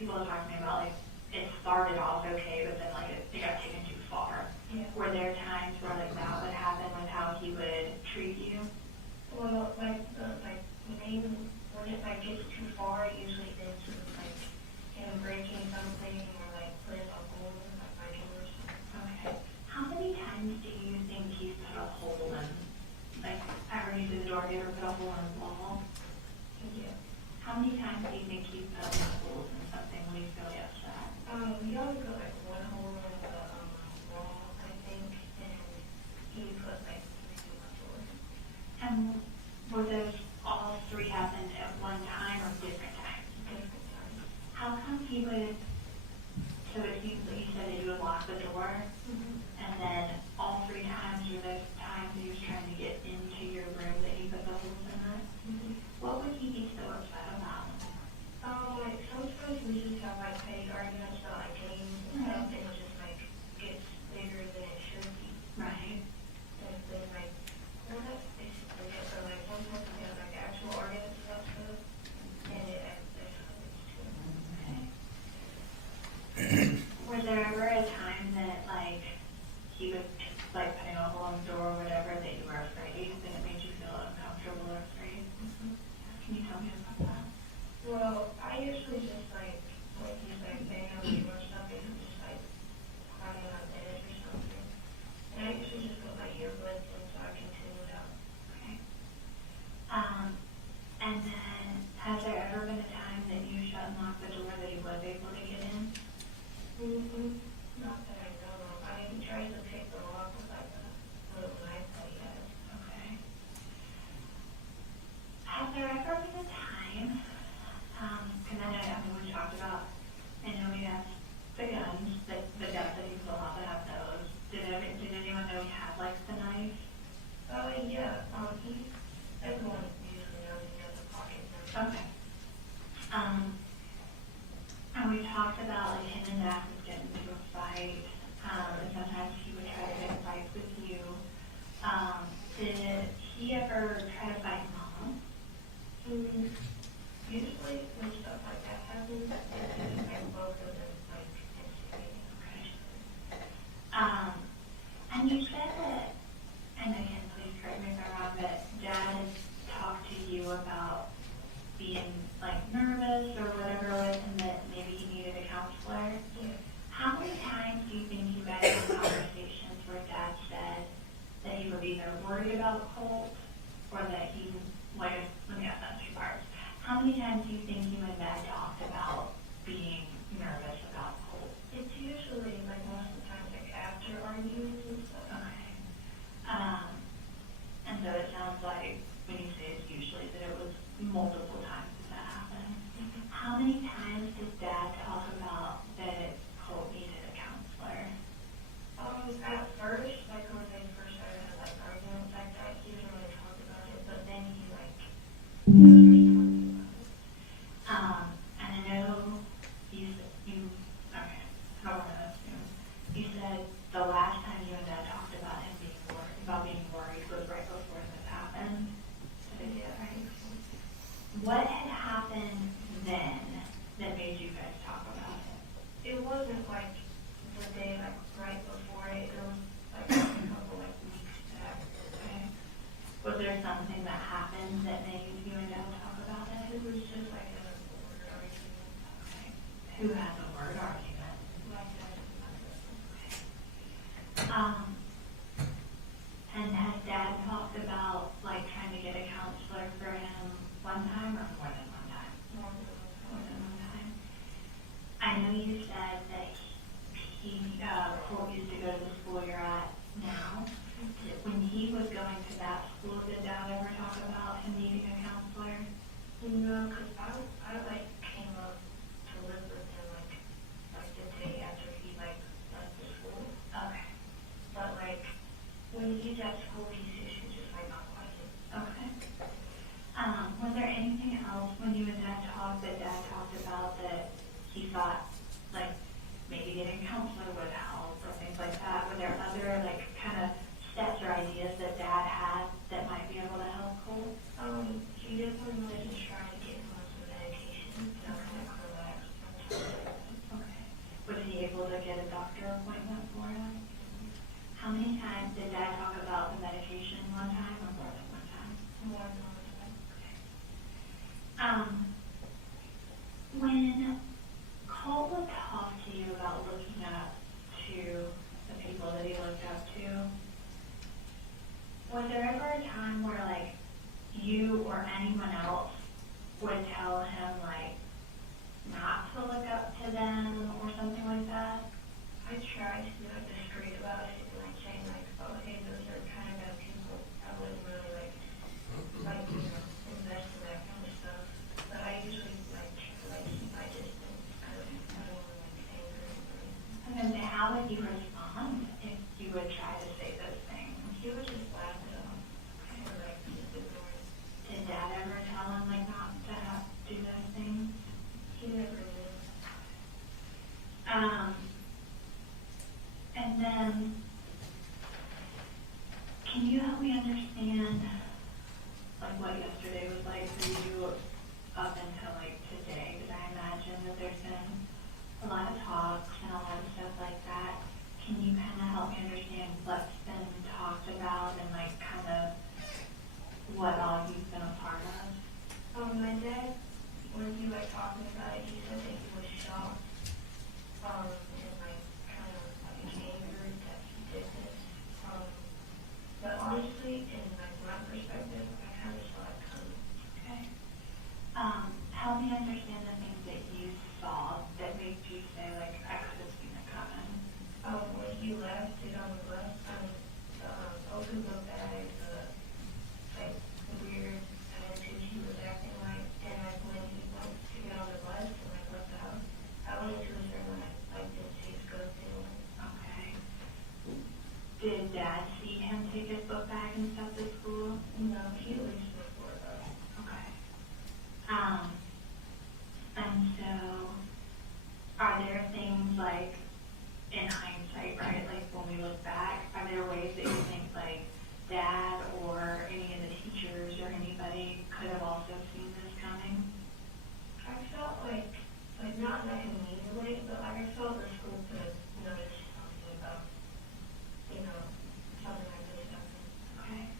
people are talking about like it started off okay, but then like it got taken too far. Yeah. Were there times where like that would happen with how he would treat you? Well, like when it like gets too far, it usually ends with like him breaking something or like putting a hole in like my door or something. Okay. How many times do you think he's put a hole in? Like, I heard you say the door, have you ever put a hole in a wall? Yeah. How many times do you think he's put holes in something when he's really upset? We always put like one hole in the wall, I think, and he put like 3 in my door. And were those all 3 happened at one time or different times? Different times. How come he would, so it seems that you said that you would lock the door, and then all 3 times were those times he was trying to get into your room that he put the holes in it? What would he be so upset about? Like sometimes we just have like petty arguments about like games and stuff, and it just like gets bigger than it should be. Right. And then like, well, that's basically it. So like sometimes we have like actual arguments about stuff, and it escalates to Was there ever a time that like he was like putting a hole in the door or whatever that you were afraid, that it made you feel uncomfortable or afraid? Can you tell me about that? Well, I usually just like, when he's like banging on the door or something, I'm just like climbing on the edge or something. And I usually just put my earbuds in so I can tune it out. Okay. And then has there ever been a time that you shut and locked the door that he was able to get in? Not that I know of. I mean, he tries to pick the lock with like a little knife that he has. Okay. Has there ever been a time, because I know we talked about, I know we have the guns, the guns that you pull out that have those. Did anyone know he had like the knife? Yeah, everyone usually knows he has a pocket knife. Okay. And we talked about like him and Dad would get into a fight, and sometimes he would try to get fights with you. Did he ever try to fight Mom? Usually when stuff like that happens, it's like both of them like instigating. And you said that, and again, please correct me if I'm wrong, but Dad has talked to you about being like nervous or whatever it was, and that maybe he needed a counselor. Yeah. How many times do you think you guys had conversations where Dad said that he was either worried about Colt or that he, like, let me ask that in 2 parts. How many times do you think you and Dad talked about being nervous about Colt? It's usually like most of the time like after arguments and stuff. Okay. And so it sounds like when you say it's usually that it was multiple times that happened. How many times did Dad talk about that Colt needed a counselor? At first, like when they first started having like arguments like that, he didn't really talk about it, but then he like started talking about it. And I know you, okay, I want to assume, you said the last time you and Dad talked about him being worried was right before this happened. Did I get it right? What had happened then that made you guys talk about it? It wasn't like the day like right before it was like a couple like weeks back. Okay. Was there something that happened that made you and Dad talk about it? It was just like a word argument. Okay. Who had the word argument? Like counselor would help or things like that? Were there other, like, kind of steps or ideas that Dad had that might be able to help Cole? She definitely wanted to try to get him on some medication, kind of relax. Okay. Was he able to get a doctor appointment for him? How many times did Dad talk about the medication? One time or more than one time? More than one time. When Colt would talk to you about looking up to the people that he looked up to, was there ever a time where, like, you or anyone else would tell him, like, not to look up to them or something like that? I tried to be like discreet about it and like saying like, oh, hey, those are kind of bad people. I wouldn't really like invest in that kind of stuff. But I usually like keep my distance. I don't want to like anger anybody. And then how would you respond if you would try to say those things? He would just laugh at them, kind of like just ignore it. Did Dad ever tell him, like, not to do those things? He never knew. And then, can you help me understand, like, what yesterday was like for you up until, like, today? Because I imagine that there's been a lot of talks and a lot of stuff like that. Can you kind of help me understand what's been talked about and, like, kind of what all you've been a part of? My dad, when he like talking about it, he said that he was shocked, and like kind of like angered that he did this. But honestly, in like my perspective, I kind of saw it coming. Okay. Help me understand the things that you saw that made you say, like, I could have seen it coming. When he left it on the bus, the open book bag, like the weird attitude he was acting like, and like when he went to get on the bus and like left the house, I wasn't too concerned when I didn't see his go through. Okay. Did Dad see him take his book bag and stuff to school? No, he at least before though. Okay. And so, are there things like, in hindsight, right, like when we look back, are there ways that you think like Dad or any of the teachers or anybody could have also seen this coming? I felt like not like immediately, but like I felt the school could have noticed something about, something like this happening. Okay.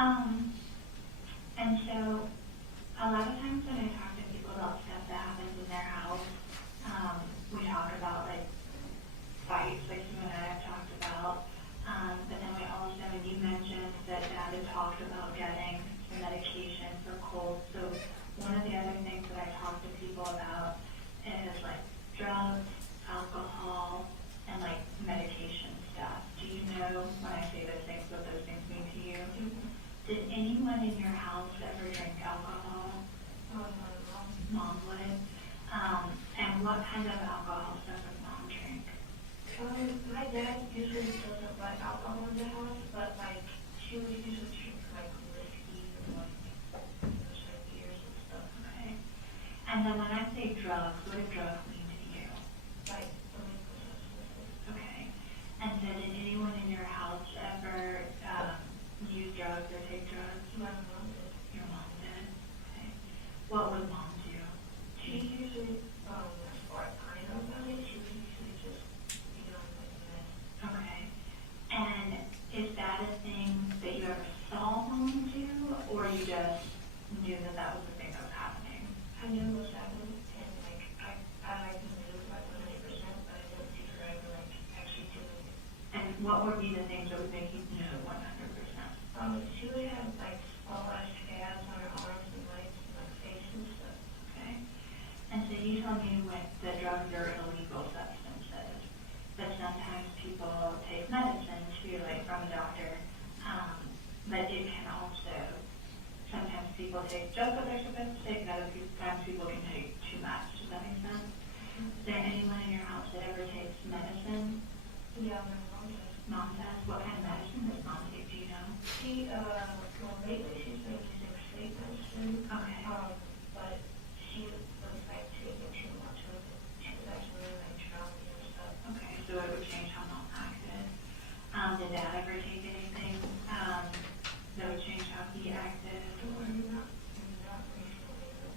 And so, a lot of times when I talk to people about stuff that happens in their house, we talk about like fights, like you and I have talked about. But then we also, and you mentioned that Dad had talked about getting some medication for Colt. So one of the other things that I talk to people about is like drugs, alcohol, and like medication stuff. Do you know when I say those things, what those things mean to you? Did anyone in your house ever drink alcohol? Mom would. And what kind of alcohol stuff would Mom drink? My dad usually doesn't like alcohol in the house, but like she would usually drink like whiskey or like like beers and stuff. Okay. And then when I say drugs, what do drugs mean to you? Like illegal substances. Okay. And so did anyone in your house ever use drugs or take drugs? My mom did. Your mom did? Okay. What would Mom do? She usually, as far as I know about it, she would usually just be on like meth. Okay. And is that a thing that you ever saw Mom do, or you just knew that that was the thing that was happening? I knew it was happening, and like I knew like 100%, but I didn't see her ever like actually doing it. And what would be the things that would make you know 100%? She would have like splashed gas on her arms and legs and like face and stuff. Okay. And so you told me when the drugs are illegal substances, but sometimes people take medicine too, like from a doctor. But it can also, sometimes people take just what they're supposed to take, and other times people can take too much. Does that make sense? Is there anyone in your house that ever takes medicine? Yeah, my mom does. Mom does? What kind of medicine does Mom take? Do you know? She, well, lately she's been using sleep medicine. Okay. But she was like taking too much of it. She was actually like drowning and stuff. Okay, so it would change how Mom acted. Did Dad ever take anything that would change how he acted? Or not recently, but.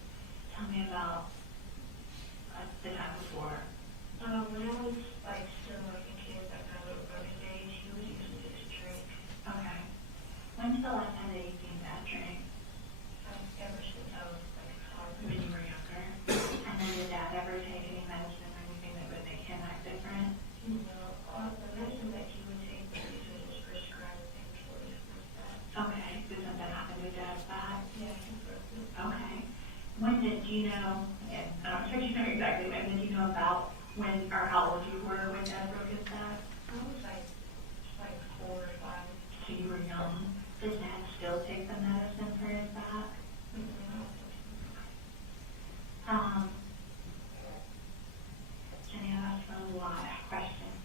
Tell me about the time before. When I was like still like a kid, like I was underage, he would usually just drink. Okay. When's the last time that you've seen Dad drink? Ever since I was like a toddler. When you were younger? And then did Dad ever take any medicine or anything that would make him act different? The medicine that he would take was usually just prescribed painkillers like that. Okay. Did something happen to Dad's back? Yeah, he broke it. Okay. When did you know, again, I'm not sure you know exactly when, did you know about when or how old you were when Dad broke his back? I was like 4 or 5. So you were young. Does Dad still take the medicine for his back? Jenny, I've asked a lot of questions.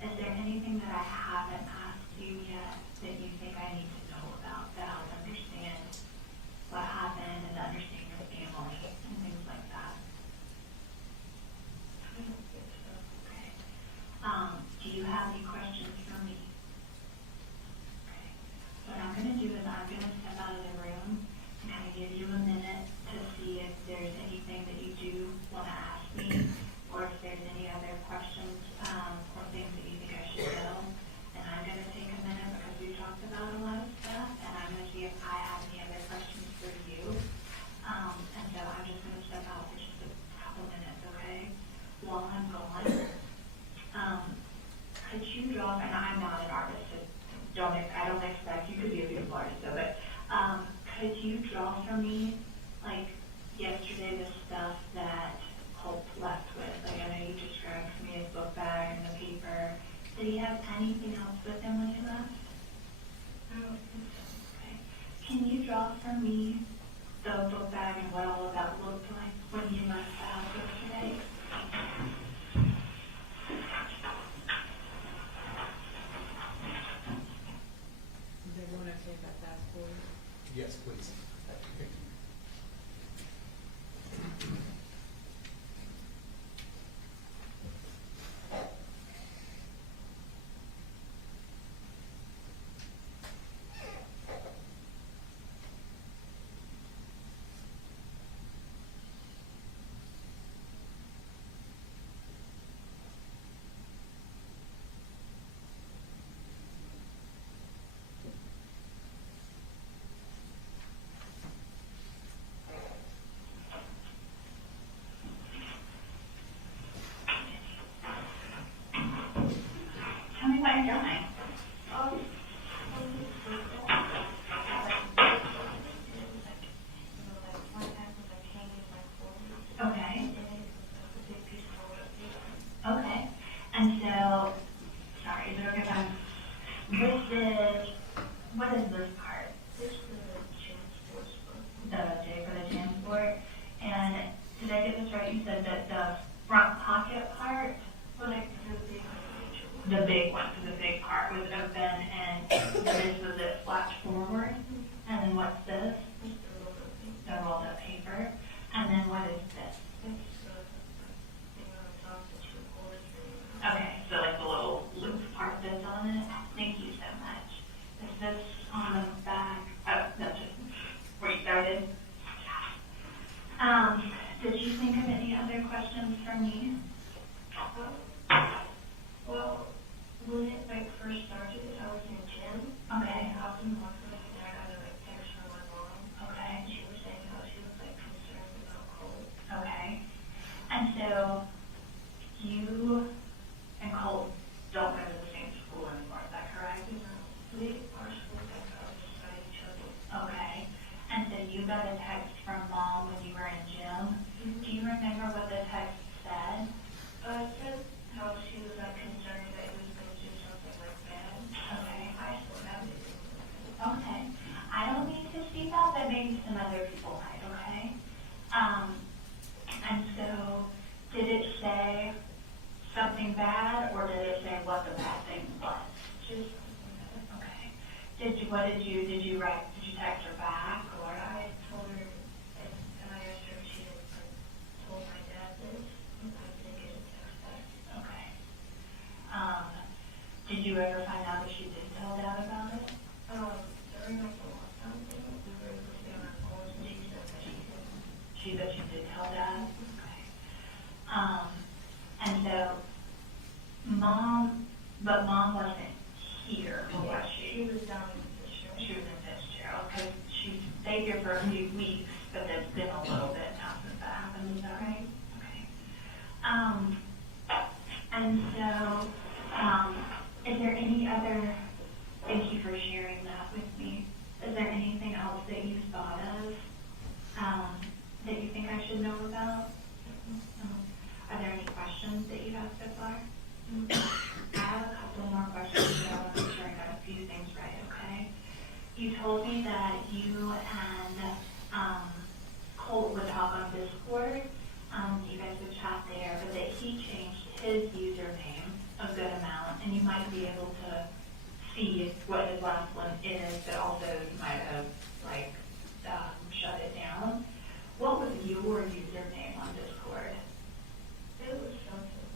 Is there anything that I haven't asked you yet that you think I need to know about to help understand what happened and understand your family and things like that? I don't think so. Okay. Do you have any questions for me? Okay. What I'm going to do is I'm going to step out of the room and kind of give you a minute to see if there's anything that you do want to ask me, or if there's any other questions or things that you think I should know. And I'm going to take a minute because we talked about a lot of stuff, and I'm going to see if I have any other questions for you. And so I'm just going to step out for just a couple minutes, okay? While I'm gone, could you draw, and I'm not an artist, so I don't expect you to be a beautiful artist, so, but could you draw for me, like yesterday, the stuff that Colt left with? Like I know you described for me his book bag and the paper. Did he have anything else with him when he left? I don't think so. Okay. Can you draw for me the book bag and what all of that looked like when you left the house yesterday? Is everyone okay about that for you? Yes, please. What is this part? This is the transport book. The J for the transport. And did I get this right? You said that the front pocket part, Like the big individual. the big one, so the big part was open, and this was it flashed forward. And then what's this? This is the little thing. The rolled up paper. And then what is this? It's the thing on top that you hold it through. Okay, so like the little loop part that's on it. Thank you so much. Is this on the back? Oh, no, just, were you started? Did you think of any other questions for me? Well, when it like first started, I was in gym. Okay. And I was walking with my dad, I got a like text from my mom. Okay. And she was saying how she was like concerned about Colt. Okay. And so you and Colt don't go to the same school anymore, is that correct? We are schools like beside each other. Okay. And so you got a text from mom when you were in gym. Do you remember what the text said? It said how she was like concerned that he was going to do something like bad. Okay. I still have it. Okay. I don't need to see that, but maybe some other people might, okay? And so, did it say something bad, or did it say what the bad thing was? Just Okay. Did you text her back, or? I told her, and I asked her if she had like, told my dad this, and I didn't get a text back. Okay. Did you ever find out that she did tell dad about it? During like the lockdown thing, we were listening on our phones, and she said that she did. She that you did tell dad? Okay. And so, mom wasn't here, was she? She was down in the show. She was in Fitzgerald, because she stayed here for a few weeks, but it's been a little bit now since that happened, is that right? Okay. And so, is there any other, thank you for sharing that with me. Is there anything else that you've thought of, that you think I should know about? Are there any questions that you have so far? I have a couple more questions, but I want to make sure I got a few things right, okay? You told me that you and Colt would talk on Discord. You guys would chat there, but that he changed his username a good amount, and you might be able to see what his last one is, but also you might have like shut it down. What was your username on Discord? It was something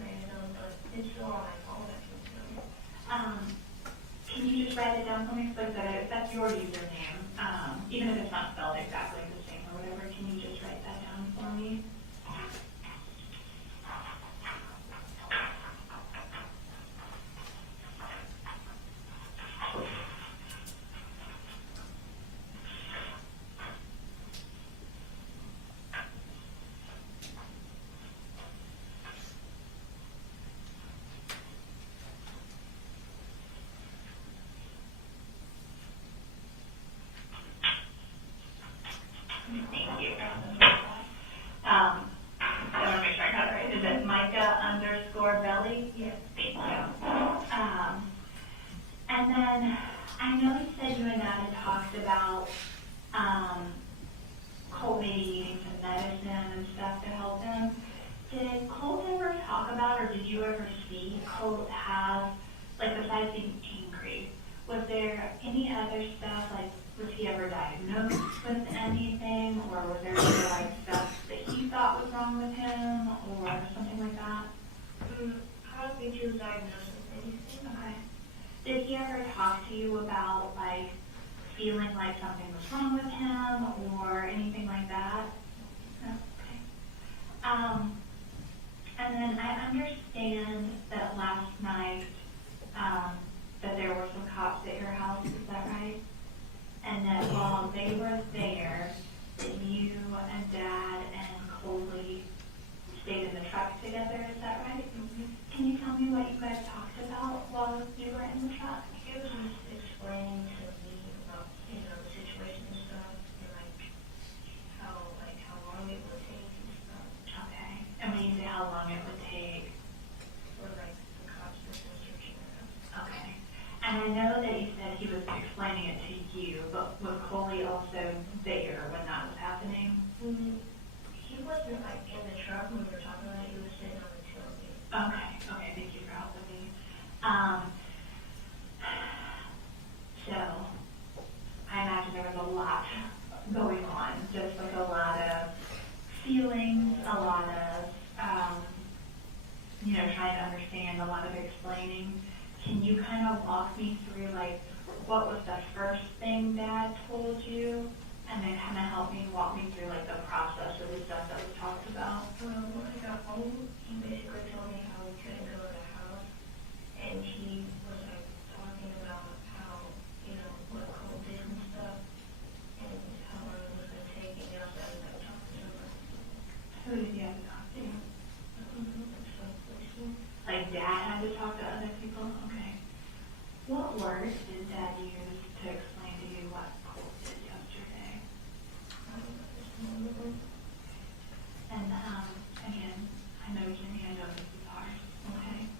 random, but it's still on my phone, I can tell you. Can you just write it down for me? So that that's your username, even if it's not spelled exactly the same or whatever. Can you just write that down for me? Thank you. I want to make sure I got it right. Is it Micah_Belly? Yes. Thank you. And then I know you said you and Dad had talked about Colt maybe eating some medicine and stuff to help him. Did Colt ever talk about, or did you ever see Colt have, like besides being angry, was there any other stuff, like was he ever diagnosed with anything, or was there any like stuff that he thought was wrong with him, or something like that? I don't think he was diagnosed with anything. Okay. Did he ever talk to you about like feeling like something was wrong with him or anything like that? No? Okay. And then I understand that last night that there were some cops at your house, is that right? And that while they were there, that you and Dad and Coley stayed in the truck together, is that right? Mm-hmm. Can you tell me what you guys talked about while you were in the truck? He was just explaining to me about, the situation and stuff, and how long it would take and stuff. Okay. And when you say how long it would take? For the cops to search him around. Okay. And I know that you said he was it to you, but was Coley also there when that was happening? He wasn't like in the truck when we were talking about it, he was sitting on the tailgate. Okay, thank you for helping me. So, I imagine there was a lot going on, just like a lot of feelings, a lot of, trying to understand, a lot of explaining. Can you kind of walk me through, like, what was the first thing Dad told you? And then kind of walk me through, like, the process of the stuff that we talked about? When I got home, he basically told me how we couldn't go to the house, and he was like talking about how, what Colt did and stuff, and how long it was gonna take, and outside like talking to him. Who did you have to talk to? Some policeman. Like, Dad had to talk to other people? Okay. What words did Dad use to explain to you what Colt did yesterday? And, again, I know Jenny, I know this is hard, okay?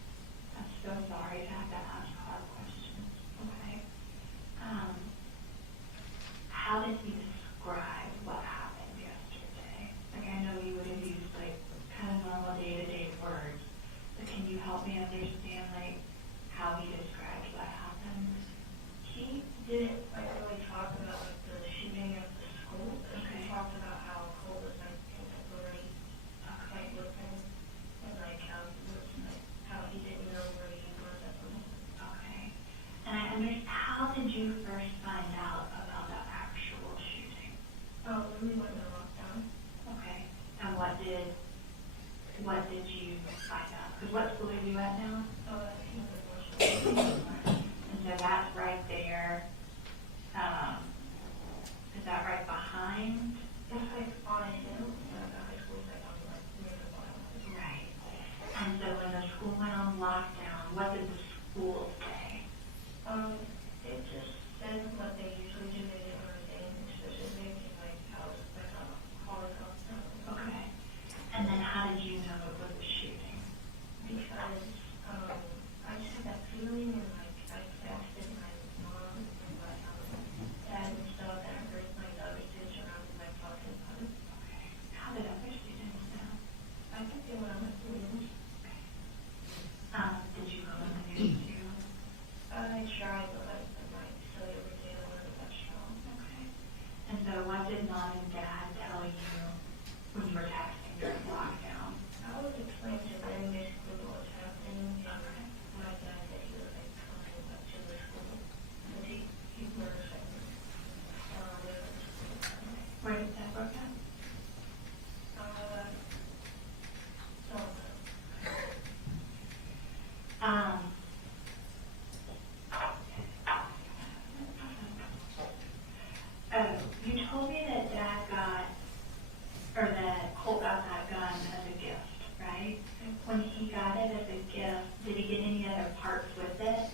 I'm so sorry to have to ask hard questions, okay? How did he describe what happened yesterday? Like, I know you would have used, like, kind of normal day-to-day words, but can you help me understand, like, how he described what happened? He didn't like really talk about like the shooting of the school, but he talked about how Colt was like in a really fight with him, and like how he was like how he didn't know where he was at the moment. Okay. And I understand, how did you first find out about the actual shooting? When we went to lockdown. Okay. And what did you find out? Because what school are you at now? He was in And so that's right there. Is that right behind? It's like on a hill, and the high school's like on like near the bottom. Right. And so when the school went on lockdown, what did the school say? It just said what they usually do. They didn't really say anything specific, like how it's like on a Holocaust. Okay. And then how did you know it was a shooting? Because I just had that feeling, and like I texted my mom and my dad and stuff, and I heard like the other students around me like talking about it. Okay. How did other students know? I think they went on the news. Did you go on the news too? I tried, but like my cellular data wasn't that strong. Okay. And so what did Mom and Dad tell you when you were texting during lockdown? I was explaining to them basically what was happening, and my dad said he was like coming up to the school, and he was like, Where did that work out? You told me that that Colt got that gun as a gift, right? When he got it as a gift, did he get any other parts with it?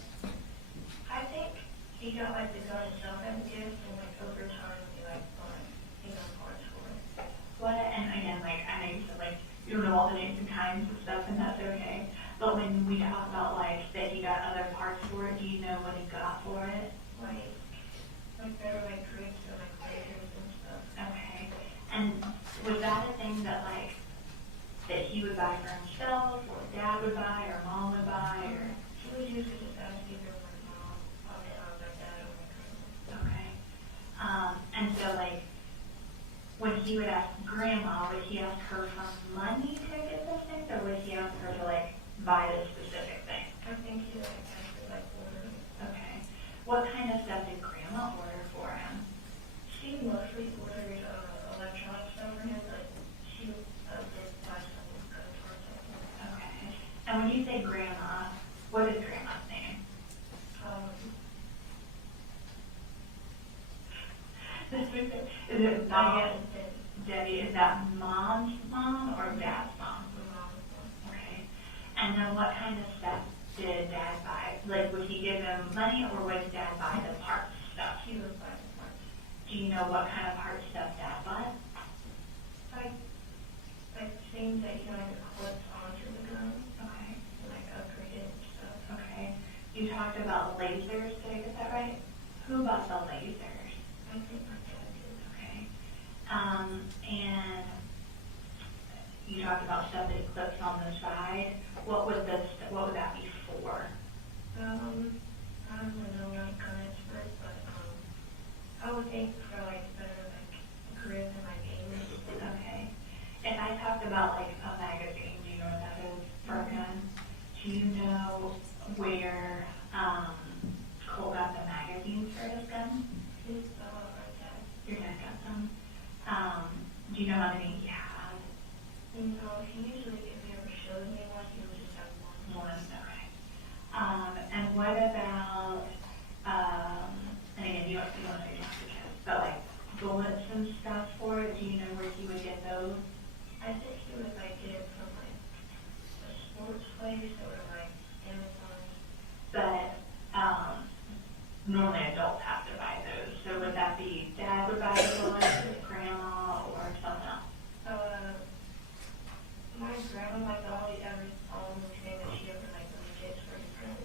I think he got like the gun itself as a gift, and like over time he like got parts for it. What, and again, like, I know you said, like, you don't know all the names and kinds of stuff, and that's okay. But when we talk about, like, that he got other parts for it, do you know what he got for it? Like there were like grips and like lasers and stuff. Okay. And was that a thing that, like, that he would buy for himself, or Dad would buy, or Mom would buy, or? He was usually just asking for my mom, my dad, or my cousin. Okay. And so, like, when he would ask Grandma, would he ask her for money to get those things, or would he ask her to, like, buy this specific thing? I think he like actually like ordered. Okay. What kind of stuff did Grandma order for him? She mostly ordered electronic stuff for him, but she did buy some good parts of him. Okay. And when you say Grandma, what is Grandma's name? Is it Mom? Debbie, is that Mom's mom or Dad's mom? Okay. And then what kind of stuff did Dad buy? Like, would he give him money, or would Dad buy the parts stuff? He would buy the parts. Do you know what kind of parts stuff Dad bought? Like things that you can like clip onto the gun, Okay. and like upgrade it and stuff. Okay. You talked about lasers, did I get that right? Who bought the lasers? I think my dad did. Okay. And you talked about stuff that clips on the side. What would that be for? I don't really know, I'm not an expert, but, I would think for like better like grip and like aiming. Okay. If I talked about like a magazine, do you know what that is for a gun? Do you know where Cole got the magazines for his gun? He's, my dad. Your dad got them. Do you know how many he had? No, he usually, if he ever showed me one, he would just have one. One, okay. And what about, and again, you don't know your kids, but like bullets and stuff for it, do you know where he would get those? I think he would like get it from like a sports place or like Amazon. But, normally adults have to buy those, so would that be dad would buy the bullets, or grandma, or someone else? My grandma, like always, always saying that she doesn't like really gets for different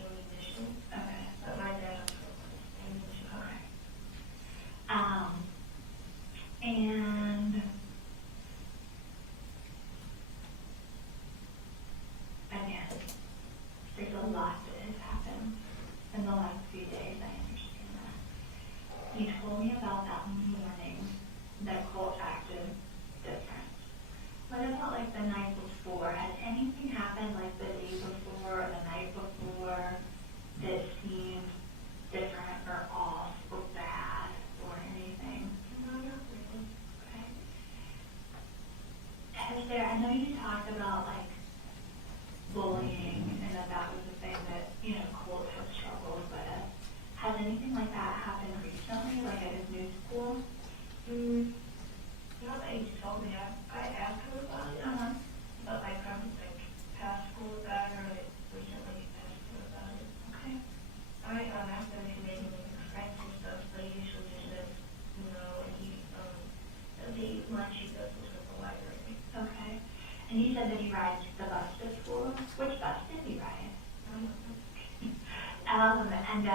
ammunition. Okay. But my dad ammunition. Okay. And again, there's a lot that has happened in the last few days, I understand that. You told me about that morning that Colt acted different. What about like the night before? Has anything happened like the day before or the night before that seemed different or off or bad or anything? No, not really. Okay. Has there, I know you talked about like bullying and that was the thing that, you know, Colt has struggled with. Has anything like that happened recently, like at his new school? Not that he told me, I asked him about it, but like from like past school that or like recently asked him about it. Okay. I asked him if he made any friends and stuff, but he usually just says no, and the lunch he goes to the library. Okay. And you said that he rides the bus to school. Which bus did he ride? And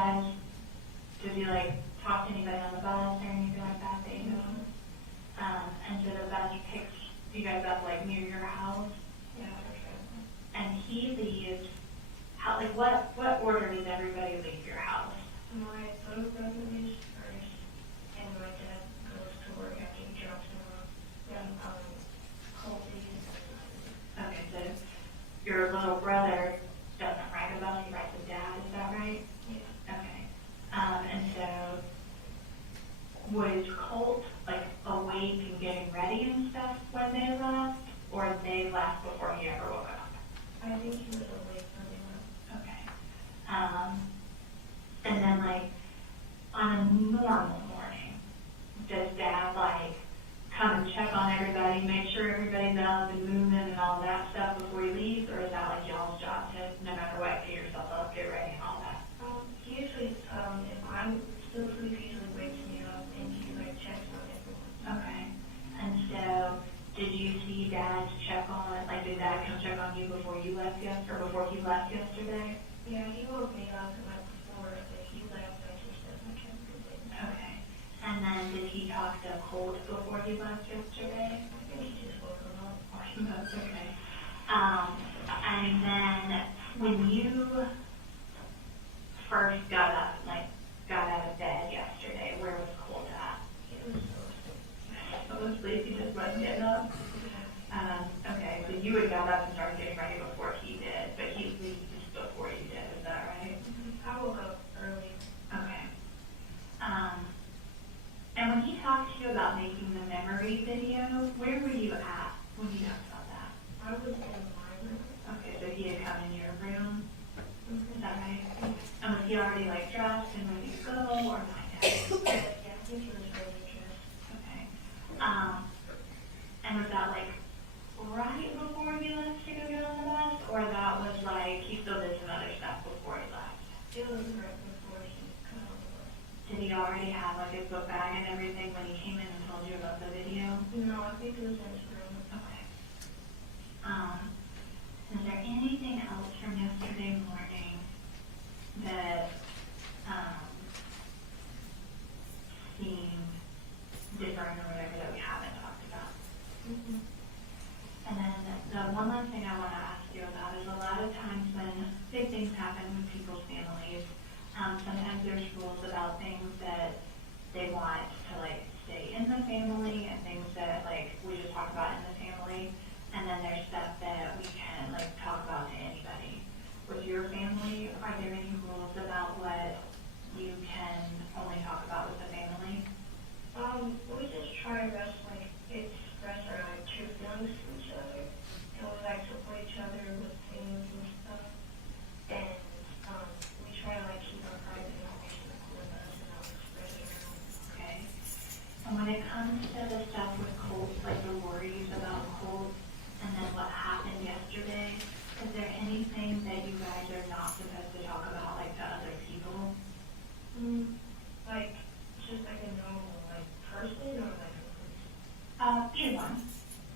does he like talk to anybody on the bus or anything like that that you know? And so the bus picks you guys up like near your house, Yeah, for sure. and he leaves. How like what order does everybody leave your house? My little brother leaves first, and my dad goes to work after he drops him off. Then, Colt leaves. Okay, so your little brother doesn't ride a bus, he rides with dad, is that right? Yeah. Okay. And so was Colt like awake and getting ready and stuff when they left, or they left before he ever woke up? I think he was awake when they left. Okay. And then like on a normal morning, does dad like come and check on everybody, make sure everybody's up and moving and all that stuff before he leaves, or is that like y'all's job to no matter what, get yourself up, get ready and all that? He usually, if I'm still asleep, he usually wakes me up and he like checks on everyone. Okay. And so did you see dad check on, like did dad come check on you before you left yesterday, or before he left yesterday? Yeah, he woke me up right before he left. I just said I can't do it. Okay. And then did he talk to Colt before he left yesterday? I think he just woke him up. That's okay. And then when you first got up, like got out of bed yesterday, where was Colt at? He was so sick. So asleep, he just wasn't getting up? Okay, so you had got up and started getting ready before he did, but he leaves before you did, is that right? I woke up early. Okay. And when he talked to you about making the memory video, where were you at when he talked about that? I was in my room. Okay, so he had come in your room, is that right? And was he already like dressed and ready to go, or not yet? Yeah, I think he was really dressed. Okay. And was that like right before he left to go get on the bus, or that was like he still did some other stuff before he left? It was right before he got on the bus. Did he already have like his book bag and everything when he came in and told you about the video? No, I think it was in his room. Okay. Is there anything else from yesterday morning that different or whatever that we haven't talked about. And then the one last thing I want to ask you about is a lot of times when big things happen with people's families, sometimes there's rules about things that they want to like stay in the family and things that like we just talk about in the family. And then there's stuff that we can like talk about to anybody. With your family, are there any rules about what you can only talk about with the family? We just try our best, like, express our true feelings to each other, and we like support each other with things and stuff. And, we try to like keep our private information with us and not express it around. Okay. And when it comes to the stuff with Colt, like the worries about Colt, and then what happened yesterday, is there anything that you guys are not supposed to talk about, like to other people? Like, just like a normal, like, person or like a police? Either one.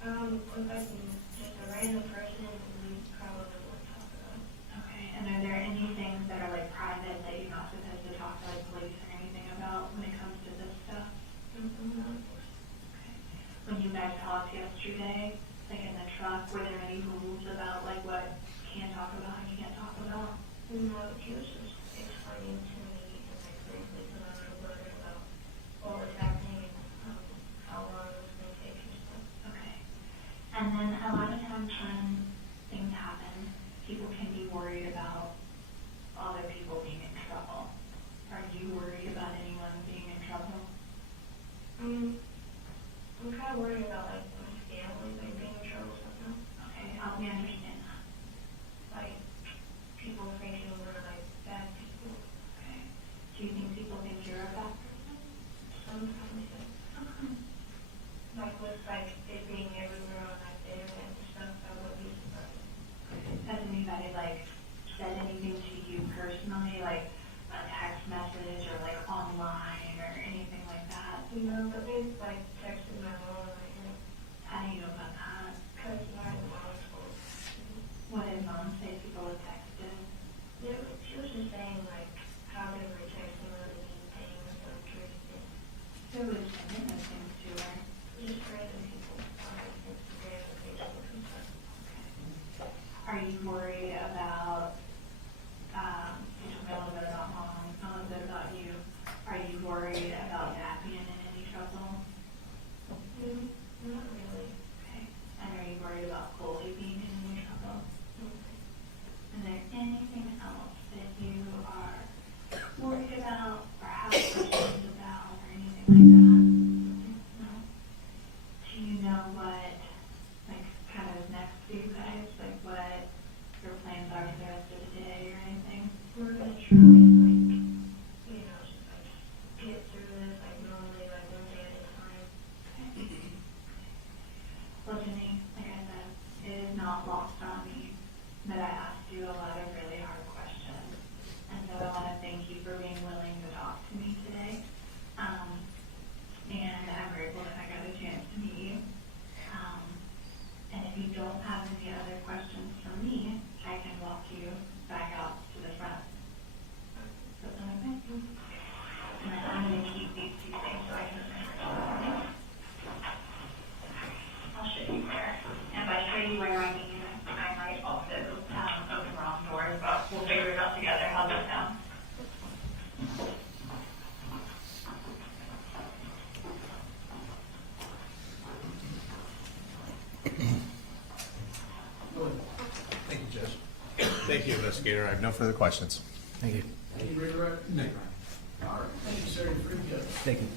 If like just a random person, we probably won't talk about. Okay. And are there any things that are like private that you're not supposed to talk to like police or anything about when it comes to this stuff? No. Okay. When you guys talked yesterday, like in the truck, were there any rules about like what you can talk about and you can't talk about? No, he was just explaining to me and like briefly to my brother about what was happening and how long it was going to take and stuff. Okay. And then a lot of times when things happen, people can be worried about other people being in trouble. Are you worried about anyone being in trouble? I'm kind of worried about like my family like being in trouble somehow. Okay, help me understand that. Like people thinking we're like bad people. Okay. Do you think people think you're a bad person? Sometimes, yeah. Like with like it being everywhere on like the internet and stuff, I would be surprised. Has anybody like said anything to you personally, like a text message or like online or anything like that? No, but they like texted my mom like, How do you know about that? because my mom told me. What did mom say people had texted? Yeah, but she was just saying like how they were texting really mean things and crazy. Who was sending those things to her? Just random people on like Instagram and Facebook and stuff. Are you worried about, you told me a little bit about mom, a little bit about you. Are you worried about Dad being in any trouble? Not really. Okay. And are you worried about Coley being in any trouble? Is there anything else that you are worried about or have questions about or anything like that? No? Do you know what, like, kind of is next for you guys? Like, what your plans are for the rest of the day or anything? We're gonna try like, you know, just like get through this like normally, like one day at a time. Well, Jenny, like I said, it is not lost on me that I asked you a lot of really hard questions. And so I want to thank you for being willing to talk to me today. And I'm grateful that I got a chance to meet you. And if you don't have any other questions for me, I can walk you back out to the front. Does that sound okay? And then I'm going to keep these two things so I can remember. I'll show you where. And by show you where I mean, I might also open wrong doors, but we'll figure it out together. How's that sound? Thank you, Judge. Thank you, Investigator. I have no further questions. Thank you. Any redirect? No. All right, thank you, sir, you're pretty good. Thank you.